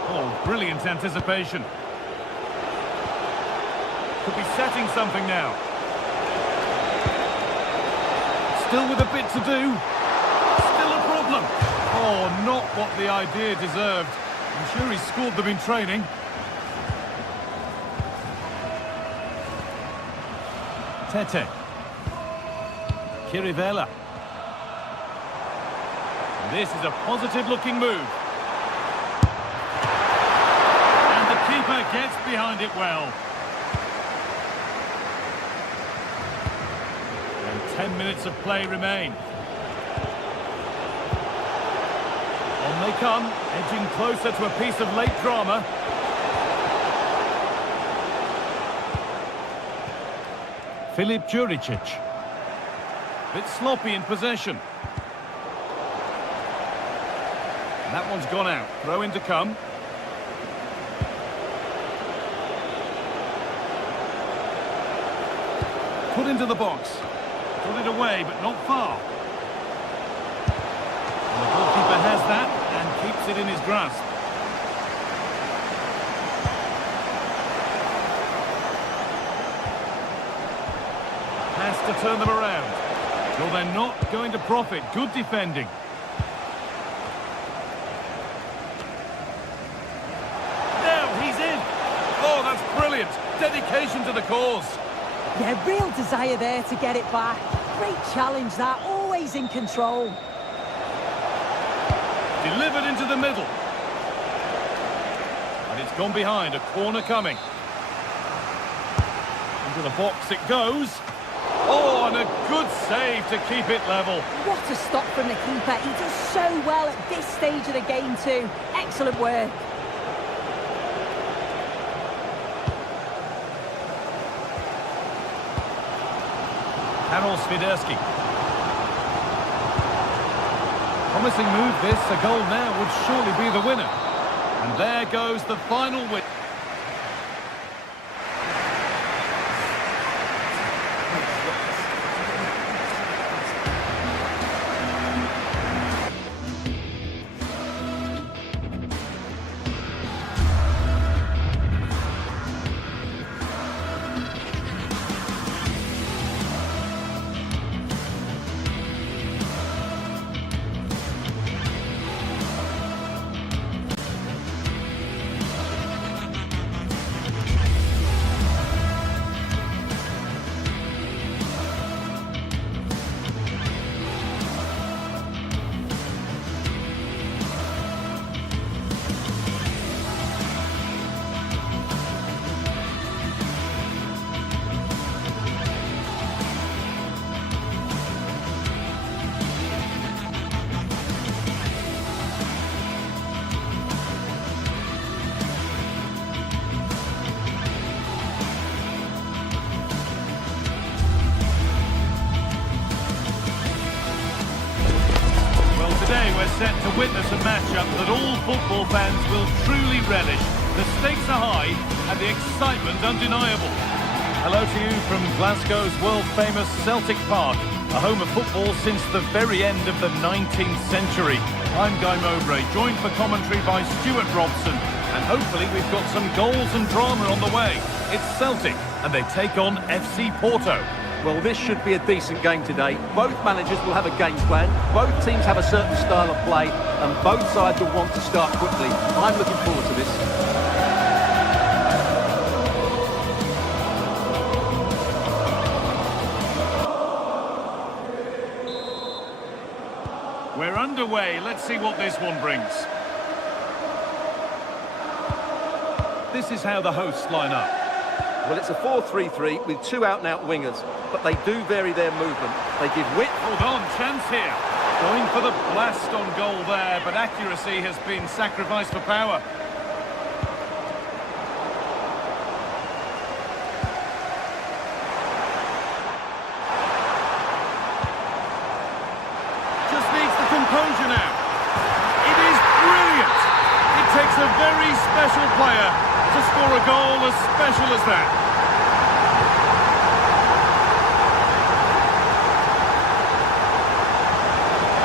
Oh, brilliant anticipation. Could be setting something now. Still with a bit to do. Still a problem. Oh, not what the idea deserved. I'm sure he scored them in training. Tete. Kirivella. This is a positive-looking move. And the keeper gets behind it well. And 10 minutes of play remain. On they come, edging closer to a piece of late drama. Filip Juricic. Bit sloppy in possession. And that one's gone out. Throw in to come. Put into the box. Put it away, but not far. And the goalkeeper has that and keeps it in his grasp. Has to turn them around. Well, they're not going to profit. Good defending. Now he's in. Oh, that's brilliant. Dedication to the cause. Yeah, real desire there to get it back. Great challenge that, always in control. Delivered into the middle. And it's gone behind, a corner coming. Into the box it goes. Oh, and a good save to keep it level. What a stop from the keeper. He does so well at this stage of the game too. Excellent work. Karol Swiderski. Promising move this. A goal now would surely be the winner. And there goes the final win. Today we're set to witness a matchup that all football fans will truly relish. The stakes are high and the excitement undeniable. Hello to you from Glasgow's world-famous Celtic Park, a home of football since the very end of the 19th century. I'm Guy Mowbray, joined for commentary by Stuart Robson, and hopefully we've got some goals and drama on the way. It's Celtic, and they take on FC Porto. Well, this should be a decent game today. Both managers will have a game plan. Both teams have a certain style of play, and both sides will want to start quickly. I'm looking forward to this. We're underway. Let's see what this one brings. This is how the hosts line up. Well, it's a 4-3-3 with two out-and-out wingers, but they do vary their movement. They give width. Hold on, chance here. Going for the blast on goal there, but accuracy has been sacrificed for power. Just needs the composure now. It is brilliant. It takes a very special player to score a goal as special as that.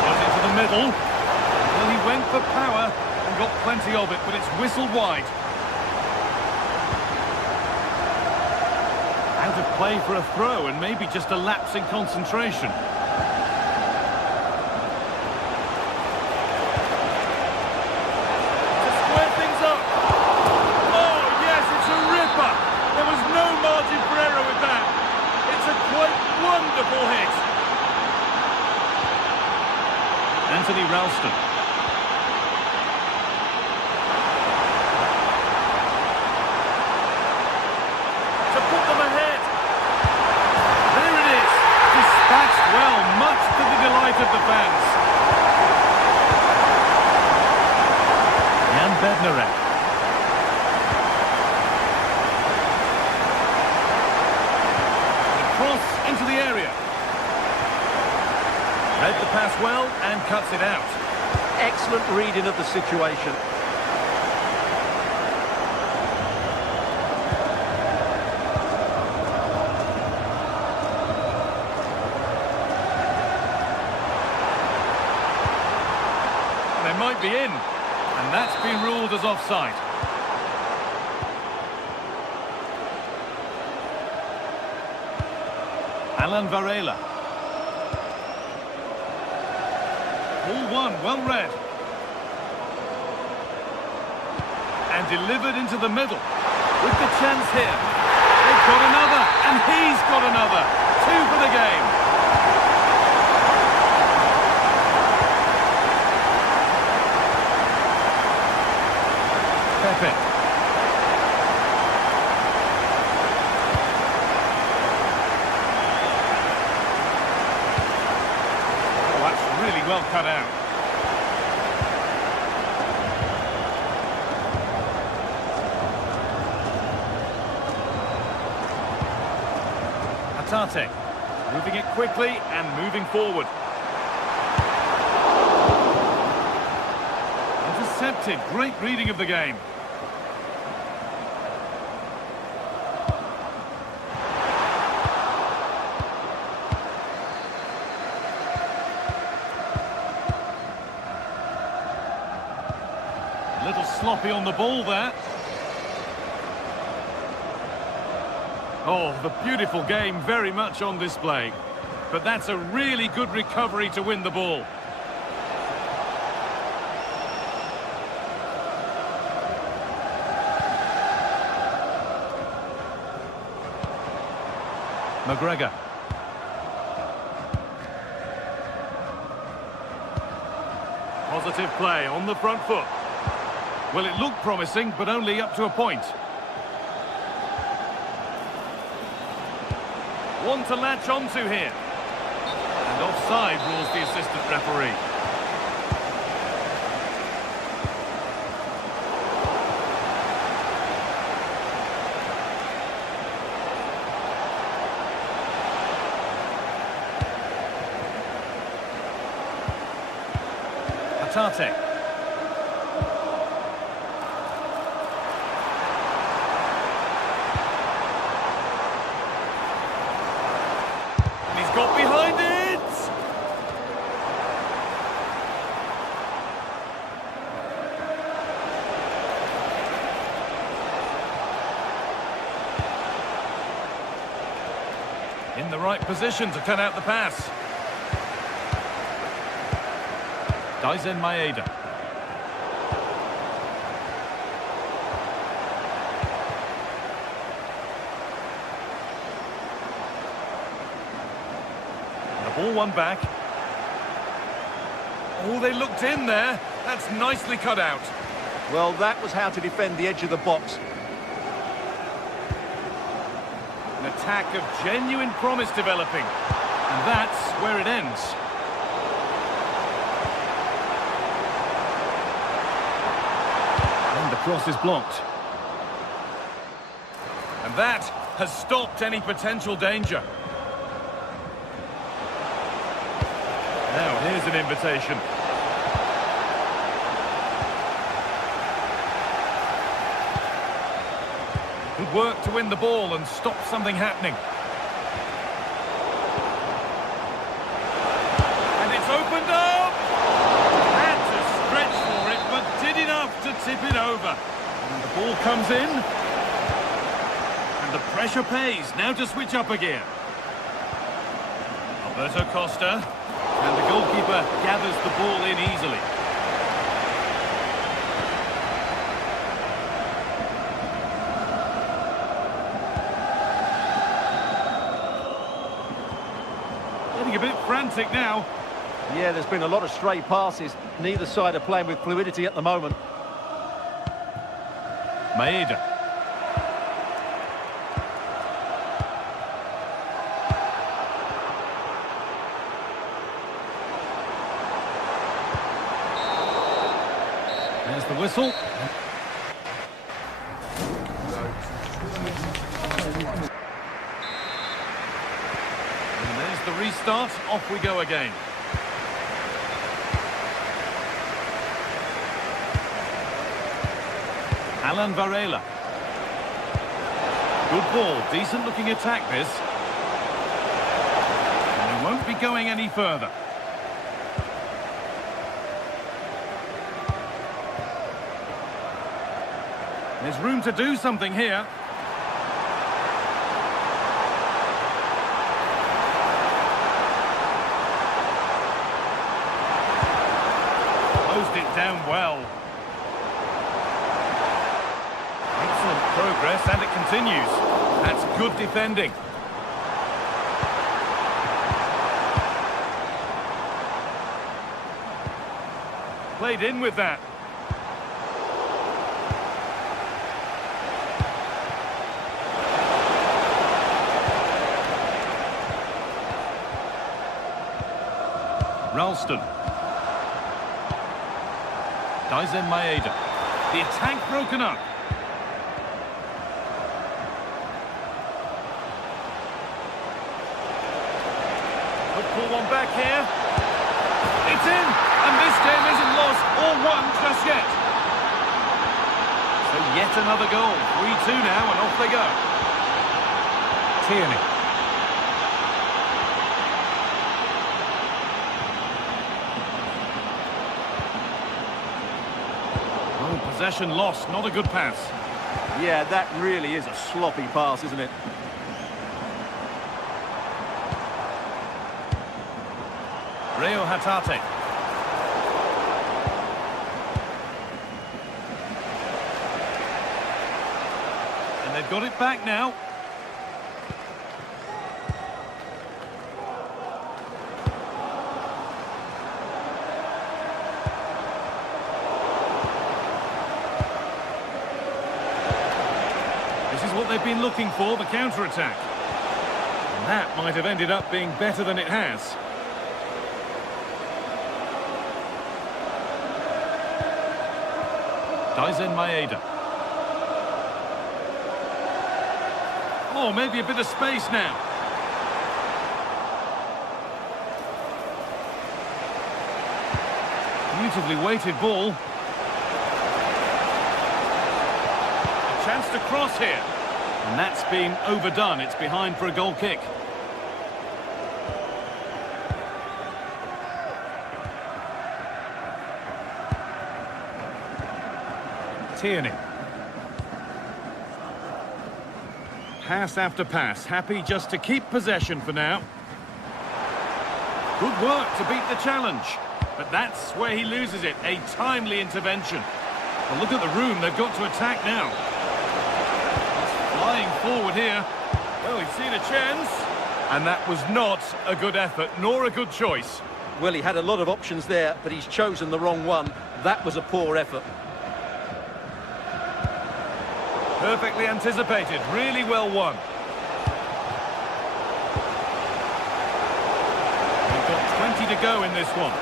Goes into the middle. Well, he went for power and got plenty of it, but it's whistled wide. Out of play for a throw, and maybe just a lapse in concentration. Wonderful hit. Anthony Ralston. To put them ahead. There it is. Dispatched well, much to the delight of the fans. Jan Bednarek. Into the area. Read the pass well and cuts it out. Excellent reading of the situation. They might be in, and that's been ruled as offside. Alan Varela. Ball one, well read. And delivered into the middle. With the chance here. They've got another, and he's got another. 2 for the game. Pepe. Well cut out. Atate, moving it quickly and moving forward. Intercepted, great reading of the game. A little sloppy on the ball there. Oh, the beautiful game very much on display. But that's a really good recovery to win the ball. McGregor. Positive play on the front foot. Well, it looked promising, but only up to a point. One to latch onto here. And offside rules the assistant referee. Atate. Got behind it! In the right position to cut out the pass. Daisen Maeda. The ball won back. Oh, they looked in there. That's nicely cut out. Well, that was how to defend the edge of the box. An attack of genuine promise developing. And that's where it ends. And the cross is blocked. And that has stopped any potential danger. Now, here's an invitation. Good work to win the ball and stop something happening. And it's opened up! Had to stretch for it, but did enough to tip it over. And the ball comes in. And the pressure pays. Now to switch up a gear. Alberto Costa. And the goalkeeper gathers the ball in easily. Getting a bit frantic now. Yeah, there's been a lot of stray passes. Neither side are playing with fluidity at the moment. Maeda. There's the whistle. And there's the restart. Off we go again. Alan Varela. Good ball. Decent looking attack this. And he won't be going any further. There's room to do something here. Closed it down well. Excellent progress, and it continues. That's good defending. Played in with that. Ralston. Daisen Maeda. The attack broken up. Could pull one back here. It's in! And this game isn't lost or won just yet. So yet another goal. 3-2 now, and off they go. Tierney. Possession lost, not a good pass. Yeah, that really is a sloppy pass, isn't it? Reo Hatate. And they've got it back now. This is what they've been looking for, the counter-attack. And that might have ended up being better than it has. Daisen Maeda. Oh, maybe a bit of space now. Beautifully weighted ball. A chance to cross here. And that's been overdone. It's behind for a goal kick. Tierney. Pass after pass, happy just to keep possession for now. Good work to beat the challenge. But that's where he loses it, a timely intervention. Well, look at the room they've got to attack now. He's flying forward here. Well, he's seen a chance. And that was not a good effort, nor a good choice. Well, he had a lot of options there, but he's chosen the wrong one. That was a poor effort. Perfectly anticipated, really well won. We've got 20 to go in this one.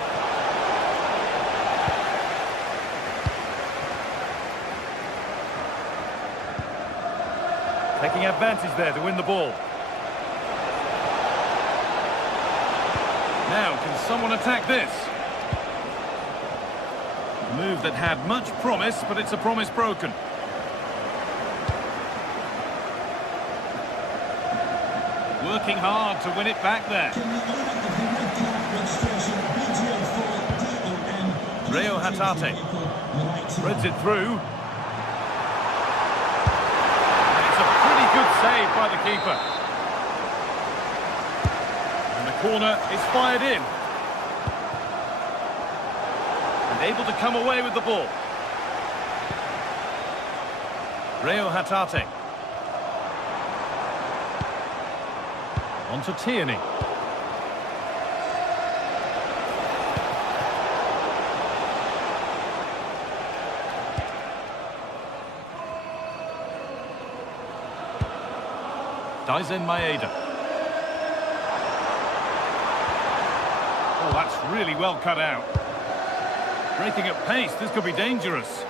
Taking advantage there to win the ball. Now, can someone attack this? A move that had much promise, but it's a promise broken. Working hard to win it back there. Reo Hatate spreads it through. And it's a pretty good save by the keeper. And the corner is fired in. And able to come away with the ball. Reo Hatate. On to Tierney. Daizen Maeda. Oh, that's really well cut out. Breaking at pace, this could be dangerous.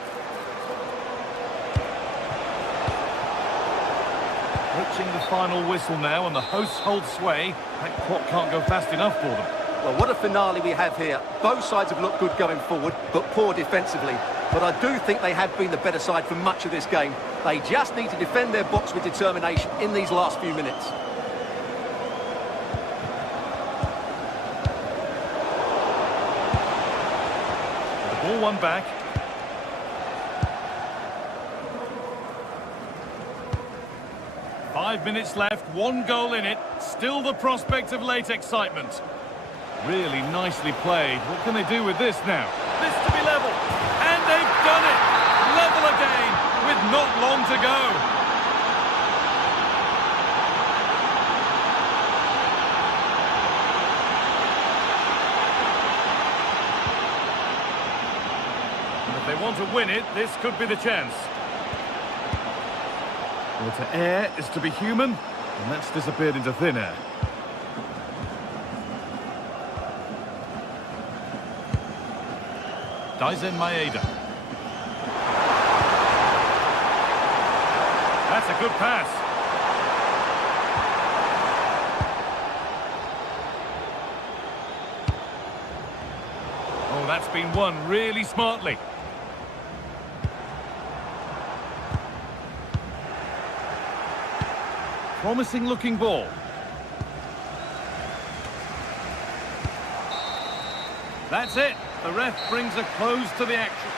Approaching the final whistle now, and the hosts hold sway. That clock can't go fast enough for them. Well, what a finale we have here. Both sides have looked good going forward, but poor defensively. But I do think they have been the better side for much of this game. They just need to defend their box with determination in these last few minutes. The ball won back. Five minutes left, one goal in it. Still the prospect of late excitement. Really nicely played. What can they do with this now? This to be level. And they've done it! Level again, with not long to go. And if they want to win it, this could be the chance. Well, to err is to be human, and that's disappeared into thin air. Daizen Maeda. That's a good pass. Oh, that's been won really smartly. Promising looking ball. That's it. The ref brings a close to the action.